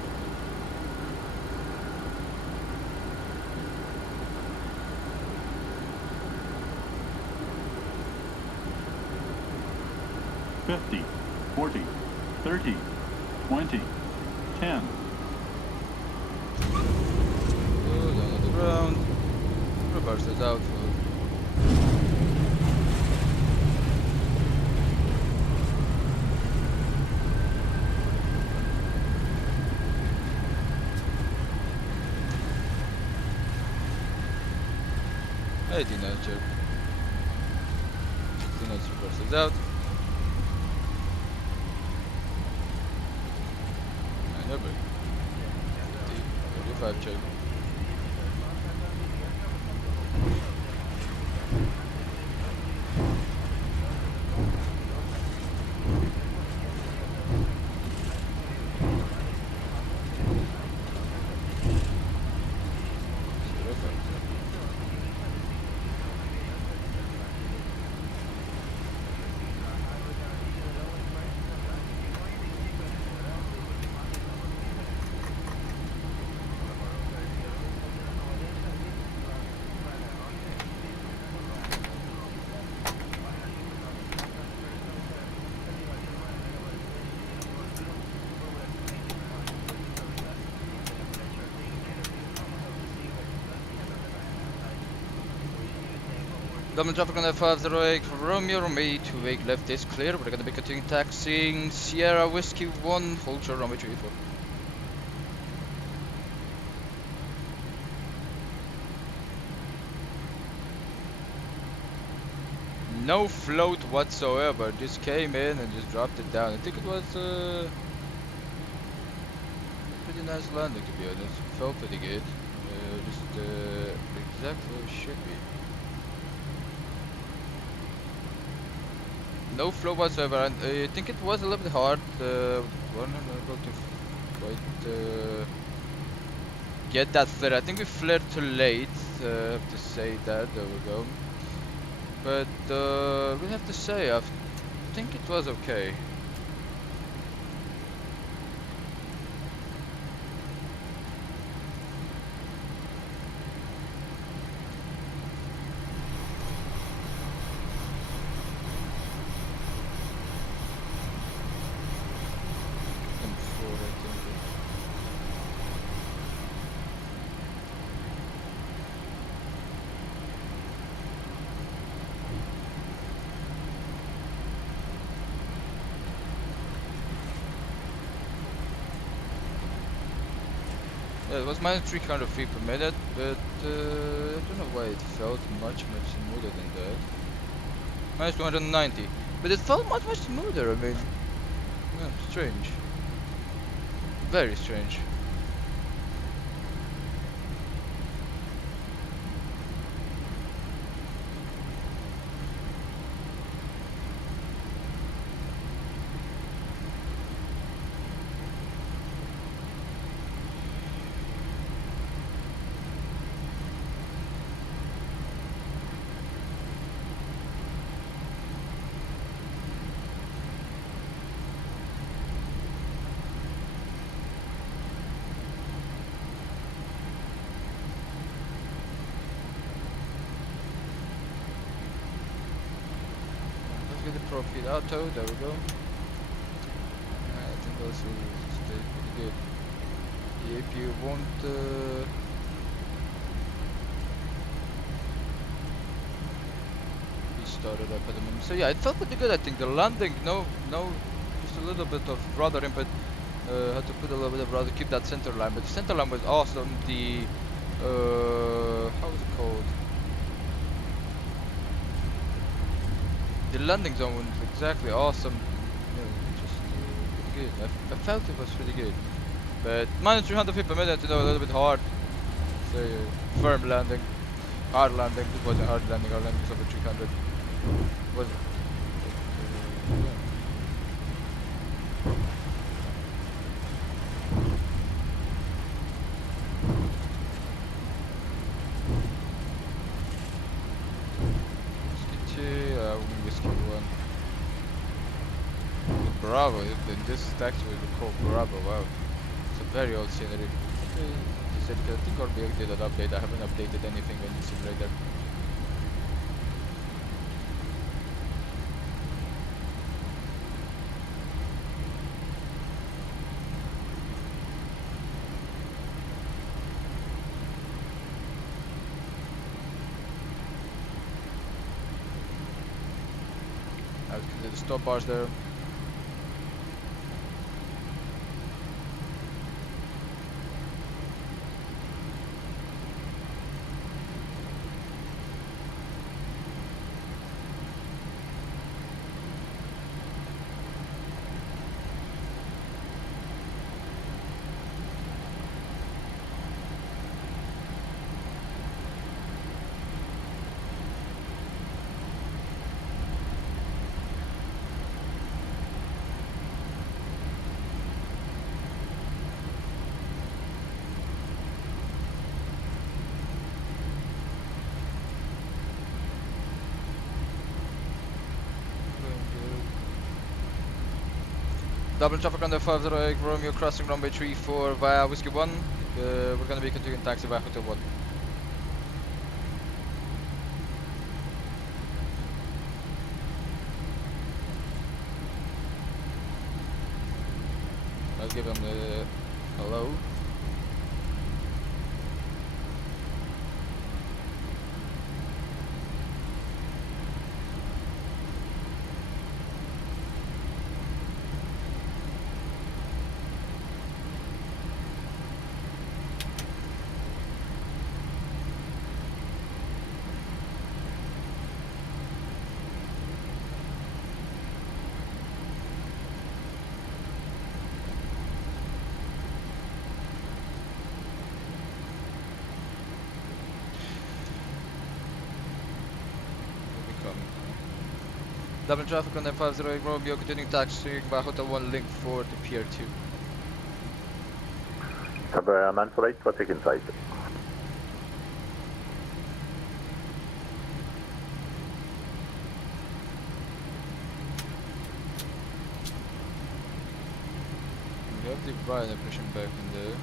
$50, $40, $30, $20, $10. Down on the ground. Reverses out. Hey, D-Nose check. D-Nose reverses out. And over. 35 check. Dublin traffic on F508 for Romeo, runway 28 left is clear. We're gonna be continuing taxiing Sierra Whiskey 1, hold short runway 34. No float whatsoever, just came in and just dropped it down. I think it was a pretty nice landing, to be honest. Felt pretty good. Just exactly where it should be. No flow whatsoever, and I think it was a little bit hard. We're not able to quite get that flare. I think we flared too late. I have to say that. There we go. But we have to say, I think it was okay. Yeah, it was minus 300 feet per minute, but I don't know why it felt much smoother than that. Minus 290, but it felt much smoother. I mean, yeah, strange, very strange. The profit auto, there we go. I think those will stay pretty good. The APU won't be started up at the moment. So yeah, it felt pretty good. I think the landing, no, just a little bit of rudder input. Had to put a little bit of rudder, keep that center line, but the center line was awesome. The how is it called? The landing zone was exactly awesome. Yeah, just pretty good. I felt it was pretty good. But minus 300 feet per minute, you know, a little bit hard. So firm landing, hard landing. It wasn't hard landing. Our landing was over 300. Wasn't. Yeah. Bravo, in this taxi we call Bravo, wow. It's a very old scenery. I think ORBX did an update, I haven't updated anything in the simulator. I can do the stop bars there. Double traffic on the 508 Romeo crossing runway 34 via Whiskey 1. We're going to be continuing taxi via Hotel 1. I'll give him the hello. Dublin traffic on M508 Romeo, continuing taxiing by Hotel 1 link for the Pier 2. Man for 8, traffic inside. We have the Ryanair pushing back in there.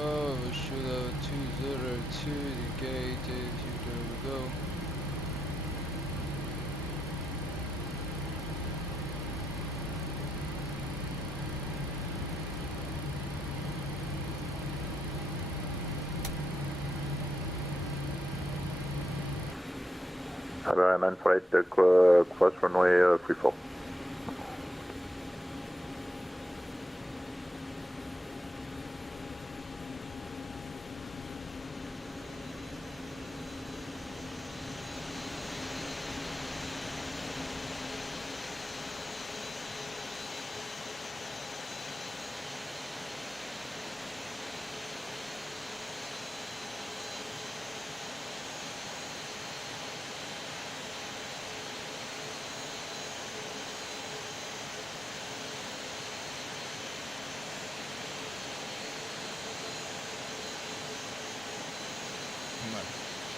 Oh, we should have 202, the gate is, there we go. Man for 8, cross runway 34.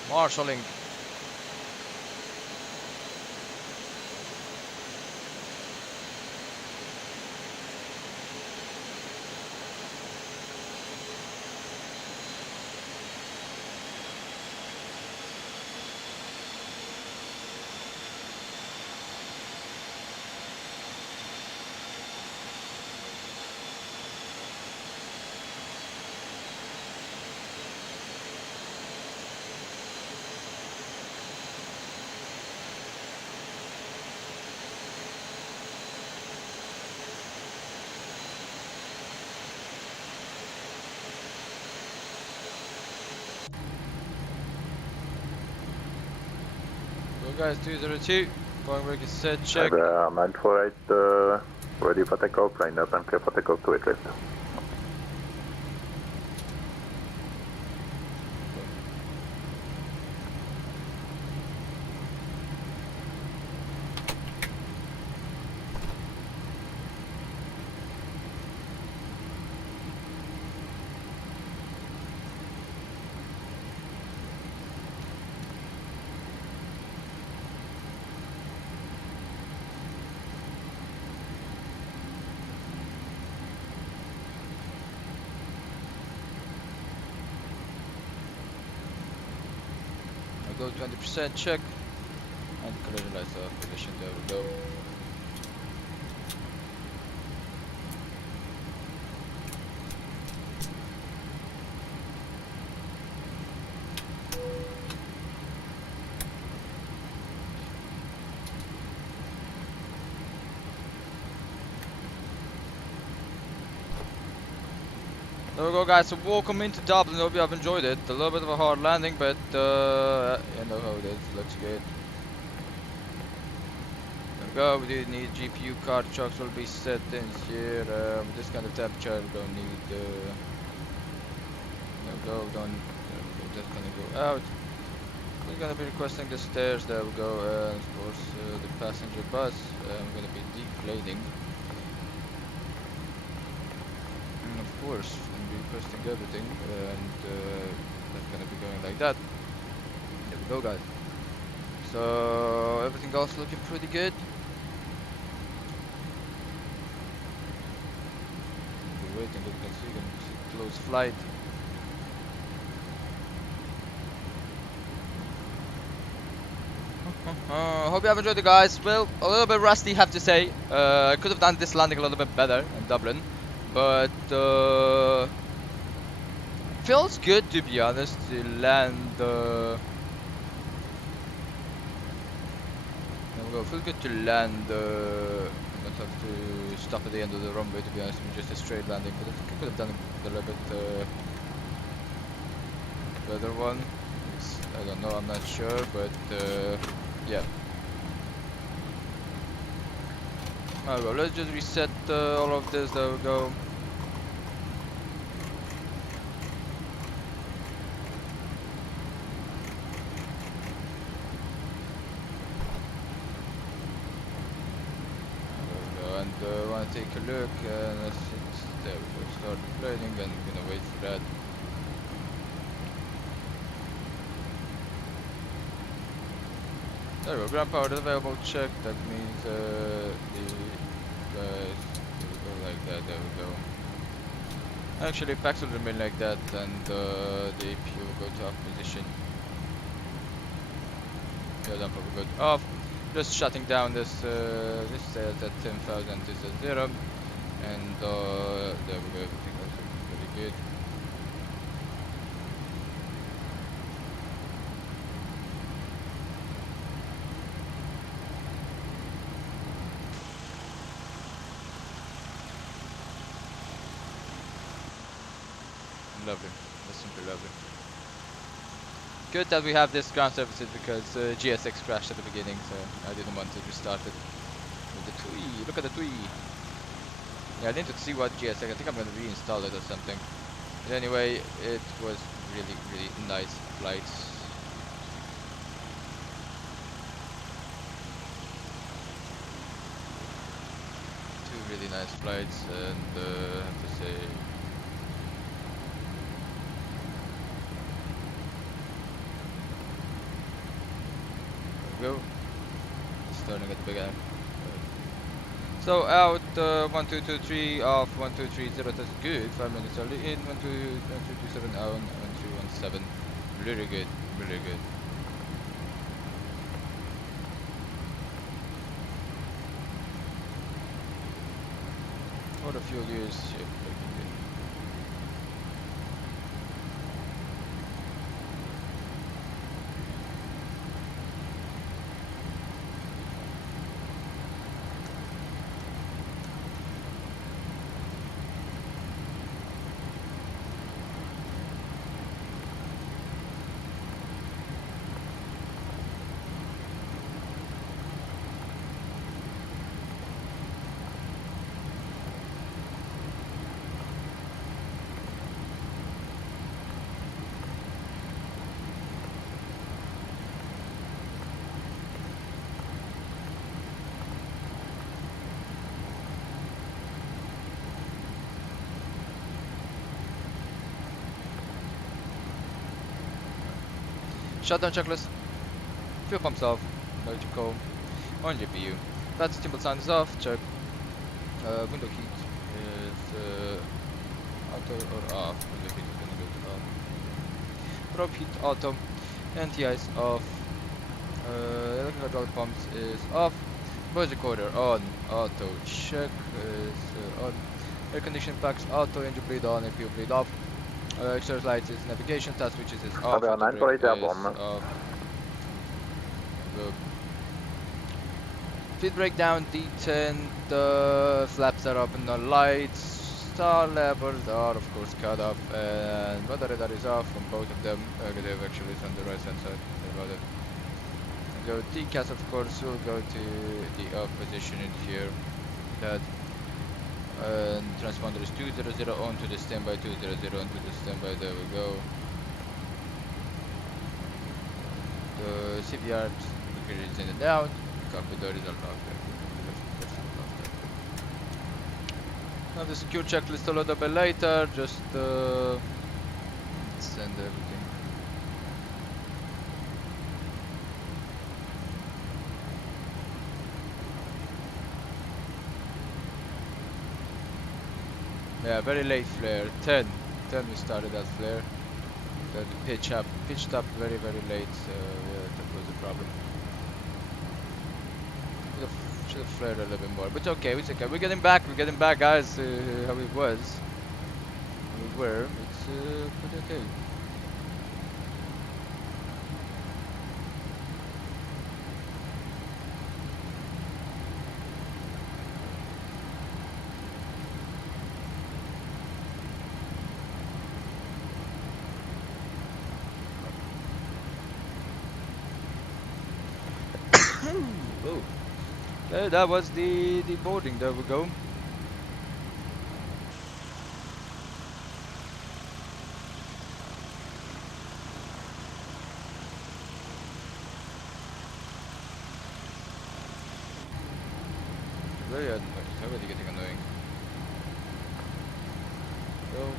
Marshalling. Guys, 202, going break is set, check. Man for 8, ready for takeoff, line up and clear for takeoff to 8 left. Go 20% check, and collision lights off, position, there we go. There we go, guys, so welcome into Dublin. Hope you have enjoyed it. A little bit of a hard landing, but you know how it is, looks good. There we go, we do need GPU card chucks will be set in here. This kind of temperature, we don't need, there we go, just gonna go out. We're gonna be requesting the stairs, there we go, and of course the passenger bus. I'm gonna be deplaning. And of course, requesting everything, and that's gonna be going like that. There we go, guys. So everything else looking pretty good. We're waiting, as you can see, close flight. Hope you have enjoyed it, guys. Well, a little bit rusty, have to say. I could have done this landing a little bit better in Dublin, but feels good, to be honest, to land. There we go. Feels good to land. Not have to stop at the end of the runway, to be honest. With just a straight landing, but I think I could have done a little bit better one. I don't know. I'm not sure, but yeah. Alright, well, let's just reset all of this. There we go. And I want to take a look, and there we go. Start planing, and we're gonna wait for that. There we go, ground power available, check, that means the guys, there we go, like that, there we go. Actually, packs will remain like that, and the AP will go to off position. Yeah, then probably go to off. Just shutting down this, this says at 10,000 is a 0, and there we go, everything else looking pretty good. Lovely, that's simply lovely. Good that we have this ground services because GSX crashed at the beginning, so I didn't want to restart it. With the TUI, look at the TUI. Yeah, I need to see what GSX, I think I'm going to reinstall it or something. But anyway, it was really, really nice flights. Two really nice flights, and I have to say, go. Starting at the beginning. So out 1 2 2 3 off 1 2 3 0. That's good. 5 minutes early in 1 2 1 3 2 7 out 1 3 1 7. Really good. Really good. What a fuel use. Yep, looking good. Shutdown checklist. Fuel pumps off. Logical. On GPU. VATSIM gimbal sound is off. Check. Window heat is auto or off. Window heat is gonna go to off. Probe heat auto. NTI is off. Electric hydraulic pumps is off. Voice recorder on. Auto check is on. Air conditioning packs auto. Engine bleed on. APU bleed off. Exhaust lights is navigation, task switches is off. Off. Feed breakdown, D10, the flaps are open, no lights, star levels are of course cut off, and weather radar is off on both of them. Negative actually is on the right hand side. About it. Go TCAS of course will go to the off position in here. That. And transponder is 200 on to the standby, 200 on to the standby, there we go. The CVR is in and out, copy the result after. Now the secure checklist a little bit later, just send everything. Yeah, very late flare. 10 we started that flare. That pitched up very late. So yeah, that was a problem. Should have flared a little bit more, but it's okay. It's okay. We're getting back, guys. How it was, how we were. It's pretty okay. Oh. Okay, that was the boarding. There we go. Very annoying. It's already getting annoying. Go.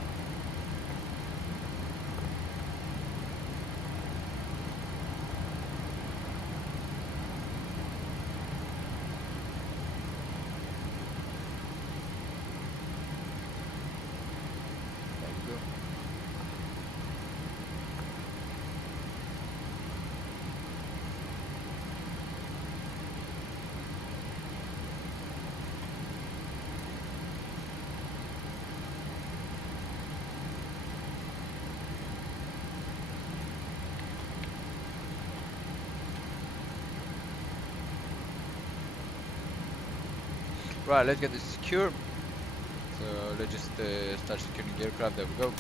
Right, let's get this secure. So let's just start securing the aircraft. There we go.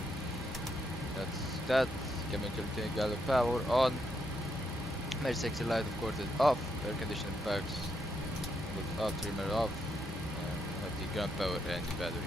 That's that. Cabin utility galley power on. Very sexy light, of course, is off. Air conditioning packs off. Trimmer off. Have the ground power and the battery.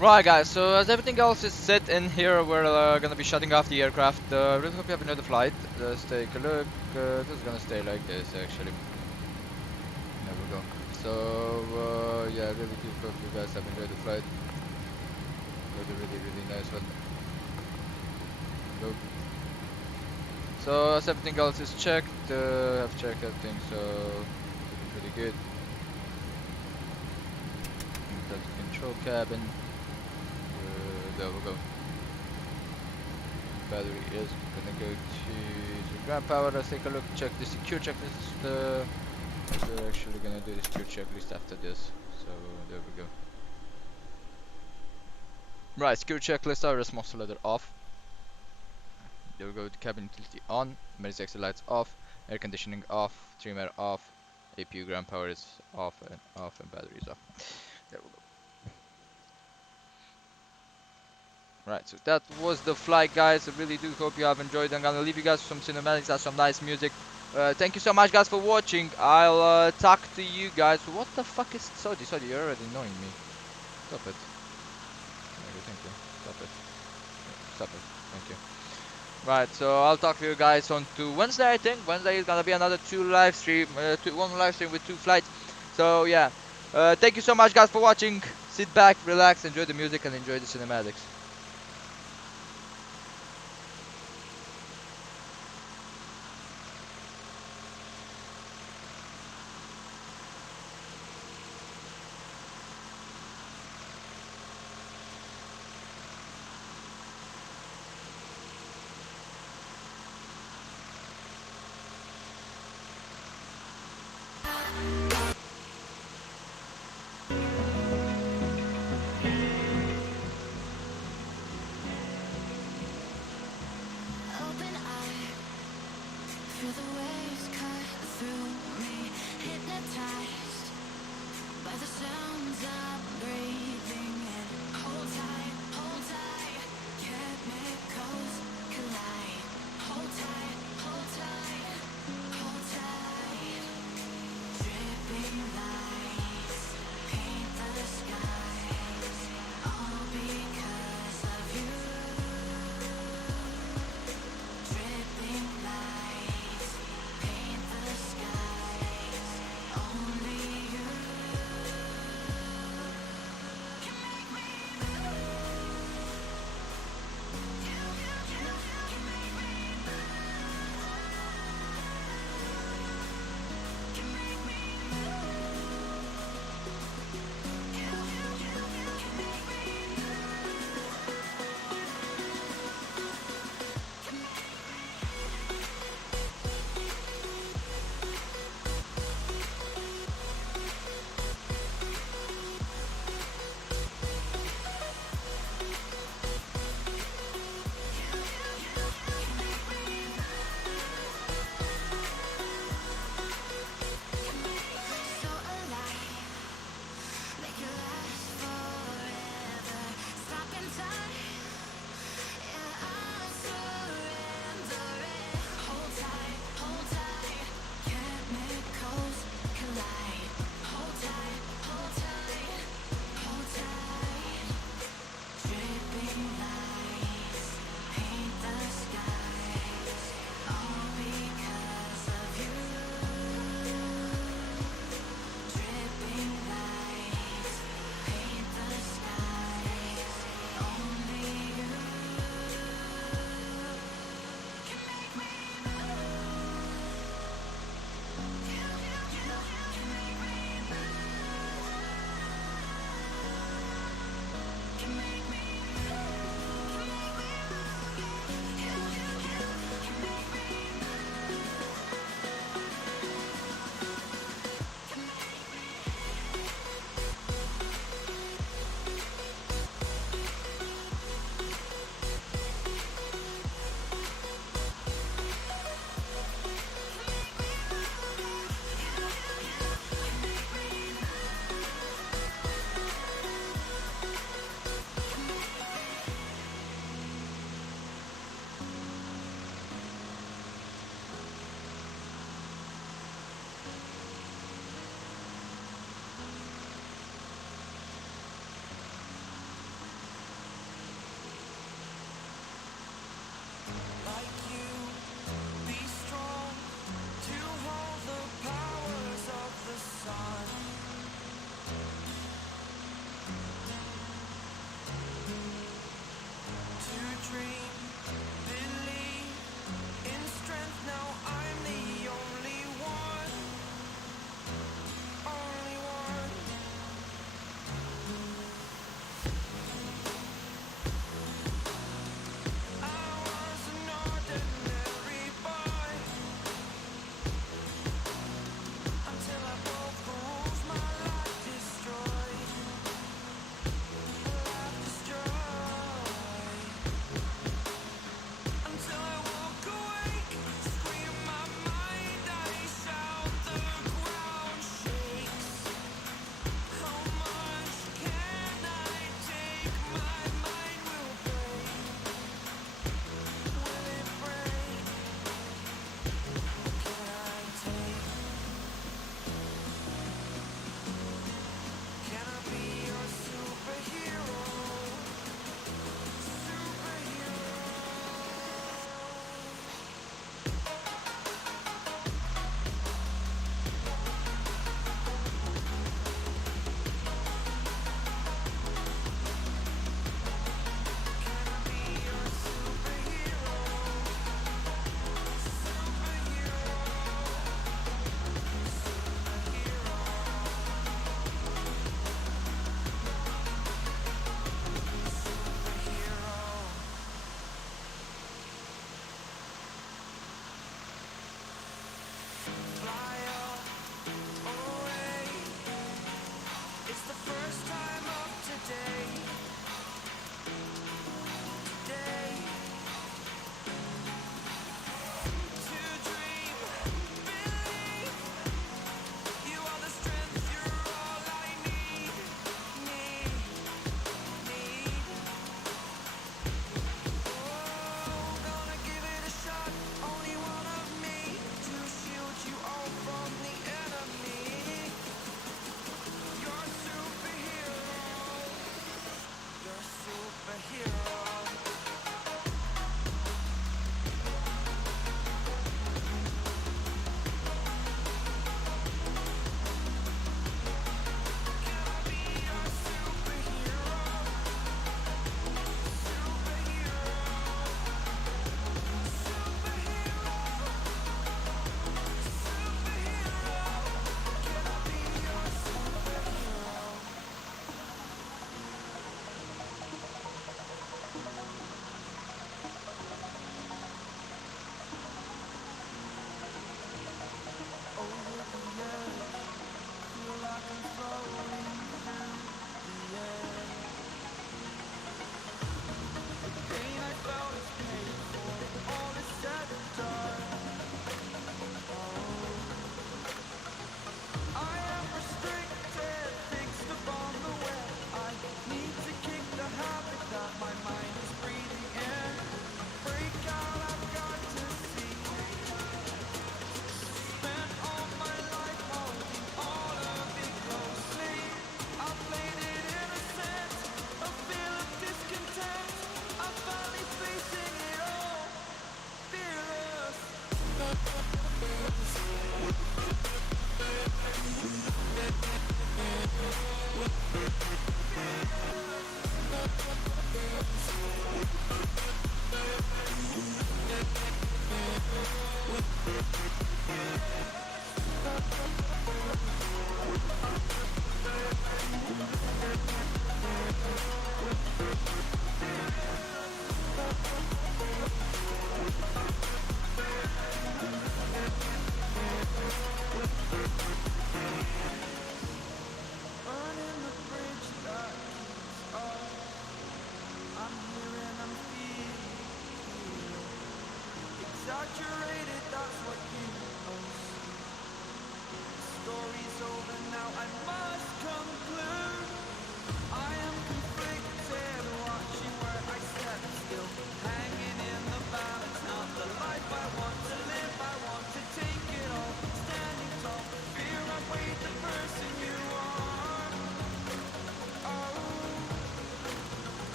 Right guys, so as everything else is set in here, we're gonna be shutting off the aircraft. Really hope you have another flight. Let's take a look. This is gonna stay like this actually. There we go. So yeah, really do hope you guys have enjoyed the flight. Really nice one. Go. So as everything else is checked, I've checked everything, so pretty good. That's the control cabin. There we go. Battery is gonna go to ground power. Let's take a look, check the secure checklist. We're actually gonna do the secure checklist after this. So there we go. Right, secure checklist, our response letter off. There we go, the cabin utility on, emergency exit lights off, air conditioning off, trimmer off, APU ground power is off, and battery is off. There we go. Right, so that was the flight, guys. I really do hope you have enjoyed. I'm gonna leave you guys with some cinematics, that's some nice music. Thank you so much, guys, for watching. I'll talk to you guys. What the fuck is Sodi? You're already annoying me. Stop it. Okay, thank you. Stop it. Stop it. Thank you. Right, so I'll talk to you guys on to Wednesday, I think. Wednesday is gonna be another one live stream with 2 flights. So yeah, thank you so much, guys, for watching. Sit back, relax, enjoy the music, and enjoy the cinematics.